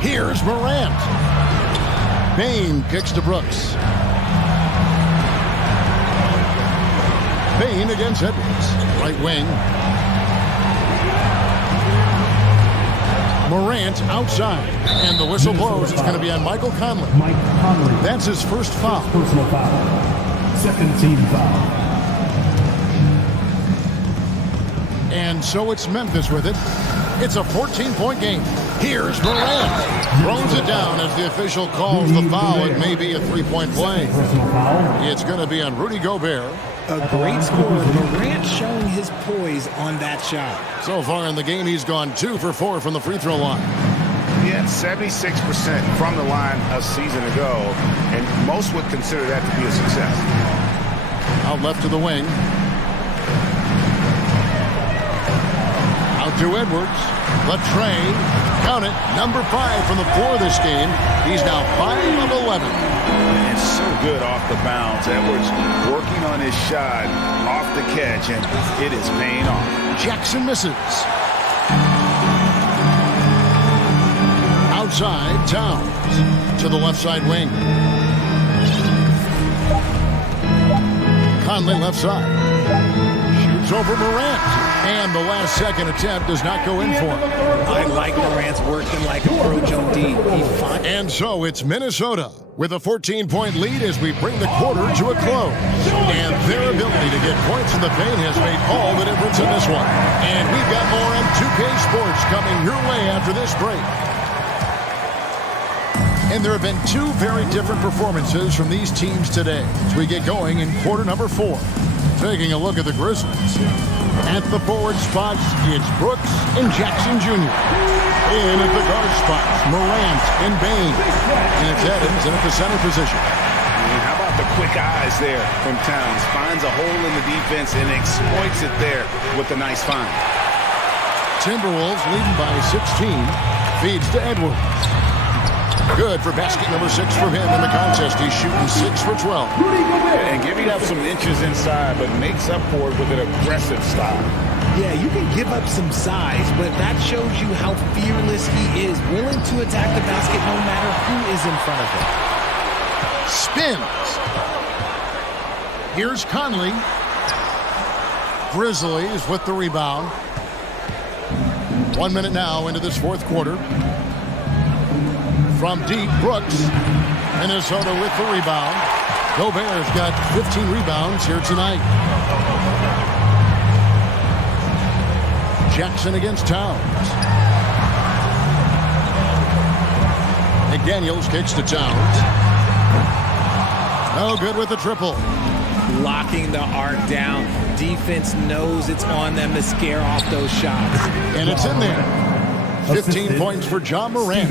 Here's Morant. Bane kicks to Brooks. Bane against Edwards. Right wing. Morant outside. And the whistle blows. It's going to be on Michael Conley. That's his first foul. Personal foul. Second team foul. And so it's Memphis with it. It's a 14-point game. Here's Morant. Throws it down as the official calls the foul. It may be a 3-point play. It's going to be on Rudy Gobert. A great scorer. Morant showing his poise on that shot. So far in the game, he's gone 2 for 4 from the free throw line. Yeah, 76% from the line a season ago, and most would consider that to be a success. Out left to the wing. Out to Edwards. Latre. Count it. Number 5 from the floor this game. He's now 5 of 11. And so good off the bounce. Edwards working on his shot off the catch, and it is paying off. Jackson misses. Outside, Towns to the left side wing. Conley left side. Shoots over Morant. And the last-second attempt does not go in for him. I like Morant's working like approach on D. And so it's Minnesota with a 14-point lead as we bring the quarter to a close. And their ability to get points in the paint has made all the difference in this one. And we've got more on 2K Sports coming your way after this break. And there have been two very different performances from these teams today as we get going in quarter number 4. Taking a look at the Grizzlies. At the forward spots, it's Brooks and Jackson Jr. In at the guard spots, Morant and Bain. And it's Adams in at the center position. How about the quick eyes there from Towns? Finds a hole in the defense and exploits it there with a nice find. Timberwolves leading by 16. Feeds to Edwards. Good for basket number 6 from him in the contest. He's shooting 6 for 12. And giving up some inches inside, but makes up for it with an aggressive style. Yeah, you can give up some size, but that shows you how fearless he is, willing to attack the basket no matter who is in front of him. Spins. Here's Conley. Grizzlies with the rebound. 1 minute now into this fourth quarter. From deep, Brooks. Minnesota with the rebound. Gobert's got 15 rebounds here tonight. Jackson against Towns. McDaniels kicks to Towns. No good with the triple. Locking the arc down. Defense knows it's on them to scare off those shots. And it's in there. 15 points for John Morant.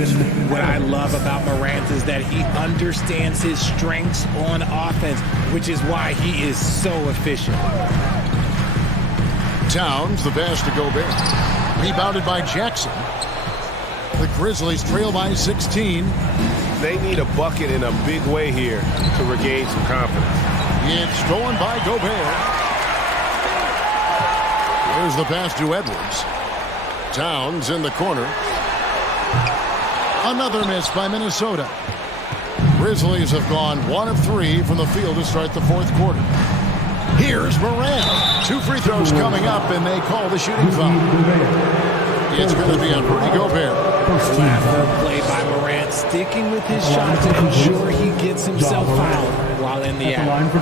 What I love about Morant is that he understands his strengths on offense, which is why he is so efficient. Towns, the pass to Gobert. Rebounded by Jackson. The Grizzlies trail by 16. They need a bucket in a big way here to regain some confidence. It's stolen by Gobert. Here's the pass to Edwards. Towns in the corner. Another miss by Minnesota. Grizzlies have gone 1 of 3 from the field to start the fourth quarter. Here's Morant. 2 free throws coming up, and they call the shooting foul. It's going to be on Rudy Gobert. Clever play by Morant, sticking with his shot to ensure he gets himself fouled while in the act.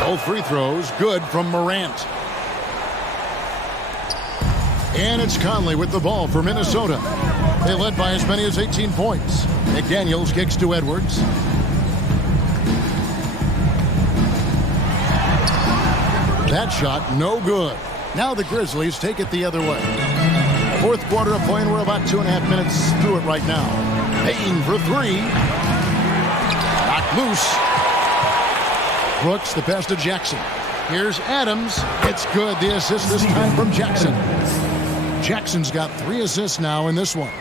Both free throws good from Morant. And it's Conley with the ball for Minnesota. They led by as many as 18 points. McDaniels kicks to Edwards. That shot, no good. Now the Grizzlies take it the other way. Fourth quarter of play, and we're about 2.5 minutes through it right now. Payton for 3. Knocked loose. Brooks, the pass to Jackson. Here's Adams. It's good. The assist this time from Jackson. Jackson's got 3 assists now in this one.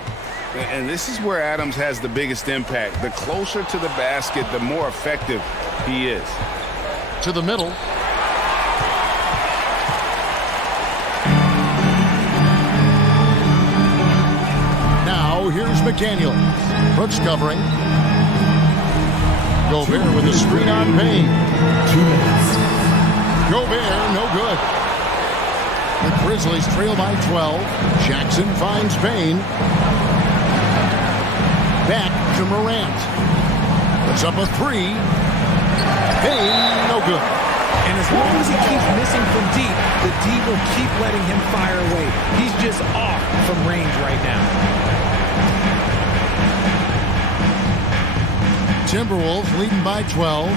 And this is where Adams has the biggest impact. The closer to the basket, the more effective he is. To the middle. Now here's McDaniels. Brooks covering. Gobert with a screen on Bain. 2 minutes. Gobert, no good. The Grizzlies trail by 12. Jackson finds Bain. Back to Morant. Puts up a 3. Bain, no good. And as long as he keeps missing from deep, the D will keep letting him fire away. He's just off from range right now. Timberwolves leading by 12.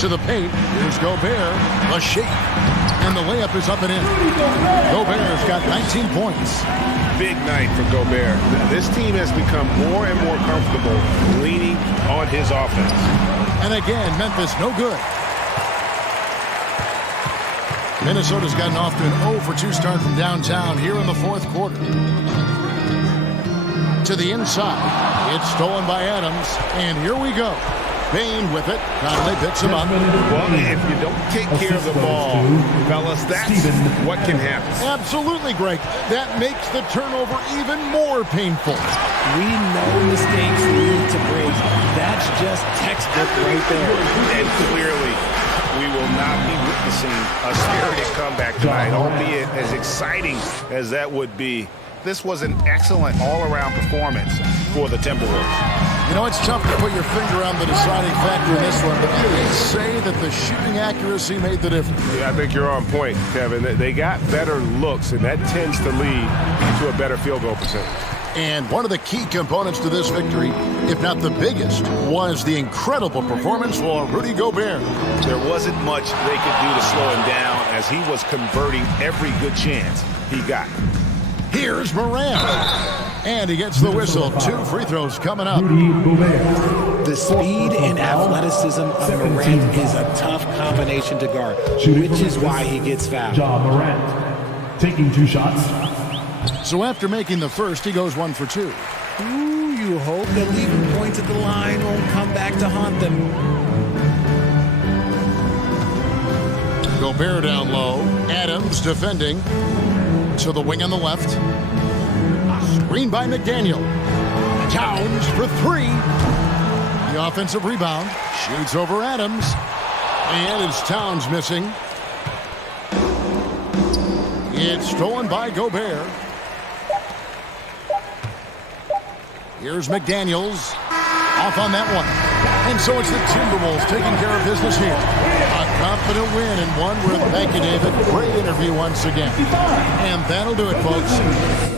To the paint. Here's Gobert. A shake. And the layup is up and in. Gobert's got 19 points. Big night for Gobert. This team has become more and more comfortable leaning on his offense. And again, Memphis no good. Minnesota's gotten off to an 0 for 2 start from downtown here in the fourth quarter. To the inside. It's stolen by Adams. And here we go. Bain with it. Conley picks him up. Well, if you don't take care of the ball, fellas, that's what can happen. Absolutely, Greg. That makes the turnover even more painful. We know mistakes lead to breaks. That's just textbook right there. And clearly, we will not be witnessing a spirited comeback tonight, albeit as exciting as that would be. This was an excellent all-around performance for the Timberwolves. You know, it's tough to put your finger on the deciding factor in this one, but you can say that the shooting accuracy made the difference. Yeah, I think you're on point, Kevin. They got better looks, and that tends to lead to a better field goal percentage. And one of the key components to this victory, if not the biggest, was the incredible performance for Rudy Gobert. There wasn't much they could do to slow him down as he was converting every good chance he got. Here's Morant. And he gets the whistle. 2 free throws coming up. The speed and athleticism of Morant is a tough combination to guard, which is why he gets fouled. Morant taking 2 shots. So after making the first, he goes 1 for 2. Ooh, you hope that leaving points at the line won't come back to haunt them. Gobert down low. Adams defending. To the wing on the left. Screen by McDaniel. Towns for 3. The offensive rebound. Shoots over Adams. And it's Towns missing. It's stolen by Gobert. Here's McDaniels. Off on that one. And so it's the Timberwolves taking care of business here. A confident win and one where thank you, David. Great interview once again. And that'll do it, folks.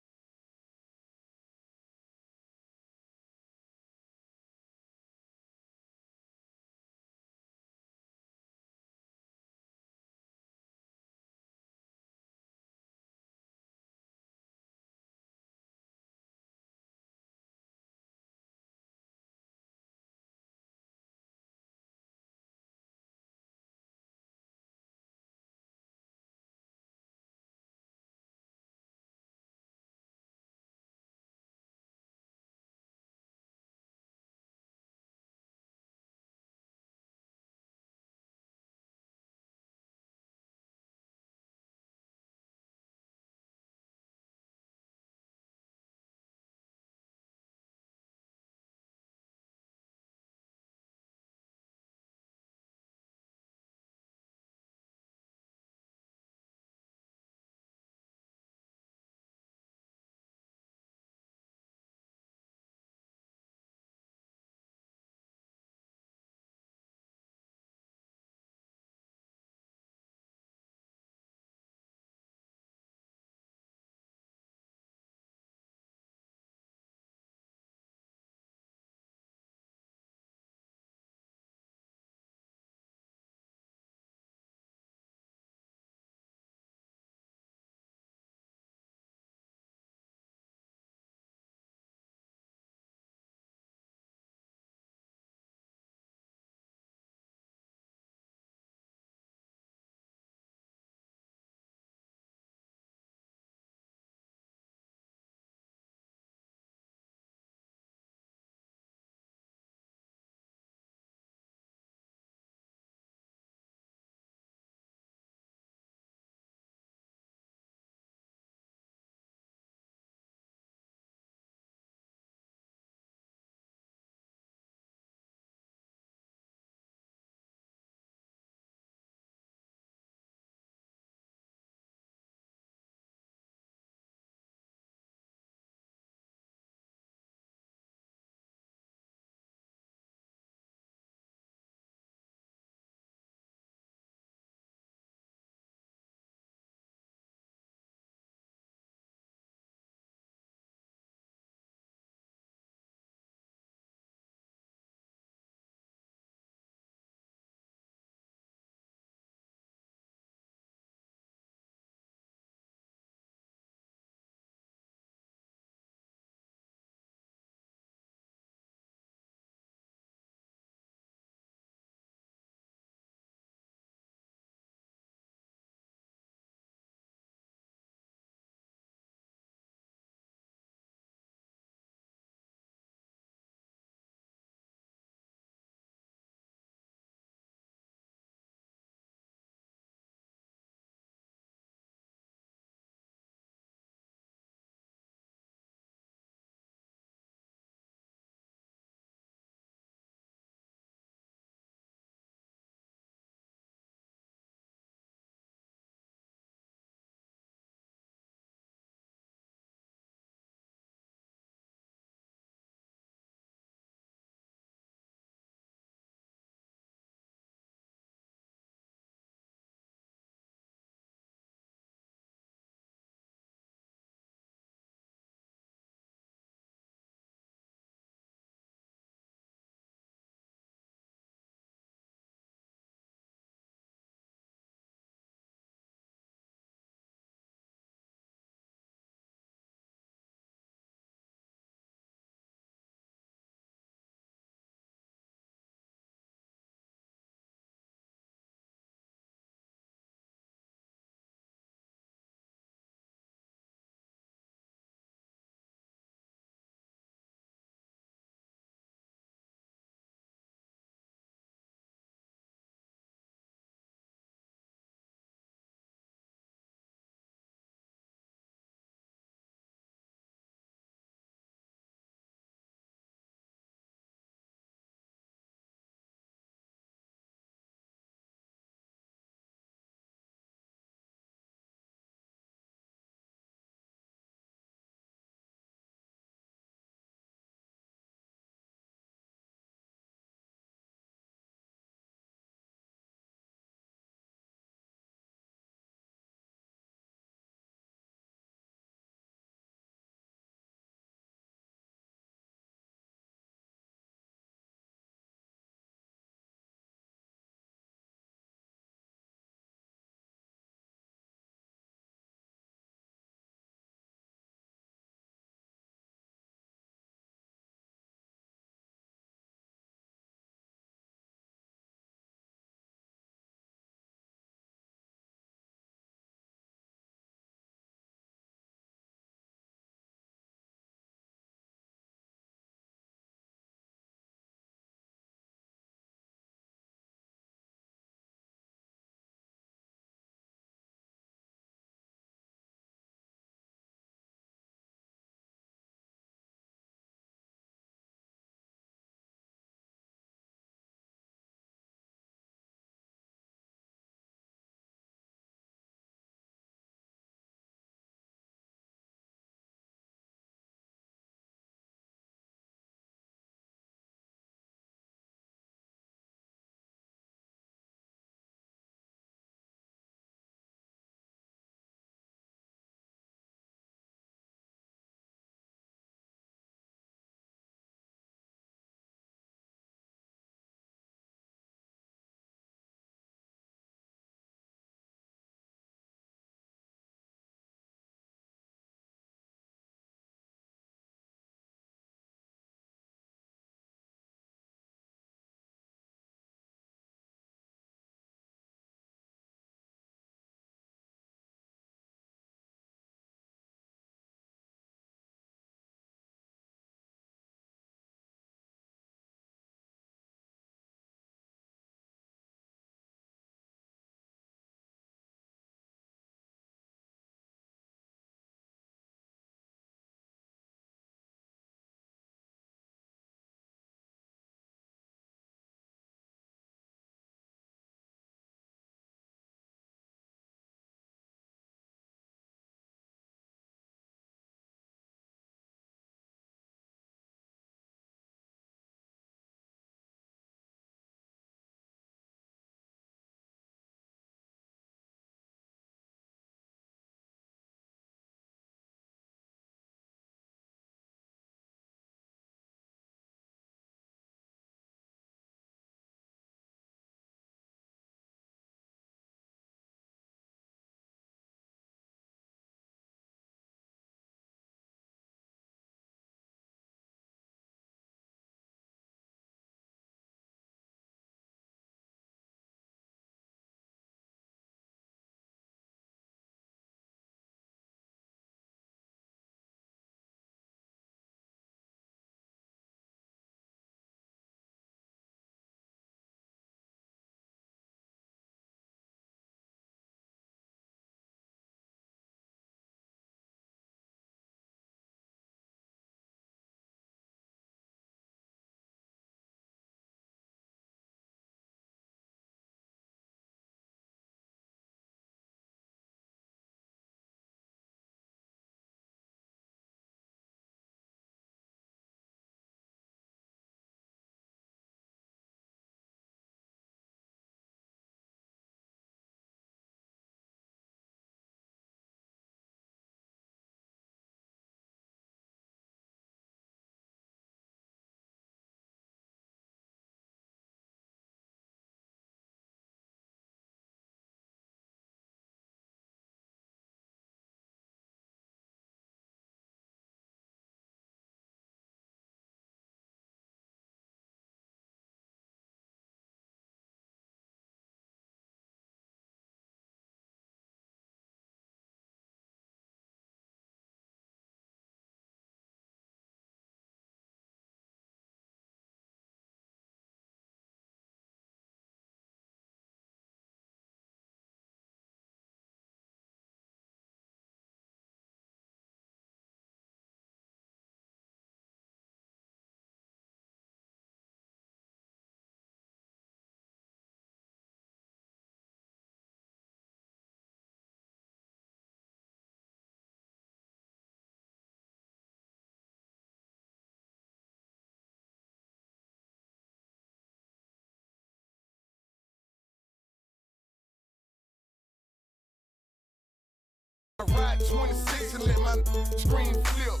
got 26 and let my screen flip.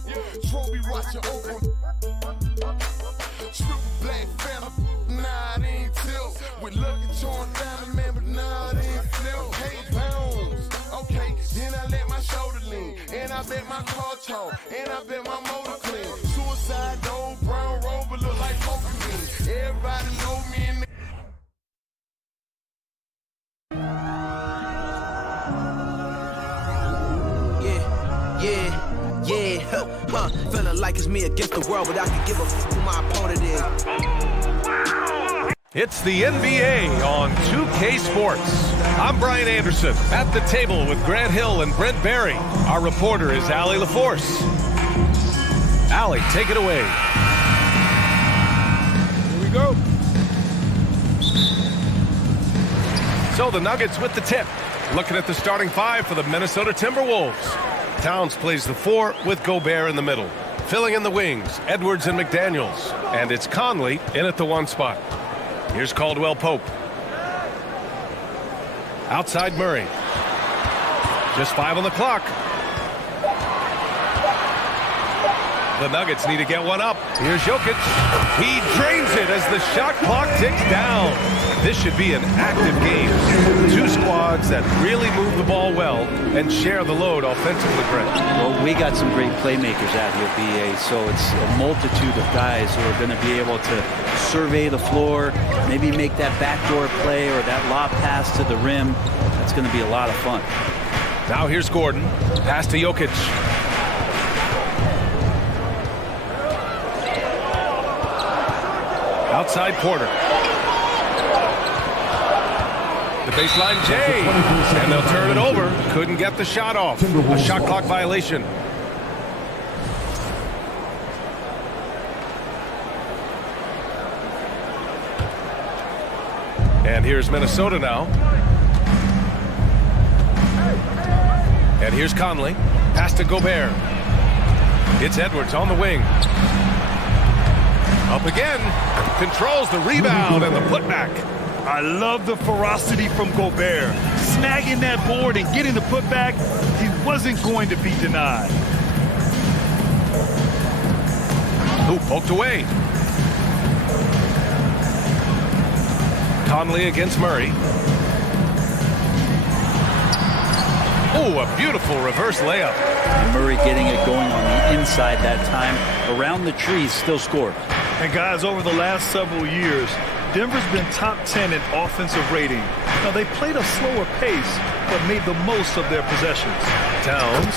Trophy watch it open. Triple black phantom, nah, it ain't tilt. With lucky torn down, man, but nah, it ain't flip. Hey, pounds, okay, then I let my shoulder lean. And I bet my car talk, and I bet my motor clean. Suicide, old brown rover look like Pokemon. Everybody know me in the Feeling like it's me against the world, but I can give a f who my opponent is. It's the NBA on 2K Sports. I'm Brian Anderson at the table with Grant Hill and Brent Barry. Our reporter is Allie LaForce. Allie, take it away. Here we go. So the Nuggets with the tip. Looking at the starting five for the Minnesota Timberwolves. Towns plays the 4 with Gobert in the middle. Filling in the wings, Edwards and McDaniels. And it's Conley in at the 1 spot. Here's Caldwell Pope. Outside Murray. Just 5 on the clock. The Nuggets need to get one up. Here's Jokic. He drains it as the shot clock ticks down. This should be an active game. Two squads that really move the ball well and share the load offensively, Brent. Well, we got some great playmakers out here, BA, so it's a multitude of guys who are going to be able to survey the floor, maybe make that backdoor play or that lob pass to the rim. That's going to be a lot of fun. Now here's Gordon. Pass to Jokic. Outside Porter. The baseline J. And they'll turn it over. Couldn't get the shot off. A shot clock violation. And here's Minnesota now. And here's Conley. Pass to Gobert. It's Edwards on the wing. Up again. Controls the rebound and the putback. I love the ferocity from Gobert. Snagging that board and getting the putback, he wasn't going to be denied. Who poked away? Conley against Murray. Oh, a beautiful reverse layup. Murray getting it going on the inside that time. Around the trees, still scored. And guys, over the last several years, Denver's been top 10 in offensive rating. Now, they played a slower pace, but made the most of their possessions. Towns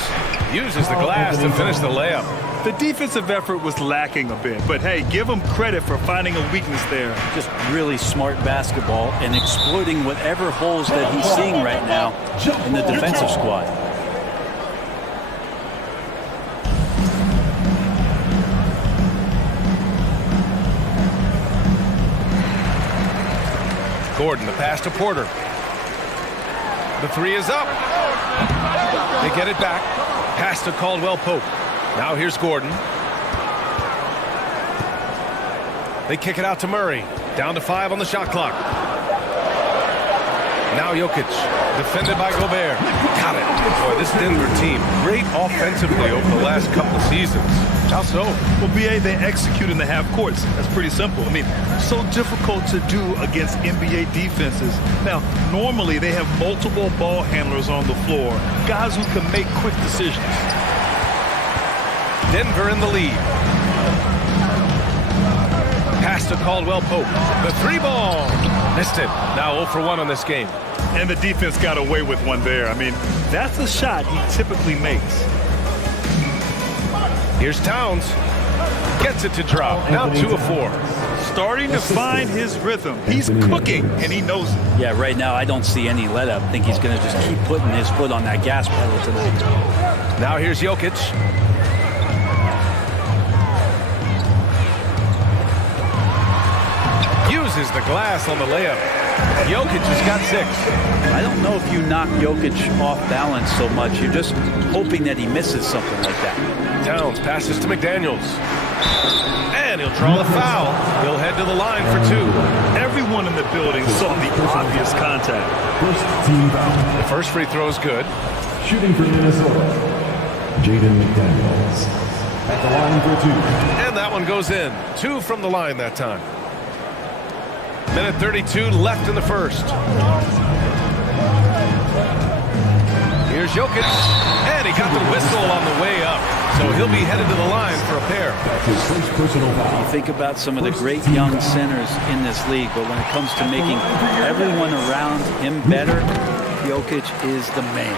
uses the glass to finish the layup. The defensive effort was lacking a bit, but hey, give them credit for finding a weakness there. Just really smart basketball and exploiting whatever holes that he's seeing right now in the defensive squad. Gordon, the pass to Porter. The 3 is up. They get it back. Pass to Caldwell Pope. Now here's Gordon. They kick it out to Murray. Down to 5 on the shot clock. Now Jokic. Defended by Gobert. Got it. Boy, this Denver team, great offensively over the last couple of seasons. How so? Well, BA, they execute in the half courts. That's pretty simple. I mean, so difficult to do against NBA defenses. Now, normally they have multiple ball handlers on the floor, guys who can make quick decisions. Denver in the lead. Pass to Caldwell Pope. The 3 ball. Missed it. Now 0 for 1 on this game. And the defense got away with one there. I mean, that's a shot he typically makes. Here's Towns. Gets it to drop. Now 2 of 4. Starting to find his rhythm. He's cooking, and he knows it. Yeah, right now I don't see any let up. I think he's going to just keep putting his foot on that gas pedal tonight. Now here's Jokic. Uses the glass on the layup. Jokic has got 6. I don't know if you knock Jokic off balance so much. You're just hoping that he misses something like that. Towns passes to McDaniels. And he'll draw the foul. He'll head to the line for 2. Everyone in the building saw the obvious contact. First team foul. The first free throw is good. Shooting for Minnesota, Jaden McDaniels. At the line for 2. And that one goes in. 2 from the line that time. Minute 32 left in the first. Here's Jokic, and he got the whistle on the way up. So he'll be headed to the line for a pair. That's his first personal foul. You think about some of the great young centers in this league, but when it comes to making everyone around him better, Jokic is the man.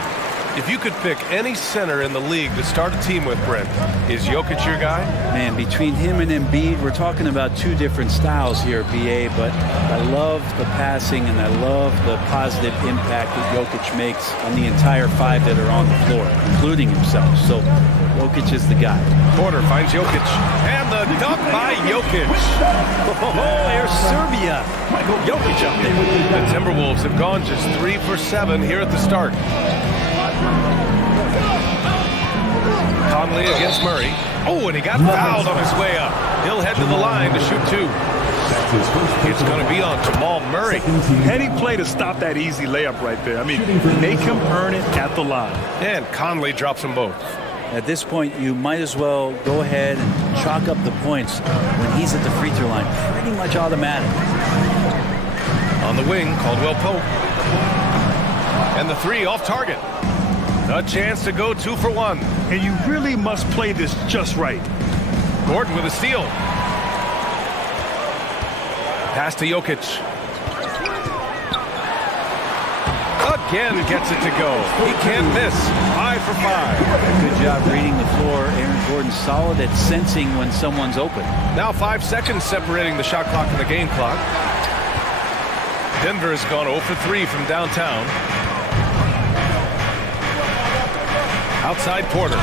If you could pick any center in the league to start a team with, Brent, is Jokic your guy? Man, between him and Embiid, we're talking about 2 different styles here, BA, but I love the passing and I love the positive impact that Jokic makes on the entire 5 that are on the floor, including himself. So Jokic is the guy. Porter finds Jokic, and the dunk by Jokic. Oh, there's Serbia. Jokic up there. The Timberwolves have gone just 3 for 7 here at the start. Conley against Murray. Oh, and he got fouled on his way up. He'll head to the line to shoot 2. It's going to be on Jamal Murray. Heady play to stop that easy layup right there. I mean, make him earn it at the line. And Conley drops them both. At this point, you might as well go ahead and chalk up the points when he's at the free throw line. Pretty much automatic. On the wing, Caldwell Pope. And the 3 off target. A chance to go 2 for 1. And you really must play this just right. Gordon with a steal. Pass to Jokic. Again gets it to go. He can't miss. 5 for 5. Good job reading the floor. Aaron Gordon solid at sensing when someone's open. Now 5 seconds separating the shot clock and the game clock. Denver has gone 0 for 3 from downtown. Outside Porter.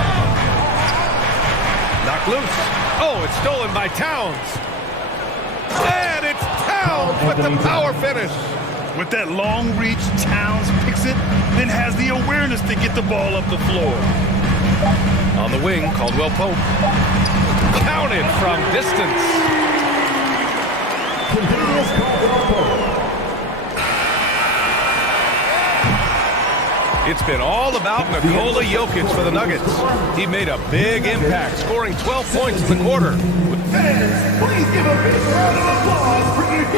Knocked loose. Oh, it's stolen by Towns. And it's Towns with the power finish. With that long reach, Towns picks it, then has the awareness to get the ball up the floor. On the wing, Caldwell Pope. Counted from distance. It's been all about Nikola Jokic for the Nuggets. He made a big impact, scoring 12 points in the quarter. Fans, please give a big round of applause for ED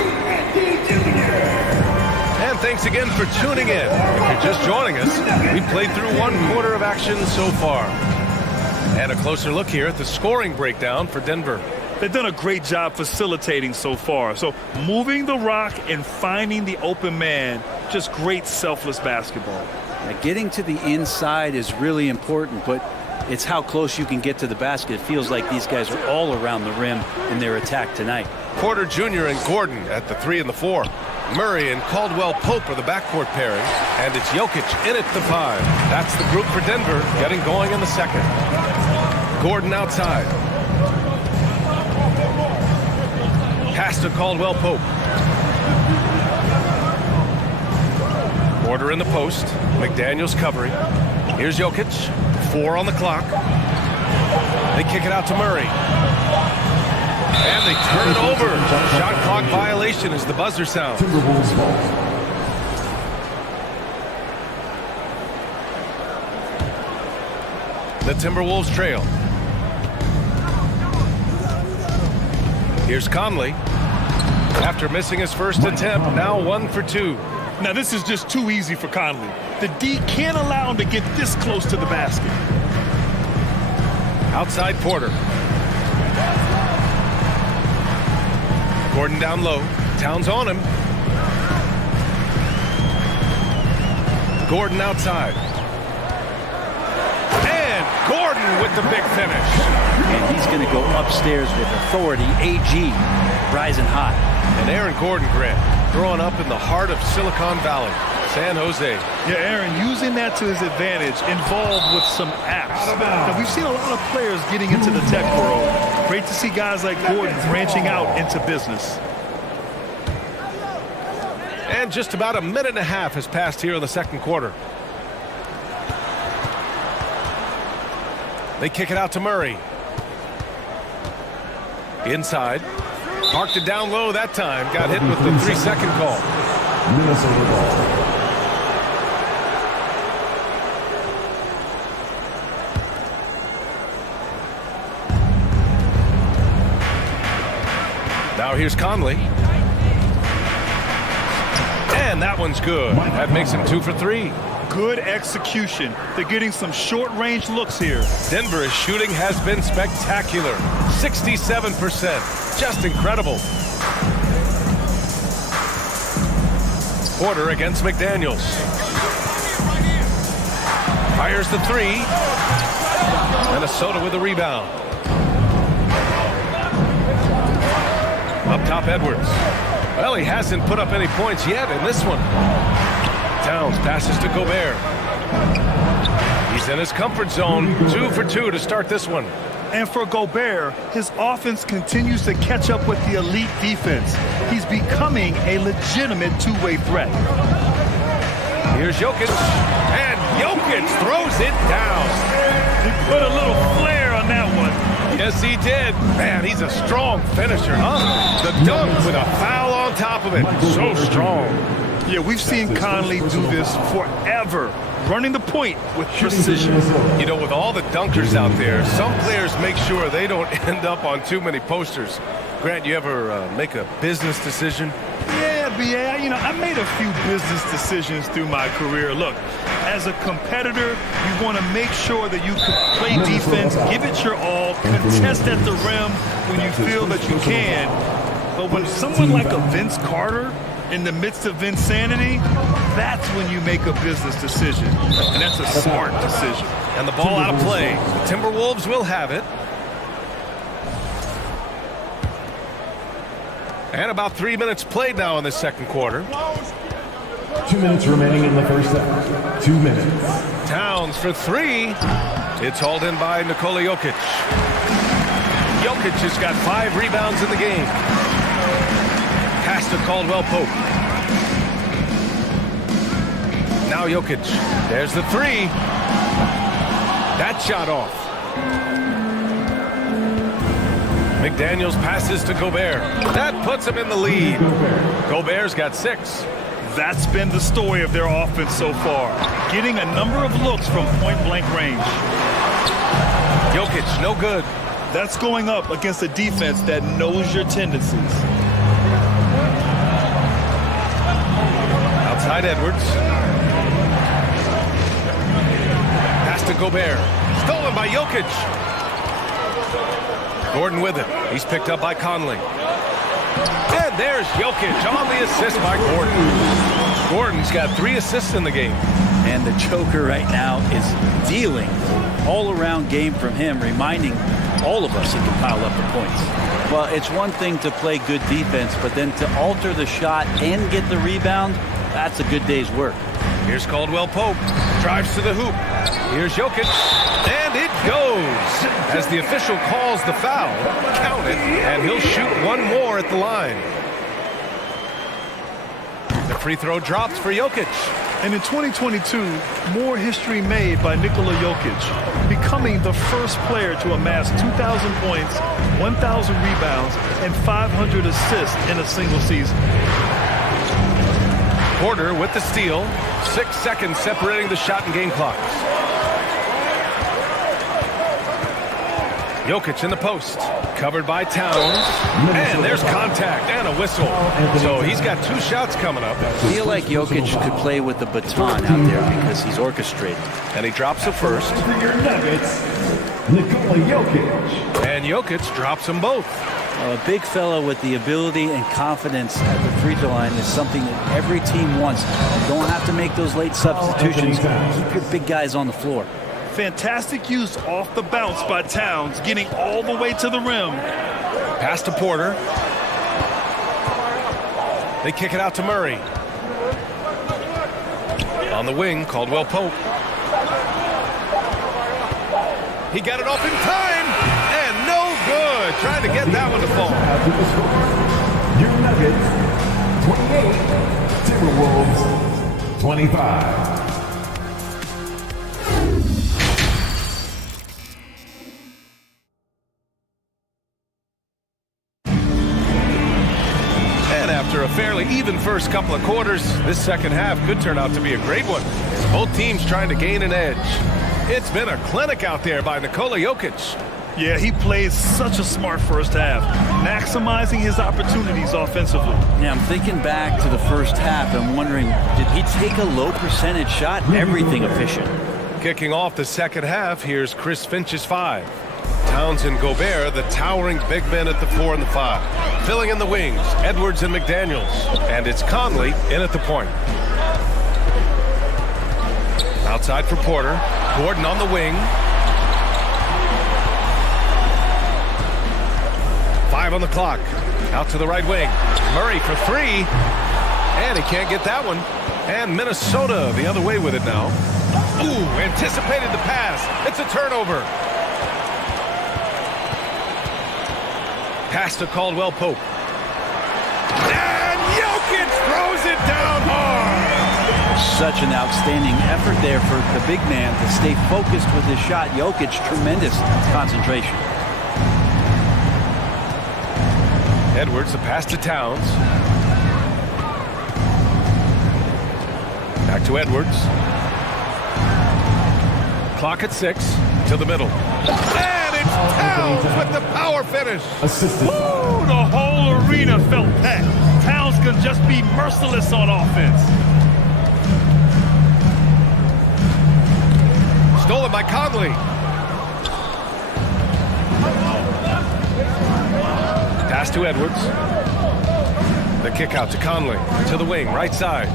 Jr. And thanks again for tuning in. If you're just joining us, we played through 1 quarter of action so far. And a closer look here at the scoring breakdown for Denver. They've done a great job facilitating so far. So moving the rock and finding the open man, just great selfless basketball. Getting to the inside is really important, but it's how close you can get to the basket. It feels like these guys are all around the rim in their attack tonight. Porter Jr. and Gordon at the 3 and the 4. Murray and Caldwell Pope are the backcourt pairing, and it's Jokic in at the 5. That's the group for Denver getting going in the second. Gordon outside. Pass to Caldwell Pope. Porter in the post. McDaniels covering. Here's Jokic. 4 on the clock. They kick it out to Murray. And they turn it over. Shot clock violation as the buzzer sounds. The Timberwolves trail. Here's Conley. After missing his first attempt, now 1 for 2. Now this is just too easy for Conley. The D can't allow him to get this close to the basket. Outside Porter. Gordon down low. Towns on him. Gordon outside. And Gordon with the big finish. And he's going to go upstairs with authority. AG rising hot. And Aaron Gordon, Grant, growing up in the heart of Silicon Valley, San Jose. Yeah, Aaron, using that to his advantage, involved with some apps. Now, we've seen a lot of players getting into the tech world. Great to see guys like Gordon branching out into business. And just about a minute and a half has passed here in the second quarter. They kick it out to Murray. Inside. Parked it down low that time. Got hit with the 3-second call. Minnesota ball. Now here's Conley. And that one's good. That makes him 2 for 3. Good execution. They're getting some short-range looks here. Denver's shooting has been spectacular. 67%. Just incredible. Porter against McDaniels. Fires the 3. Minnesota with a rebound. Up top, Edwards. Well, he hasn't put up any points yet in this one. Towns passes to Gobert. He's in his comfort zone. 2 for 2 to start this one. And for Gobert, his offense continues to catch up with the elite defense. He's becoming a legitimate two-way threat. Here's Jokic. And Jokic throws it down. He put a little flair on that one. Yes, he did. Man, he's a strong finisher, huh? The dunk with a foul on top of it. So strong. Yeah, we've seen Conley do this forever, running the point with precision. You know, with all the dunkers out there, some players make sure they don't end up on too many posters. Grant, you ever make a business decision? Yeah, B.A., I made a few business decisions through my career. Look, as a competitor, you want to make sure that you can play defense, give it your all, contest at the rim when you feel that you can. But when someone like a Vince Carter, in the midst of insanity, that's when you make a business decision. And that's a smart decision. And the ball out of play. The Timberwolves will have it. And about 3 minutes played now in the second quarter. 2 minutes remaining in the first half. 2 minutes. Towns for 3. It's hauled in by Nikola Jokic. Jokic has got 5 rebounds in the game. Pass to Caldwell-Pope. Now Jokic. There's the 3. That shot off. McDaniels passes to Gobert. That puts him in the lead. Gobert's got 6. That's been the story of their offense so far. Getting a number of looks from point-blank range. Jokic, no good. That's going up against a defense that knows your tendencies. Outside Edwards. Pass to Gobert. Stolen by Jokic. Gordon with it. He's picked up by Conley. And there's Jokic on the assist by Gordon. Gordon's got 3 assists in the game. And the choker right now is dealing all-around game from him, reminding all of us he can pile up the points. Well, it's one thing to play good defense, but then to alter the shot and get the rebound, that's a good day's work. Here's Caldwell-Pope. Drives to the hoop. Here's Jokic. And it goes. As the official calls the foul, count it, and he'll shoot 1 more at the line. The free throw drops for Jokic. And in 2022, more history made by Nikola Jokic, becoming the first player to amass 2,000 points, 1,000 rebounds, and 500 assists in a single season. Porter with the steal. 6 seconds separating the shot and game clocks. Jokic in the post. Covered by Towns. And there's contact and a whistle. So he's got 2 shots coming up. I feel like Jokic could play with the baton out there because he's orchestrated. And he drops the first. For your Nuggets, Nikola Jokic. And Jokic drops them both. A big fella with the ability and confidence at the free throw line is something that every team wants. You don't have to make those late substitutions. Keep your big guys on the floor. Fantastic use off the bounce by Towns, getting all the way to the rim. Pass to Porter. They kick it out to Murray. On the wing, Caldwell-Pope. He got it off in time, and no good. Trying to get that one to fall. Your Nuggets, 28. Timberwolves, 25. fairly even first couple of quarters. This second half could turn out to be a great one. Both teams trying to gain an edge. It's been a clinic out there by Nikola Jokic. Yeah, he played such a smart first half, maximizing his opportunities offensively. Yeah, I'm thinking back to the first half. I'm wondering, did he take a low percentage shot? Everything efficient. Kicking off the second half, here's Chris Finch's 5. Towns and Gobert, the towering big men at the 4 and the 5. Filling in the wings, Edwards and McDaniels. And it's Conley in at the point. Outside for Porter. Gordon on the wing. 5 on the clock. Out to the right wing. Murray for 3. And he can't get that one. And Minnesota the other way with it now. Ooh, anticipated the pass. It's a turnover. Pass to Caldwell Pope. And Jokic throws it down hard. Such an outstanding effort there for the big man to stay focused with his shot. Jokic, tremendous concentration. Edwards, the pass to Towns. Back to Edwards. Clock at 6. To the middle. And it's Towns with the power finish. Woo, the whole arena felt that. Towns can just be merciless on offense. Stolen by Conley. Pass to Edwards. The kick out to Conley. To the wing, right side.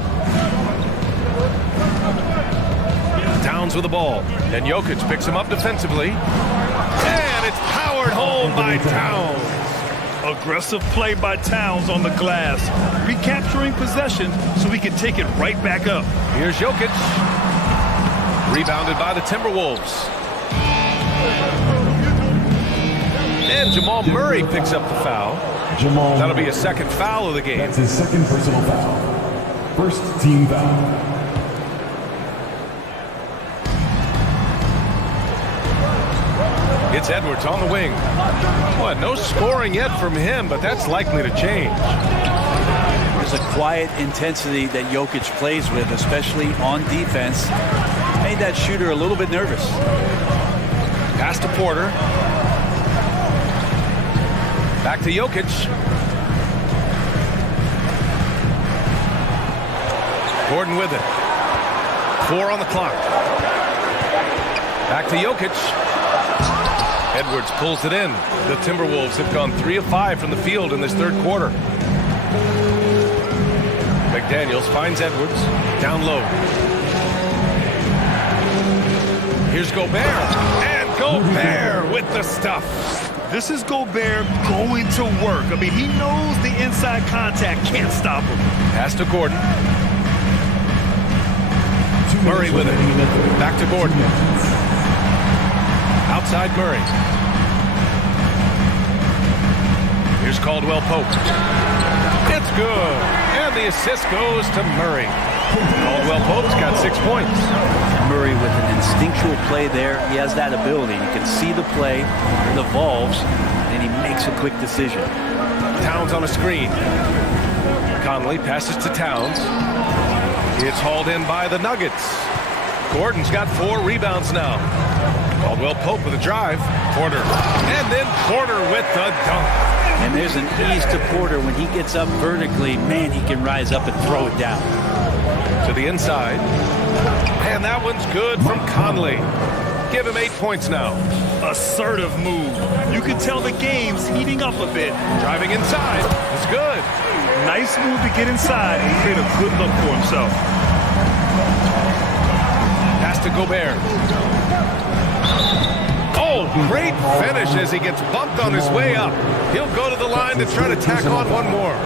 Towns with the ball. And Jokic picks him up defensively. And it's powered home by Towns. Aggressive play by Towns on the glass. Recapturing possession so he can take it right back up. Here's Jokic. Rebounded by the Timberwolves. And Jamal Murray picks up the foul. That'll be a second foul of the game. That's his second personal foul. First team foul. It's Edwards on the wing. What? No scoring yet from him, but that's likely to change. There's a quiet intensity that Jokic plays with, especially on defense. Made that shooter a little bit nervous. Pass to Porter. Back to Jokic. Gordon with it. 4 on the clock. Back to Jokic. Edwards pulls it in. The Timberwolves have gone 3 of 5 from the field in this third quarter. McDaniels finds Edwards. Down low. Here's Gobert. And Gobert with the stuff. This is Gobert going to work. I mean, he knows the inside contact can't stop him. Pass to Gordon. Murray with it. Back to Gordon. Outside Murray. Here's Caldwell Pope. It's good. And the assist goes to Murray. Caldwell Pope's got 6 points. Murray with an instinctual play there. He has that ability. You can see the play, it evolves, and he makes a quick decision. Towns on a screen. Conley passes to Towns. It's hauled in by the Nuggets. Gordon's got 4 rebounds now. Caldwell Pope with a drive. Porter. And then Porter with the dunk. And there's an ease to Porter when he gets up vertically. Man, he can rise up and throw it down. To the inside. And that one's good from Conley. Give him 8 points now. Assertive move. You can tell the game's heating up a bit. Driving inside. It's good. Nice move to get inside and create a good look for himself. Pass to Gobert. Oh, great finish as he gets bumped on his way up. He'll go to the line to try to tack on one more.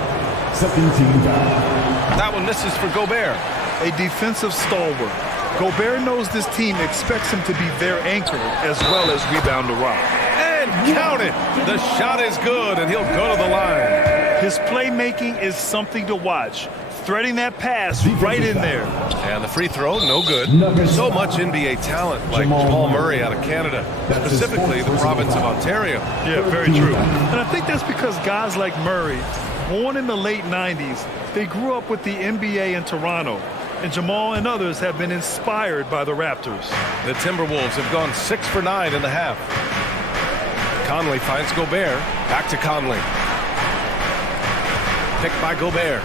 Second team foul. That one misses for Gobert. A defensive stalwart. Gobert knows this team expects him to be their anchor as well as rebound the rock. And count it. The shot is good, and he'll go to the line. His playmaking is something to watch. Threading that pass right in there. And the free throw, no good. So much NBA talent like Jamal Murray out of Canada, specifically the province of Ontario. Yeah, very true. And I think that's because guys like Murray Born in the late 90s, they grew up with the NBA in Toronto, and Jamal and others have been inspired by the Raptors. The Timberwolves have gone 6 for 9 in the half. Conley finds Gobert. Back to Conley. Picked by Gobert.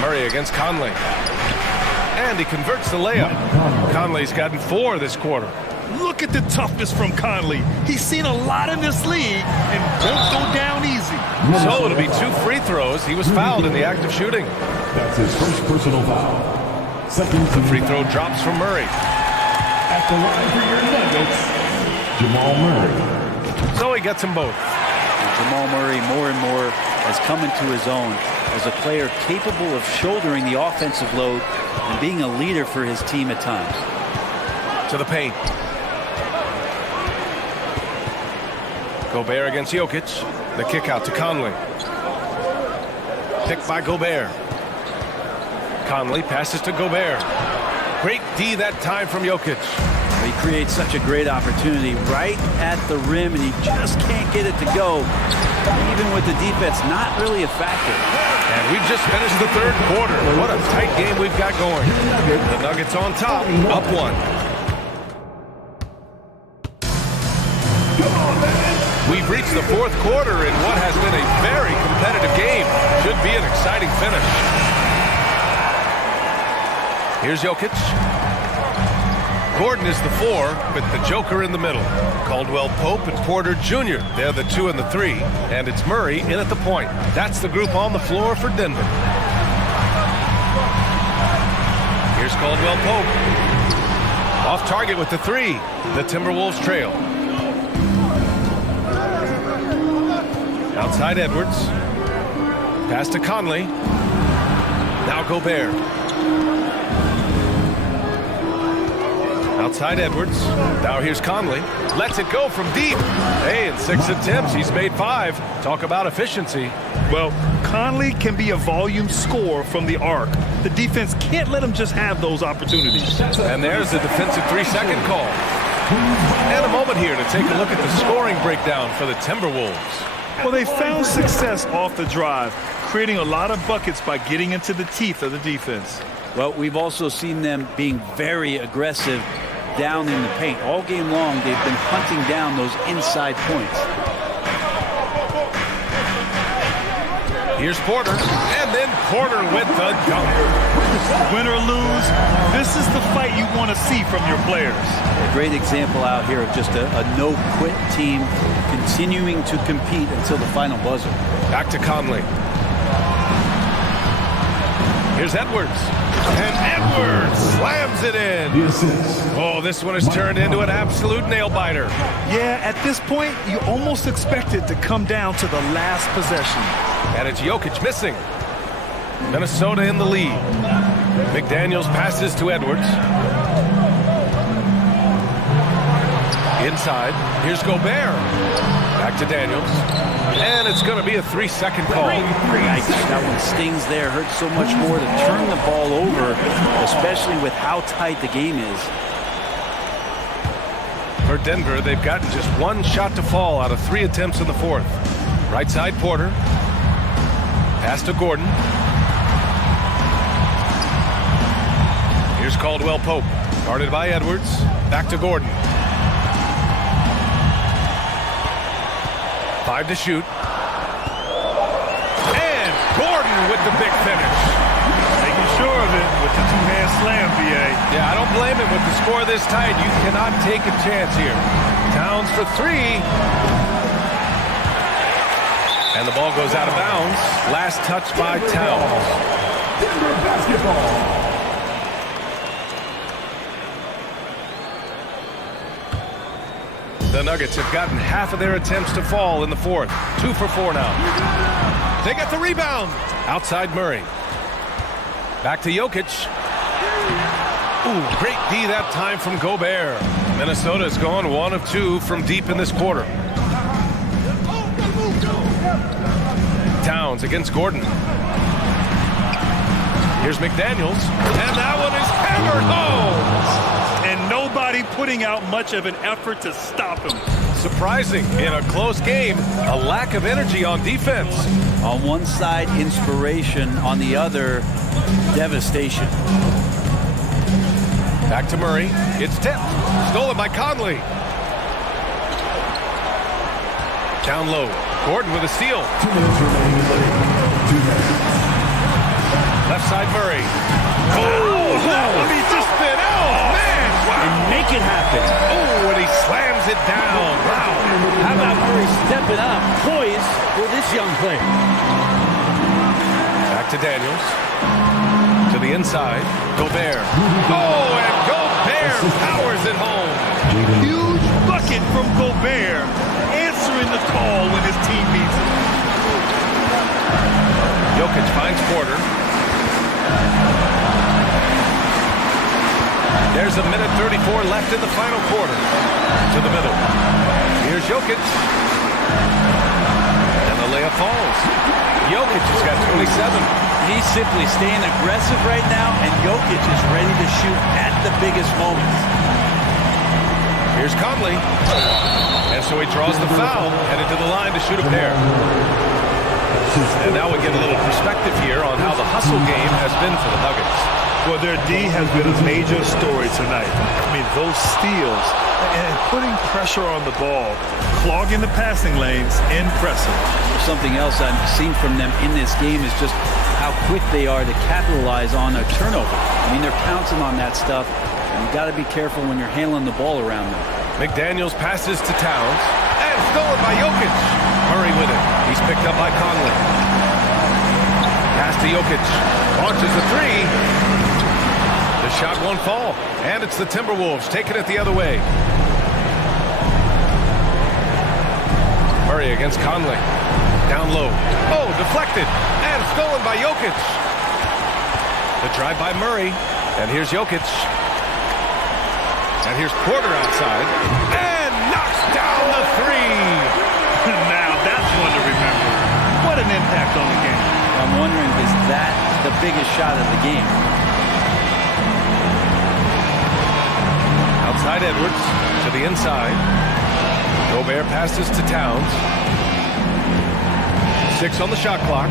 Murray against Conley. And he converts the layup. Conley's gotten 4 this quarter. Look at the toughness from Conley. He's seen a lot in this league and won't go down easy. So it'll be 2 free throws. He was fouled in the act of shooting. That's his first personal foul. Second the free throw drops from Murray. At the line for your Nuggets, Jamal Murray. So he gets them both. And Jamal Murray more and more has come into his own as a player capable of shouldering the offensive load and being a leader for his team at times. To the paint. Gobert against Jokic. The kick out to Conley. Picked by Gobert. Conley passes to Gobert. Great D that time from Jokic. He creates such a great opportunity right at the rim, and he just can't get it to go. Even with the defense not really a factor. And we've just finished the third quarter. What a tight game we've got going. The Nuggets on top, up 1. We've reached the fourth quarter in what has been a very competitive game. Should be an exciting finish. Here's Jokic. Gordon is the 4 with the Joker in the middle. Caldwell Pope and Porter Jr. They're the 2 and the 3. And it's Murray in at the point. That's the group on the floor for Denver. Here's Caldwell Pope. Off target with the 3. The Timberwolves trail. Outside Edwards. Pass to Conley. Now Gobert. Outside Edwards. Now here's Conley. Lets it go from deep. Hey, in 6 attempts, he's made 5. Talk about efficiency. Well, Conley can be a volume scorer from the arc. The defense can't let him just have those opportunities. And there's the defensive 3-second call. And a moment here to take a look at the scoring breakdown for the Timberwolves. Well, they found success off the drive, creating a lot of buckets by getting into the teeth of the defense. Well, we've also seen them being very aggressive down in the paint. All game long, they've been hunting down those inside points. Here's Porter, and then Porter with the dunk. Win or lose, this is the fight you want to see from your players. A great example out here of just a no-quit team continuing to compete until the final buzzer. Back to Conley. Here's Edwards. And Edwards slams it in. Oh, this one has turned into an absolute nail-biter. Yeah, at this point, you almost expect it to come down to the last possession. And it's Jokic missing. Minnesota in the lead. McDaniels passes to Edwards. Inside. Here's Gobert. Back to Daniels. And it's going to be a 3-second call. Yikes, that one stings there. Hurts so much more to turn the ball over, especially with how tight the game is. For Denver, they've gotten just 1 shot to fall out of 3 attempts in the 4th. Right side, Porter. Pass to Gordon. Here's Caldwell Pope. Guarded by Edwards. Back to Gordon. 5 to shoot. And Gordon with the big finish. Making sure of it with the 2-hand slam, BA. Yeah, I don't blame him with the score this tight. You cannot take a chance here. Towns for 3. And the ball goes out of bounds. Last touch by Towns. Denver basketball. The Nuggets have gotten half of their attempts to fall in the 4th. 2 for 4 now. They get the rebound. Outside Murray. Back to Jokic. Ooh, great D that time from Gobert. Minnesota has gone 1 of 2 from deep in this quarter. Towns against Gordon. Here's McDaniels. And that one is hammered home. And nobody putting out much of an effort to stop him. Surprising in a close game, a lack of energy on defense. On one side, inspiration. On the other, devastation. Back to Murray. It's tipped. Stolen by Conley. Down low. Gordon with a steal. 2 minutes remaining. 2 minutes. Left side Murray. Oh, that one he just spit. Oh, man. Wow. And make it happen. Oh, and he slams it down. Wow. How about Murray stepping up, poised for this young player? Back to Daniels. To the inside. Gobert. Oh, and Gobert powers it home. Huge bucket from Gobert, answering the call when his team needs it. Jokic finds Porter. There's a minute 34 left in the final quarter. To the middle. Here's Jokic. And the layup falls. Jokic has got 27. He's simply staying aggressive right now, and Jokic is ready to shoot at the biggest moments. Here's Conley. And so he draws the foul, headed to the line to shoot a pair. And now we get a little perspective here on how the hustle game has been for the Nuggets. Well, their D has been a major story tonight. I mean, those steals and putting pressure on the ball, clogging the passing lanes, impressive. Something else I've seen from them in this game is just how quick they are to capitalize on a turnover. I mean, they're pouncing on that stuff, and you got to be careful when you're handling the ball around them. McDaniels passes to Towns, and stolen by Jokic. Murray with it. He's picked up by Conley. Pass to Jokic. Launches a three. The shot won't fall, and it's the Timberwolves taking it the other way. Murray against Conley. Down low. Oh, deflected, and stolen by Jokic. The drive by Murray, and here's Jokic. And here's Porter outside, and knocks down the three. Now that's one to remember. What an impact on the game. I'm wondering, is that the biggest shot of the game? Outside Edwards to the inside. Gobert passes to Towns. 6 on the shot clock.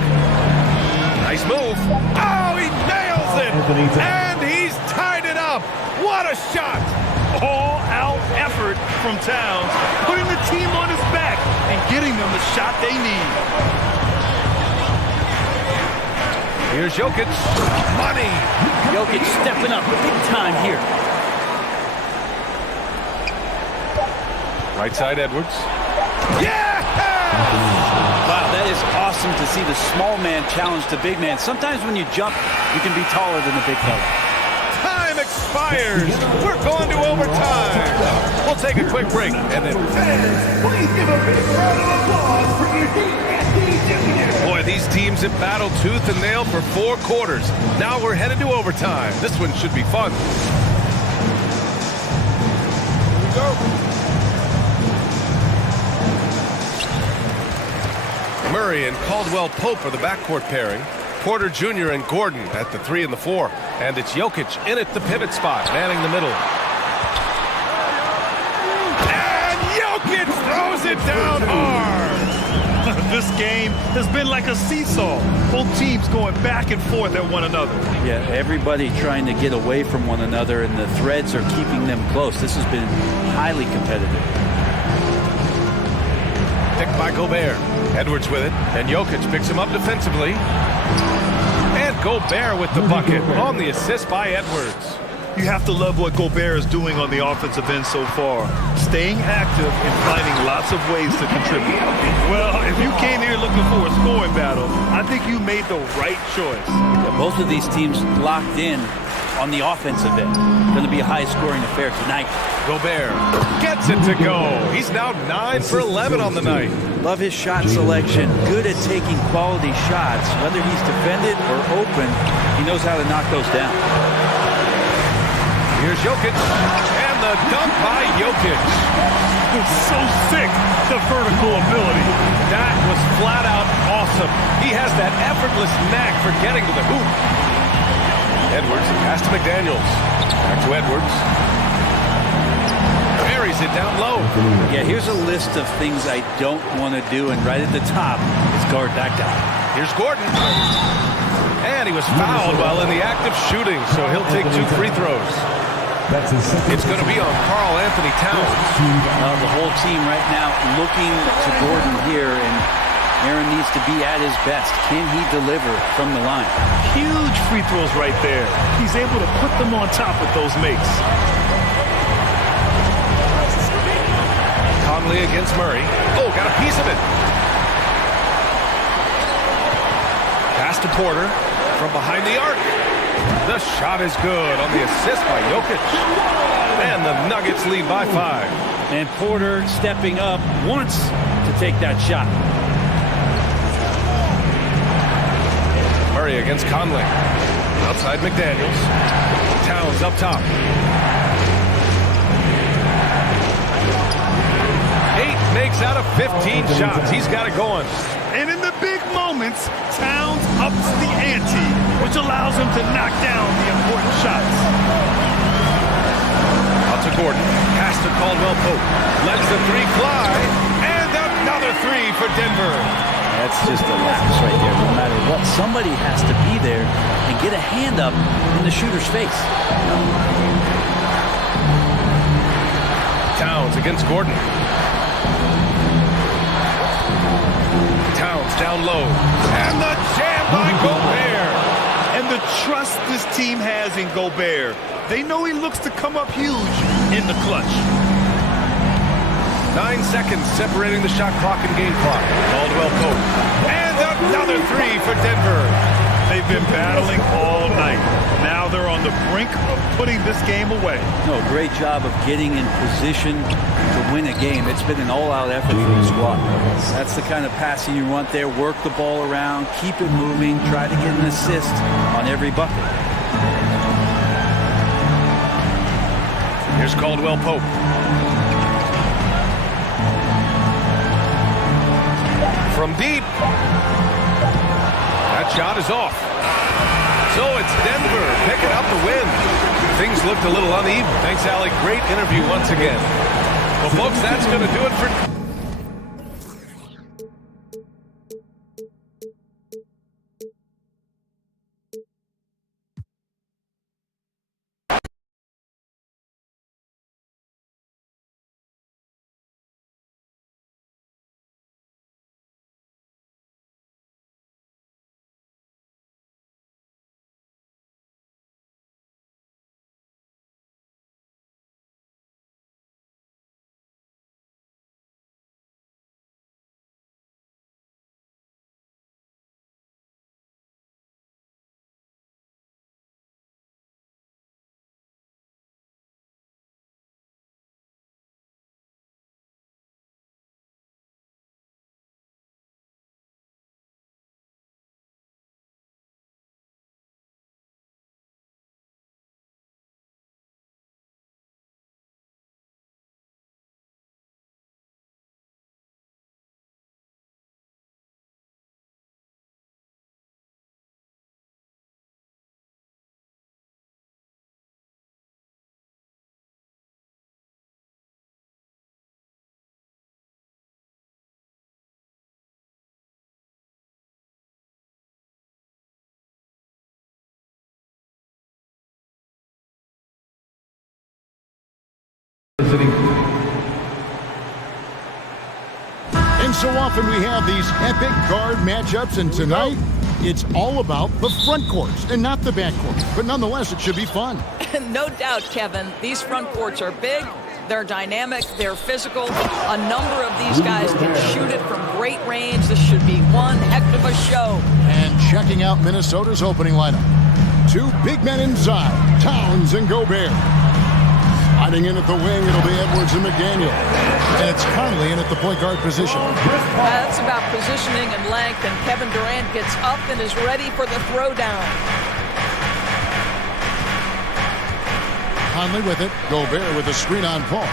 Nice move. Oh, he nails it. And he's tied it up. What a shot. All-out effort from Towns, putting the team on his back and getting them the shot they need. Here's Jokic. Money. Jokic stepping up big time here. Right side Edwards. Yeah! Wow, that is awesome to see the small man challenge the big man. Sometimes when you jump, you can be taller than the big fella. Time expires. We're going to overtime. We'll take a quick break and then. Please give a big round of applause for your DSW. Boy, these teams have battled tooth and nail for 4 quarters. Now we're headed to overtime. This one should be fun. Here we go. Murray and Caldwell-Pope are the backcourt pairing. Porter Jr. and Gordon at the 3 and the 4. And it's Jokic in at the pivot spot, manning the middle. And Jokic throws it down hard. This game has been like a seesaw. Both teams going back and forth at one another. Yeah, everybody trying to get away from one another, and the threads are keeping them close. This has been highly competitive. Picked by Gobert. Edwards with it, and Jokic picks him up defensively. And Gobert with the bucket on the assist by Edwards. You have to love what Gobert is doing on the offensive end so far. Staying active and finding lots of ways to contribute. Well, if you came here looking for a scoring battle, I think you made the right choice. Yeah, both of these teams locked in on the offensive end. Going to be a high-scoring affair tonight. Gobert gets it to go. He's now 9 for 11 on the night. Love his shot selection. Good at taking quality shots. Whether he's defended or open, he knows how to knock those down. Here's Jokic, and the dunk by Jokic. So sick, the vertical ability. That was flat out awesome. He has that effortless knack for getting to the hoop. Edwards, pass to McDaniels. Back to Edwards. Very buries it down low. Yeah, here's a list of things I don't want to do, and right at the top is guard that guy. Here's Gordon. And he was fouled while in the act of shooting, so he'll take 2 free throws. It's going to be on Karl Anthony Towns. The whole team right now looking to Gordon here, and Aaron needs to be at his best. Can he deliver from the line? Huge free throws right there. He's able to put them on top with those makes. Conley against Murray. Oh, got a piece of it. Pass to Porter from behind the arc. The shot is good on the assist by Jokic. And the Nuggets lead by 5. And Porter stepping up wants to take that shot. Murray against Conley. Outside McDaniels. Towns up top. 8 makes out of 15 shots. He's got it going. And in the big moments, Towns ups the ante, which allows him to knock down the important shots. Out to Gordon. Pass to Caldwell-Pope. Lets the 3 fly. And another 3 for Denver. That's just a lapse right there. No matter what, somebody has to be there and get a hand up in the shooter's face. Towns against Gordon. Towns down low. And the jam by Gobert. And the trust this team has in Gobert. They know he looks to come up huge in the clutch. 9 seconds separating the shot clock and game clock. Caldwell-Pope. And another 3 for Denver. They've been battling all night. Now they're on the brink of putting this game away. No, great job of getting in position to win a game. It's been an all-out effort for the squad. That's the kind of passing you want there. Work the ball around, keep it moving, try to get an assist on every bucket. Here's Caldwell-Pope. From deep. That shot is off. So it's Denver picking up the win. Things looked a little uneven. Thanks, Allie. Great interview once again. Well, folks, that's going to do it for... And so often we have these epic guard matchups, and tonight it's all about the front courts and not the back court. But nonetheless, it should be fun. No doubt, Kevin. These front courts are big, they're dynamic, they're physical. A number of these guys can shoot it from great range. This should be one heck of a show. And checking out Minnesota's opening lineup. 2 big men inside, Towns and Gobert. Sliding in at the wing, it'll be Edwards and McDaniel. And it's Conley in at the point guard position. That's about positioning and length, and Kevin Durant gets up and is ready for the throwdown. Conley with it, Gobert with a screen on Paul.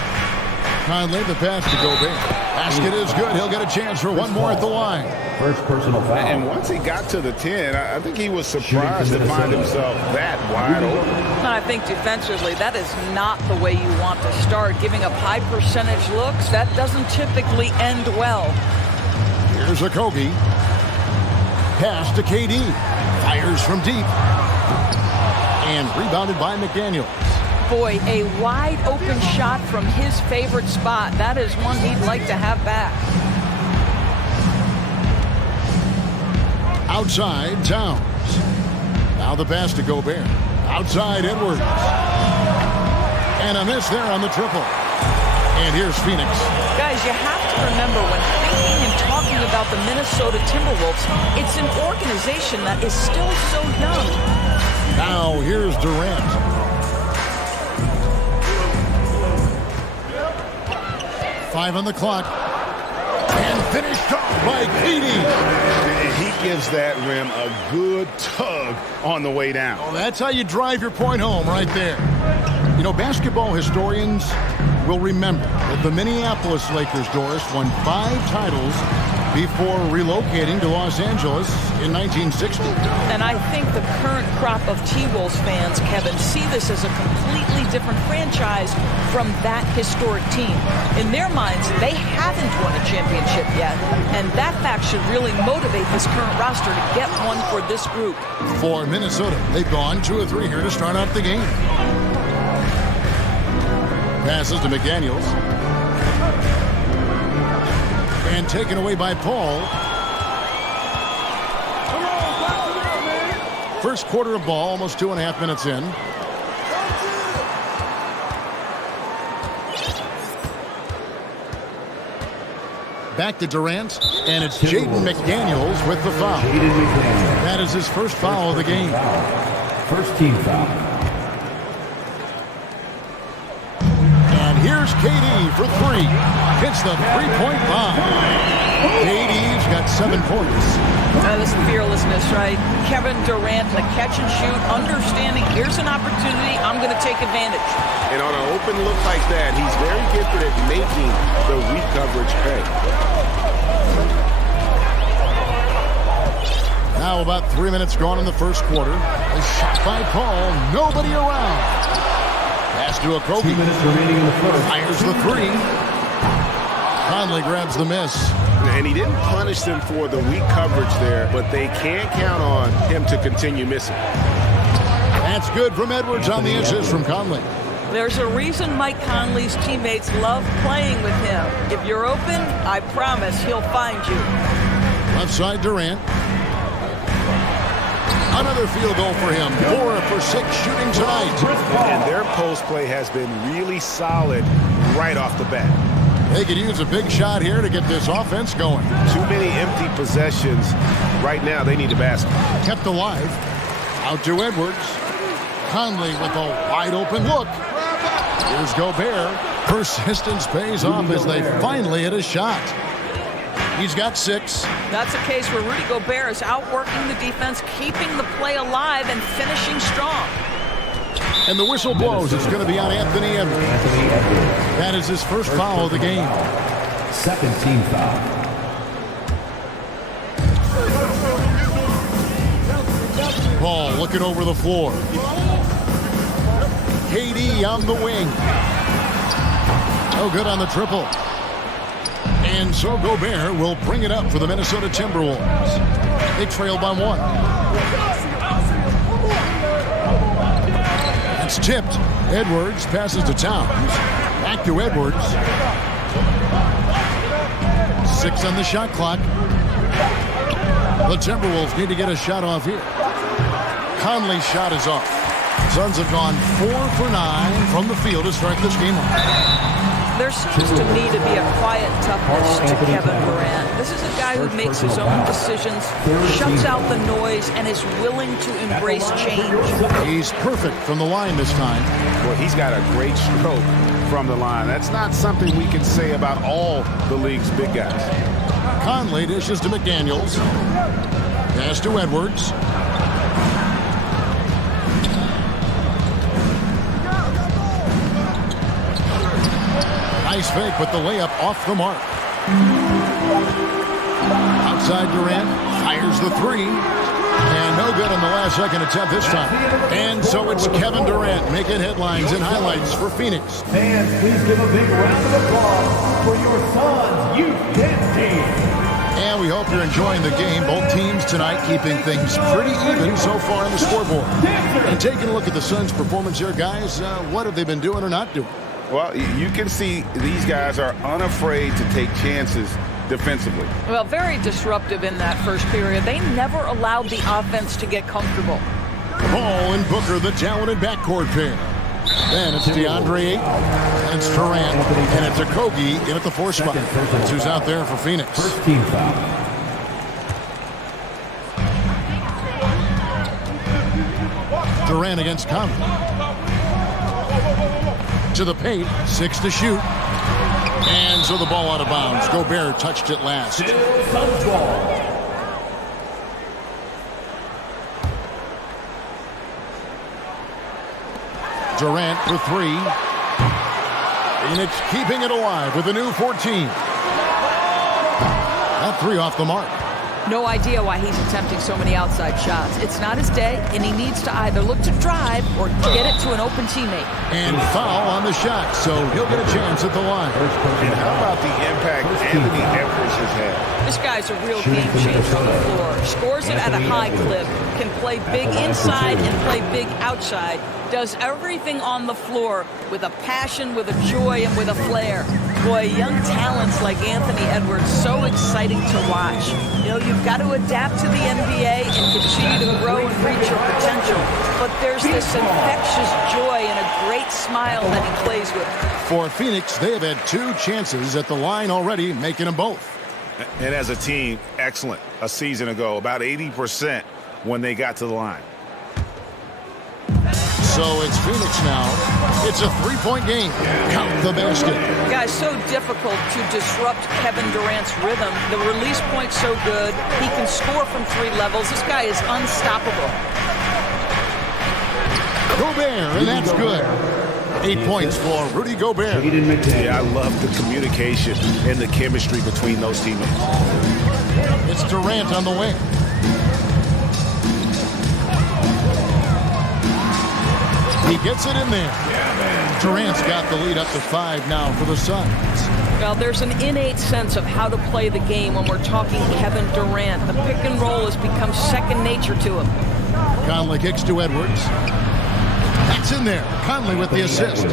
Conley, the pass to Gobert. Basket is good. He'll get a chance for one more at the line. First personal foul. And once he got to the 10, I think he was surprised to find himself that wide open. I think defensively, that is not the way you want to start. Giving up high percentage looks, that doesn't typically end well. Here's a Kobe. Pass to KD. Fires from deep. And rebounded by McDaniels. Boy, a wide open shot from his favorite spot. That is one he'd like to have back. Outside, Towns. Now the pass to Gobert. Outside, Edwards. And a miss there on the triple. And here's Phoenix. Guys, you have to remember when thinking and talking about the Minnesota Timberwolves, it's an organization that is still so young. Now here's Durant. Five on the clock. And finished off by KD. He gives that rim a good tug on the way down. Oh, that's how you drive your point home right there. You know, basketball historians will remember that the Minneapolis Lakers, Doris, won 5 titles before relocating to Los Angeles in 1960. And I think the current crop of T-Wolves fans, Kevin, see this as a completely different franchise from that historic team. In their minds, they haven't won a championship yet, and that fact should really motivate this current roster to get one for this group. For Minnesota, they've gone 2 of 3 here to start out the game. Passes to McDaniels. And taken away by Paul. First quarter of ball, almost 2.5 minutes in. Back to Durant, and it's Jaden McDaniels with the foul. That is his first foul of the game. First team foul. And here's KD for 3. Hits the three-point bomb. KD's got 7 points. This is fearlessness, right? Kevin Durant, the catch and shoot, understanding here's an opportunity, I'm going to take advantage. And on an open look like that, he's very gifted at making the weak coverage pay. Now about 3 minutes gone in the first quarter. A shot by Paul, nobody around. Pass to a Kobe. 2 minutes remaining in the first. Fires the 3. Conley grabs the miss. And he didn't punish them for the weak coverage there, but they can't count on him to continue missing. That's good from Edwards on the assist from Conley. There's a reason Mike Conley's teammates love playing with him. If you're open, I promise he'll find you. Left side Durant. Another field goal for him. 4 for 6 shooting tonight. And their post play has been really solid right off the bat. They could use a big shot here to get this offense going. Too many empty possessions. Right now, they need a basket. Kept alive. Out to Edwards. Conley with a wide open look. Here's Gobert. Persistence pays off as they finally hit a shot. He's got 6. That's a case where Rudy Gobert is outworking the defense, keeping the play alive and finishing strong. And the whistle blows. It's going to be on Anthony Edwards. That is his first foul of the game. Second team foul. Ball looking over the floor. KD on the wing. No good on the triple. And so Gobert will bring it up for the Minnesota Timberwolves. They trail by 1. It's tipped. Edwards passes to Towns. Back to Edwards. 6 on the shot clock. The Timberwolves need to get a shot off here. Conley's shot is off. Suns have gone 4 for 9 from the field to start this game off. There seems to me to be a quiet toughness to Kevin Durant. This is a guy who makes his own decisions, shuts out the noise, and is willing to embrace change. He's perfect from the line this time. Well, he's got a great stroke from the line. That's not something we can say about all the league's big guys. Conley dishes to McDaniels. Pass to Edwards. Nice fake, but the layup off the mark. Outside Durant fires the 3. And no good on the last-second attempt this time. And so it's Kevin Durant making headlines and highlights for Phoenix. Fans, please give a big round of applause for your son's youth dance team. And we hope you're enjoying the game. Both teams tonight keeping things pretty even so far on the scoreboard. And taking a look at the Suns' performance here, guys, what have they been doing or not doing? Well, you can see these guys are unafraid to take chances defensively. Well, very disruptive in that first period. They never allowed the offense to get comfortable. Paul and Booker, the talented backcourt pair. Then it's DeAndre Ayton, and it's Durant, and it's Okogie in at the 4 spot. That's who's out there for Phoenix. First team foul. Durant against Conley. To the paint, 6 to shoot. And so the ball out of bounds. Gobert touched it last. Durant for 3. Phoenix keeping it alive with a new 14. That 3 off the mark. No idea why he's attempting so many outside shots. It's not his day, and he needs to either look to drive or get it to an open teammate. And foul on the shot, so he'll get a chance at the line. And how about the impact Anthony Edwards has had? This guy's a real game changer on the floor. Scores it at a high clip, can play big inside and play big outside. Does everything on the floor with a passion, with a joy, and with a flair. Boy, young talents like Anthony Edwards, so exciting to watch. You know, you've got to adapt to the NBA and continue to grow and reach your potential. But there's this infectious joy and a great smile that he plays with. For Phoenix, they have had 2 chances at the line already, making them both. And as a team, excellent. A season ago, about 80% when they got to the line. So it's Phoenix now. It's a 3-point game. Count the basket. Guys, so difficult to disrupt Kevin Durant's rhythm. The release point's so good. He can score from 3 levels. This guy is unstoppable. Gobert, and that's good. 8 points for Rudy Gobert. Yeah, I love the communication and the chemistry between those teammates. It's Durant on the wing. He gets it in there. Durant's got the lead up to 5 now for the Suns. Well, there's an innate sense of how to play the game when we're talking Kevin Durant. The pick and roll has become second nature to him. Conley kicks to Edwards. That's in there. Conley with the assist.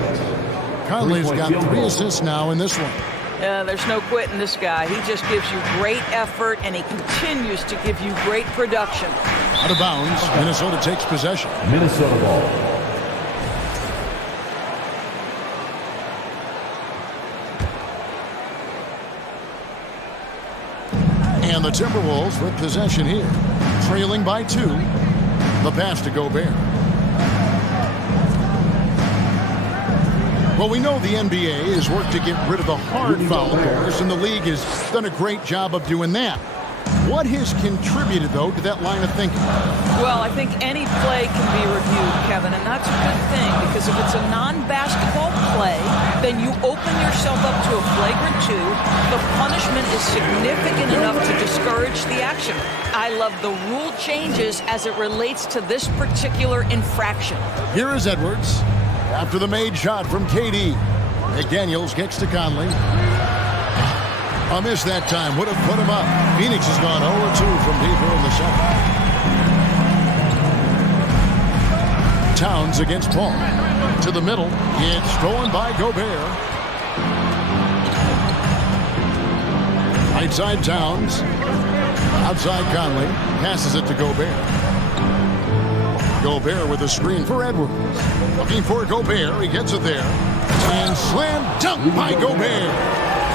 Conley's got 3 assists now in this one. Yeah, there's no quitting this guy. He just gives you great effort, and he continues to give you great production. Out of bounds, Minnesota takes possession. Minnesota ball. And the Timberwolves with possession here. Trailing by 2. The pass to Gobert. Well, we know the NBA has worked to get rid of the hard foul calls, and the league has done a great job of doing that. What has contributed, though, to that line of thinking? Well, I think any play can be reviewed, Kevin, and that's a good thing, because if it's a non-basketball play, then you open yourself up to a flagrant 2. The punishment is significant enough to discourage the action. I love the rule changes as it relates to this particular infraction. Here is Edwards. After the made shot from KD. McDaniels kicks to Conley. A miss that time. Would have put him up. Phoenix has gone 0-2 from deep here in the second. Towns against Paul. To the middle. It's stolen by Gobert. Right side Towns. Outside Conley. Passes it to Gobert. Gobert with a screen for Edwards. Looking for Gobert. He gets it there. And slam dunk by Gobert.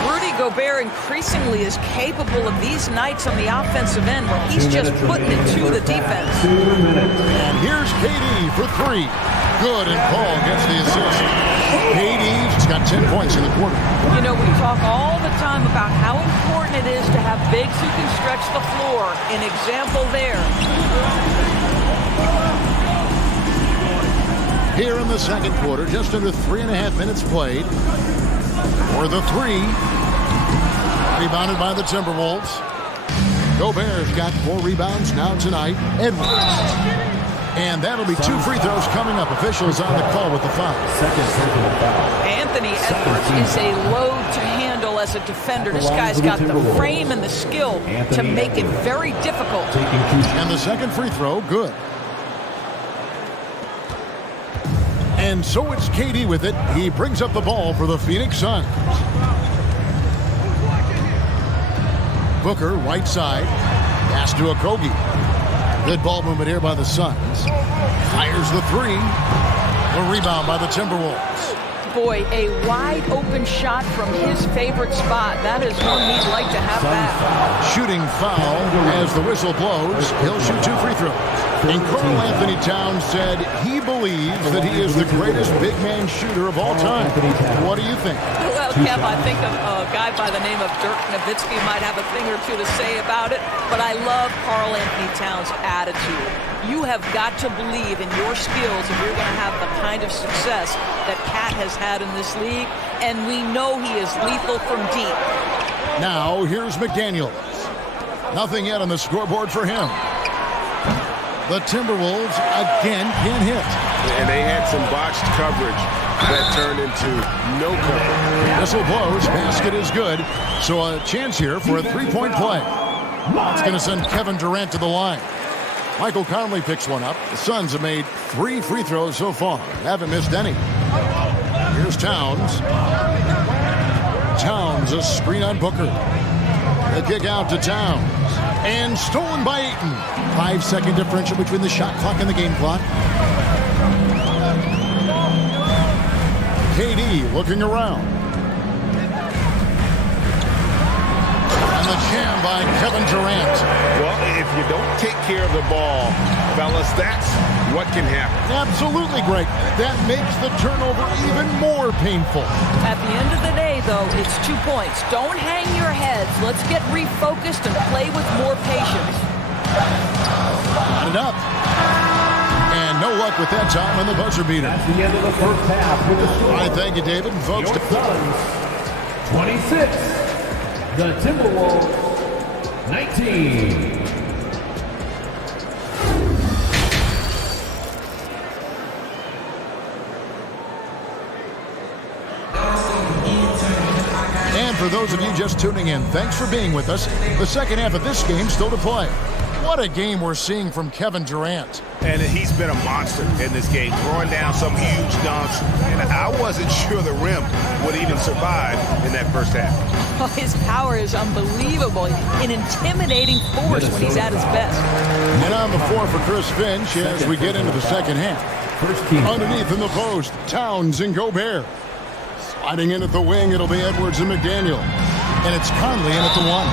Rudy Gobert increasingly is capable of these nights on the offensive end where he's just putting it to the defense. And here's KD for 3. Good, and Paul gets the assist. KD's got 10 points in the quarter. You know, we talk all the time about how important it is to have bigs who can stretch the floor. An example there. Here in the second quarter, just under 3.5 minutes played. For the 3. Rebounded by the Timberwolves. Gobert's got 4 rebounds now tonight. Edwards. And that'll be 2 free throws coming up. Officials on the call with the foul. Anthony Edwards is a load to handle as a defender. This guy's got the frame and the skill to make it very difficult. And the second free throw, good. And so it's KD with it. He brings up the ball for the Phoenix Suns. Booker, right side. Pass to Okogie. Good ball movement here by the Suns. Fires the 3. The rebound by the Timberwolves. Boy, a wide open shot from his favorite spot. That is one he'd like to have back. Shooting foul as the whistle blows. He'll shoot 2 free throws. And Karl Anthony Towns said he believes that he is the greatest big man shooter of all time. What do you think? Well, Kev, I think a guy by the name of Dirk Nowitzki might have a thing or two to say about it, but I love Karl Anthony Towns' attitude. You have got to believe in your skills if you're going to have the kind of success that Cat has had in this league, and we know he is lethal from deep. Now, here's McDaniels. Nothing yet on the scoreboard for him. The Timberwolves again can't hit. And they had some botched coverage that turned into no coverage. Whistle blows. Basket is good. So a chance here for a 3-point play. It's going to send Kevin Durant to the line. Michael Conley picks one up. The Suns have made 3 free throws so far. Haven't missed any. Here's Towns. Towns, a screen on Booker. The kick out to Towns. And stolen by Ayton. 5-second differential between the shot clock and the game clock. KD looking around. And the jam by Kevin Durant. Well, if you don't take care of the ball, fellas, that's what can happen. Absolutely, Greg. That makes the turnover even more painful. At the end of the day, though, it's 2 points. Don't hang your heads. Let's get refocused and play with more patience. Got it up. And no luck with that time on the buzzer beater. That's the end of the first half with the score. All right, thank you, David. And folks, Your Suns, 26. The Timberwolves, 19. And for those of you just tuning in, thanks for being with us. The second half of this game still to play. What a game we're seeing from Kevin Durant. And he's been a monster in this game, throwing down some huge dunks. And I wasn't sure the rim would even survive in that first half. Oh, his power is unbelievable. An intimidating force when he's at his best. And on the floor for Chris Finch as we get into the second half. Underneath in the post, Towns and Gobert. Sliding in at the wing, it'll be Edwards and McDaniel. And it's Conley in at the 1.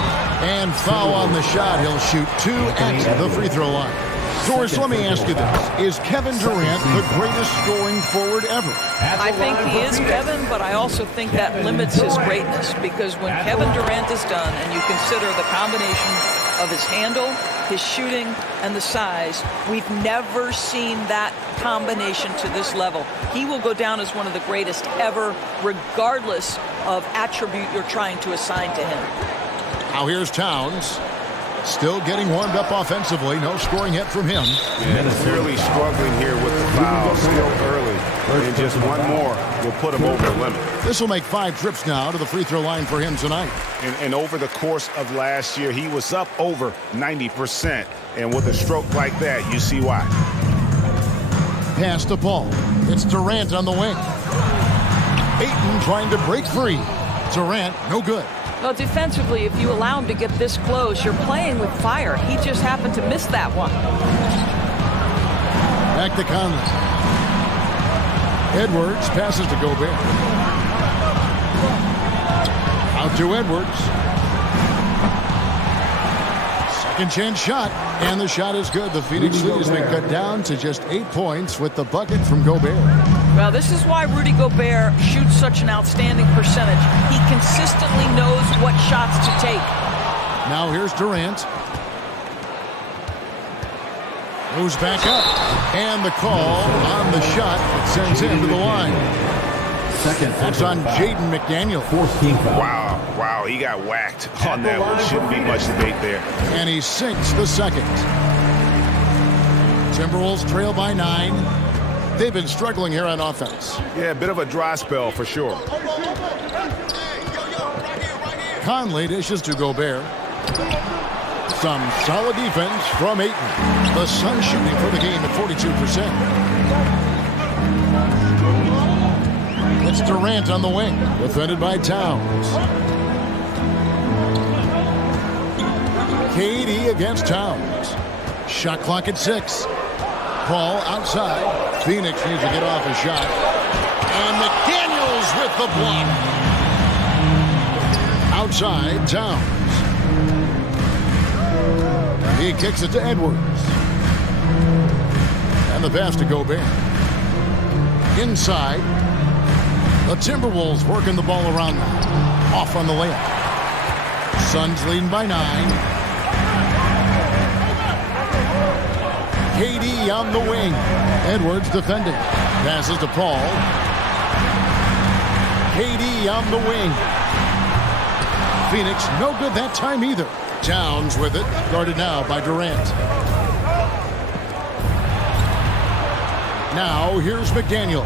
And foul on the shot. He'll shoot 2 at the free throw line. Doris, let me ask you this. Is Kevin Durant the greatest scoring forward ever? I think he is, Kevin, but I also think that limits his greatness because when Kevin Durant is done and you consider the combination of his handle, his shooting, and the size, we've never seen that combination to this level. He will go down as one of the greatest ever, regardless of attribute you're trying to assign to him. Now here's Towns. Still getting warmed up offensively. No scoring yet from him. Yeah, clearly struggling here with the foul still early. And just one more will put him over the limit. This will make 5 trips now to the free throw line for him tonight. And over the course of last year, he was up over 90%. And with a stroke like that, you see why. Pass to Paul. It's Durant on the wing. Ayton trying to break free. Durant, no good. Well, defensively, if you allow him to get this close, you're playing with fire. He just happened to miss that one. Back to Conley. Edwards passes to Gobert. Out to Edwards. Second chance shot, and the shot is good. The Phoenix lead has been cut down to just 8 points with the bucket from Gobert. Well, this is why Rudy Gobert shoots such an outstanding percentage. He consistently knows what shots to take. Now here's Durant. Moves back up. And the call on the shot that sends him to the line. That's on Jaden McDaniel. 14 foul. Wow. Wow, he got whacked on that one. Shouldn't be much debate there. And he sinks the second. Timberwolves trail by 9. They've been struggling here on offense. Yeah, a bit of a dry spell for sure. Conley dishes to Gobert. Some solid defense from Ayton. The Suns shooting for the game at 42%. It's Durant on the wing, defended by Towns. KD against Towns. Shot clock at 6. Paul outside. Phoenix needs to get off a shot. And McDaniels with the block. Outside, Towns. He kicks it to Edwards. And the pass to Gobert. Inside. The Timberwolves working the ball around now. Off on the layup. Suns leading by 9. KD on the wing. Edwards defending. Passes to Paul. KD on the wing. Phoenix no good that time either. Towns with it. Guarded now by Durant. Now here's McDaniel.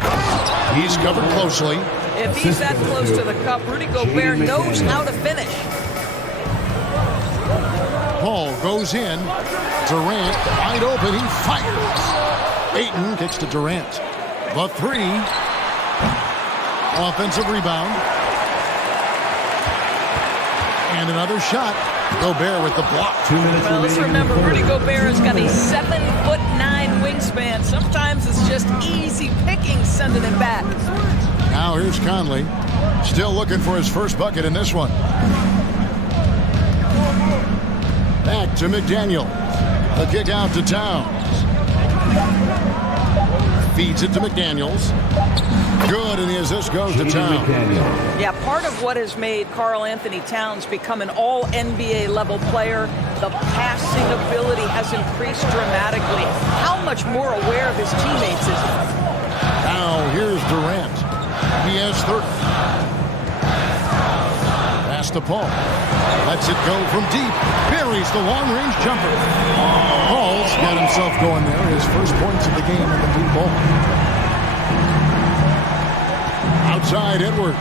He's covered closely. If he's that close to the cup, Rudy Gobert knows how to finish. Paul goes in. Durant wide open. He fires. Ayton kicks to Durant. The 3. Offensive rebound. And another shot. Gobert with the block. 2 minutes Well, let's remember, Rudy Gobert has got a 7'9" wingspan. Sometimes it's just easy picking sending it back. Now here's Conley. Still looking for his first bucket in this one. Back to McDaniel. The kick out to Towns. Feeds it to McDaniels. Good, and the assist goes to Towns. Yeah, part of what has made Karl Anthony Towns become an all-NBA level player, the passing ability has increased dramatically. How much more aware of his teammates is he? Now here's Durant. He has 30. Pass to Paul. Lets it go from deep. Buries the long-range jumper. Paul's got himself going there. His first points of the game in the deep ball. Outside Edwards.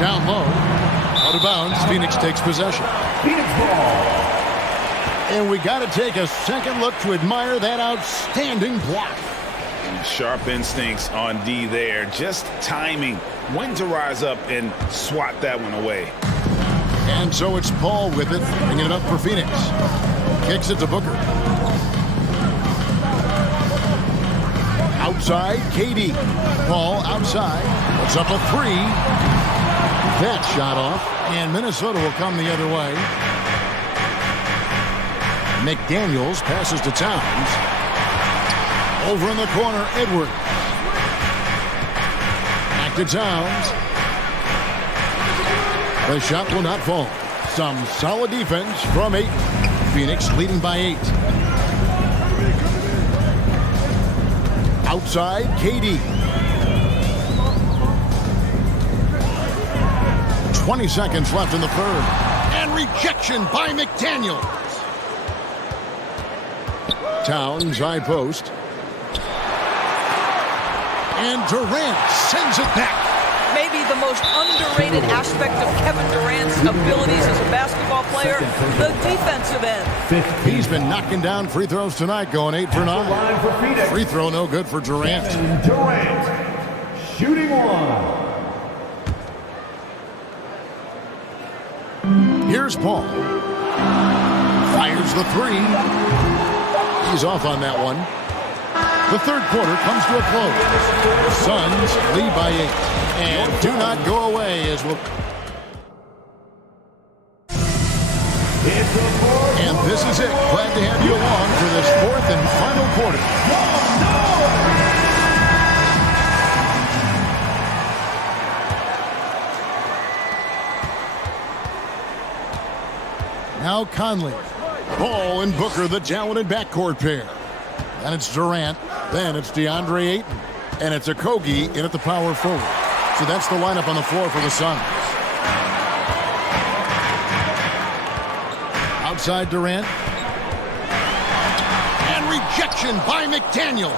Down low. Out of bounds. Phoenix takes possession. Phoenix ball. And we got to take a second look to admire that outstanding block. Sharp instincts on D there. Just timing when to rise up and swat that one away. And so it's Paul with it, bringing it up for Phoenix. Kicks it to Booker. Outside, KD. Paul outside. Puts up a 3. That shot off, and Minnesota will come the other way. McDaniels passes to Towns. Over in the corner, Edwards. Back to Towns. The shot will not fall. Some solid defense from Ayton. Phoenix leading by 8. Outside, KD. 20 seconds left in the third. And rejection by McDaniels. Towns, high post. And Durant sends it back. Maybe the most underrated aspect of Kevin Durant's abilities as a basketball player, the defensive end. He's been knocking down free throws tonight, going 8 for 9. Free throw no good for Durant. Durant, shooting 1. Here's Paul. Fires the 3. He's off on that one. The third quarter comes to a close. The Suns lead by 8. And do not go away as we'll... And this is it. Glad to have you along for this fourth and final quarter. Now Conley. Ball and Booker, the talented backcourt pair. Then it's Durant. Then it's DeAndre Ayton. And it's Okogie in at the power forward. So that's the lineup on the floor for the Suns. Outside Durant. And rejection by McDaniel.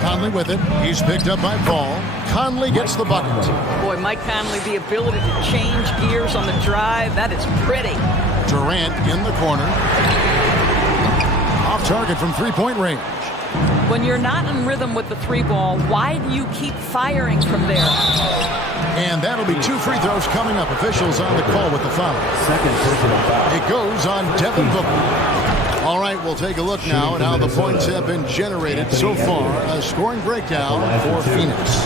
Conley with it. He's picked up by Paul. Conley gets the bucket. Boy, Mike Conley, the ability to change gears on the drive, that is pretty. Durant in the corner. Off target from three-point range. When you're not in rhythm with the three ball, why do you keep firing from there? And that'll be 2 free throws coming up. Officials on the call with the foul. Second personal foul. It goes on Devin Booker. All right, we'll take a look now at how the points have been generated so far. A scoring breakdown for Phoenix.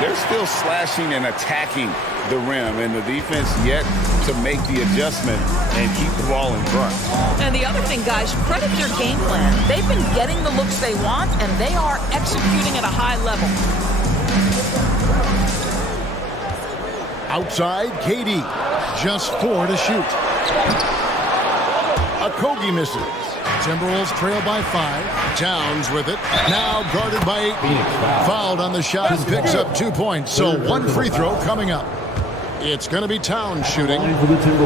They're still slashing and attacking the rim, and the defense yet to make the adjustment and keep the ball in front. And the other thing, guys, credit their game plan. They've been getting the looks they want, and they are executing at a high level. Outside, KD. Just 4 to shoot. Okogie misses. Timberwolves trail by 5. Towns with it. Now guarded by 8. Fouled on the shot and picks up 2 points. So 1 free throw coming up. It's going to be Towns shooting.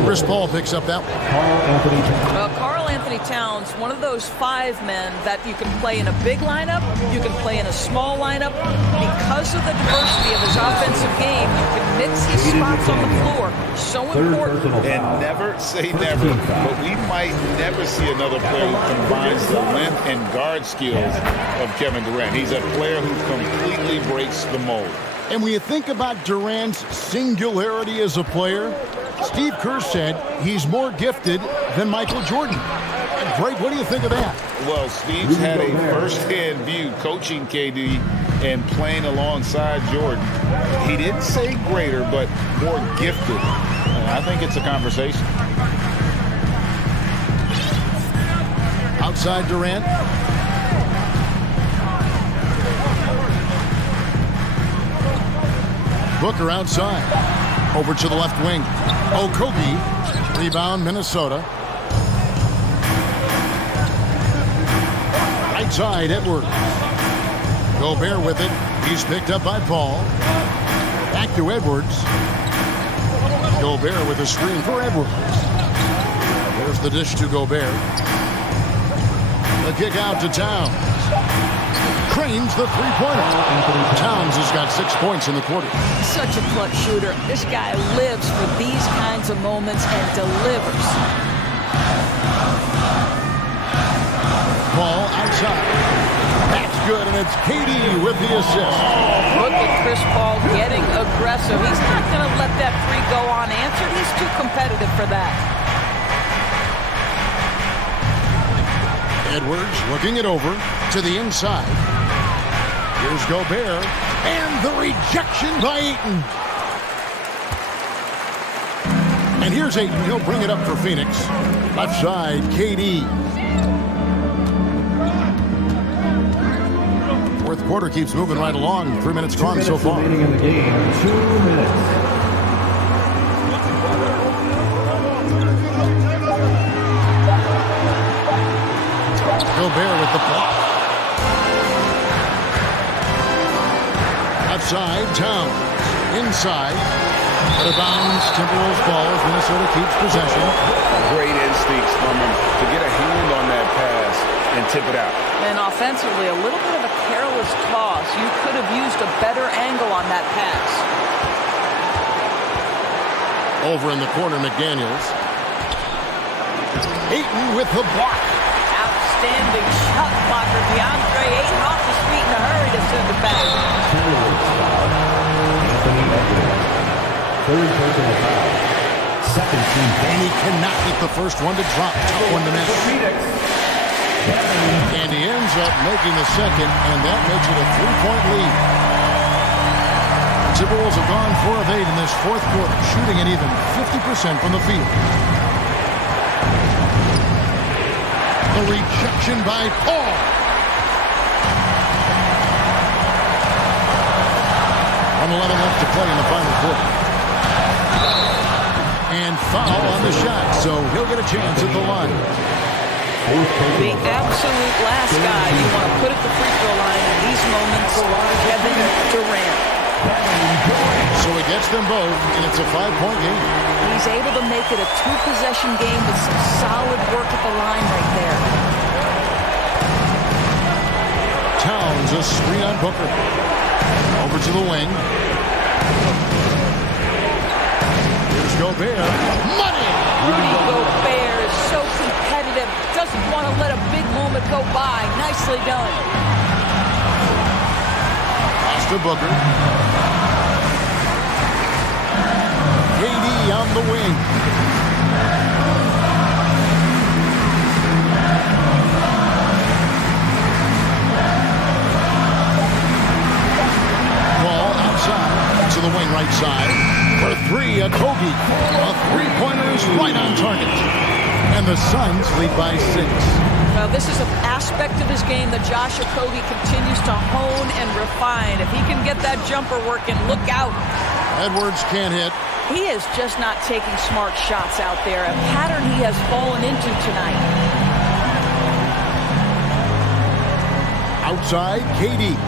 Chris Paul picks up that one. Karl Anthony Towns, one of those 5 men that you can play in a big lineup, you can play in a small lineup. Because of the diversity of his offensive game, you can mix his spots on the floor. So important. And never say never, but we might never see another player who combines the length and guard skills of Kevin Durant. He's a player who completely breaks the mold. And when you think about Durant's singularity as a player, Steve Kerr said he's more gifted than Michael Jordan. Greg, what do you think of that? Well, Steve's had a first-hand view coaching KD and playing alongside Jordan. He didn't say greater, but more gifted. And I think it's a conversation. Outside Durant. Booker outside. Over to the left wing. Okogie. Rebound, Minnesota. Right side, Edwards. Gobert with it. He's picked up by Paul. Back to Edwards. Gobert with a screen for Edwards. There's the dish to Gobert. The kick out to Towns. Cranes the three-pointer. Towns has got 6 points in the quarter. Such a clutch shooter. This guy lives for these kinds of moments and delivers. Ball outside. That's good, and it's KD with the assist. Oh, look at Chris Paul getting aggressive. He's not going to let that three go unanswered. He's too competitive for that. Edwards looking it over to the inside. Here's Gobert, and the rejection by Ayton. And here's Ayton. He'll bring it up for Phoenix. Left side, KD. Fourth quarter keeps moving right along. 3 minutes gone so far. Remaining in the game, 2 minutes. Gobert with the block. Outside, Towns. Inside. Out of bounds, Timberwolves ball as Minnesota keeps possession. Great instincts from him to get a hand on that pass and tip it out. And offensively, a little bit of a careless toss. You could have used a better angle on that pass. Over in the corner, McDaniels. Ayton with the block. Outstanding shot blocker. DeAndre Ayton off his feet in a hurry to send it back. Anthony Edwards. Third personal foul. Second team. And he cannot get the first one to drop. Tough one to miss. And he ends up making the second, and that makes it a 3-point lead. Timberwolves have gone 4 of 8 in this fourth quarter, shooting at even 50% from the field. The rejection by Paul. .11 left to play in the final quarter. And foul on the shot, so he'll get a chance at the line. The absolute last guy you want to put at the free throw line in these moments, Kevin Durant. So he gets them both, and it's a 5-point game. He's able to make it a 2-possession game with some solid work at the line right there. Towns, a screen on Booker. Over to the wing. Here's Gobert. Money! Rudy Gobert is so competitive. Doesn't want to let a big moment go by. Nicely done. Pass to Booker. KD on the wing. Ball outside to the wing right side. For 3, a Kogi. A 3-pointer is right on target. And the Suns lead by 6. Well, this is an aspect of his game that Josh Okogie continues to hone and refine. If he can get that jumper working, look out. Edwards can't hit. He is just not taking smart shots out there, a pattern he has fallen into tonight. Outside, KD.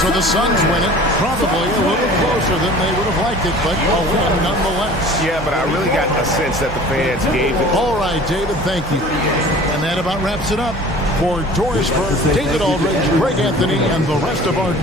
So the Suns win it, probably a little closer than they would have liked it, but a win nonetheless. Yeah, but I really got a sense that the fans gave it. All right, David, thank you. And that about wraps it up. For Doris Burke, David Aldridge, Greg Anthony, and the rest of our...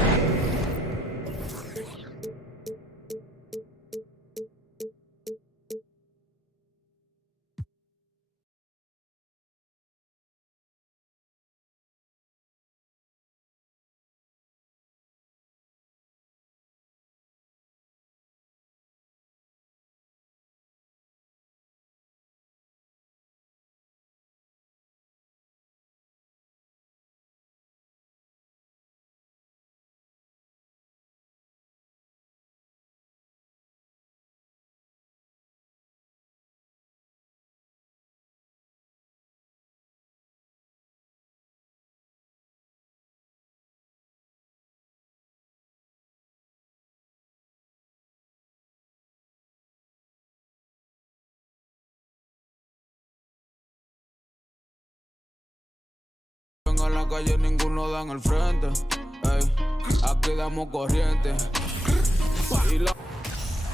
En la calle ninguno da en el frente. Ey, aquí damos corriente.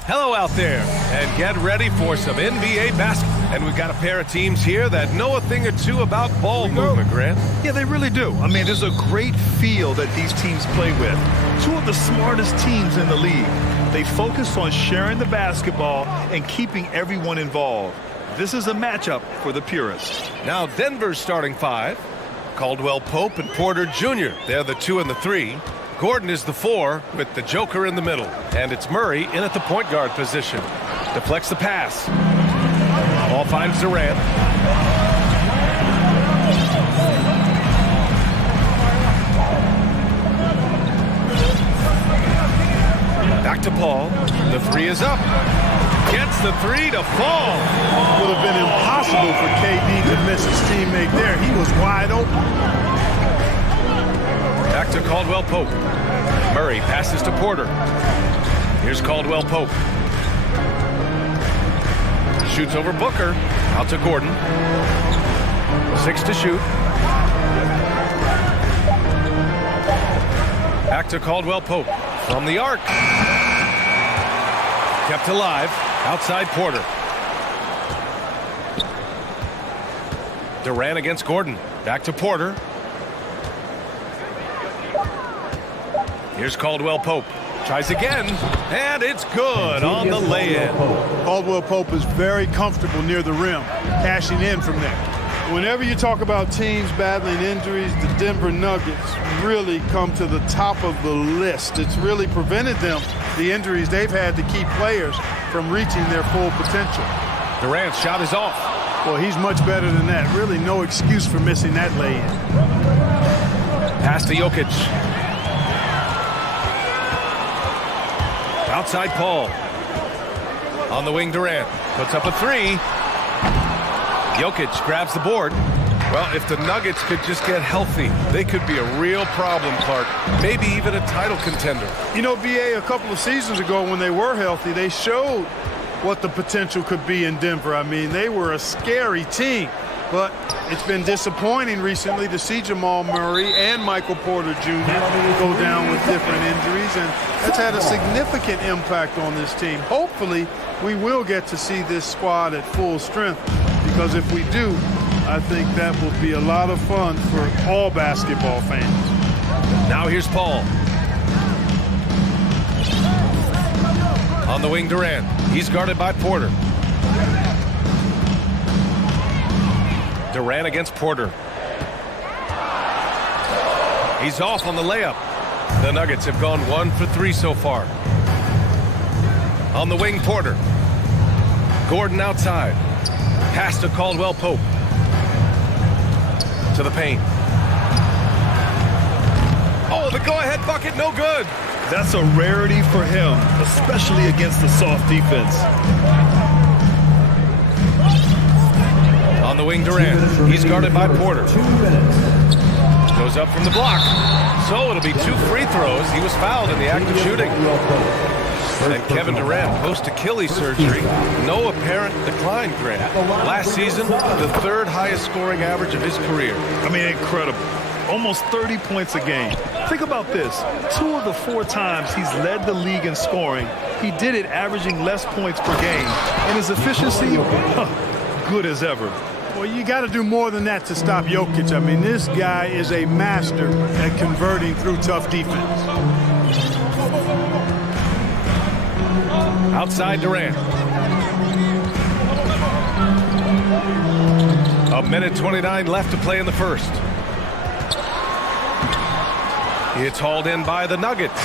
Hello out there, and get ready for some NBA basketball. And we've got a pair of teams here that know a thing or two about ball movement, Grant. Yeah, they really do. I mean, there's a great feel that these teams play with. Two of the smartest teams in the league. They focus on sharing the basketball and keeping everyone involved. This is a matchup for the purists. Now Denver's starting 5. Caldwell Pope and Porter Jr. They're the 2 and the 3. Gordon is the 4 with the Joker in the middle. And it's Murray in at the point guard position. Deflects the pass. Ball finds Durant. Back to Paul. The 3 is up. Gets the 3 to fall. Would have been impossible for KD to miss his teammate there. He was wide open. Back to Caldwell Pope. Murray passes to Porter. Here's Caldwell Pope. Shoots over Booker. Out to Gordon. 6 to shoot. Back to Caldwell Pope. From the arc. Kept alive. Outside Porter. Durant against Gordon. Back to Porter. Here's Caldwell Pope. Tries again. And it's good on the lay-in. Caldwell Pope is very comfortable near the rim, cashing in from there. Whenever you talk about teams battling injuries, the Denver Nuggets really come to the top of the list. It's really prevented them, the injuries they've had to keep players from reaching their full potential. Durant's shot is off. Well, he's much better than that. Really no excuse for missing that lay-in. Pass to Jokic. Outside Paul. On the wing, Durant puts up a 3. Jokic grabs the board. Well, if the Nuggets could just get healthy, they could be a real problem, Clark. Maybe even a title contender. You know, BA, a couple of seasons ago when they were healthy, they showed what the potential could be in Denver. I mean, they were a scary team. But it's been disappointing recently to see Jamal Murray and Michael Porter Jr. go down with different injuries, and that's had a significant impact on this team. Hopefully, we will get to see this squad at full strength, because if we do, I think that will be a lot of fun for all basketball fans. Now here's Paul. On the wing, Durant. He's guarded by Porter. Durant against Porter. He's off on the layup. The Nuggets have gone 1 for 3 so far. On the wing, Porter. Gordon outside. Pass to Caldwell Pope. To the paint. Oh, the go-ahead bucket, no good. That's a rarity for him, especially against the soft defense. On the wing, Durant. He's guarded by Porter. Goes up from the block. So it'll be 2 free throws. He was fouled in the act of shooting. And Kevin Durant post-Achilles surgery. No apparent decline, Grant. Last season, the 3rd highest scoring average of his career. I mean, incredible. Almost 30 points a game. Think about this. 2 of the 4 times he's led the league in scoring, he did it averaging less points per game. And his efficiency, good as ever. Well, you got to do more than that to stop Jokic. I mean, this guy is a master at converting through tough defense. Outside Durant. A minute 29 left to play in the first. It's hauled in by the Nuggets.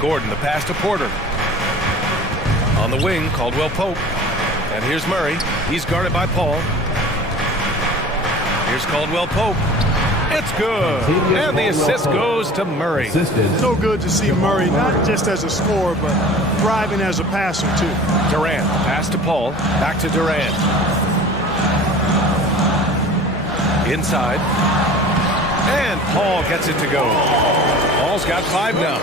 Gordon, the pass to Porter. On the wing, Caldwell Pope. And here's Murray. He's guarded by Paul. Here's Caldwell Pope. It's good. And the assist goes to Murray. So good to see Murray, not just as a scorer, but thriving as a passer, too. Durant, pass to Paul. Back to Durant. Inside. And Paul gets it to go. Paul's got 5 now.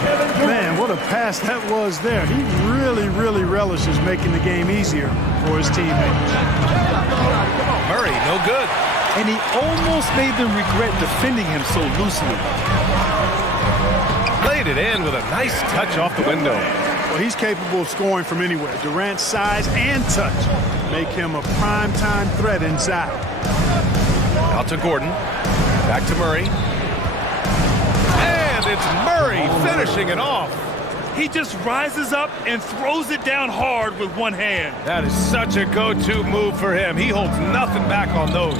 Man, what a pass that was there. He really relishes making the game easier for his teammates. Murray, no good. And he almost made them regret defending him so loosely. Played it in with a nice touch off the window. Well, he's capable of scoring from anywhere. Durant's size and touch make him a prime-time threat inside. Out to Gordon. Back to Murray. And it's Murray finishing it off. He just rises up and throws it down hard with one hand. That is such a go-to move for him. He holds nothing back on those.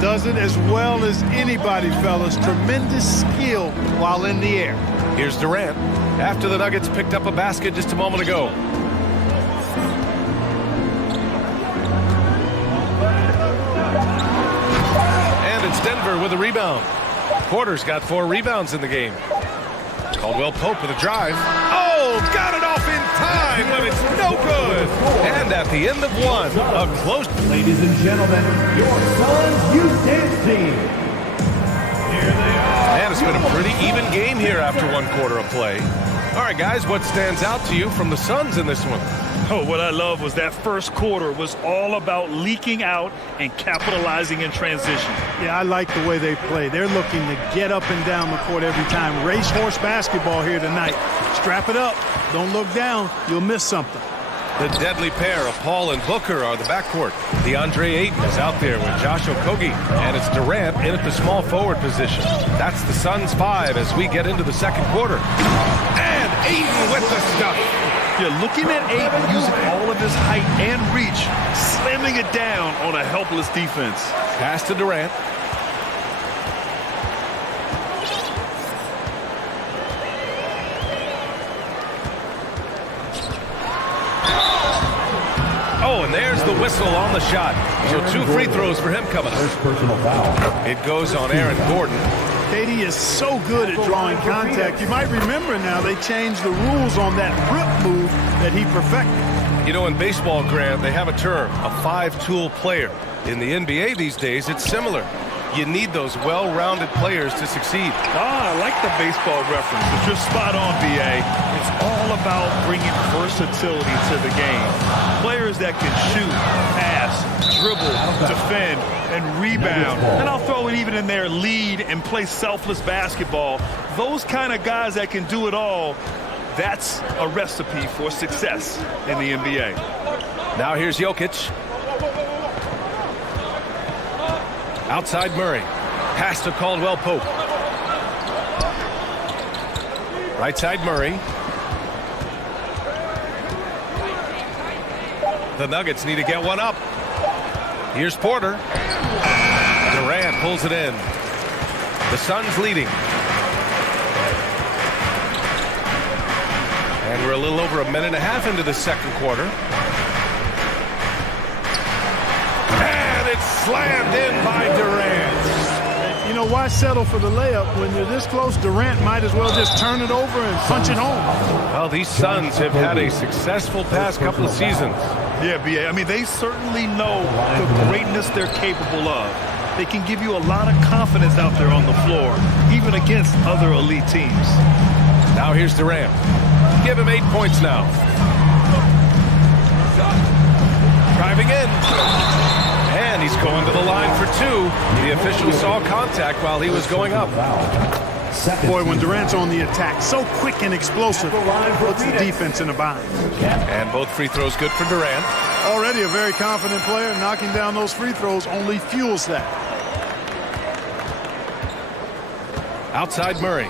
Does it as well as anybody, fellas. Tremendous skill while in the air. Here's Durant after the Nuggets picked up a basket just a moment ago. And it's Denver with a rebound. Porter's got 4 rebounds in the game. Caldwell Pope with a drive. Oh, got it off in time, but it's no good. And at the end of 1, a close. Ladies and gentlemen, your Suns Youth Dance Team. Here they are. And it's been a pretty even game here after 1 quarter of play. All right, guys, what stands out to you from the Suns in this one? Oh, what I love was that first quarter was all about leaking out and capitalizing in transition. Yeah, I like the way they play. They're looking to get up and down the court every time. Racehorse basketball here tonight. Strap it up. Don't look down. You'll miss something. The deadly pair of Paul and Booker are the backcourt. DeAndre Ayton is out there with Josh Okogie, and it's Durant in at the small forward position. That's the Suns 5 as we get into the second quarter. And Ayton with the stuff. You're looking at Ayton using all of his height and reach, slamming it down on a helpless defense. Pass to Durant. Oh, and there's the whistle on the shot. So 2 free throws for him coming up. First personal foul. It goes on Aaron Gordon. KD is so good at drawing contact. You might remember now they changed the rules on that rip move that he perfected. You know, in baseball, Grant, they have a term, a 5-tool player. In the NBA these days, it's similar. You need those well-rounded players to succeed. I like the baseball reference, but you're spot on, B.A. It's all about bringing versatility to the game. Players that can shoot, pass, dribble, defend, and rebound. And I'll throw it even in there, lead and play selfless basketball. Those kind of guys that can do it all, that's a recipe for success in the NBA. Now here's Jokic. Outside Murray. Pass to Caldwell Pope. Right side Murray. The Nuggets need to get one up. Here's Porter. Durant pulls it in. The Suns leading. And we're a little over a minute and a half into the second quarter. And it's slammed in by Durant. You know, why settle for the layup when you're this close? Durant might as well just turn it over and punch it home. Well, these Suns have had a successful past couple of seasons. Yeah, B.A. I mean, they certainly know the greatness they're capable of. They can give you a lot of confidence out there on the floor, even against other elite teams. Now here's Durant. Give him 8 points now. Driving in. And he's going to the line for two. The official saw contact while he was going up. Boy, when Durant's on the attack, so quick and explosive, puts the defense in a bind. And both free throws good for Durant. Already a very confident player. Knocking down those free throws only fuels that. Outside Murray.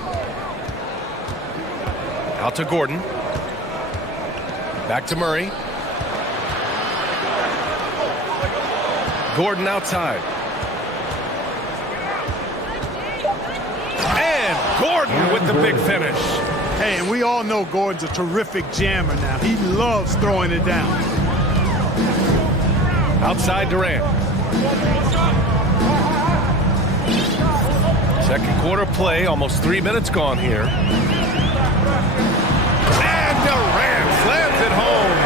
Out to Gordon. Back to Murray. Gordon outside. And Gordon with the big finish. Hey, and we all know Gordon's a terrific jammer now. He loves throwing it down. Outside Durant. Second quarter play, almost 3 minutes gone here. And Durant slams it home.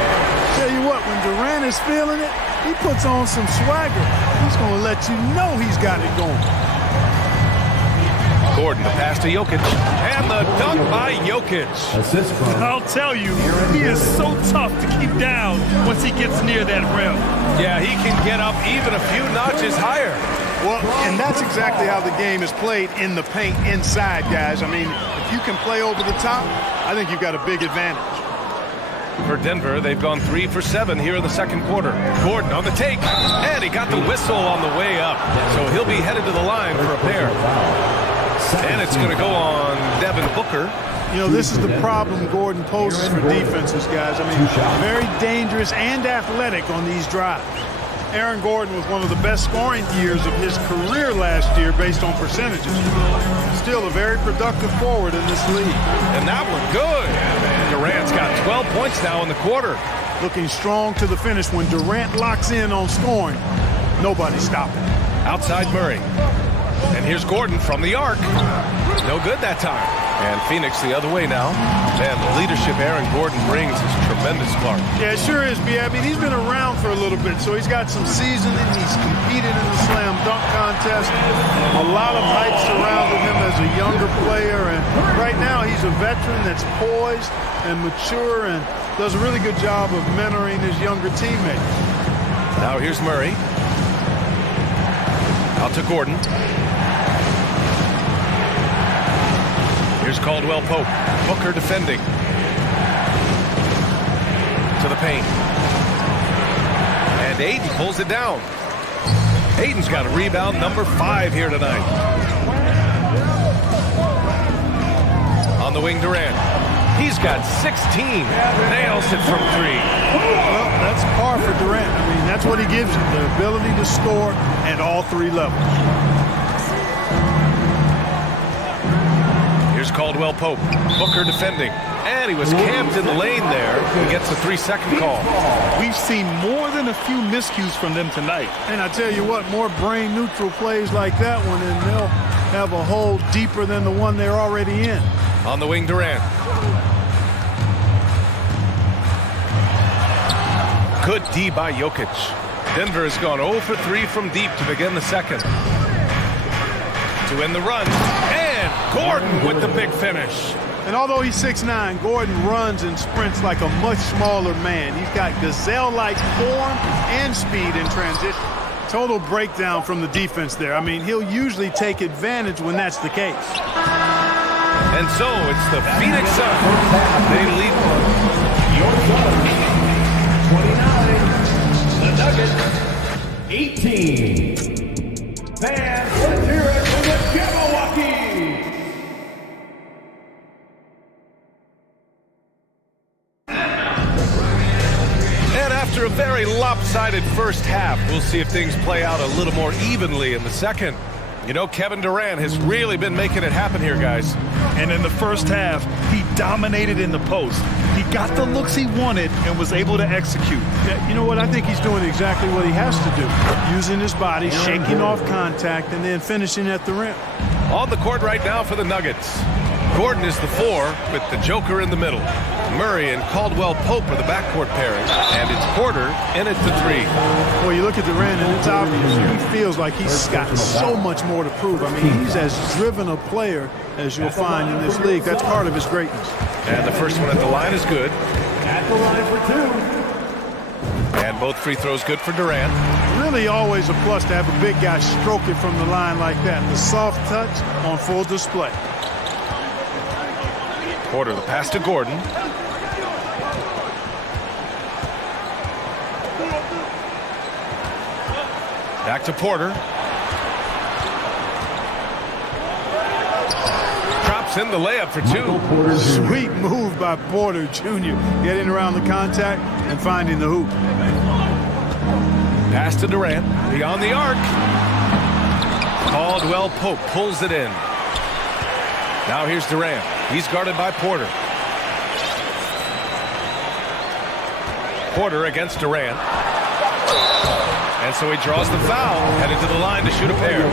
Tell you what, when Durant is feeling it, he puts on some swagger. He's going to let you know he's got it going. Gordon, the pass to Jokic. And the dunk by Jokic. I'll tell you, he is so tough to keep down once he gets near that rim. Yeah, he can get up even a few notches higher. Well, and that's exactly how the game is played in the paint inside, guys. I mean, if you can play over the top, I think you've got a big advantage. For Denver, they've gone 3 for 7 here in the second quarter. Gordon on the take, and he got the whistle on the way up. So he'll be headed to the line for a pair. And it's going to go on Devin Booker. You know, this is the problem Gordon poses for defenses, guys. I mean, very dangerous and athletic on these drives. Aaron Gordon was one of the best scoring years of his career last year based on percentages. Still a very productive forward in this league. And that one good. Durant's got 12 points now in the quarter. Looking strong to the finish. When Durant locks in on scoring, nobody's stopping. Outside Murray. And here's Gordon from the arc. No good that time. And Phoenix the other way now. Man, the leadership Aaron Gordon brings is tremendous, Clark. Yeah, it sure is, B. I mean, he's been around for a little bit, so he's got some seasoning. He's competed in the slam dunk contest. A lot of hype surrounded him as a younger player, and right now he's a veteran that's poised and mature and does a really good job of mentoring his younger teammates. Now here's Murray. Out to Gordon. Here's Caldwell Pope. Booker defending. To the paint. And Ayton pulls it down. Ayton's got a rebound number 5 here tonight. On the wing, Durant. He's got 16. Nails it from 3. Well, that's par for Durant. I mean, that's what he gives you, the ability to score at all 3 levels. Here's Caldwell Pope. Booker defending. And he was camped in the lane there. He gets a 3-second call. We've seen more than a few miscues from them tonight. And I tell you what, more brain-neutral plays like that one, and they'll have a hole deeper than the one they're already in. On the wing, Durant. Good D by Jokic. Denver has gone 0 for 3 from deep to begin the second. to win the run. And Gordon with the big finish. And although he's 6'9", Gordon runs and sprints like a much smaller man. He's got gazelle-like form and speed in transition. Total breakdown from the defense there. I mean, he'll usually take advantage when that's the case. And so it's the Phoenix Suns. They lead one. Your Suns, 29. The Nuggets, 18. Fans, let's hear it for the Jabberwocky. And after a very lopsided first half, we'll see if things play out a little more evenly in the second. You know, Kevin Durant has really been making it happen here, guys. And in the first half, he dominated in the post. He got the looks he wanted and was able to execute. Yeah, you know what? I think he's doing exactly what he has to do. Using his body, shaking off contact, and then finishing at the rim. On the court right now for the Nuggets. Gordon is the 4 with the Joker in the middle. Murray and Caldwell Pope are the backcourt pairing. And it's Porter in at the 3. Well, you look at Durant, and it's obvious. He feels like he's got so much more to prove. I mean, he's as driven a player as you'll find in this league. That's part of his greatness. And the first one at the line is good. At the line for 2. And both free throws good for Durant. Really always a plus to have a big guy stroke it from the line like that. The soft touch on full display. Porter, the pass to Gordon. Back to Porter. Drops in the layup for 2. Sweet move by Porter Jr. Getting around the contact and finding the hoop. Pass to Durant. Beyond the arc. Caldwell Pope pulls it in. Now here's Durant. He's guarded by Porter. Porter against Durant. And so he draws the foul, headed to the line to shoot a pair.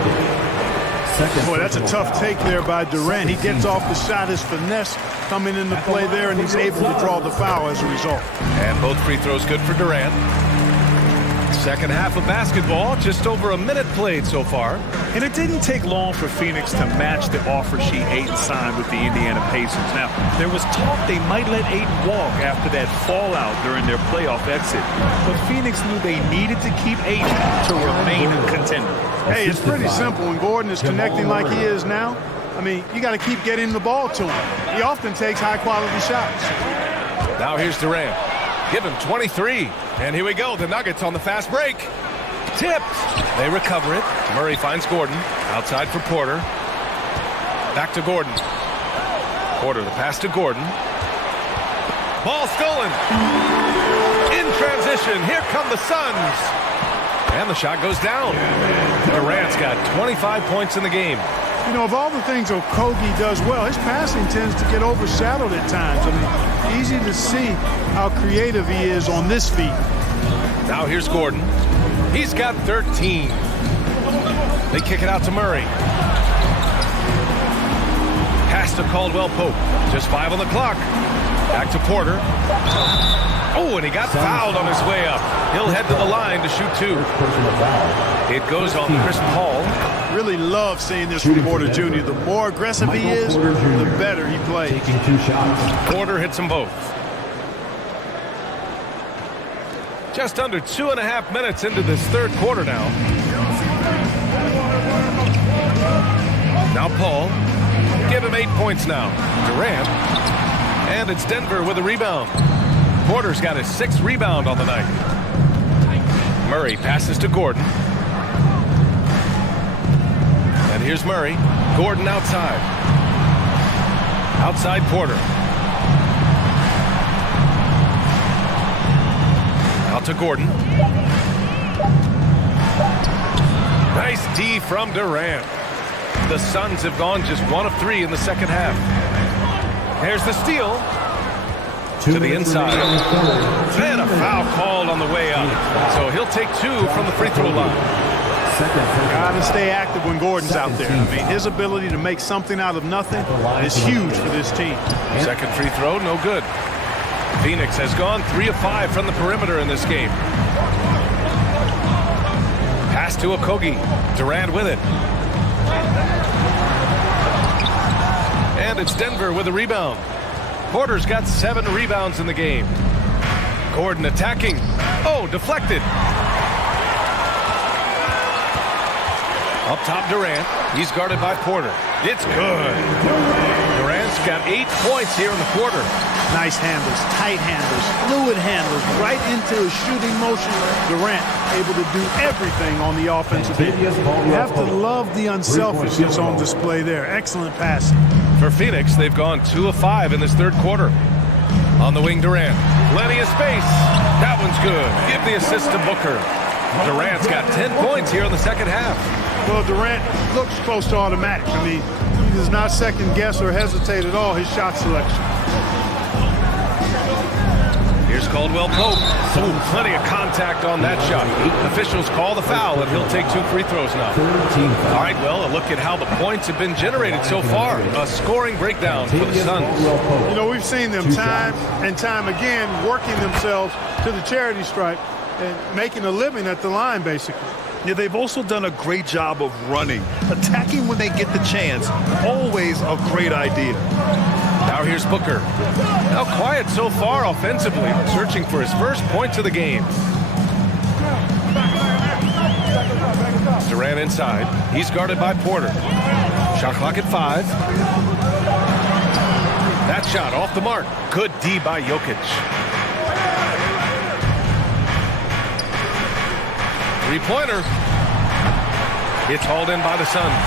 Boy, that's a tough take there by Durant. He gets off the shot, his finesse coming into play there, and he's able to draw the foul as a result. And both free throws good for Durant. Second half of basketball, just over a minute played so far. And it didn't take long for Phoenix to match the offer sheet Ayton signed with the Indiana Pacers. Now, there was talk they might let Ayton walk after that fallout during their playoff exit. But Phoenix knew they needed to keep Ayton to remain a contender. Hey, it's pretty simple. When Gordon is connecting like he is now, I mean, you got to keep getting the ball to him. He often takes high-quality shots. Now here's Durant. Give him 23. And here we go. The Nuggets on the fast break. Tipped. They recover it. Murray finds Gordon. Outside for Porter. Back to Gordon. Porter, the pass to Gordon. Ball stolen. In transition. Here come the Suns. And the shot goes down. Durant's got 25 points in the game. You know, of all the things Okogie does well, his passing tends to get overshadowed at times. I mean, easy to see how creative he is on this feat. Now here's Gordon. He's got 13. They kick it out to Murray. Pass to Caldwell Pope. Just 5 on the clock. Back to Porter. Oh, and he got fouled on his way up. He'll head to the line to shoot 2. It goes on Chris Paul. Really love seeing this from Porter Jr. The more aggressive he is, the better he plays. Taking 2 shots. Porter hits them both. Just under 2.5 minutes into this third quarter now. Now Paul. Give him 8 points now. Durant. And it's Denver with a rebound. Porter's got his 6th rebound on the night. Murray passes to Gordon. And here's Murray. Gordon outside. Outside Porter. Out to Gordon. Nice D from Durant. The Suns have gone just 1 of 3 in the second half. There's the steal. To the inside. Then a foul called on the way up. So he'll take 2 from the free throw line. Got to stay active when Gordon's out there. I mean, his ability to make something out of nothing is huge for this team. Second free throw, no good. Phoenix has gone 3 of 5 from the perimeter in this game. Pass to Okogie. Durant with it. And it's Denver with a rebound. Porter's got 7 rebounds in the game. Gordon attacking. Oh, deflected. Up top, Durant. He's guarded by Porter. It's good. Durant's got 8 points here in the quarter. Nice handles, tight handles, fluid handles, right into his shooting motion. Durant able to do everything on the offensive end. You have to love the unselfishness on display there. Excellent passing. For Phoenix, they've gone 2 of 5 in this third quarter. On the wing, Durant. Plenty of space. That one's good. Give the assist to Booker. Durant's got 10 points here in the second half. Well, Durant looks close to automatic. I mean, he does not second guess or hesitate at all his shot selection. Here's Caldwell Pope. Ooh, plenty of contact on that shot. Officials call the foul, and he'll take 2 free throws now. All right, well, a look at how the points have been generated so far. A scoring breakdown for the Suns. You know, we've seen them time and time again working themselves to the charity stripe and making a living at the line, basically. Yeah, they've also done a great job of running. Attacking when they get the chance, always a great idea. Now here's Booker. Now quiet so far offensively, searching for his first points of the game. Durant inside. He's guarded by Porter. Shot clock at 5. That shot off the mark. Good D by Jokic. 3-pointer. It's hauled in by the Suns.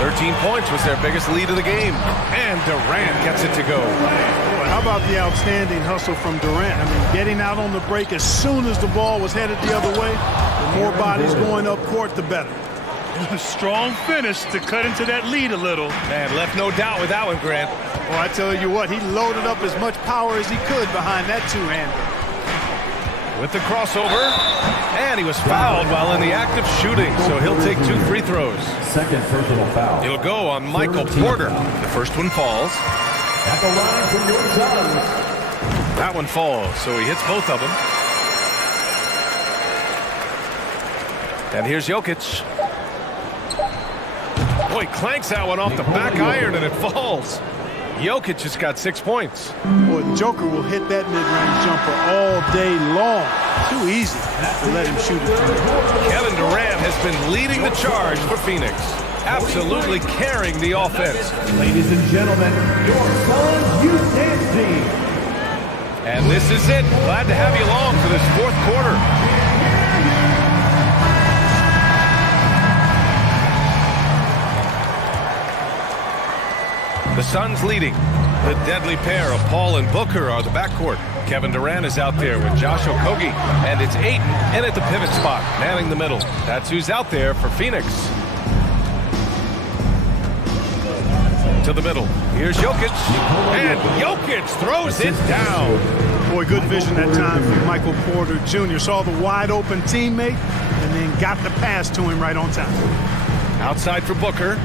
13 points was their biggest lead of the game. And Durant gets it to go. Boy, how about the outstanding hustle from Durant? I mean, getting out on the break as soon as the ball was headed the other way. The more bodies going up court, the better. Strong finish to cut into that lead a little. Man, left no doubt with that one, Grant. Well, I tell you what, he loaded up as much power as he could behind that two-hander. With the crossover, and he was fouled while in the act of shooting, so he'll take 2 free throws. Second personal foul. It'll go on Michael Porter. The first one falls. At the line for your Suns. That one falls, so he hits both of them. And here's Jokic. Boy, clanks that one off the back iron, and it falls. Jokic has got 6 points. Boy, the Joker will hit that mid-range jumper all day long. Too easy to let him shoot it through. Kevin Durant has been leading the charge for Phoenix. Absolutely carrying the offense. Ladies and gentlemen, your Suns Youth Dance Team. And this is it. Glad to have you along for this fourth quarter. The Suns leading. The deadly pair of Paul and Booker are the backcourt. Kevin Durant is out there with Josh Okogie, and it's Ayton in at the pivot spot, manning the middle. That's who's out there for Phoenix. To the middle. Here's Jokic, and Jokic throws it down. Boy, good vision that time from Michael Porter Jr. Saw the wide open teammate and then got the pass to him right on time. Outside for Booker.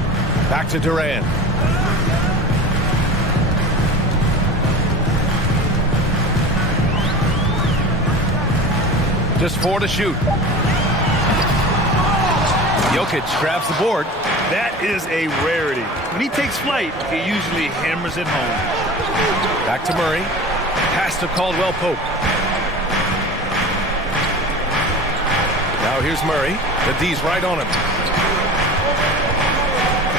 Back to Durant. Just 4 to shoot. Jokic grabs the board. That is a rarity. When he takes flight, he usually hammers it home. Back to Murray. Pass to Caldwell Pope. Now here's Murray. The D's right on him.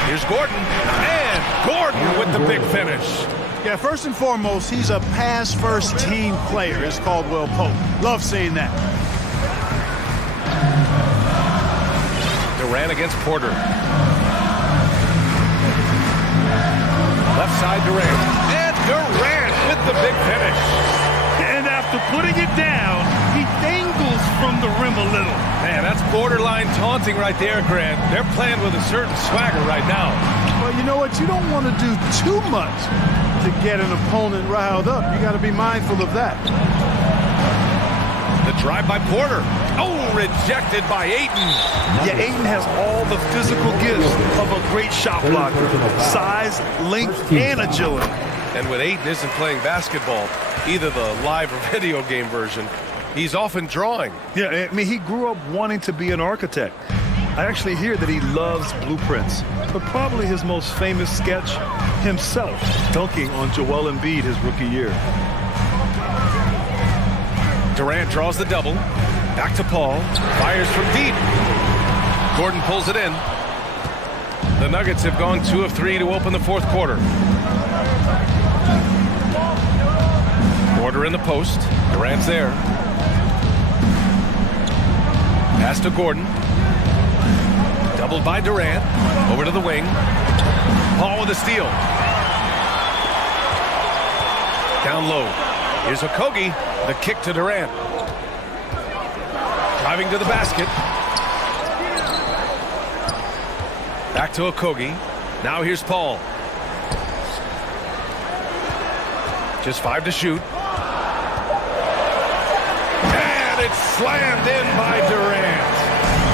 Here's Gordon. And Gordon with the big finish. Yeah, first and foremost, he's a pass-first team player, is Caldwell Pope. Love seeing that. Durant against Porter. Left side Durant. And Durant with the big finish. And after putting it down, he dangles from the rim a little. Man, that's borderline taunting right there, Grant. They're playing with a certain swagger right now. Well, you know what? You don't want to do too much to get an opponent riled up. You got to be mindful of that. The drive by Porter. Oh, rejected by Ayton. Yeah, Ayton has all the physical gifts of a great shot blocker. Size, length, and agility. And when Ayton isn't playing basketball, either the live or video game version, he's often drawing. Yeah, I mean, he grew up wanting to be an architect. I actually hear that he loves blueprints, but probably his most famous sketch, himself dunking on Joel Embiid his rookie year. Durant draws the double. Back to Paul. Fires from deep. Gordon pulls it in. The Nuggets have gone 2 of 3 to open the fourth quarter. Porter in the post. Durant's there. Pass to Gordon. Doubled by Durant. Over to the wing. Paul with a steal. Down low. Here's Okogie. The kick to Durant. Driving to the basket. Back to Okogie. Now here's Paul. Just 5 to shoot. And it's slammed in by Durant.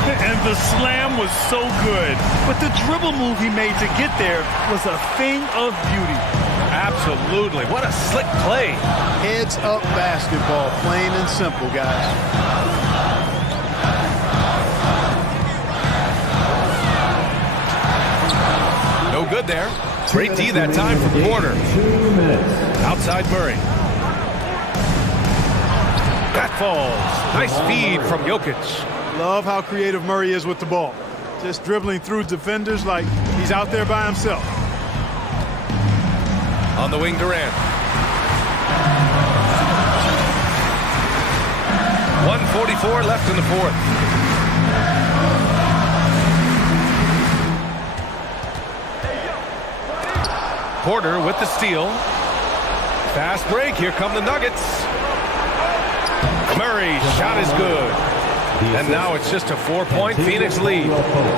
And the slam was so good, but the dribble move he made to get there was a thing of beauty. Absolutely. What a slick play. Heads up basketball, plain and simple, guys. No good there. Great D that time from Porter. Outside Murray. That falls. Nice feed from Jokic. Love how creative Murray is with the ball. Just dribbling through defenders like he's out there by himself. On the wing, Durant. 1:44 left in the fourth. Porter with the steal. Fast break. Here come the Nuggets. Murray's shot is good. And now it's just a 4-point Phoenix lead.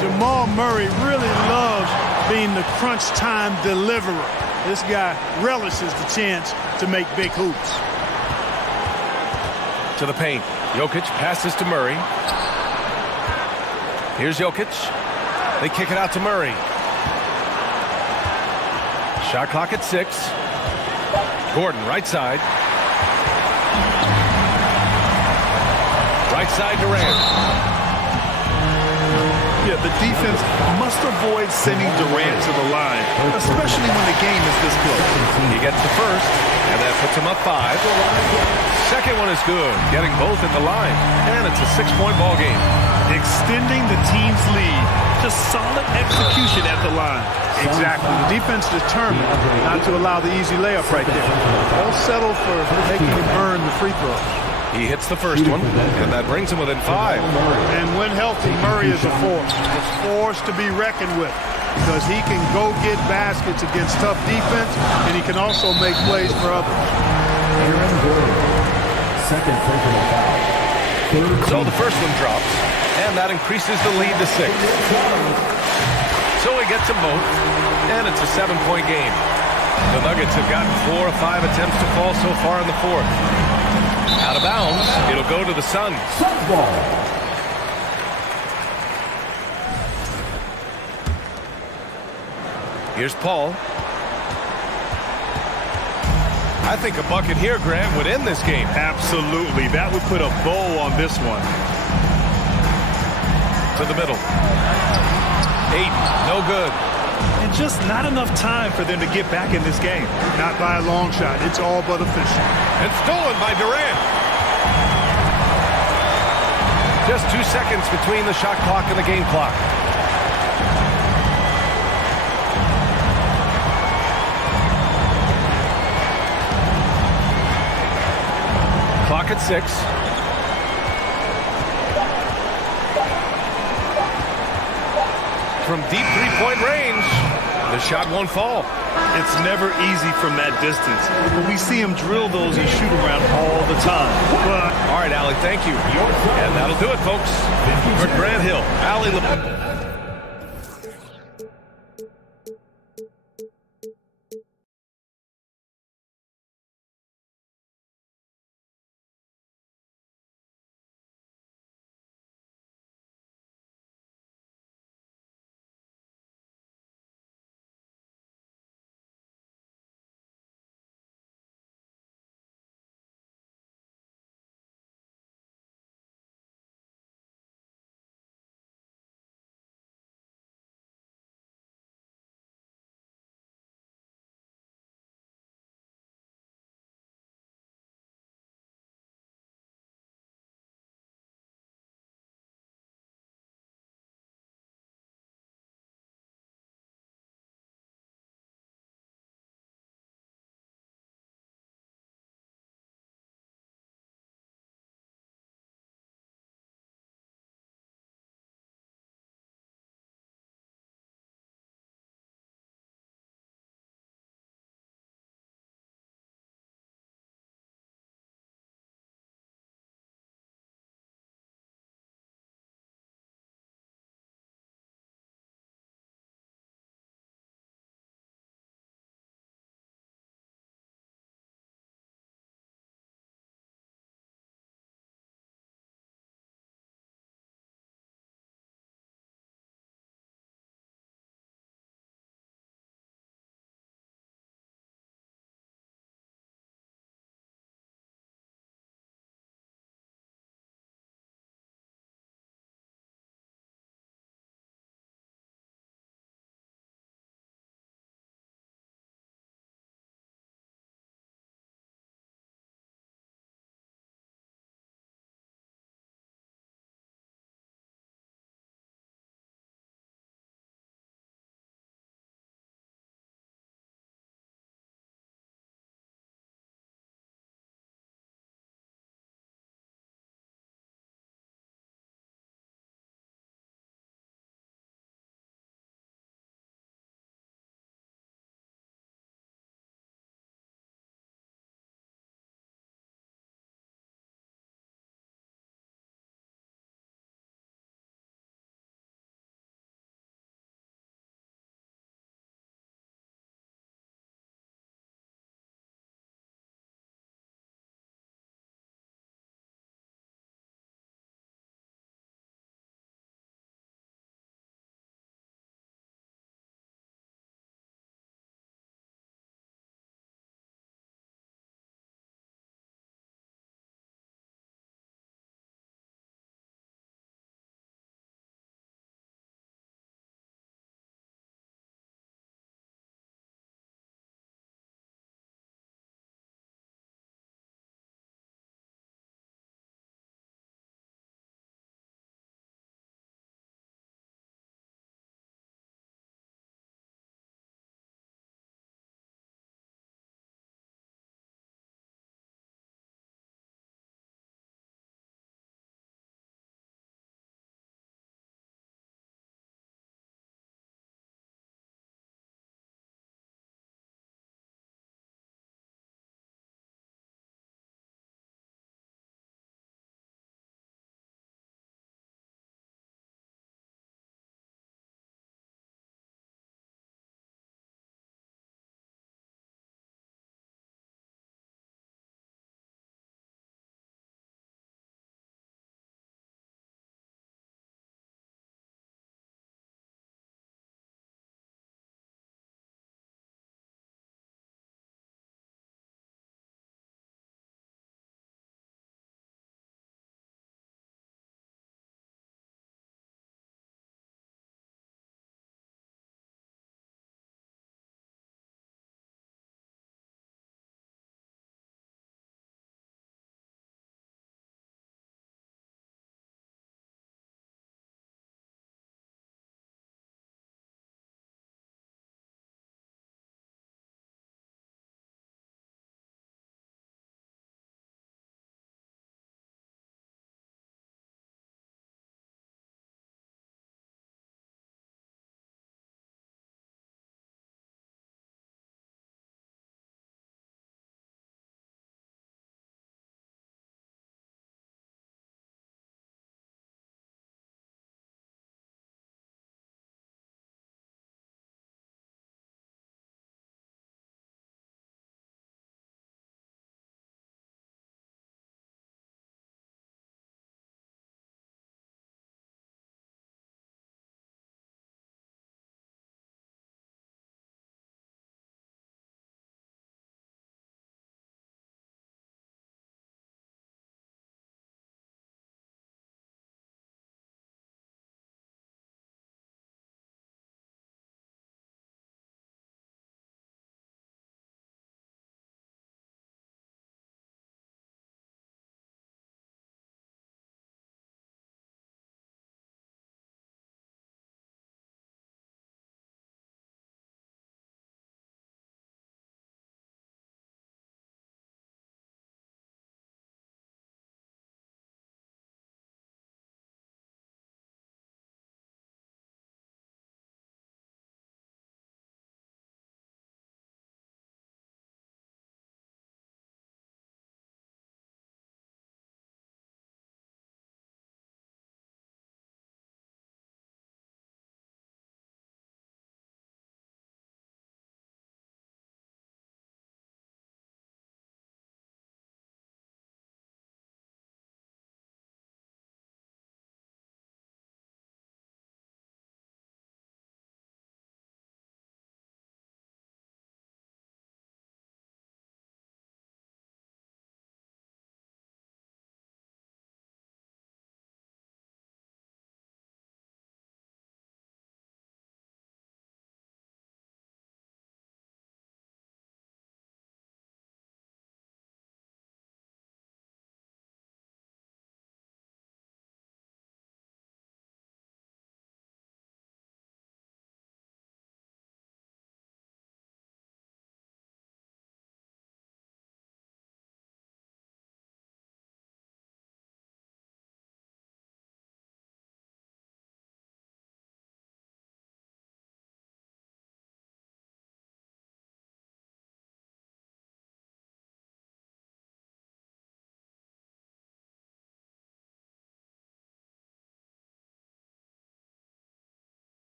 Jamal Murray really loves being the crunch time deliverer. This guy relishes the chance to make big hoops. To the paint. Jokic passes to Murray. Here's Jokic. They kick it out to Murray. Shot clock at 6. Gordon, right side. Right side, Durant. Yeah, the defense must avoid sending Durant to the line, especially when the game is this close. He gets the first, and that puts him up 5. Second one is good, getting both at the line, and it's a 6-point ball game. Extending the team's lead. Just solid execution at the line. Exactly. The defense determined not to allow the easy layup right there. Don't settle for making him earn the free throw. He hits the first one, and that brings him within 5. And when healthy, Murray is a force. It's force to be reckoned with because he can go get baskets against tough defense, and he can also make plays for others. Second personal foul. So the first one drops, and that increases the lead to 6. So he gets them both, and it's a 7-point game. The Nuggets have gotten 4 of 5 attempts to fall so far in the fourth. Out of bounds, it'll go to the Suns. Here's Paul. I think a bucket here, Grant, would end this game. Absolutely. That would put a bow on this one. To the middle. 8, no good. And just not enough time for them to get back in this game. Not by a long shot. It's all but official. And stolen by Durant. Just 2 seconds between the shot clock and the game clock. Clock at 6. From deep three-point range, the shot won't fall. It's never easy from that distance, but we see him drill those and shoot around all the time. All right, Allie, thank you. And that'll do it, folks. For Grant Hill, Allie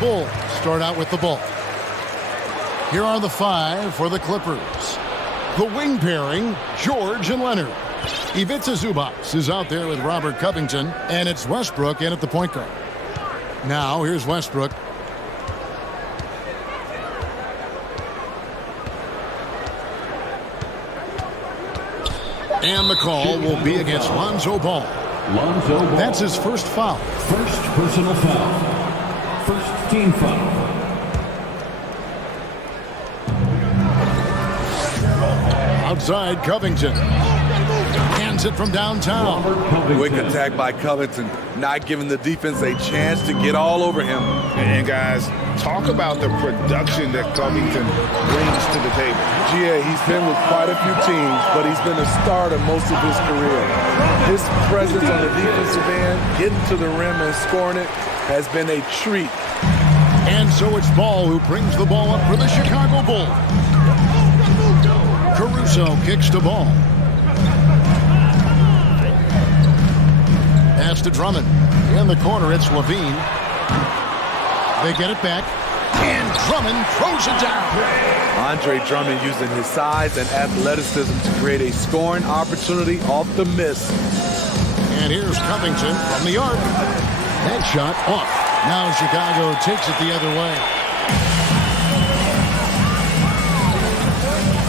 Bulls start out with the ball. Here are the 5 for the Clippers. The wing pairing, George and Leonard. Ivica Zubac is out there with Robert Covington, and it's Westbrook in at the point guard. Now, here's Westbrook. And the call will be against Lonzo Ball. Lonzo Ball. That's his first foul. First personal foul. First team foul. Outside, Covington. Hands it from downtown. Quick attack by Covington, not giving the defense a chance to get all over him. And guys, talk about the production that Covington brings to the table. GA, he's been with quite a few teams, but he's been a starter most of his career. His presence on the defensive end, getting to the rim and scoring it, has been a treat. And so it's Ball who brings the ball up for the Chicago Bulls. Caruso kicks to Ball. Pass to Drummond. In the corner, it's Levine. They get it back. And Drummond throws it down. Andre Drummond using his size and athleticism to create a scoring opportunity off the miss. And here's Covington from the arc. That shot off. Now Chicago takes it the other way.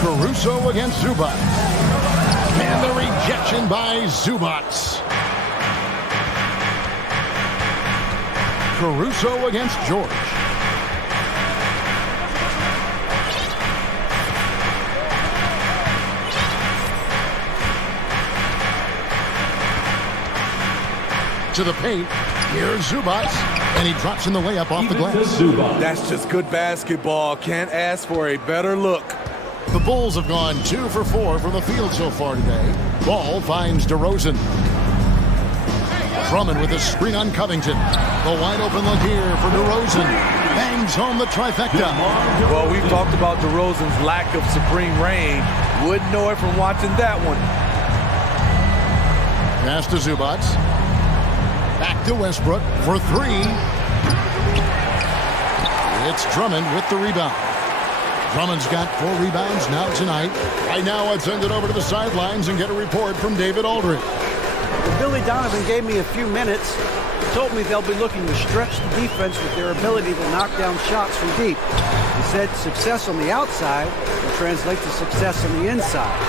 Caruso against Zubac. And the rejection by Zubac. Caruso against George. To the paint. Here's Zubac. And he drops in the layup off the glass. That's just good basketball. Can't ask for a better look. The Bulls have gone 2 for 4 from the field so far today. Ball finds DeRozan. Drummond with a screen on Covington. The wide open look here for DeRozan. Bangs home the trifecta. Well, we've talked about DeRozan's lack of supreme reign. Wouldn't know it from watching that one. Pass to Zubac. Back to Westbrook for 3. It's Drummond with the rebound. Drummond's got 4 rebounds now tonight. Right now, I'd send it over to the sidelines and get a report from David Aldridge. Billy Donovan gave me a few minutes. He told me they'll be looking to stretch the defense with their ability to knock down shots from deep. He said success on the outside will translate to success on the inside.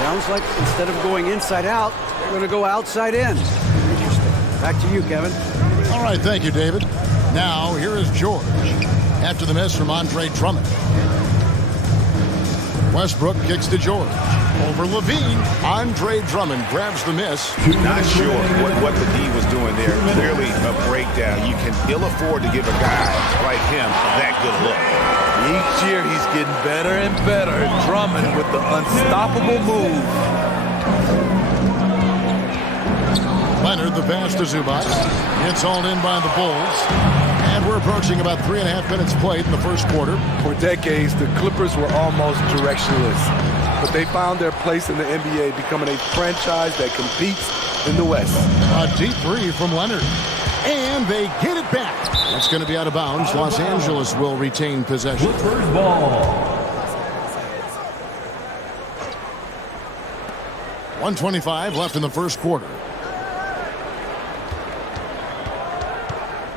Sounds like instead of going inside out, they're going to go outside in. Interesting. Back to you, Kevin. All right, thank you, David. Now, here is George. After the miss from Andre Drummond. Westbrook kicks to George. Over Levine. Andre Drummond grabs the miss. Not sure what the D was doing there. Clearly a breakdown. You can ill afford to give a guy like him that good look. Each year he's getting better and better. Drummond with the unstoppable move. Leonard, the pass to Zubac. It's hauled in by the Bulls. And we're approaching about 3.5 minutes played in the first quarter. For decades, the Clippers were almost directionless. But they found their place in the NBA, becoming a franchise that competes in the West. A deep 3 from Leonard. And they get it back. That's going to be out of bounds. Los Angeles will retain possession. Clippers ball. 1:25 left in the first quarter.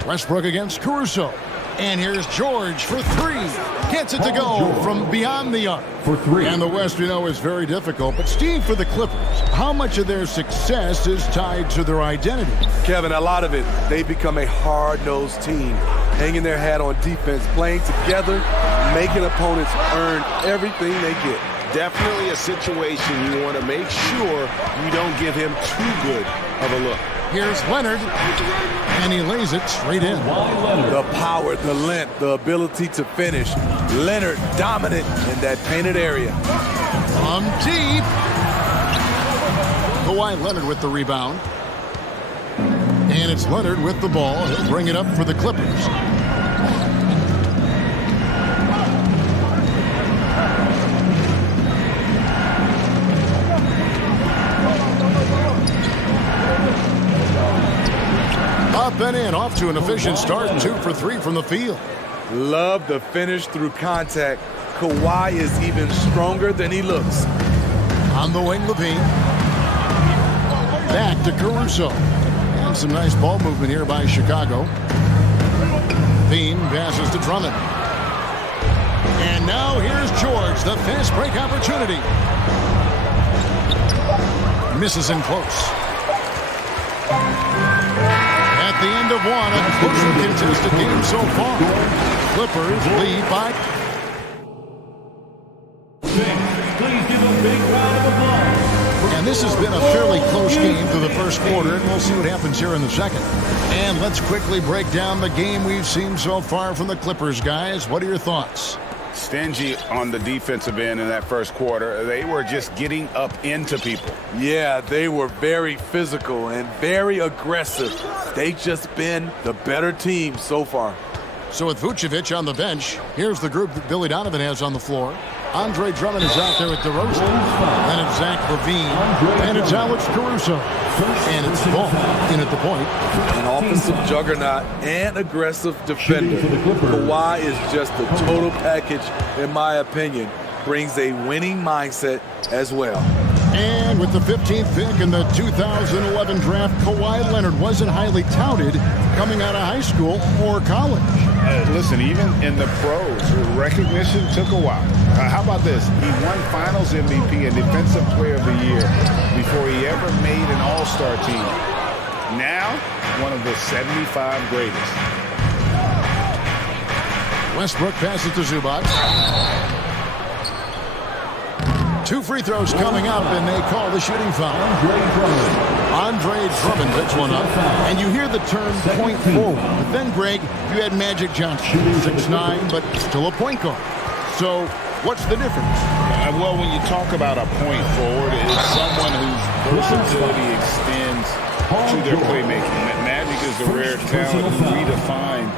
Westbrook against Caruso. And here's George for 3. Gets it to go from beyond the arc. For 3. And the West, we know, is very difficult. But Steve, for the Clippers, how much of their success is tied to their identity? Kevin, a lot of it. They become a hard-nosed team, hanging their hat on defense, playing together, making opponents earn everything they get. Definitely a situation you want to make sure you don't give him too good of a look. Here's Leonard, and he lays it straight in. The power, the length, the ability to finish. Leonard dominant in that painted area. From deep. Kawhi Leonard with the rebound. And it's Leonard with the ball. He'll bring it up for the Clippers. Up and in, off to an efficient start, 2 for 3 from the field. Love the finish through contact. Kawhi is even stronger than he looks. On the wing, Levine. Back to Caruso. And some nice ball movement here by Chicago. Levine passes to Drummond. And now here's George, the fast break opportunity. Misses in close. At the end of one, a closely contested game so far. Clippers lead by. Please give a big round of applause. And this has been a fairly close game through the first quarter, and we'll see what happens here in the second. And let's quickly break down the game we've seen so far from the Clippers, guys. What are your thoughts? Stingy on the defensive end in that first quarter. They were just getting up into people. Yeah, they were very physical and very aggressive. They've just been the better team so far. So with Vucevic on the bench, here's the group that Billy Donovan has on the floor. Andre Drummond is out there with DeRozan. Then it's Zach LaVine. And it's Alex Caruso. And it's Ball in at the point. An offensive juggernaut and aggressive defender. Kawhi is just the total package, in my opinion. Brings a winning mindset as well. And with the 15th pick in the 2011 draft, Kawhi Leonard wasn't highly touted coming out of high school or college. Listen, even in the pros, recognition took a while. How about this? He won Finals MVP and Defensive Player of the Year before he ever made an All-Star team. Now, one of the 75 greatest. Westbrook passes to Zubac. 2 free throws coming up, and they call the shooting foul. Andre Drummond picks one up, and you hear the term point forward. But then, Greg, you had Magic Johnson, 6'9", but still a point guard. So what's the difference? Well, when you talk about a point forward, it's someone whose versatility extends to their playmaking. Magic is the rare talent who redefined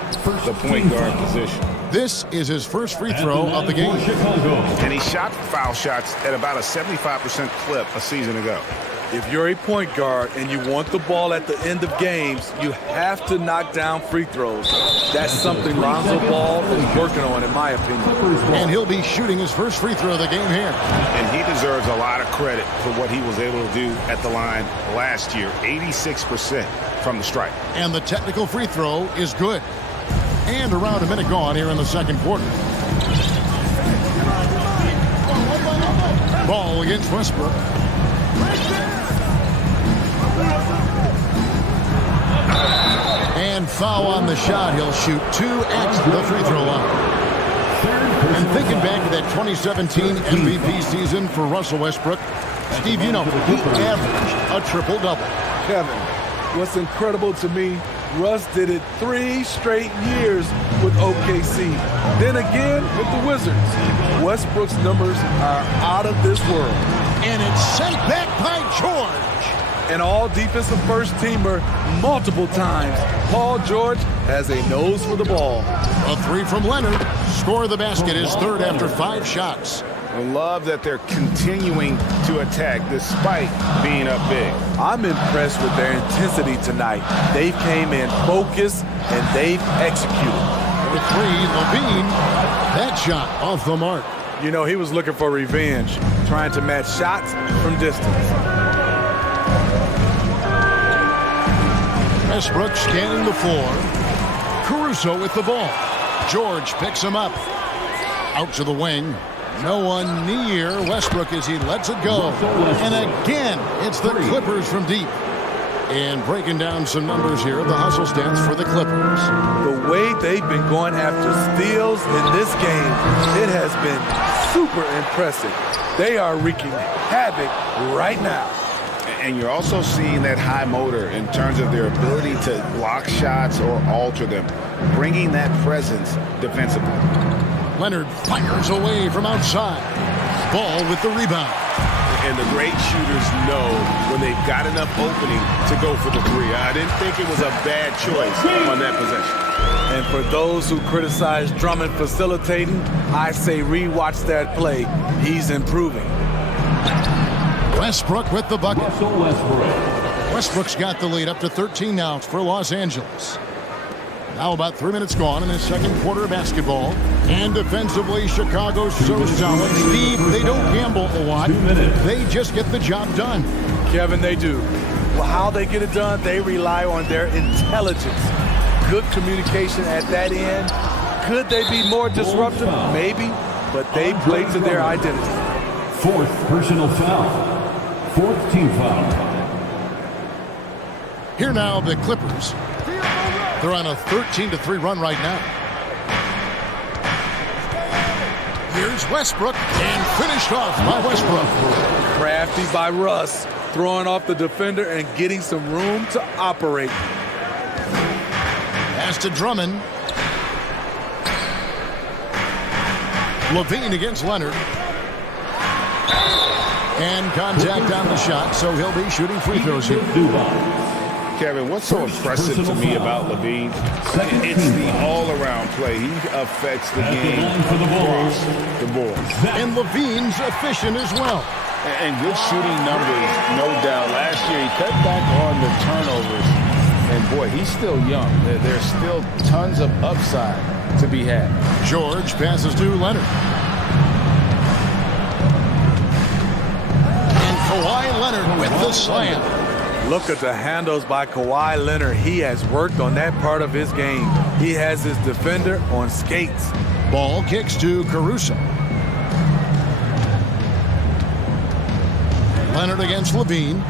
the point guard position. This is his first free throw of the game. And he shot foul shots at about a 75% clip a season ago. If you're a point guard and you want the ball at the end of games, you have to knock down free throws. That's something Lonzo Ball is working on, in my opinion. And he'll be shooting his first free throw of the game here. And he deserves a lot of credit for what he was able to do at the line last year. 86% from the stripe. And the technical free throw is good. And around a minute gone here in the second quarter. Ball against Westbrook. And foul on the shot. He'll shoot 2 at the free throw line. And thinking back to that 2017 MVP season for Russell Westbrook, Steve, you know, he averaged a triple-double. Kevin, what's incredible to me, Russ did it 3 straight years with OKC. Then again with the Wizards. Westbrook's numbers are out of this world. And it's sent back by George. An all-defensive first-teamer multiple times. Paul George has a nose for the ball. A 3 from Leonard. Score of the basket is third after 5 shots. I love that they're continuing to attack despite being up big. I'm impressed with their intensity tonight. They came in focused and they've executed. The 3, Levine. That shot off the mark. You know, he was looking for revenge, trying to match shots from distance. Westbrook scanning the floor. Caruso with the ball. George picks him up. Out to the wing. No one near Westbrook as he lets it go. And again, it's the Clippers from deep. And breaking down some numbers here, the hustle stats for the Clippers. The way they've been going after steals in this game, it has been super impressive. They are wreaking havoc right now. And you're also seeing that high motor in terms of their ability to block shots or alter them, bringing that presence defensively. Leonard fires away from outside. Ball with the rebound. And the great shooters know when they've got enough opening to go for the 3. I didn't think it was a bad choice on that possession. And for those who criticize Drummond facilitating, I say rewatch that play. He's improving. Westbrook with the bucket. Westbrook's got the lead up to 13 now for Los Angeles. Now about 3 minutes gone in the second quarter of basketball. And defensively, Chicago's so solid. Steve, they don't gamble a lot. They just get the job done. Kevin, they do. Well, how they get it done, they rely on their intelligence. Good communication at that end. Could they be more disruptive? Maybe, but they play to their identity. Fourth personal foul. Fourth team foul. Here now, the Clippers. They're on a 13-3 run right now. Here's Westbrook, and finished off by Westbrook. Crafty by Russ, throwing off the defender and getting some room to operate. Pass to Drummond. Levine against Leonard. And contact on the shot, so he'll be shooting free throws here. Kevin, what's so impressive to me about Levine? It's the all-around play. He affects the game across the board. And Levine's efficient as well. And good shooting numbers, no doubt. Last year, he cut back on the turnovers. And, boy, he's still young. There's still tons of upside to be had. George passes to Leonard. And Kawhi Leonard with the slam. Look at the handles by Kawhi Leonard. He has worked on that part of his game. He has his defender on skates. Ball kicks to Caruso. Leonard against Levine.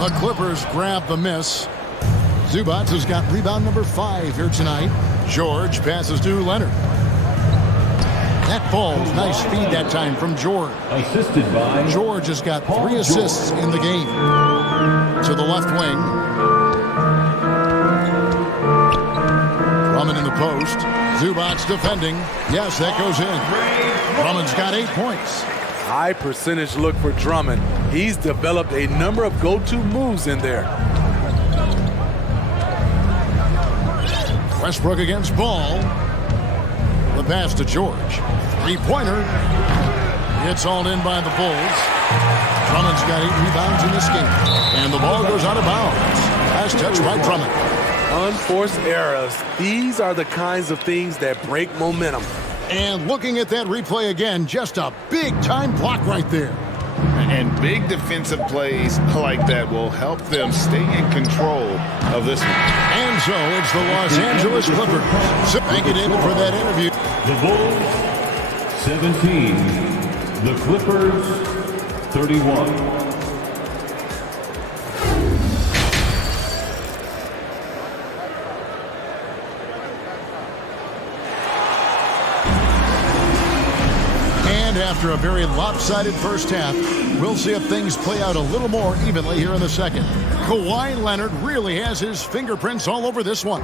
The Clippers grab the miss. Zubac has got rebound number 5 here tonight. George passes to Leonard. That falls. Nice speed that time from George. Assisted by George has got 3 assists in the game. To the left wing. Drummond in the post. Zubac defending. Yes, that goes in. Drummond's got 8 points. High percentage look for Drummond. He's developed a number of go-to moves in there. Westbrook against Ball. The pass to George. 3-pointer. It's hauled in by the Bulls. Drummond's got 8 rebounds in this game. And the ball goes out of bounds. Last touch by Drummond. Unforced errors. These are the kinds of things that break momentum. And looking at that replay again, just a big-time block right there. And big defensive plays like that will help them stay in control of this one. And so it's the Los Angeles Clippers. So thank you, David, for that interview. The Bulls 17, the Clippers 31. And after a very lopsided first half, we'll see if things play out a little more evenly here in the second. Kawhi Leonard really has his fingerprints all over this one.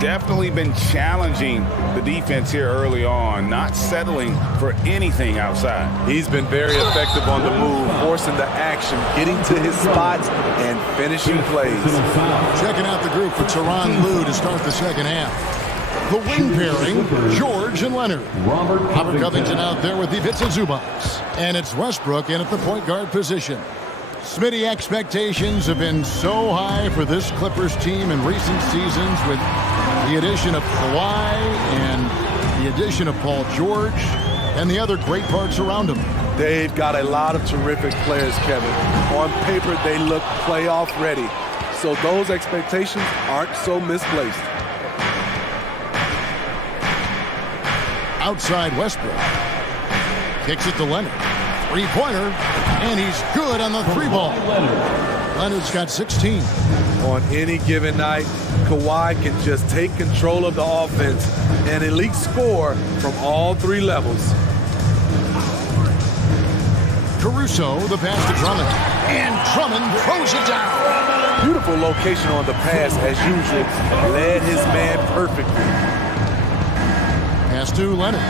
Definitely been challenging the defense here early on, not settling for anything outside. He's been very effective on the move, forcing the action, getting to his spots, and finishing plays. Checking out the group for Tyronn Lue to start the second half. The wing pairing, George and Leonard. Robert Covington out there with Ivica Zubac. And it's Westbrook in at the point guard position. Smitty, expectations have been so high for this Clippers team in recent seasons with the addition of Kawhi and the addition of Paul George and the other great parts around him. They've got a lot of terrific players, Kevin. On paper, they look playoff ready. So those expectations aren't so misplaced. Outside Westbrook. Kicks it to Leonard. 3-pointer. And he's good on the 3-ball. Leonard's got 16. On any given night, Kawhi can just take control of the offense and at least score from all 3 levels. Caruso, the pass to Drummond. And Drummond throws it down. Beautiful location on the pass, as usual. Led his man perfectly. Pass to Leonard.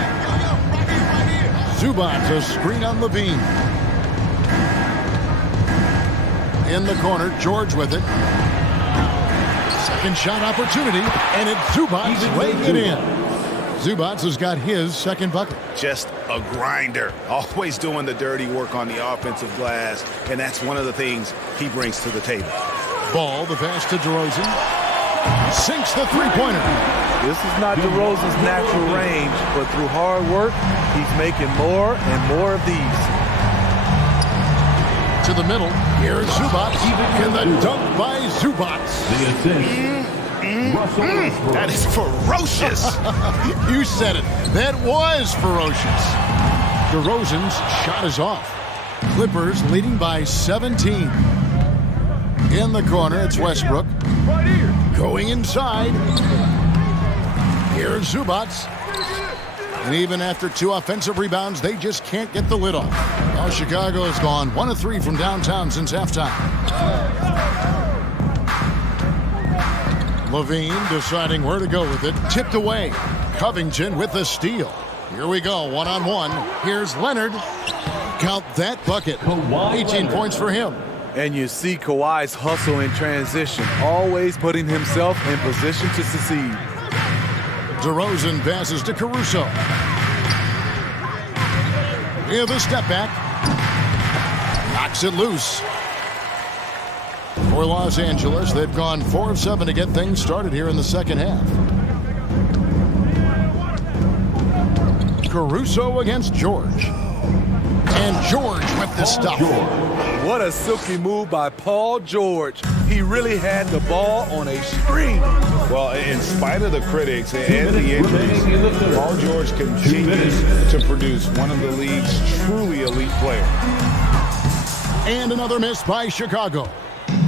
Zubac, a screen on Levine. In the corner, George with it. Second shot opportunity, and it's Zubac laying it in. Zubac has got his second bucket. Just a grinder, always doing the dirty work on the offensive glass, and that's one of the things he brings to the table. Ball, the pass to DeRozan. Sinks the three-pointer. This is not DeRozan's natural range, but through hard work, he's making more and more of these. To the middle, here's Zubac, and the dunk by Zubac. That is ferocious. You said it. That was ferocious. DeRozan's shot is off. Clippers leading by 17. In the corner, it's Westbrook. Going inside. Here's Zubac. And even after 2 offensive rebounds, they just can't get the lid off. Now Chicago has gone 1 of 3 from downtown since halftime. Levine deciding where to go with it. Tipped away. Covington with the steal. Here we go, one-on-one. Here's Leonard. Count that bucket. 18 points for him. And you see Kawhi's hustle in transition, always putting himself in position to succeed. DeRozan passes to Caruso. With a step back. Knocks it loose. For Los Angeles, they've gone 4 of 7 to get things started here in the second half. Caruso against George. And George with the stop. What a silky move by Paul George. He really had the ball on a string. Well, in spite of the critics and the injuries, Paul George continues to produce one of the league's truly elite players. And another miss by Chicago.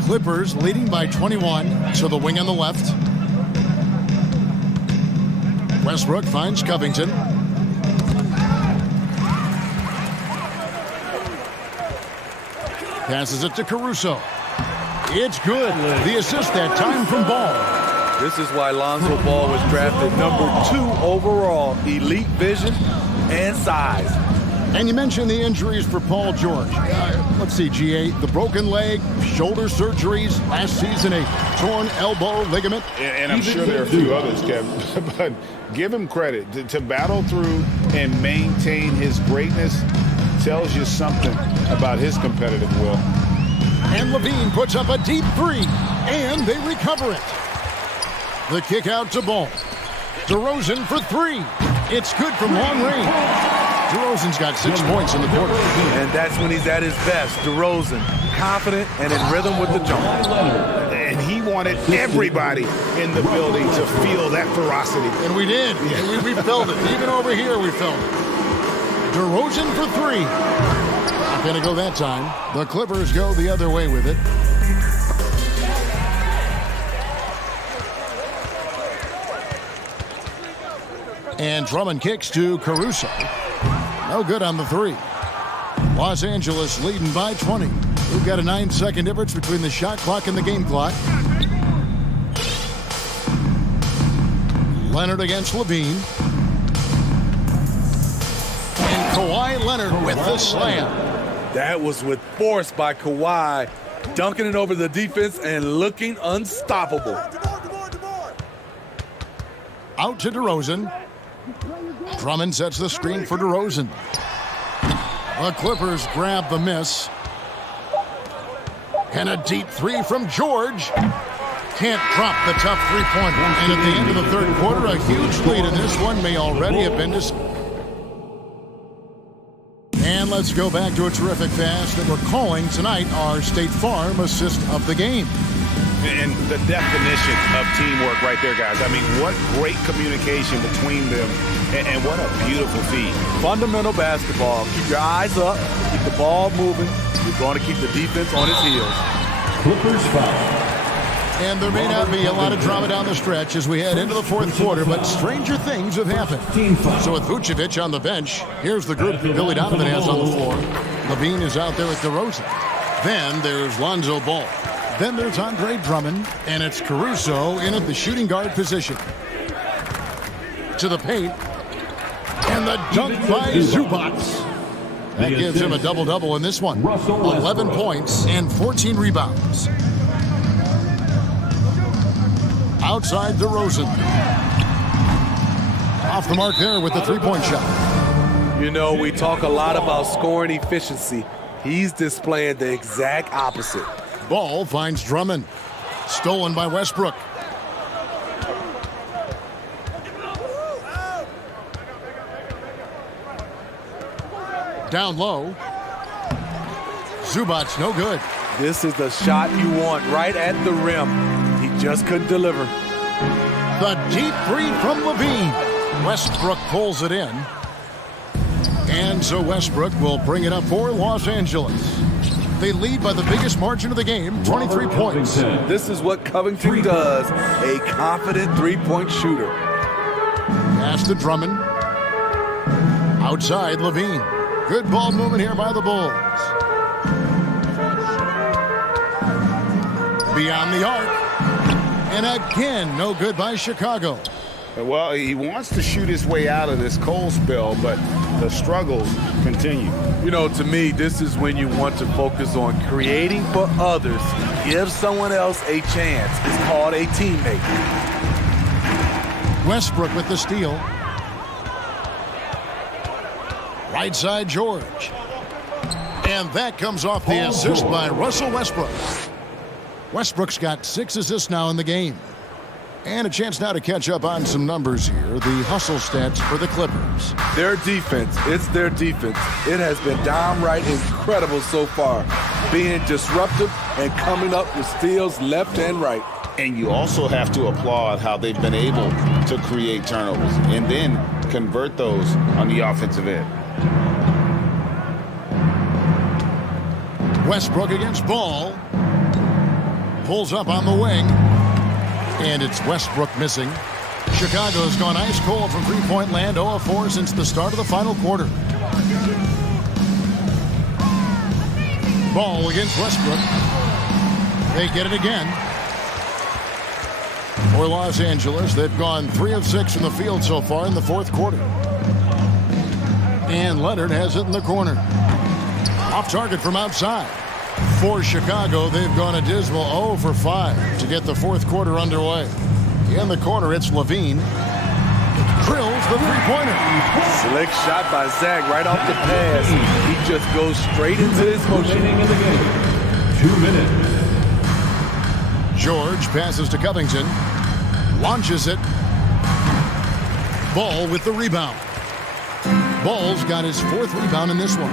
Clippers leading by 21 to the wing on the left. Westbrook finds Covington. Passes it to Caruso. It's good. The assist that time from Ball. This is why Lonzo Ball was drafted number 2 overall. Elite vision and size. And you mentioned the injuries for Paul George. Let's see, GA, the broken leg, shoulder surgeries, last season a torn elbow ligament. And I'm sure there are a few others, Kevin, but give him credit. To battle through and maintain his greatness tells you something about his competitive will. And Levine puts up a deep 3, and they recover it. The kick out to Ball. DeRozan for 3. It's good from long range. DeRozan's got 6 points in the quarter. And that's when he's at his best. DeRozan, confident and in rhythm with the jump. And he wanted everybody in the building to feel that ferocity. And we did. We felt it. Even over here, we felt it. DeRozan for 3. Not going to go that time. The Clippers go the other way with it. And Drummond kicks to Caruso. No good on the 3. Los Angeles leading by 20. We've got a 9-second difference between the shot clock and the game clock. Leonard against Levine. And Kawhi Leonard with the slam. That was with force by Kawhi, dunking it over the defense and looking unstoppable. Out to DeRozan. Drummond sets the screen for DeRozan. The Clippers grab the miss. And a deep 3 from George. Can't drop the tough three-pointer. And at the end of the third quarter, a huge lead in this one may already have been discussed. And let's go back to a terrific pass that we're calling tonight our State Farm assist of the game. And the definition of teamwork right there, guys. I mean, what great communication between them, and what a beautiful feed. Fundamental basketball. Keep your eyes up, keep the ball moving. You're going to keep the defense on its heels. Clippers foul. And there may not be a lot of drama down the stretch as we head into the fourth quarter, but stranger things have happened. So with Vucevic on the bench, here's the group that Billy Donovan has on the floor. Levine is out there with DeRozan. Then there's Lonzo Ball. Then there's Andre Drummond, and it's Caruso in at the shooting guard position. To the paint, and the dunk by Zubac. That gives him a double-double in this one. 11 points and 14 rebounds. Outside DeRozan. Off the mark there with the three-point shot. You know, we talk a lot about scoring efficiency. He's displaying the exact opposite. Ball finds Drummond. Stolen by Westbrook. Down low. Zubac's no good. This is the shot you want right at the rim. He just couldn't deliver. The deep three from Levine. Westbrook pulls it in. And so Westbrook will bring it up for Los Angeles. They lead by the biggest margin of the game, 23 points. This is what Covington does, a confident three-point shooter. Pass to Drummond. Outside, Levine. Good ball movement here by the Bulls. Beyond the arc. And again, no good by Chicago. Well, he wants to shoot his way out of this cold spell, but the struggles continue. You know, to me, this is when you want to focus on creating for others. Give someone else a chance. It's called a teammate. Westbrook with the steal. Right side, George. And that comes off the assist by Russell Westbrook. Westbrook's got 6 assists now in the game. And a chance now to catch up on some numbers here. The hustle stats for the Clippers. Their defense, it's their defense. It has been downright incredible so far. Being disruptive and coming up with steals left and right. And you also have to applaud how they've been able to create turnovers and then convert those on the offensive end. Westbrook against Ball. Pulls up on the wing. And it's Westbrook missing. Chicago's gone ice cold from three-point land, 0 of 4 since the start of the final quarter. Ball against Westbrook. They get it again. For Los Angeles, they've gone 3 of 6 from the field so far in the fourth quarter. And Leonard has it in the corner. Off target from outside. For Chicago, they've gone a dismal 0 for 5 to get the fourth quarter underway. In the corner, it's Levine. Drills the three-pointer. Slick shot by Zach right off the pass. He just goes straight into his motion. 2 minutes. George passes to Covington. Launches it. Ball with the rebound. Ball's got his 4th rebound in this one.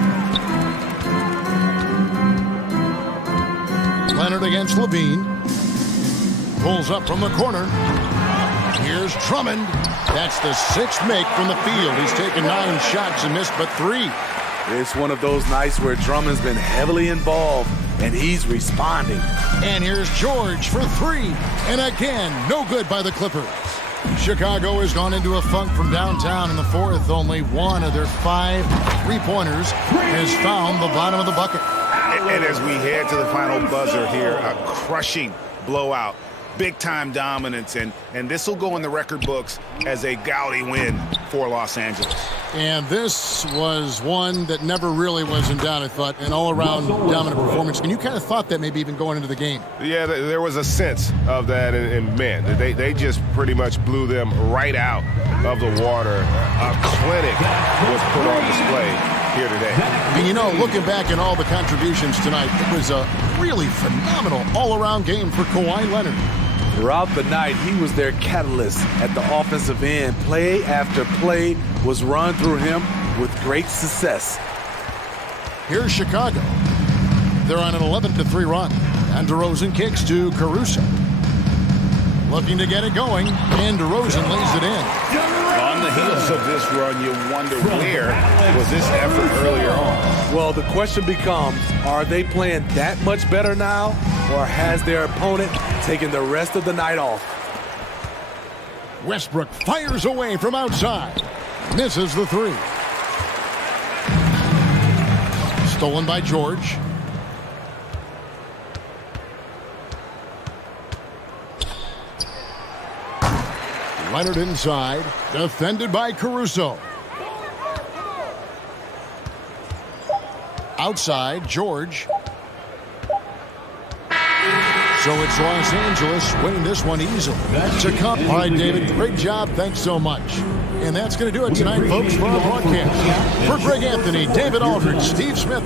Leonard against Levine. Pulls up from the corner. Here's Drummond. That's the 6th make from the field. He's taken 9 shots and missed but 3. It's one of those nights where Drummond's been heavily involved, and he's responding. And here's George for 3. And again, no good by the Clippers. Chicago has gone into a funk from downtown in the fourth. Only 1 of their 5 three-pointers has found the bottom of the bucket. And as we head to the final buzzer here, a crushing blowout, big-time dominance, and this will go in the record books as a gaudy win for Los Angeles. And this was one that never really was in doubt, I thought, an all-around dominant performance. And you kind of thought that maybe even going into the game. Yeah, there was a sense of that, and man, they just pretty much blew them right out of the water. A clinic was put on display here today. And you know, looking back at all the contributions tonight, it was a really phenomenal all-around game for Kawhi Leonard. Throughout the night, he was their catalyst at the offensive end. Play after play was run through him with great success. Here's Chicago. They're on an 11-3 run. And DeRozan kicks to Caruso. Looking to get it going, and DeRozan lays it in. On the heels of this run, you wonder where was this effort earlier on? Well, the question becomes, are they playing that much better now, or has their opponent taken the rest of the night off? Westbrook fires away from outside. Misses the 3. Stolen by George. Leonard inside, defended by Caruso. Outside, George. So it's Los Angeles winning this one easily. To come. All right, David, great job. Thanks so much. And that's going to do it tonight, folks, for our broadcast. For Greg Anthony, David Aldridge, Steve Smith.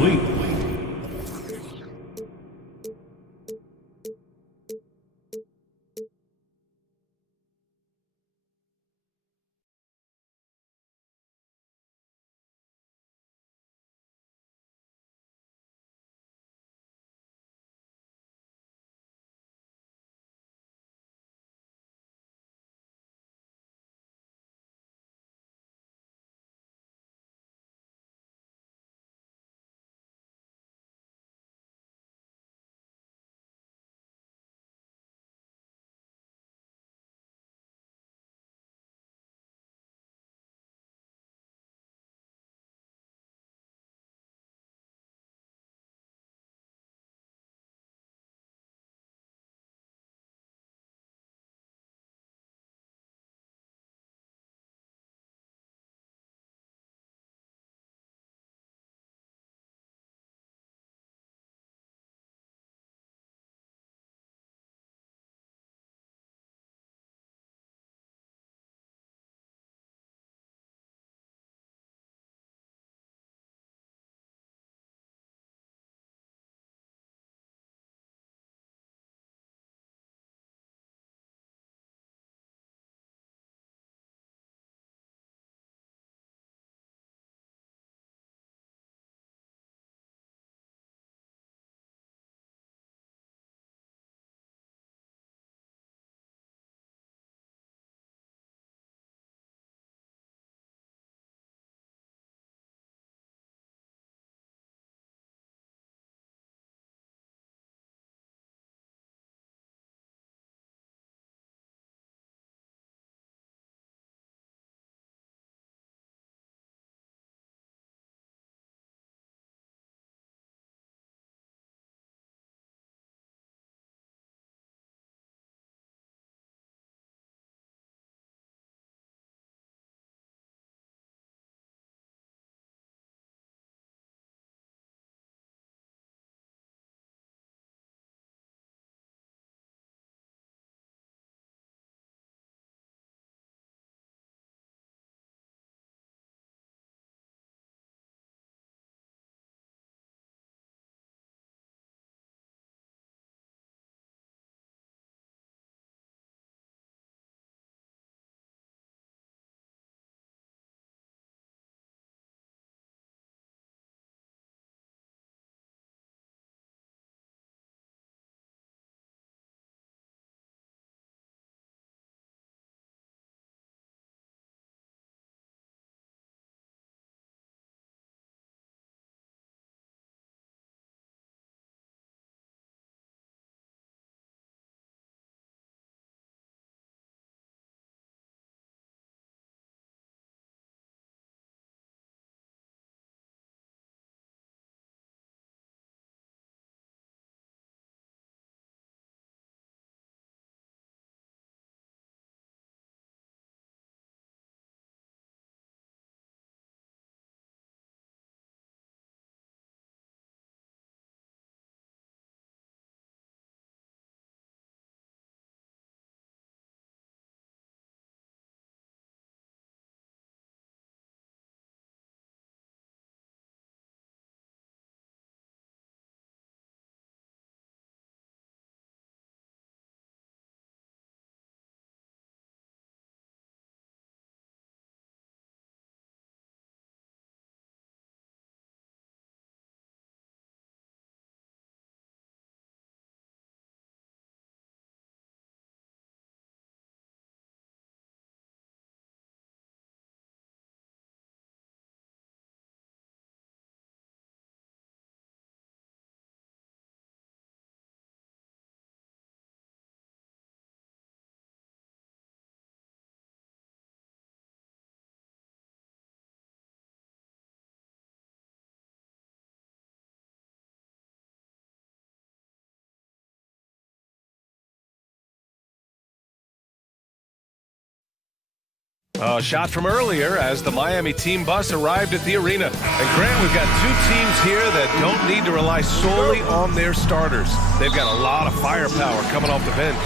A shot from earlier as the Miami team bus arrived at the arena. And Grant, we've got two teams here that don't need to rely solely on their starters. They've got a lot of firepower coming off the bench.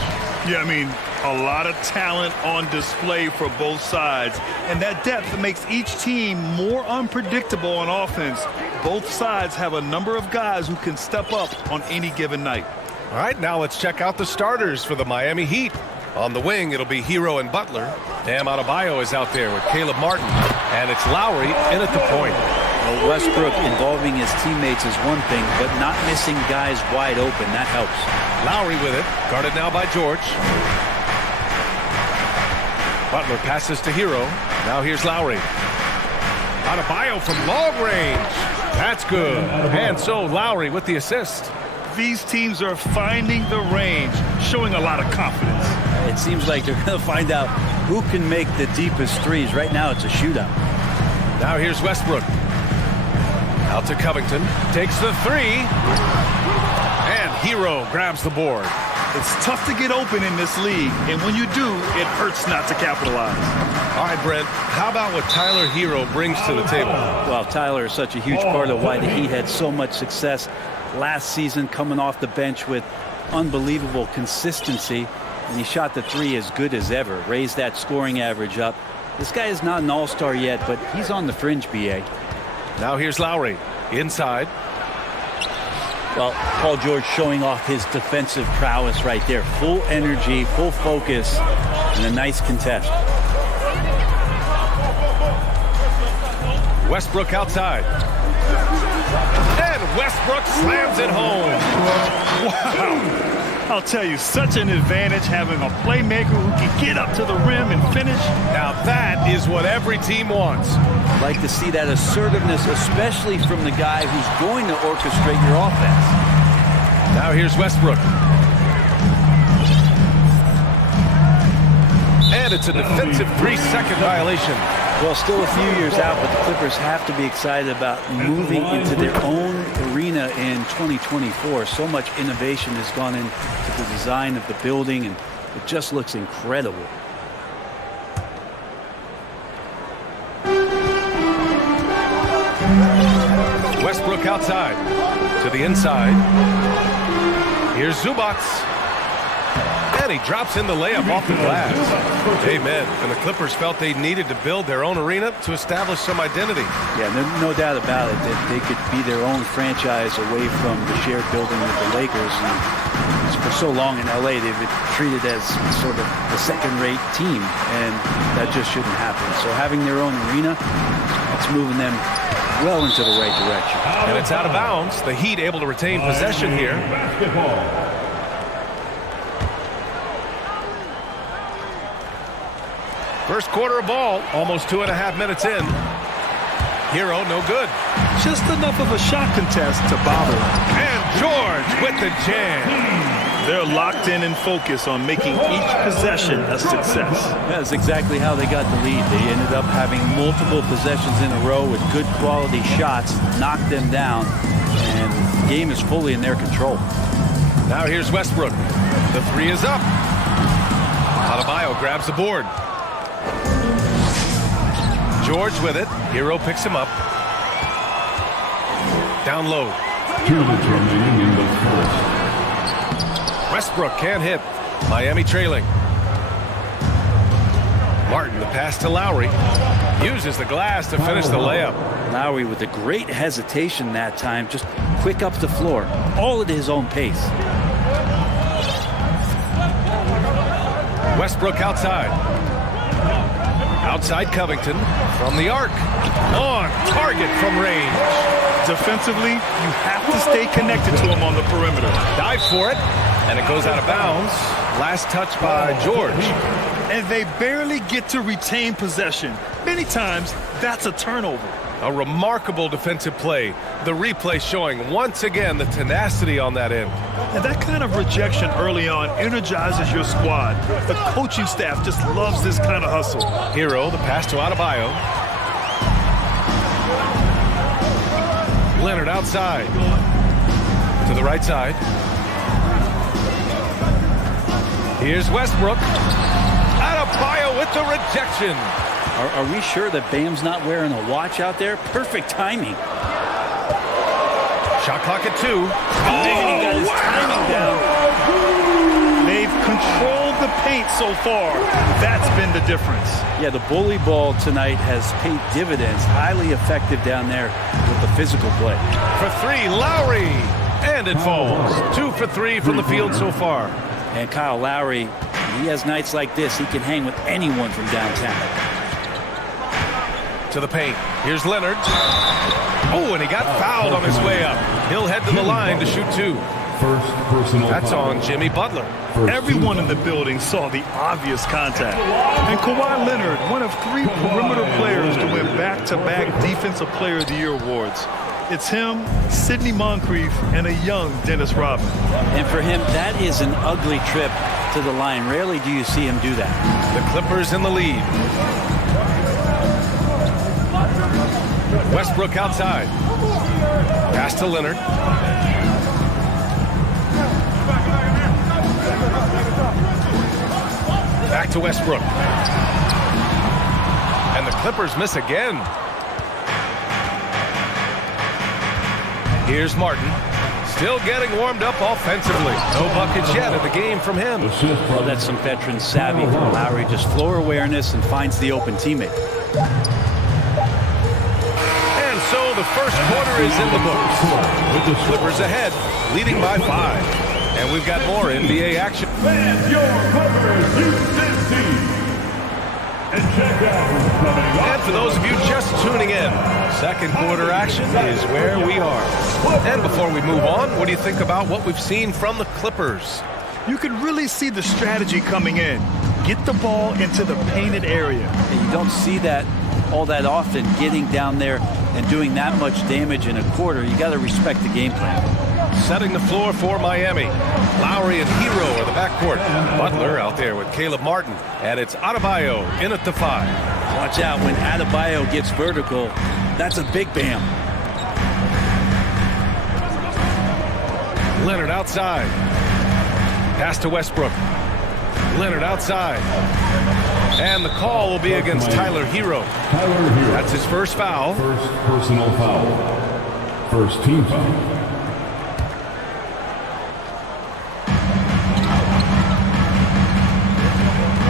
Yeah, I mean, a lot of talent on display for both sides. And that depth makes each team more unpredictable on offense. Both sides have a number of guys who can step up on any given night. All right, now let's check out the starters for the Miami Heat. On the wing, it'll be Hero and Butler. Bam Adebayo is out there with Caleb Martin. And it's Lowry in at the point. Well, Westbrook involving his teammates is one thing, but not missing guys wide open, that helps. Lowry with it, guarded now by George. Butler passes to Hero. Now here's Lowry. Adebayo from long range. That's good. And so Lowry with the assist. These teams are finding the range, showing a lot of confidence. It seems like they're going to find out who can make the deepest threes. Right now, it's a shootout. Now here's Westbrook. Out to Covington. Takes the three. And Hero grabs the board. It's tough to get open in this league, and when you do, it hurts not to capitalize. All right, Brent, how about what Tyler Hero brings to the table? Well, Tyler is such a huge part of why the Heat had so much success last season, coming off the bench with unbelievable consistency. And he shot the three as good as ever, raised that scoring average up. This guy is not an all-star yet, but he's on the fringe, BA. Now here's Lowry, inside. Well, Paul George showing off his defensive prowess right there. Full energy, full focus, and a nice contest. Westbrook outside. And Westbrook slams it home. Wow. I'll tell you, such an advantage having a playmaker who can get up to the rim and finish. Now that is what every team wants. I'd like to see that assertiveness, especially from the guy who's going to orchestrate your offense. Now here's Westbrook. And it's a defensive 3-second violation. Well, still a few years out, but the Clippers have to be excited about moving into their own arena in 2024. So much innovation has gone into the design of the building, and it just looks incredible. Westbrook outside to the inside. Here's Zubac. And he drops in the layup off the glass. Amen. And the Clippers felt they needed to build their own arena to establish some identity. Yeah, no doubt about it that they could be their own franchise away from the shared building with the Lakers. And for so long in LA, they've been treated as sort of a second-rate team, and that just shouldn't happen. So having their own arena, it's moving them well into the right direction. And it's out of bounds. The Heat able to retain possession here. First quarter of ball, almost 2.5 minutes in. Hero, no good. Just enough of a shot contest to bother. And George with the jam. They're locked in and focused on making each possession a success. That's exactly how they got the lead. They ended up having multiple possessions in a row with good quality shots, knocked them down, and the game is fully in their control. Now here's Westbrook. The three is up. Adebayo grabs the board. George with it. Hero picks him up. Down low. 2 minutes remaining in the first. Westbrook can't hit. Miami trailing. Martin, the pass to Lowry. Uses the glass to finish the layup. Lowry with a great hesitation that time. Just quick up the floor. All at his own pace. Westbrook outside. Outside Covington from the arc. On target from range. Defensively, you have to stay connected to him on the perimeter. Dive for it, and it goes out of bounds. Last touch by George. And they barely get to retain possession. Many times, that's a turnover. A remarkable defensive play. The replay showing once again the tenacity on that end. And that kind of rejection early on energizes your squad. The coaching staff just loves this kind of hustle. Hero, the pass to Adebayo. Leonard outside. To the right side. Here's Westbrook. Adebayo with the rejection. Are we sure that Bam's not wearing a watch out there? Perfect timing. Shot clock at 2. Oh, he got his timing down. They've controlled the paint so far. That's been the difference. Yeah, the bully ball tonight has paid dividends. Highly effective down there with the physical play. For 3, Lowry. And it falls. 2 for 3 from the field so far. And Kyle Lowry, he has nights like this. He can hang with anyone from downtown. To the paint. Here's Leonard. Oh, and he got fouled on his way up. He'll head to the line to shoot 2. First personal That's foul. on Jimmy Butler. Everyone in the building saw the obvious contact. And Kawhi Leonard, one of 3 perimeter players to win back-to-back Defensive Player of the Year awards. It's him, Sidney Moncrief, and a young Dennis Rodman. And for him, that is an ugly trip to the line. Rarely do you see him do that. The Clippers in the lead. Westbrook outside. Pass to Leonard. Back to Westbrook. And the Clippers miss again. Here's Martin. Still getting warmed up offensively. No buckets yet in the game from him. Well, that's some veteran savvy from Lowry. Just floor awareness and finds the open teammate. And so the first quarter is in the books. With the Clippers ahead, leading by 5. And we've got more NBA action. Fans, your Clippers Houston team. And check out who's coming up. And for those of you just tuning in, second quarter action is where we are. And before we move on, what do you think about what we've seen from the Clippers? You can really see the strategy coming in. Get the ball into the painted area. And you don't see that all that often, getting down there and doing that much damage in a quarter. You got to respect the game plan. Setting the floor for Miami. Lowry and Hero are the backcourt. Butler out there with Caleb Martin. And it's Adebayo in at the 5. Watch out, when Adebayo gets vertical, that's a big Bam. Leonard outside. Pass to Westbrook. Leonard outside. And the call will be against Tyler Hero. That's his first foul. First personal foul. First team foul.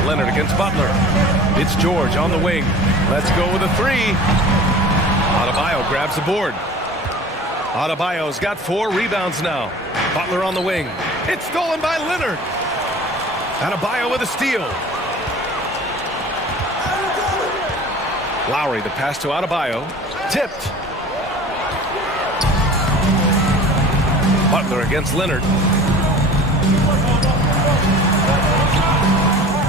Leonard against Butler. It's George on the wing. Let's go with a 3. Adebayo grabs the board. Adebayo's got 4 rebounds now. Butler on the wing. It's stolen by Leonard. Adebayo with a steal. Lowry, the pass to Adebayo. Tipped. Butler against Leonard.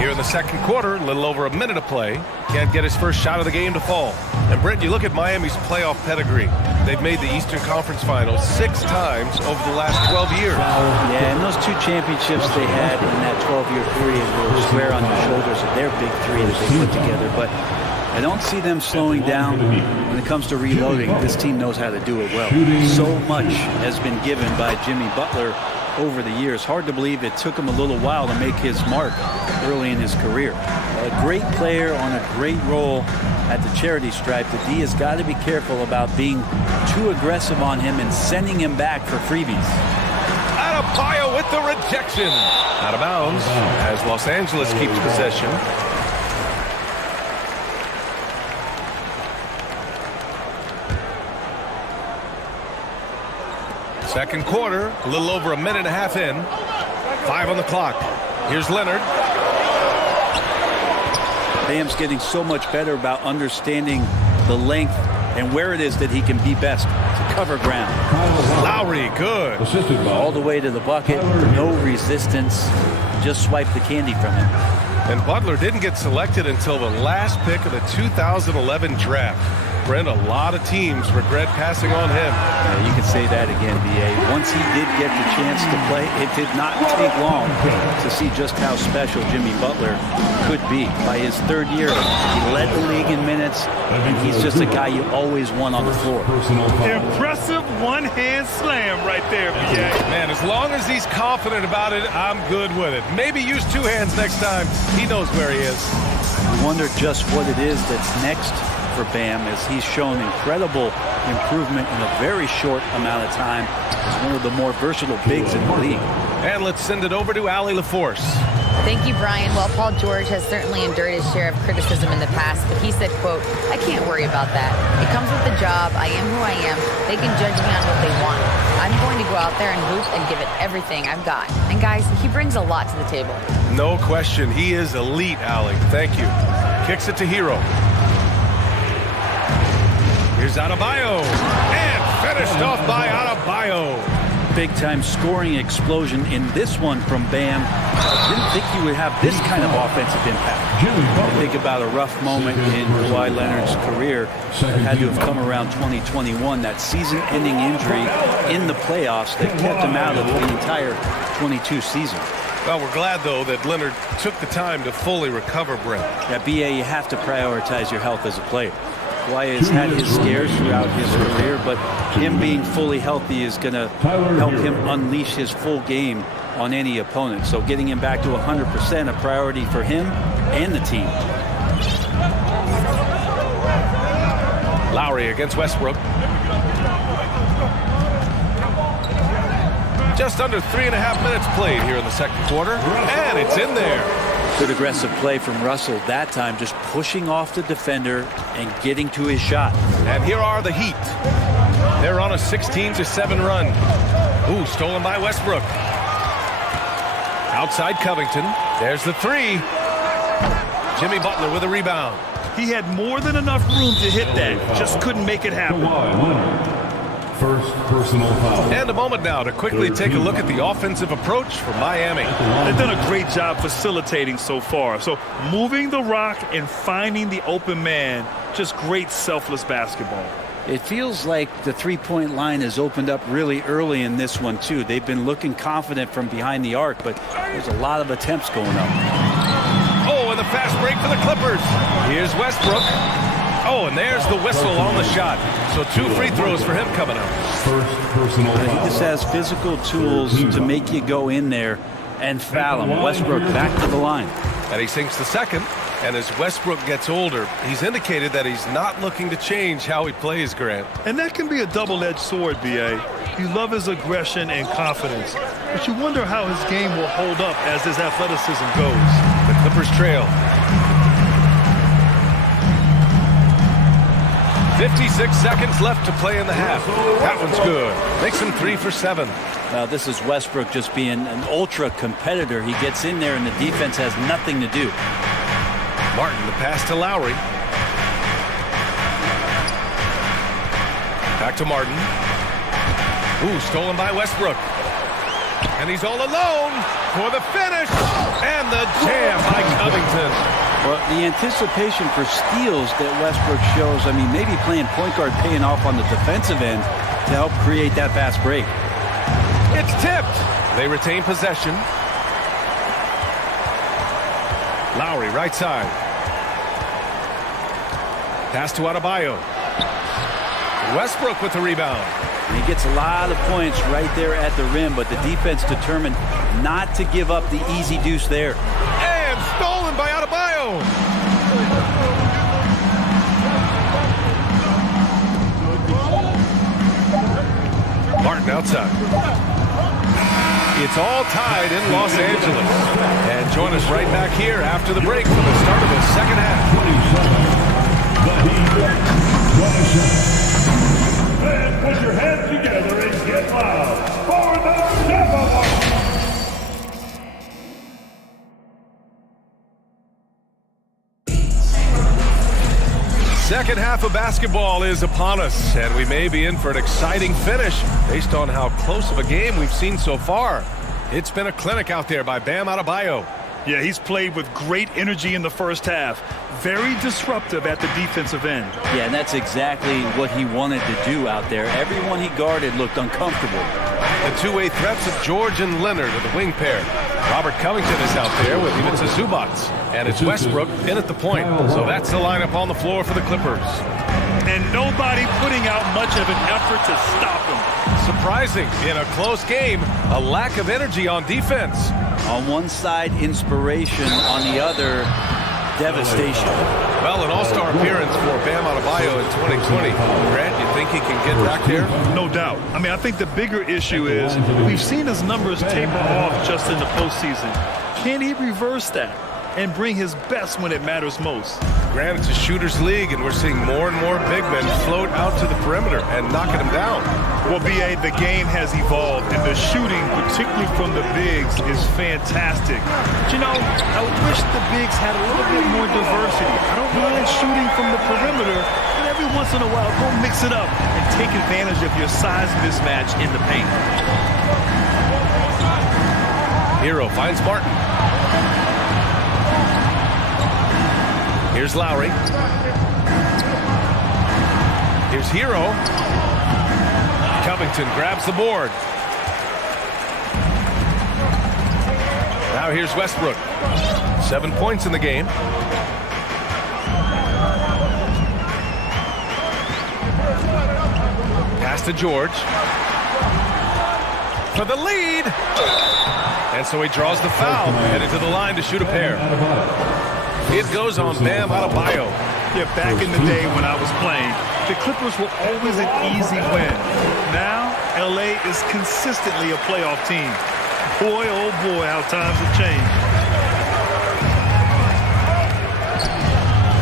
Here in the second quarter, a little over a minute of play. Can't get his first shot of the game to fall. And Brent, you look at Miami's playoff pedigree. They've made the Eastern Conference Finals 6 times over the last 12 years. Yeah, and those 2 championships they had in that 12-year period were square on the shoulders of their big 3 that they put together. But I don't see them slowing down when it comes to reloading. This team knows how to do it well. So much has been given by Jimmy Butler over the years. Hard to believe it took him a little while to make his mark early in his career. A great player on a great role at the charity stripe. The D has got to be careful about being too aggressive on him and sending him back for freebies. Adebayo with the rejection. Out of bounds as Los Angeles keeps possession. Second quarter, a little over a minute and a half in. 5 on the clock. Here's Leonard. Bam's getting so much better about understanding the length and where it is that he can be best to cover ground. Lowry, good. All the way to the bucket, no resistance. Just swipe the candy from him. And Butler didn't get selected until the last pick of the 2011 draft. Brent, a lot of teams regret passing on him. Yeah, you can say that again, B.A. Once he did get the chance to play, it did not take long to see just how special Jimmy Butler could be. By his 3rd year, he led the league in minutes, and he's just a guy you always want on the floor. Impressive one-hand slam right there, B.A. Man, as long as he's confident about it, I'm good with it. Maybe use 2 hands next time. He knows where he is. wonder just what it is that's next for Bam, as he's shown incredible improvement in a very short amount of time as one of the more versatile bigs in the league. And let's send it over to Ali LaForce. Thank you, Brian. Well, Paul George has certainly endured his share of criticism in the past, but he said, quote, "I can't worry about that. It comes with the job. I am who I am. They can judge me on what they want. I'm going to go out there and hoop and give it everything I've got." And guys, he brings a lot to the table. No question. He is elite, Ali. Thank you. Kicks it to Hero. Here's Adebayo. And finished off by Adebayo. Big-time scoring explosion in this one from Bam. I didn't think he would have this kind of offensive impact. I think about a rough moment in Kawhi Leonard's career that had to have come around 2021, that season-ending injury in the playoffs that kept him out of the entire 22 season. Well, we're glad, though, that Leonard took the time to fully recover, Brent. Yeah, BA, you have to prioritize your health as a player. Kawhi has had his scares throughout his career, but him being fully healthy is going to help him unleash his full game on any opponent. So getting him back to 100% a priority for him and the team. Lowry against Westbrook. Just under 3.5 minutes played here in the second quarter, and it's in there. Good aggressive play from Russell that time, just pushing off the defender and getting to his shot. And here are the Heat. They're on a 16-7 run. Ooh, stolen by Westbrook. Outside Covington. There's the three. Jimmy Butler with a rebound. He had more than enough room to hit that. Just couldn't make it happen. First personal foul. And a moment now to quickly take a look at the offensive approach for Miami. They've done a great job facilitating so far. So moving the rock and finding the open man, just great selfless basketball. It feels like the three-point line has opened up really early in this one, too. They've been looking confident from behind the arc, but there's a lot of attempts going up. Oh, and the fast break for the Clippers. Here's Westbrook. Oh, and there's the whistle on the shot. So 2 free throws for him coming up. First personal foul. He just has physical tools to make you go in there and foul him. Westbrook back to the line. And he sinks the second. And as Westbrook gets older, he's indicated that he's not looking to change how he plays, Grant. And that can be a double-edged sword, B.A. You love his aggression and confidence, but you wonder how his game will hold up as his athleticism goes. The Clippers trail. 56 seconds left to play in the half. That one's good. Makes him 3 for 7. Now this is Westbrook just being an ultra competitor. He gets in there and the defense has nothing to do. Martin, the pass to Lowry. Back to Martin. Ooh, stolen by Westbrook. And he's all alone for the finish. And the jam by Covington. Well, the anticipation for steals that Westbrook shows, I mean, maybe playing point guard paying off on the defensive end to help create that fast break. It's tipped. They retain possession. Lowry, right side. Pass to Adebayo. Westbrook with the rebound. And he gets a lot of points right there at the rim, but the defense determined not to give up the easy deuce there. And stolen by Adebayo. Martin outside. It's all tied in Los Angeles. And join us right back here after the break for the start of the second half. And put your hands together and get loud for the Devil. Second half of basketball is upon us, and we may be in for an exciting finish based on how close of a game we've seen so far. It's been a clinic out there by Bam Adebayo. Yeah, he's played with great energy in the first half. Very disruptive at the defensive end. Yeah, and that's exactly what he wanted to do out there. Everyone he guarded looked uncomfortable. The two-way threats of George and Leonard are the wing pair. Robert Covington is out there with Ivica Zubac. And it's Westbrook in at the point. So that's the lineup on the floor for the Clippers. And nobody putting out much of an effort to stop him. Surprising in a close game, a lack of energy on defense. On one side, inspiration. On the other, devastation. Well, an all-star appearance for Bam Adebayo in 2020. Grant, you think he can get back there? No doubt. I mean, I think the bigger issue is we've seen his numbers taper off just in the postseason. Can he reverse that and bring his best when it matters most? Grant, it's a shooter's league, and we're seeing more and more big men float out to the perimeter and knocking them down. Well, B.A., the game has evolved, and the shooting, particularly from the bigs, is fantastic. But, you know, I wish the bigs had a little bit more diversity. I don't mind shooting from the perimeter, but every once in a while, go mix it up and take advantage of your size mismatch in the paint. Hero finds Martin. Here's Lowry. Here's Hero. Covington grabs the board. Now here's Westbrook. 7 points in the game. Pass to George. For the lead. And so he draws the foul, headed to the line to shoot a pair. It goes on Bam Adebayo. Yeah, back in the day when I was playing, the Clippers were always an easy win. Now, LA is consistently a playoff team. Boy, oh boy, how times have changed.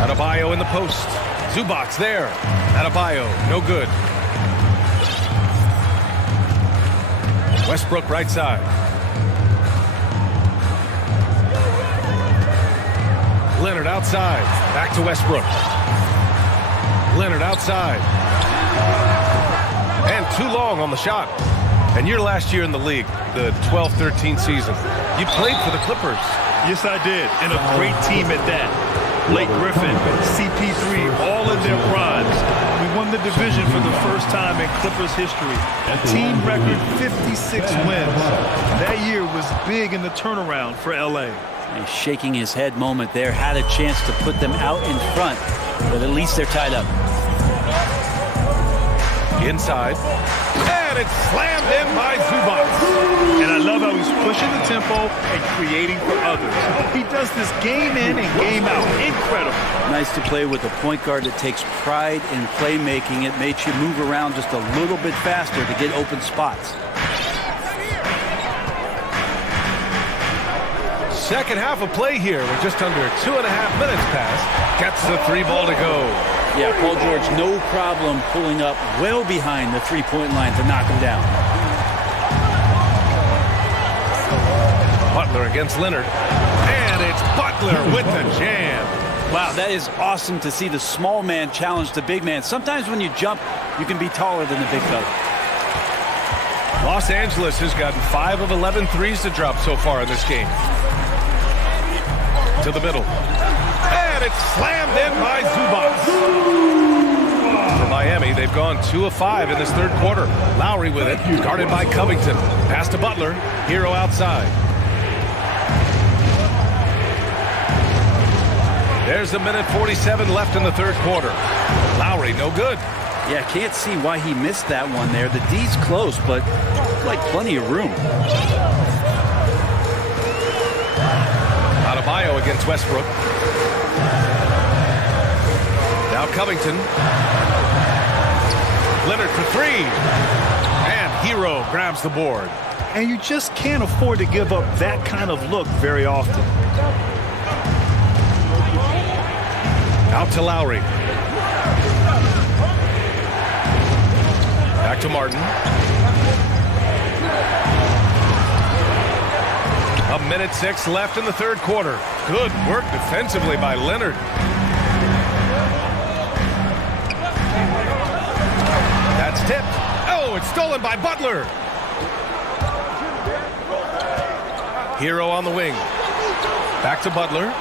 Adebayo in the post. Zubac's there. Adebayo, no good. Westbrook right side. Leonard outside. Back to Westbrook. Leonard outside. And too long on the shot. And your last year in the league, the 12-13 season, you played for the Clippers. Yes, I did. And a great team at that. Blake Griffin, CP3, all in their primes. We won the division for the first time in Clippers history. Team record 56 wins. That year was big in the turnaround for LA. A shaking his head moment there. Had a chance to put them out in front, but at least they're tied up. Inside. And it's slammed in by Zubac. And I love how he's pushing the tempo and creating for others. He does this game in and game out. Incredible. Nice to play with a point guard that takes pride in playmaking. It makes you move around just a little bit faster to get open spots. Second half of play here. We're just under 2.5 minutes past. Gets the three ball to go. Yeah, Paul George, no problem pulling up well behind the three-point line to knock him down. Butler against Leonard. And it's Butler with the jam. Wow, that is awesome to see the small man challenge the big man. Sometimes when you jump, you can be taller than the big fella. Los Angeles has gotten 5 of 11 threes to drop so far in this game. To the middle. And it's slammed in by Zubac. For Miami, they've gone 2 of 5 in this third quarter. Lowry with it, guarded by Covington. Pass to Butler. Hero outside. There's a minute 47 left in the third quarter. Lowry, no good. Yeah, can't see why he missed that one there. The D's close, but like plenty of room. Adebayo against Westbrook. Now Covington. Leonard for three. And Hero grabs the board. And you just can't afford to give up that kind of look very often. Out to Lowry. Back to Martin. A minute 6 left in the third quarter. Good work defensively by Leonard. That's tipped. Oh, it's stolen by Butler. Hero on the wing. Back to Butler.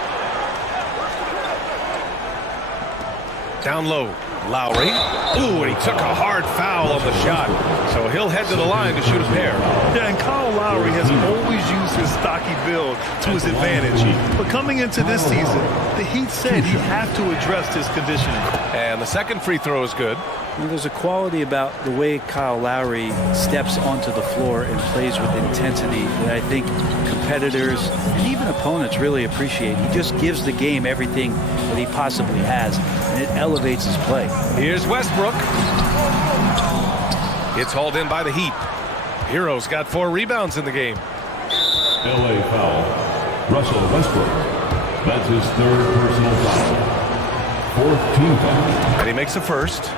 Down low. Lowry. Ooh, and he took a hard foul on the shot. So he'll head to the line to shoot a pair. Yeah, and Kyle Lowry has always used his stocky build to his advantage. But coming into this season, the Heat said he'd have to address his conditioning. And the second free throw is good. Well, there's a quality about the way Kyle Lowry steps onto the floor and plays with intensity that I think competitors and even opponents really appreciate. He just gives the game everything that he possibly has, and it elevates his play. Here's Westbrook. It's hauled in by the Heat. Hero's got 4 rebounds in the game. LA foul. Russell Westbrook. That's his 3rd personal foul. 4th team foul. And he makes the first.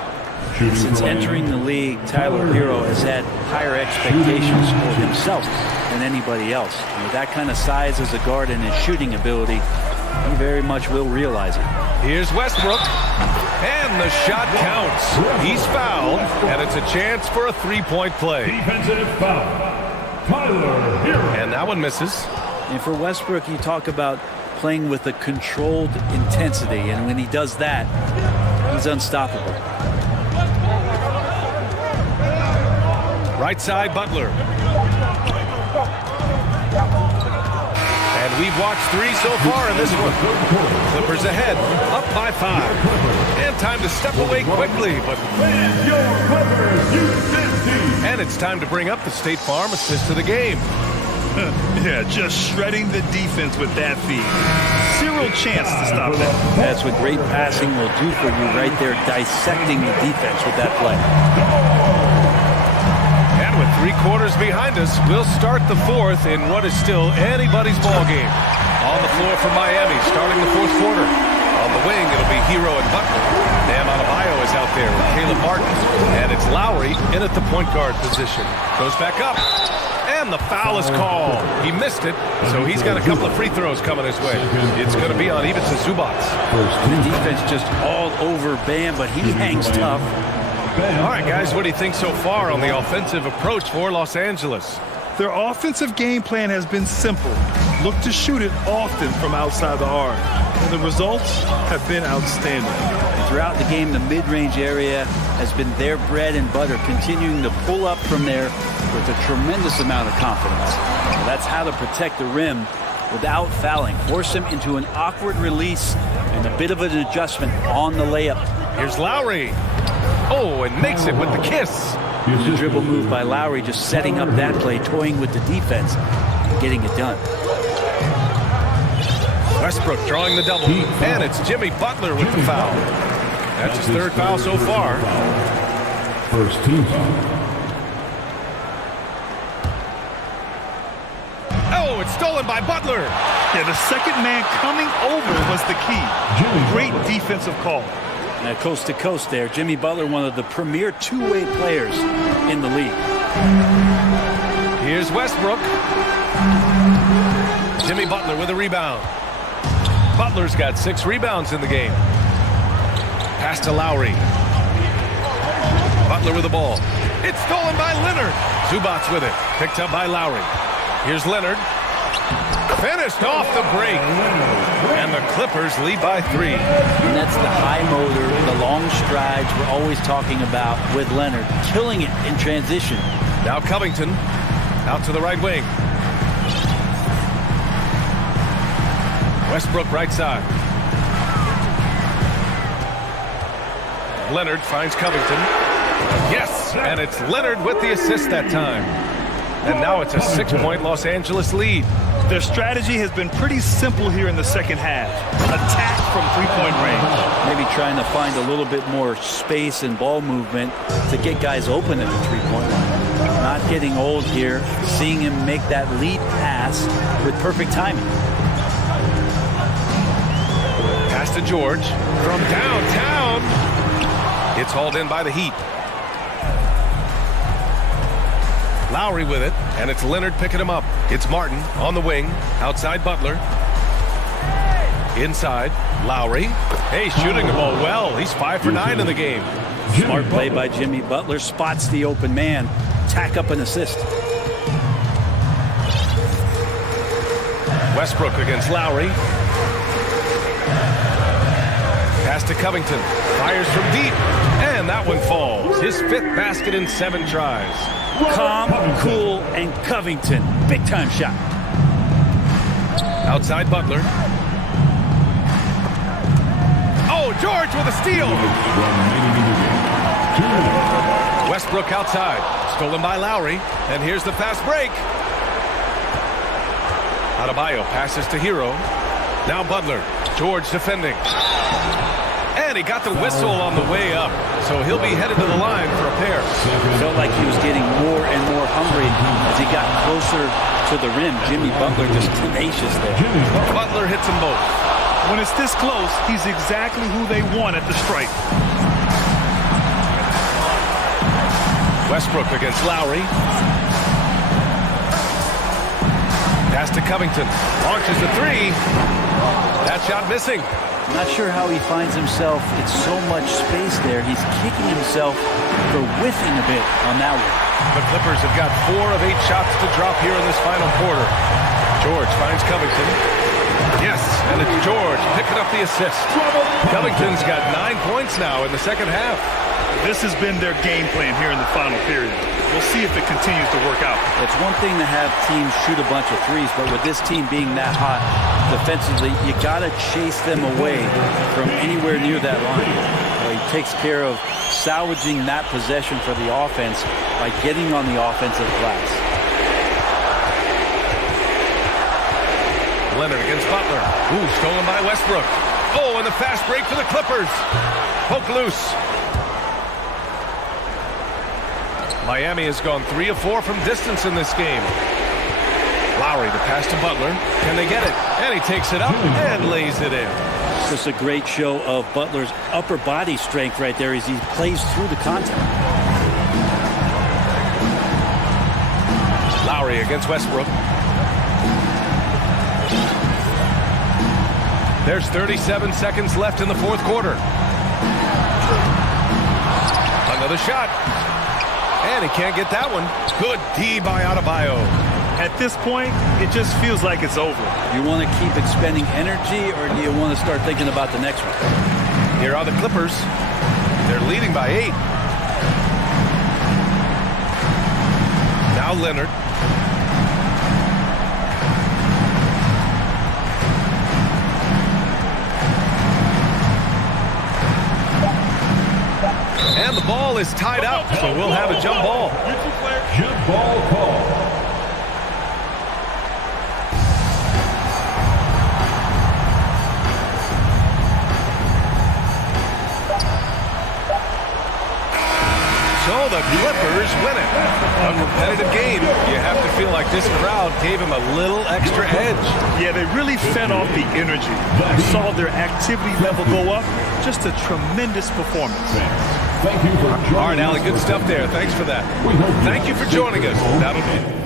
Since entering the league, Tyler Hero has had higher expectations for himself than anybody else. And with that kind of size as a guard and his shooting ability, he very much will realize it. Here's Westbrook. And the shot counts. He's fouled, and it's a chance for a 3-point play. Defensive foul. Tyler Hero. And that one misses. And for Westbrook, you talk about playing with a controlled intensity, and when he does that, he's unstoppable. Right side, Butler. And we've watched 3 so far in this one. Clippers ahead, up by 5. And time to step away quickly, but... And it's time to bring up the State Farm assist of the game. Yeah, just shredding the defense with that feed. Zero chance to stop that. That's what great passing will do for you right there, dissecting the defense with that play. And with 3 quarters behind us, we'll start the 4th in what is still anybody's ball game. On the floor for Miami, starting the 4th quarter. On the wing, it'll be Hero and Butler. Bam Adebayo is out there with Caleb Martin. And it's Lowry in at the point guard position. Goes back up. And the foul is called. He missed it, so he's got a couple of free throws coming his way. It's going to be on Ivica Zubac. The defense just all over Bam, but he hangs tough. All right, guys, what do you think so far on the offensive approach for Los Angeles? Their offensive game plan has been simple. Look to shoot it often from outside the arc. And the results have been outstanding. And throughout the game, the mid-range area has been their bread and butter, continuing to pull up from there with a tremendous amount of confidence. So that's how to protect the rim without fouling. Force him into an awkward release and a bit of an adjustment on the layup. Here's Lowry. Oh, and makes it with the kiss. The dribble move by Lowry, just setting up that play, toying with the defense, and getting it done. Westbrook drawing the double. And it's Jimmy Butler with the foul. That's his 3rd foul so far. 1st team foul. Oh, it's stolen by Butler. Yeah, the second man coming over was the key. Great defensive call. Coast to coast there. Jimmy Butler, one of the premier two-way players in the league. Here's Westbrook. Jimmy Butler with a rebound. Butler's got 6 rebounds in the game. Pass to Lowry. Butler with the ball. It's stolen by Leonard. Zubac with it. Picked up by Lowry. Here's Leonard. Finished off the break. And the Clippers lead by 3. And that's the high motor, the long strides we're always talking about with Leonard. Killing it in transition. Now Covington out to the right wing. Westbrook right side. Leonard finds Covington. Yes, and it's Leonard with the assist that time. And now it's a 6-point Los Angeles lead. Their strategy has been pretty simple here in the second half. Attack from 3-point range. Maybe trying to find a little bit more space and ball movement to get guys open at the 3-point line. Not getting old here. Seeing him make that lead pass with perfect timing. Pass to George from downtown. It's hauled in by the Heat. Lowry with it, and it's Leonard picking him up. It's Martin on the wing, outside Butler. Inside, Lowry. Hey, shooting the ball well. He's 5 for 9 in the game. Smart play by Jimmy Butler. Spots the open man. Tack up an assist. Westbrook against Lowry. Pass to Covington. Fires from deep. And that one falls. His 5th basket in 7 tries. Calm, cool, and Covington. Big time shot. Outside Butler. Oh, George with a steal. Westbrook outside. Stolen by Lowry. And here's the fast break. Adebayo passes to Hero. Now Butler. George defending. And he got the whistle on the way up. So he'll be headed to the line for a pair. Felt like he was getting more and more hungry as he got closer to the rim. Jimmy Butler just tenacious there. Butler hits them both. When it's this close, he's exactly who they want at the stripe. Westbrook against Lowry. Pass to Covington. Launches the three. That shot missing. Not sure how he finds himself. It's so much space there. He's kicking himself for whiffing a bit on that one. The Clippers have got 4 of 8 shots to drop here in this final quarter. George finds Covington. Yes, and it's George picking up the assist. Covington's got 9 points now in the second half. This has been their game plan here in the final period. We'll see if it continues to work out. It's one thing to have teams shoot a bunch of threes, but with this team being that hot defensively, you got to chase them away from anywhere near that line. He takes care of salvaging that possession for the offense by getting on the offensive glass. Leonard against Butler. Ooh, stolen by Westbrook. Oh, and the fast break for the Clippers. Poke loose. Miami has gone 3 of 4 from distance in this game. Lowry, the pass to Butler. Can they get it? And he takes it up and lays it in. Just a great show of Butler's upper body strength right there as he plays through the contact. Lowry against Westbrook. There's 37 seconds left in the fourth quarter. Another shot. And he can't get that one. Good D by Adebayo. At this point, it just feels like it's over. You want to keep expending energy, or do you want to start thinking about the next one? Here are the Clippers. They're leading by 8. Now Leonard. And the ball is tied up, so we'll have a jump ball. Jump ball call. So the Clippers win it. A competitive game. You have to feel like this crowd gave him a little extra edge. Yeah, they really fed off the energy. You saw their activity level go up. Just a tremendous performance. Thank you for joining us. All right, Allie, good stuff there. Thanks for that. Thank you for joining us. That'll be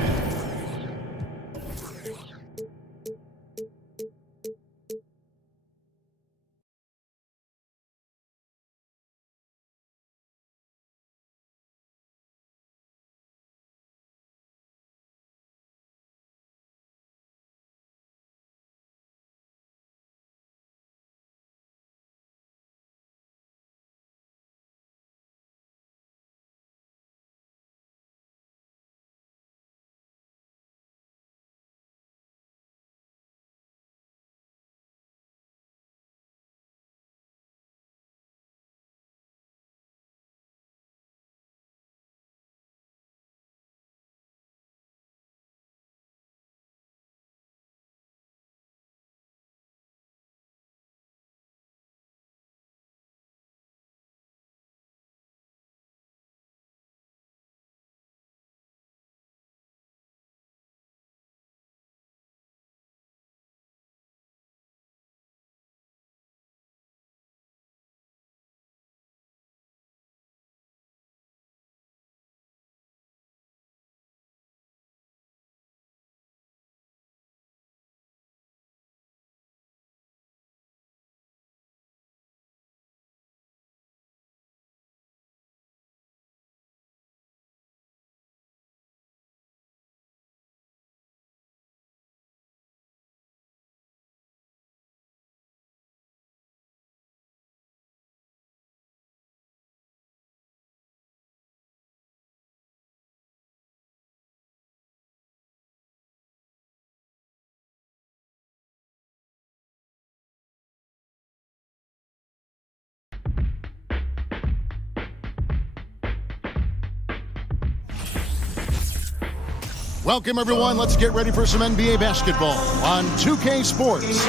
Welcome, everyone. Let's get ready for some NBA basketball on 2K Sports.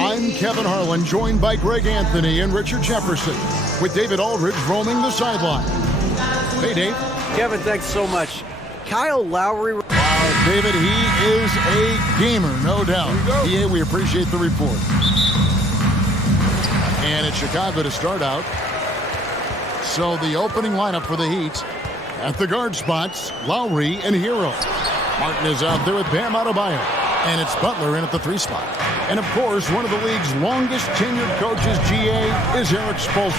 I'm Kevin Harlan, joined by Greg Anthony and Richard Jefferson, with David Aldridge roaming the sideline. Hey, Dave. Kevin, thanks so much. Kyle Lowry. Wow, David, he is a gamer, no doubt. Yeah, we appreciate the report. And it's Chicago to start out. So the opening lineup for the Heat. At the guard spots, Lowry and Hero. Martin is out there with Bam Adebayo. And it's Butler in at the 3 spot. And, of course, one of the league's longest tenured coaches, GA, is Eric Spoelstra.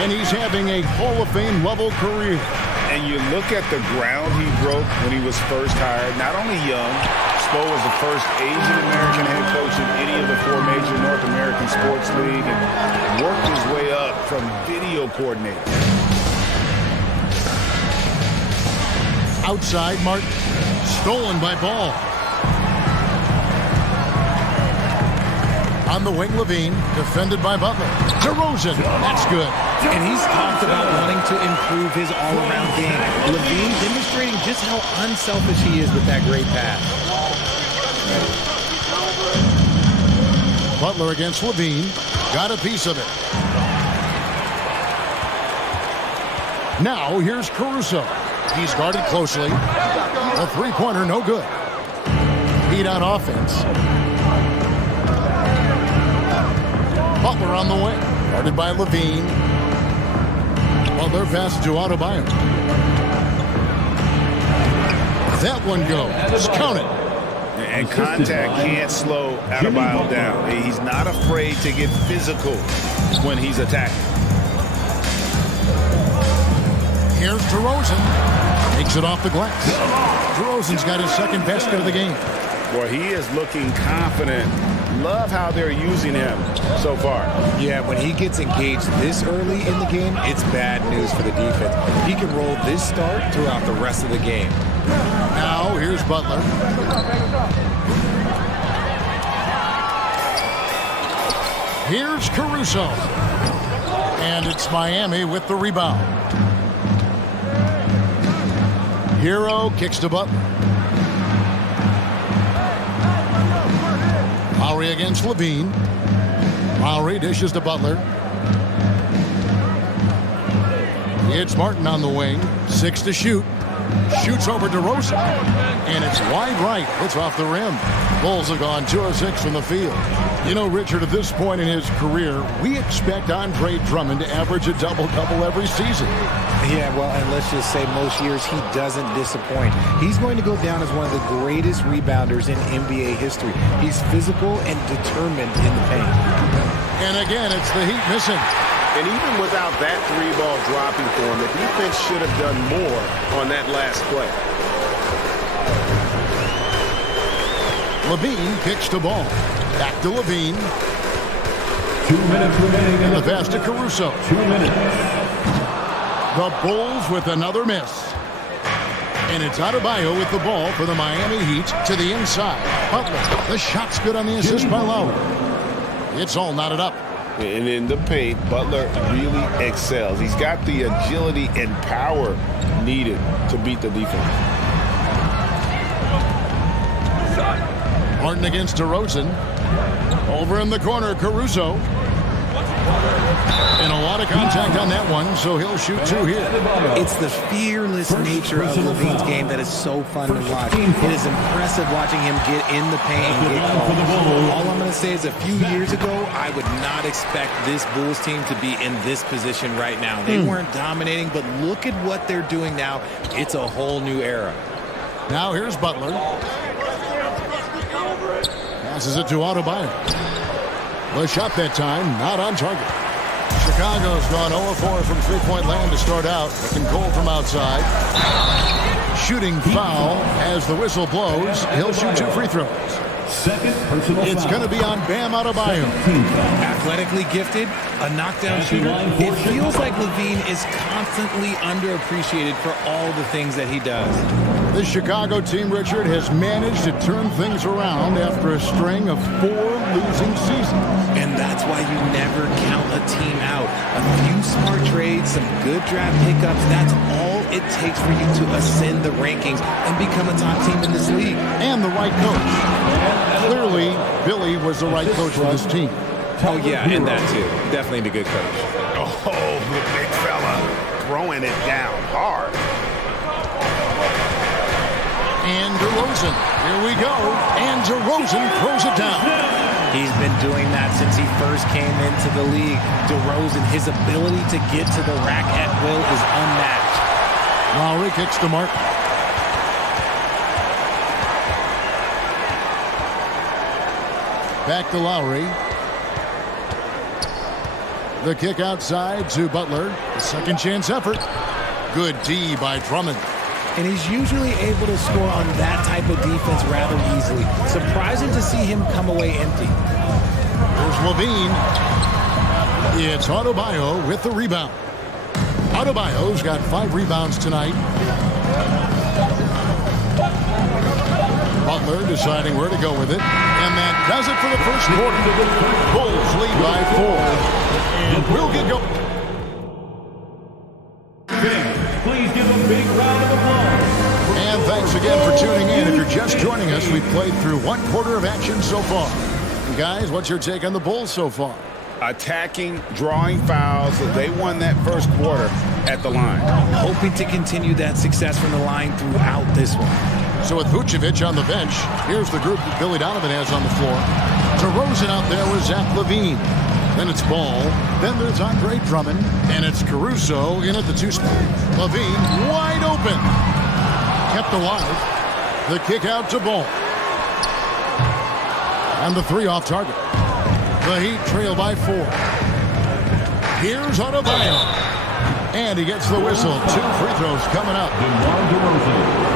And he's having a Hall of Fame level career. And you look at the ground he broke when he was first hired. Not only young, Spo was the first Asian-American head coach in any of the 4 major North American sports leagues and worked his way up from video coordinator. Outside, Martin. Stolen by Ball. On the wing, Levine. Defended by Butler. DeRozan. That's good. And he's talked about wanting to improve his all-around game. Levine demonstrating just how unselfish he is with that great pass. Butler against Levine. Got a piece of it. Now, here's Caruso. He's guarded closely. A 3-pointer, no good. Heat on offense. Butler on the wing. Guarded by Levine. Butler passes to Adebayo. That one goes. Count it. And contact can't slow Adebayo down. He's not afraid to get physical when he's attacking. Here's DeRozan. Takes it off the glass. DeRozan's got his second basket of the game. Boy, he is looking confident. Love how they're using him so far. Yeah, when he gets engaged this early in the game, it's bad news for the defense. He can roll this start throughout the rest of the game. Now, here's Butler. Here's Caruso. And it's Miami with the rebound. Hero kicks to Butler. Lowry against Levine. Lowry dishes to Butler. It's Martin on the wing. 6 to shoot. Shoots over DeRozan. And it's wide right. It's off the rim. Bulls have gone 2 of 6 from the field. You know, Richard, at this point in his career, we expect Andre Drummond to average a double-double every season. Yeah, well, and let's just say most years he doesn't disappoint. He's going to go down as one of the greatest rebounders in NBA history. He's physical and determined in the paint. And again, it's the Heat missing. And even without that 3-ball dropping for him, the defense should have done more on that last play. Levine kicks the ball. Back to Levine. 2 minutes remaining. And the pass to Caruso. 2 minutes. The Bulls with another miss. And it's Adebayo with the ball for the Miami Heat to the inside. Butler, the shot's good on the assist by Lowry. It's all knotted up. And in the paint, Butler really excels. He's got the agility and power needed to beat the defense. Martin against DeRozan. Over in the corner, Caruso. And a lot of contact on that one, so he'll shoot 2 here. It's the fearless nature of Levine's game that is so fun to watch. It is impressive watching him get in the paint and get called. All I'm going to say is a few years ago, I would not expect this Bulls team to be in this position right now. They weren't dominating, but look at what they're doing now. It's a whole new era. Now here's Butler. Passes it to Adebayo. The shot that time, not on target. Chicago's gone 0-4 from 3-point land to start out. Looking cold from outside. Shooting foul as the whistle blows. He'll shoot 2 free throws. Second personal foul. It's going to be on Bam Adebayo. Athletically gifted, a knockdown shooter. It feels like Levine is constantly underappreciated for all the things that he does. The Chicago team, Richard, has managed to turn things around after a string of 4 losing seasons. And that's why you never count a team out. A few smart trades, some good draft pickups, that's all it takes for you to ascend the rankings and become a top team in this league. And the right coach. Clearly, Billy was the right coach for this team. Oh, yeah, and that too. Definitely the good coach. Oh, the big fella throwing it down hard. And DeRozan. Here we go. And DeRozan throws it down. He's been doing that since he first came into the league. DeRozan, his ability to get to the rack at will is unmatched. Lowry kicks to Martin. Back to Lowry. The kick outside to Butler. A second chance effort. Good D by Drummond. And he's usually able to score on that type of defense rather easily. Surprising to see him come away empty. Here's Levine. It's Adebayo with the rebound. Adebayo's got 5 rebounds tonight. Butler deciding where to go with it. And that does it for the first quarter. Bulls lead by 4. And we'll get going. Please give a big round of applause. And thanks again for tuning in. If you're just joining us, we've played through 1 quarter of action so far. And guys, what's your take on the Bulls so far? Attacking, drawing fouls. They won that first quarter at the line. Hoping to continue that success from the line throughout this one. So with Vucevic on the bench, here's the group that Billy Donovan has on the floor. DeRozan out there with Zach LaVine. Then it's Ball. Then there's Andre Drummond. And it's Caruso in at the 2 spot. LaVine wide open. Kept alive. The kick out to Ball. And the 3 off target. The Heat trail by 4. Here's Adebayo. And he gets the whistle. 2 free throws coming up.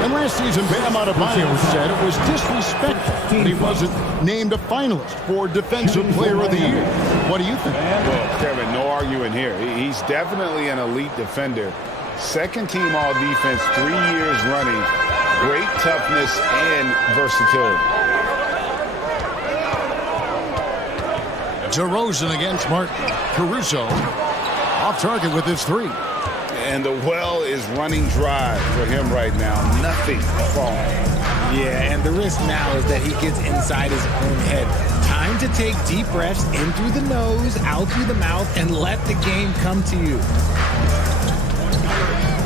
And last season, Bam Adebayo said it was disrespectful that he wasn't named a finalist for Defensive Player of the Year. What do you think? Well, Kevin, no arguing here. He's definitely an elite defender. Second team all defense, 3 years running. Great toughness and versatility. DeRozan against Martin. Caruso off target with his 3. And the well is running dry for him right now. Nothing falling. Yeah, and the risk now is that he gets inside his own head. Time to take deep breaths in through the nose, out through the mouth, and let the game come to you.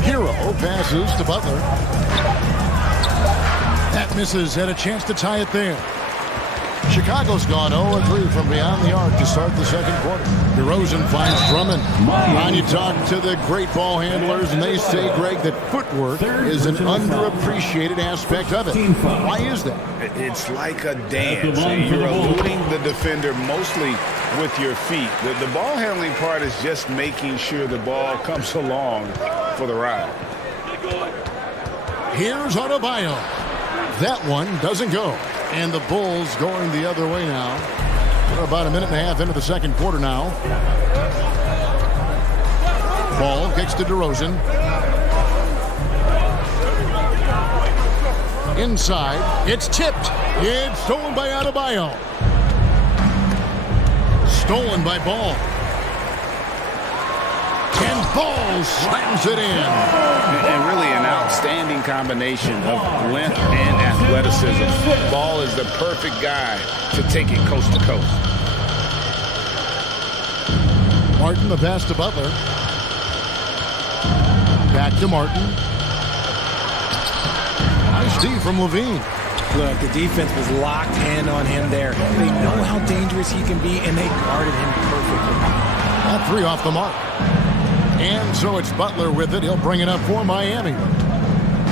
Hero passes to Butler. That misses. Had a chance to tie it there. Chicago's gone 0-3 from beyond the arc to start the second quarter. DeRozan finds Drummond. And you talk to the great ball handlers, and they say, Greg, that footwork is an underappreciated aspect of it. Why is that? It's like a dance. You're eluding the defender mostly with your feet. The ball handling part is just making sure the ball comes along for the ride. Here's Adebayo. That one doesn't go. And the Bulls going the other way now. We're about 1.5 minutes into the second quarter now. Ball kicks to DeRozan. Inside. It's tipped. It's stolen by Adebayo. Stolen by Ball. And Ball slams it in. And really an outstanding combination of length and athleticism. Ball is the perfect guy to take it coast to coast. Martin, the pass to Butler. Back to Martin. Nice D from Levine. Look, the defense was locked in on him there. They know how dangerous he can be, and they guarded him perfectly. That 3 off the mark. And so it's Butler with it. He'll bring it up for Miami.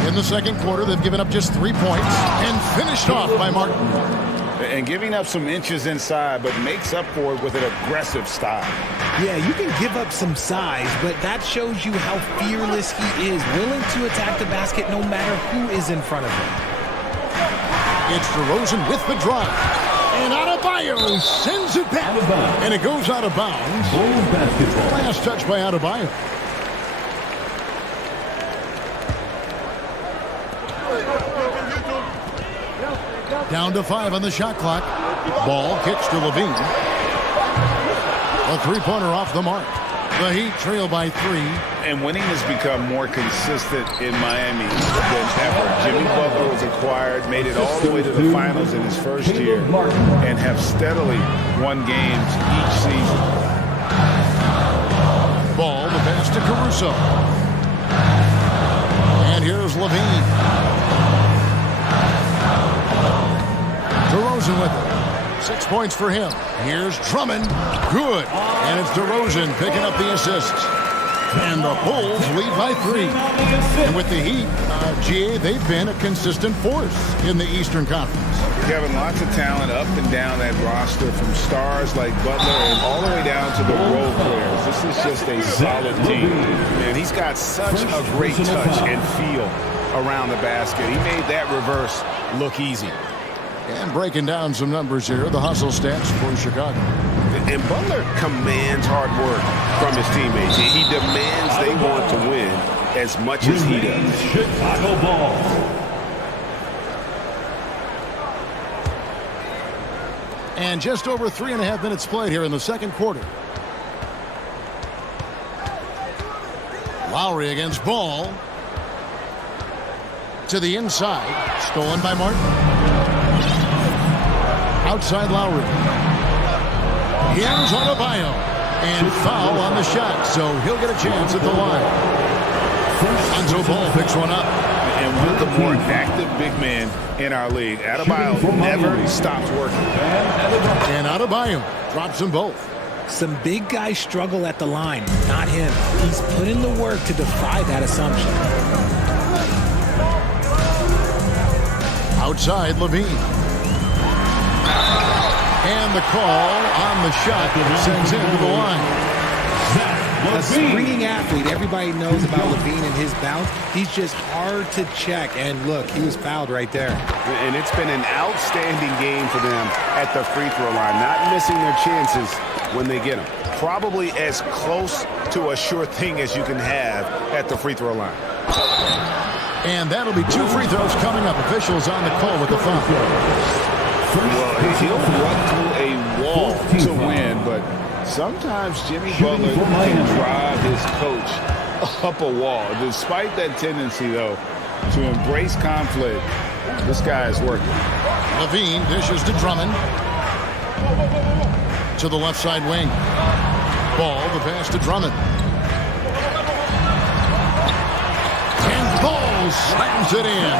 In the second quarter, they've given up just 3 points and finished off by Martin. And giving up some inches inside, but makes up for it with an aggressive style. Yeah, you can give up some size, but that shows you how fearless he is, willing to attack the basket no matter who is in front of him. It's DeRozan with the drive. And Adebayo sends it back. And it goes out of bounds. Last touch by Adebayo. Down to 5 on the shot clock. Ball kicks to Levine. A 3-pointer off the mark. The Heat trail by 3. And winning has become more consistent in Miami than ever. Jimmy Butler was acquired, made it all the way to the finals in his first year, and have steadily won games each season. Ball, the pass to Caruso. And here's Levine. DeRozan with it. 6 points for him. Here's Drummond. Good. And it's DeRozan picking up the assist. And the Bulls lead by 3. And with the Heat, GA, they've been a consistent force in the Eastern Conference. Kevin, lots of talent up and down that roster, from stars like Butler and all the way down to the role players. This is just a solid team. And he's got such a great touch and feel around the basket. He made that reverse look easy. And breaking down some numbers here, the hustle stats for Chicago. And Butler commands hard work from his teammates. He demands they want to win as much as he does. Chicago ball. And just over 3.5 minutes played here in the second quarter. Lowry against Ball. To the inside. Stolen by Martin. Outside Lowry. Here's Adebayo. And foul on the shot, so he'll get a chance at the line. Lonzo Ball picks one up. And one of the more active big men in our league. Adebayo never stops working. And Adebayo drops them both. Some big guys struggle at the line, not him. He's put in the work to defy that assumption. Outside Levine. And the call on the shot sends him to the line. A springing athlete, everybody knows about Levine and his bounce. He's just hard to check. And look, he was fouled right there. And it's been an outstanding game for them at the free throw line. Not missing their chances when they get them. Probably as close to a sure thing as you can have at the free throw line. And that'll be 2 free throws coming up. Officials on the call with the foul. Well, he'll run through a wall to win, but sometimes Jimmy Butler can drive his coach up a wall. Despite that tendency, though, to embrace conflict, this guy is working. Levine dishes to Drummond. To the left side wing. Ball, the pass to Drummond. And Ball slams it in.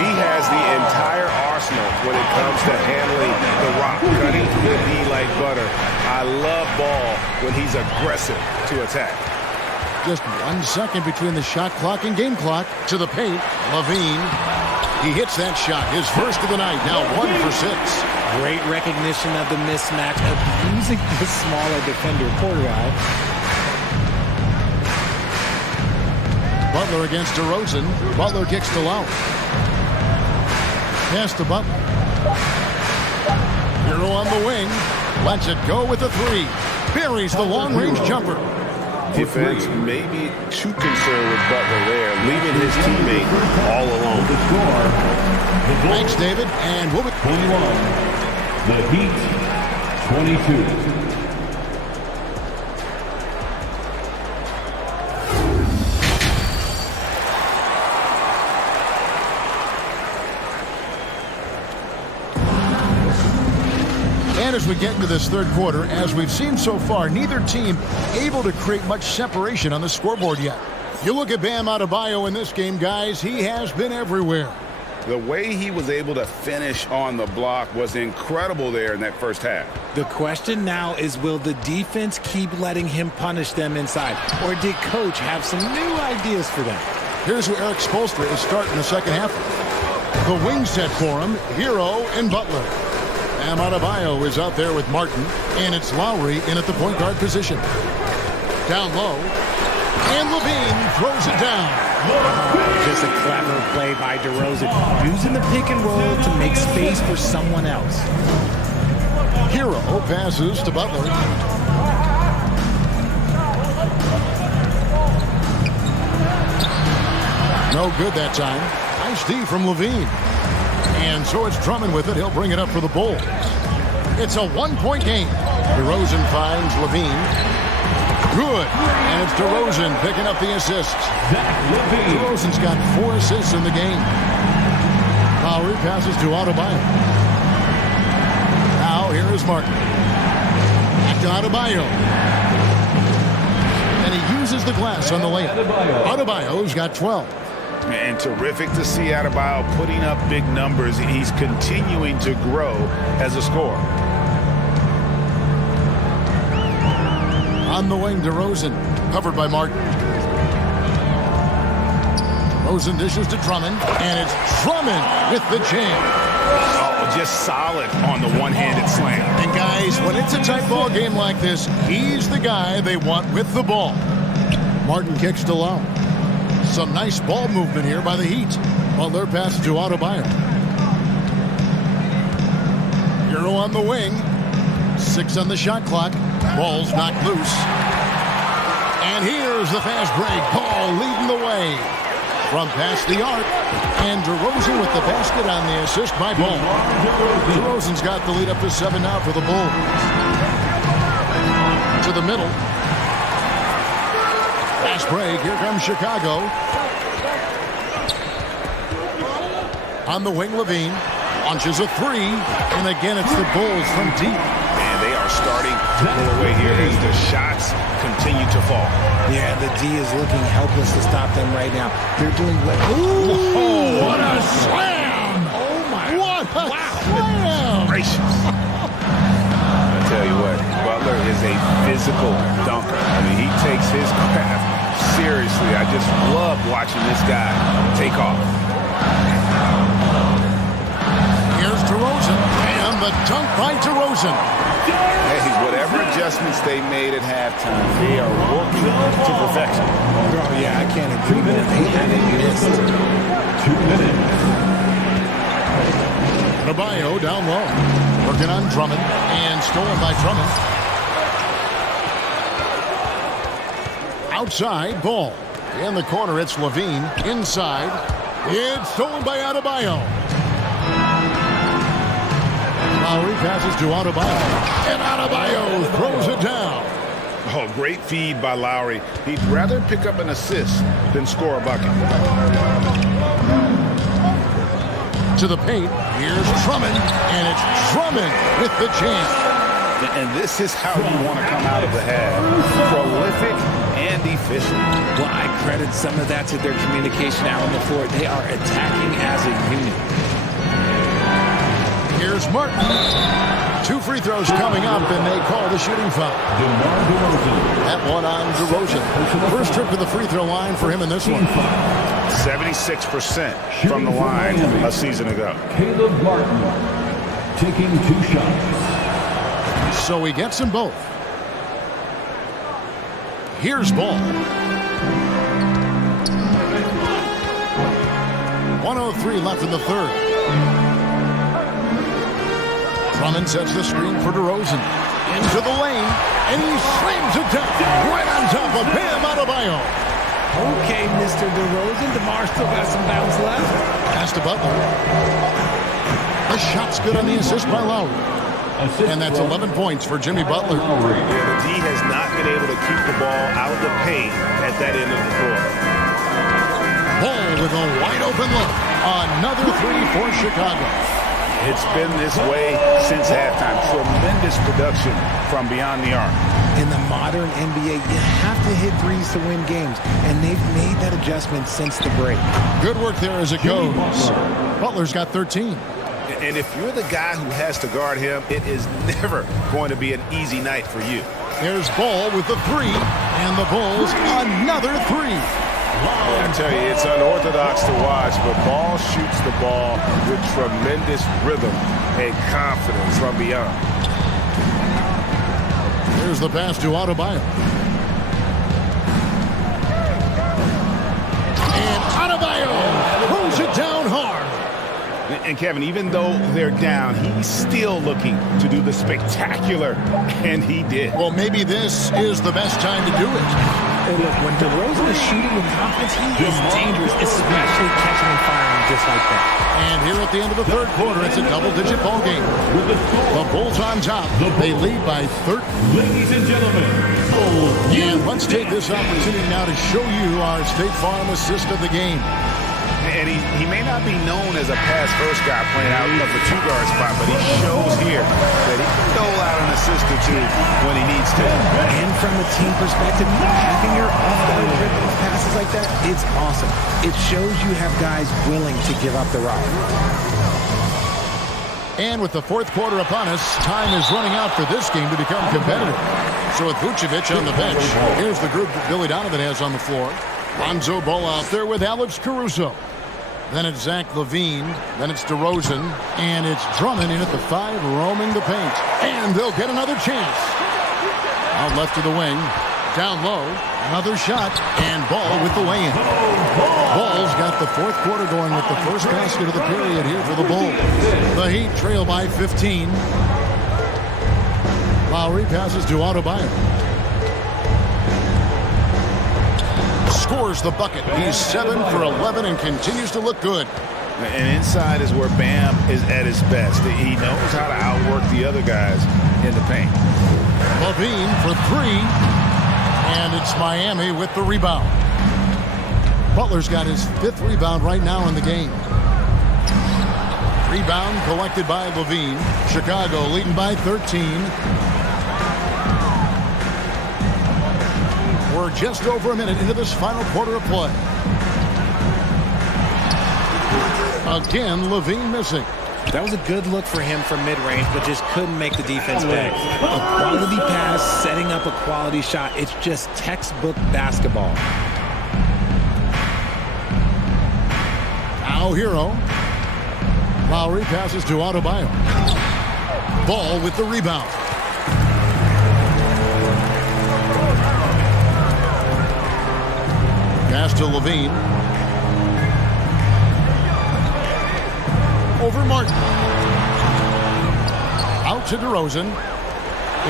He has the entire arsenal when it comes to handling the rock, cutting through the knee like butter. I love Ball when he's aggressive to attack. Just 1 second between the shot clock and game clock. To the paint, Levine. He hits that shot, his first of the night, now 1 for 6. Great recognition of the mismatch, abusing the smaller defender, poor guy. Butler against DeRozan. Butler kicks to Lowry. Pass to Butler. Hero on the wing. Lets it go with a 3. Buries the long-range jumper. Defense may be too concerned with Butler there, leaving his teammate all alone. Thanks, David. And we'll be 21. The Heat, 22. And as we get into this third quarter, as we've seen so far, neither team able to create much separation on the scoreboard yet. You look at Bam Adebayo in this game, guys, he has been everywhere. The way he was able to finish on the block was incredible there in that first half. The question now is, will the defense keep letting him punish them inside? Or did Coach have some new ideas for them? Here's where Eric Spoelstra is starting the second half. The wing set for him, Hero and Butler. Bam Adebayo is out there with Martin, and it's Lowry in at the point guard position. Down low, and Levine throws it down. Just a clever play by DeRozan, using the pick and roll to make space for someone else. Hero passes to Butler. No good that time. Nice D from Levine. And so it's Drummond with it. He'll bring it up for the Bulls. It's a 1-point game. DeRozan finds Levine. Good. And it's DeRozan picking up the assists. DeRozan's got 4 assists in the game. Lowry passes to Adebayo. Now here is Martin. Back to Adebayo. And he uses the glass on the layup. Adebayo's got 12. And terrific to see Adebayo putting up big numbers. He's continuing to grow as a scorer. On the wing, DeRozan, covered by Martin. DeRozan dishes to Drummond, and it's Drummond with the jam. Oh, just solid on the one-handed slam. And guys, when it's a tight ball game like this, he's the guy they want with the ball. Martin kicks to Lowe. Some nice ball movement here by the Heat. Butler passes to Adebayo. Euro on the wing. 6 on the shot clock. Ball's knocked loose. And here's the fast break. Paul leading the way from past the arc. And DeRozan with the basket on the assist by Ball. DeRozan's got the lead up to 7 now for the Bulls. To the middle. Fast break. Here comes Chicago. On the wing, Levine launches a 3. And again, it's the Bulls from deep. They are starting to pull away here as the shots continue to fall. Yeah, the D is looking helpless to stop them right now. They're doing what? Ooh, what a slam! Oh my! What a slam! Gracious! I tell you what, Butler is a physical dunker. I mean, he takes his craft seriously. I just love watching this guy take off. Here's DeRozan, and the dunk by DeRozan. Hey, whatever adjustments they made at halftime, they are working to perfection. Oh, yeah, I can't agree more. They haven't missed. 2 minutes. Adebayo down low. Working on Drummond, and stolen by Drummond. Outside, Ball. In the corner, it's Levine. Inside, it's stolen by Adebayo. Lowry passes to Adebayo. And Adebayo throws it down. Oh, great feed by Lowry. He'd rather pick up an assist than score a bucket. To the paint, here's Drummond, and it's Drummond with the jam. And this is how you want to come out of the half. Prolific and efficient. Well, I credit some of that to their communication out on the floor. They are attacking as a unit. Here's Martin. 2 free throws coming up, and they call the shooting foul. That one on DeRozan. First trip to the free throw line for him in this one. 76% from the line a season ago. Caleb Martin taking 2 shots. So he gets them both. Here's Ball. 1:03 left in the third. Drummond sets the screen for DeRozan. Into the lane, and he slams it down right on top of Bam Adebayo. Okay, Mr. DeRozan. DeMar still got some bounce left. Pass to Butler. The shot's good on the assist by Lowry. And that's 11 points for Jimmy Butler. Yeah, the D has not been able to keep the ball out of the paint at that end of the floor. Ball with a wide open look. Another 3 for Chicago. It's been this way since halftime. Tremendous production from beyond the arc. In the modern NBA, you have to hit threes to win games, and they've made that adjustment since the break. Good work there as it goes. Butler's got 13. And if you're the guy who has to guard him, it is never going to be an easy night for you. There's Ball with the 3, and the Bulls another 3. I tell you, it's unorthodox to watch, but Ball shoots the ball with tremendous rhythm and confidence from beyond. Here's the pass to Adebayo. And Adebayo throws it down hard. And Kevin, even though they're down, he's still looking to do the spectacular, and he did. Well, maybe this is the best time to do it. But look, when DeRozan is shooting with confidence, he is dangerous, especially catching and firing just like that. And here at the end of the third quarter, it's a double-digit ball game. The Bulls on top. They lead by 13. Ladies and gentlemen, and let's take this opportunity now to show you our State Farm assist of the game. And he may not be known as a pass-first guy playing out of the two-guard spot, but he shows here that he can dole out an assist or two when he needs to. And from a team perspective, having your off-guard dribbling passes like that, it's awesome. It shows you have guys willing to give up the rock. And with the fourth quarter upon us, time is running out for this game to become competitive. So with Vucevic on the bench, here's the group that Billy Donovan has on the floor. Lonzo Ball out there with Alex Caruso. Then it's Zach LaVine. Then it's DeRozan. And it's Drummond in at the 5, roaming the paint. And they'll get another chance. Out left to the wing. Down low. Another shot. And Ball with the lay-in. Ball's got the fourth quarter going with the first basket of the period here for the Bulls. The Heat trail by 15. Lowry passes to Adebayo. Scores the bucket. He's 7 for 11 and continues to look good. And inside is where Bam is at his best. He knows how to outwork the other guys in the paint. LaVine for 3. And it's Miami with the rebound. Butler's got his 5th rebound right now in the game. Rebound collected by LaVine. Chicago leading by 13. We're just over a minute into this final quarter of play. Again, LaVine missing. That was a good look for him from mid-range, but just couldn't make the defense pay. A quality pass, setting up a quality shot. It's just textbook basketball. Now Hero. Lowry passes to Adebayo. Ball with the rebound. Pass to LaVine. Over Martin. Out to DeRozan.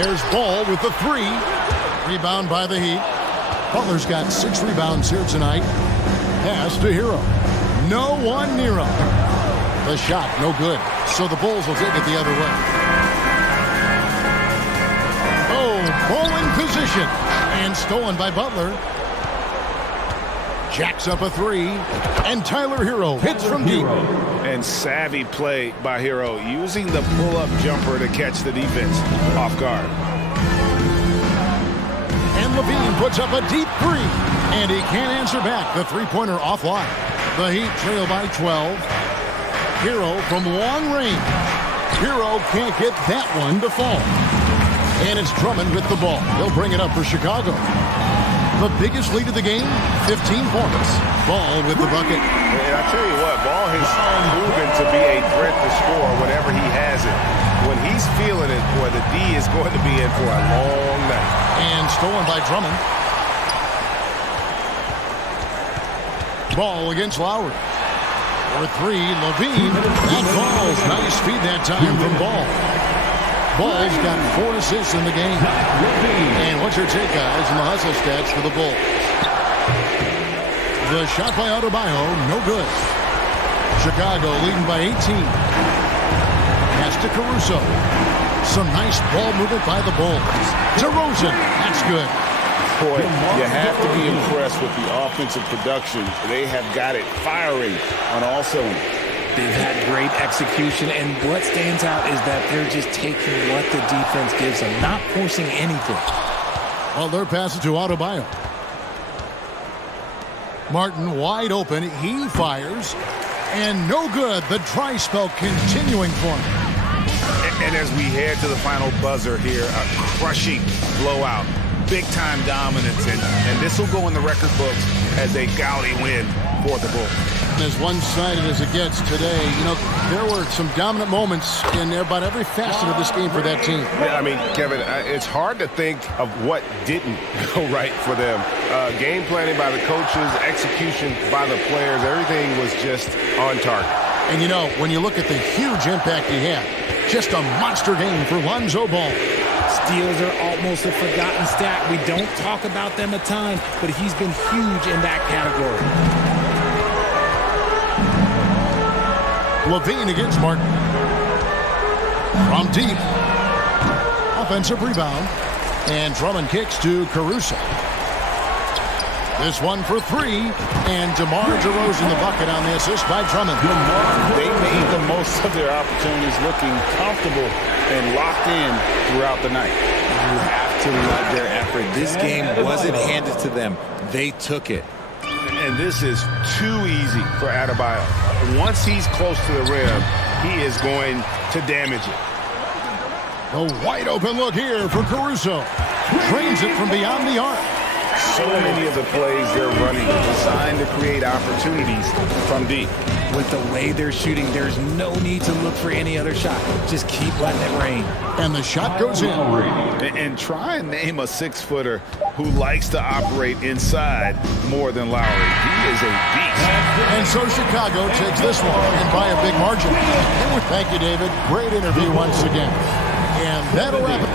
There's Ball with the 3. Rebound by the Heat. Butler's got 6 rebounds here tonight. Pass to Hero. No one near him. The shot, no good. So the Bulls will take it the other way. Oh, Ball in position. And stolen by Butler. Jacks up a 3. And Tyler Hero hits from deep. And savvy play by Hero, using the pull-up jumper to catch the defense off guard. And LaVine puts up a deep 3. And he can't answer back. The three-pointer offline. The Heat trail by 12. Hero from long range. Hero can't get that one to fall. And it's Drummond with the ball. He'll bring it up for Chicago. The biggest lead of the game, 15 points. Ball with the bucket. And I tell you what, Ball has proven to be a threat to score whenever he has it. When he's feeling it, boy, the D is going to be in for a long night. And stolen by Drummond. Ball against Lowry. For 3, LaVine. That falls. Nice feed that time from Ball. Ball's got 4 assists in the game. And what's your take, guys, in the hustle stats for the Bulls? The shot by Adebayo, no good. Chicago leading by 18. Pass to Caruso. Some nice ball movement by the Bulls. DeRozan, that's good. Boy, you have to be impressed with the offensive production. They have got it firing on all cylinders. They've had great execution, and what stands out is that they're just taking what the defense gives them, not forcing anything. Butler passes to Adebayo. Martin wide open. He fires. And no good. The dry spell continuing for him. And as we head to the final buzzer here, a crushing blowout. Big-time dominance, and this will go in the record books as a gaudy win for the Bulls. As one-sided as it gets today, you know, there were some dominant moments in about every facet of this game for that team. Yeah, I mean, Kevin, it's hard to think of what didn't go right for them. Game planning by the coaches, execution by the players, everything was just on target. And, you know, when you look at the huge impact he had, just a monster game for Lonzo Ball. Steals are almost a forgotten stat. We don't talk about them a ton, but he's been huge in that category. Levine against Martin. From deep. Offensive rebound. And Drummond kicks to Caruso. This one for three. And DeMar DeRozan the bucket on the assist by Drummond. They made the most of their opportunities, looking comfortable and locked in throughout the night. You have to love their effort. This game wasn't handed to them. They took it. And this is too easy for Adebayo. Once he's close to the rim, he is going to damage it. A wide open look here for Caruso. Drains it from beyond the arc. So many of the plays they're running are designed to create opportunities from deep. With the way they're shooting, there's no need to look for any other shot. Just keep letting it rain. And the shot goes in. And try and name a 6-footer who likes to operate inside more than Lowry. He is a beast. And so Chicago takes this one and by a big margin. Thank you, David. Great interview once again. And that'll wrap it.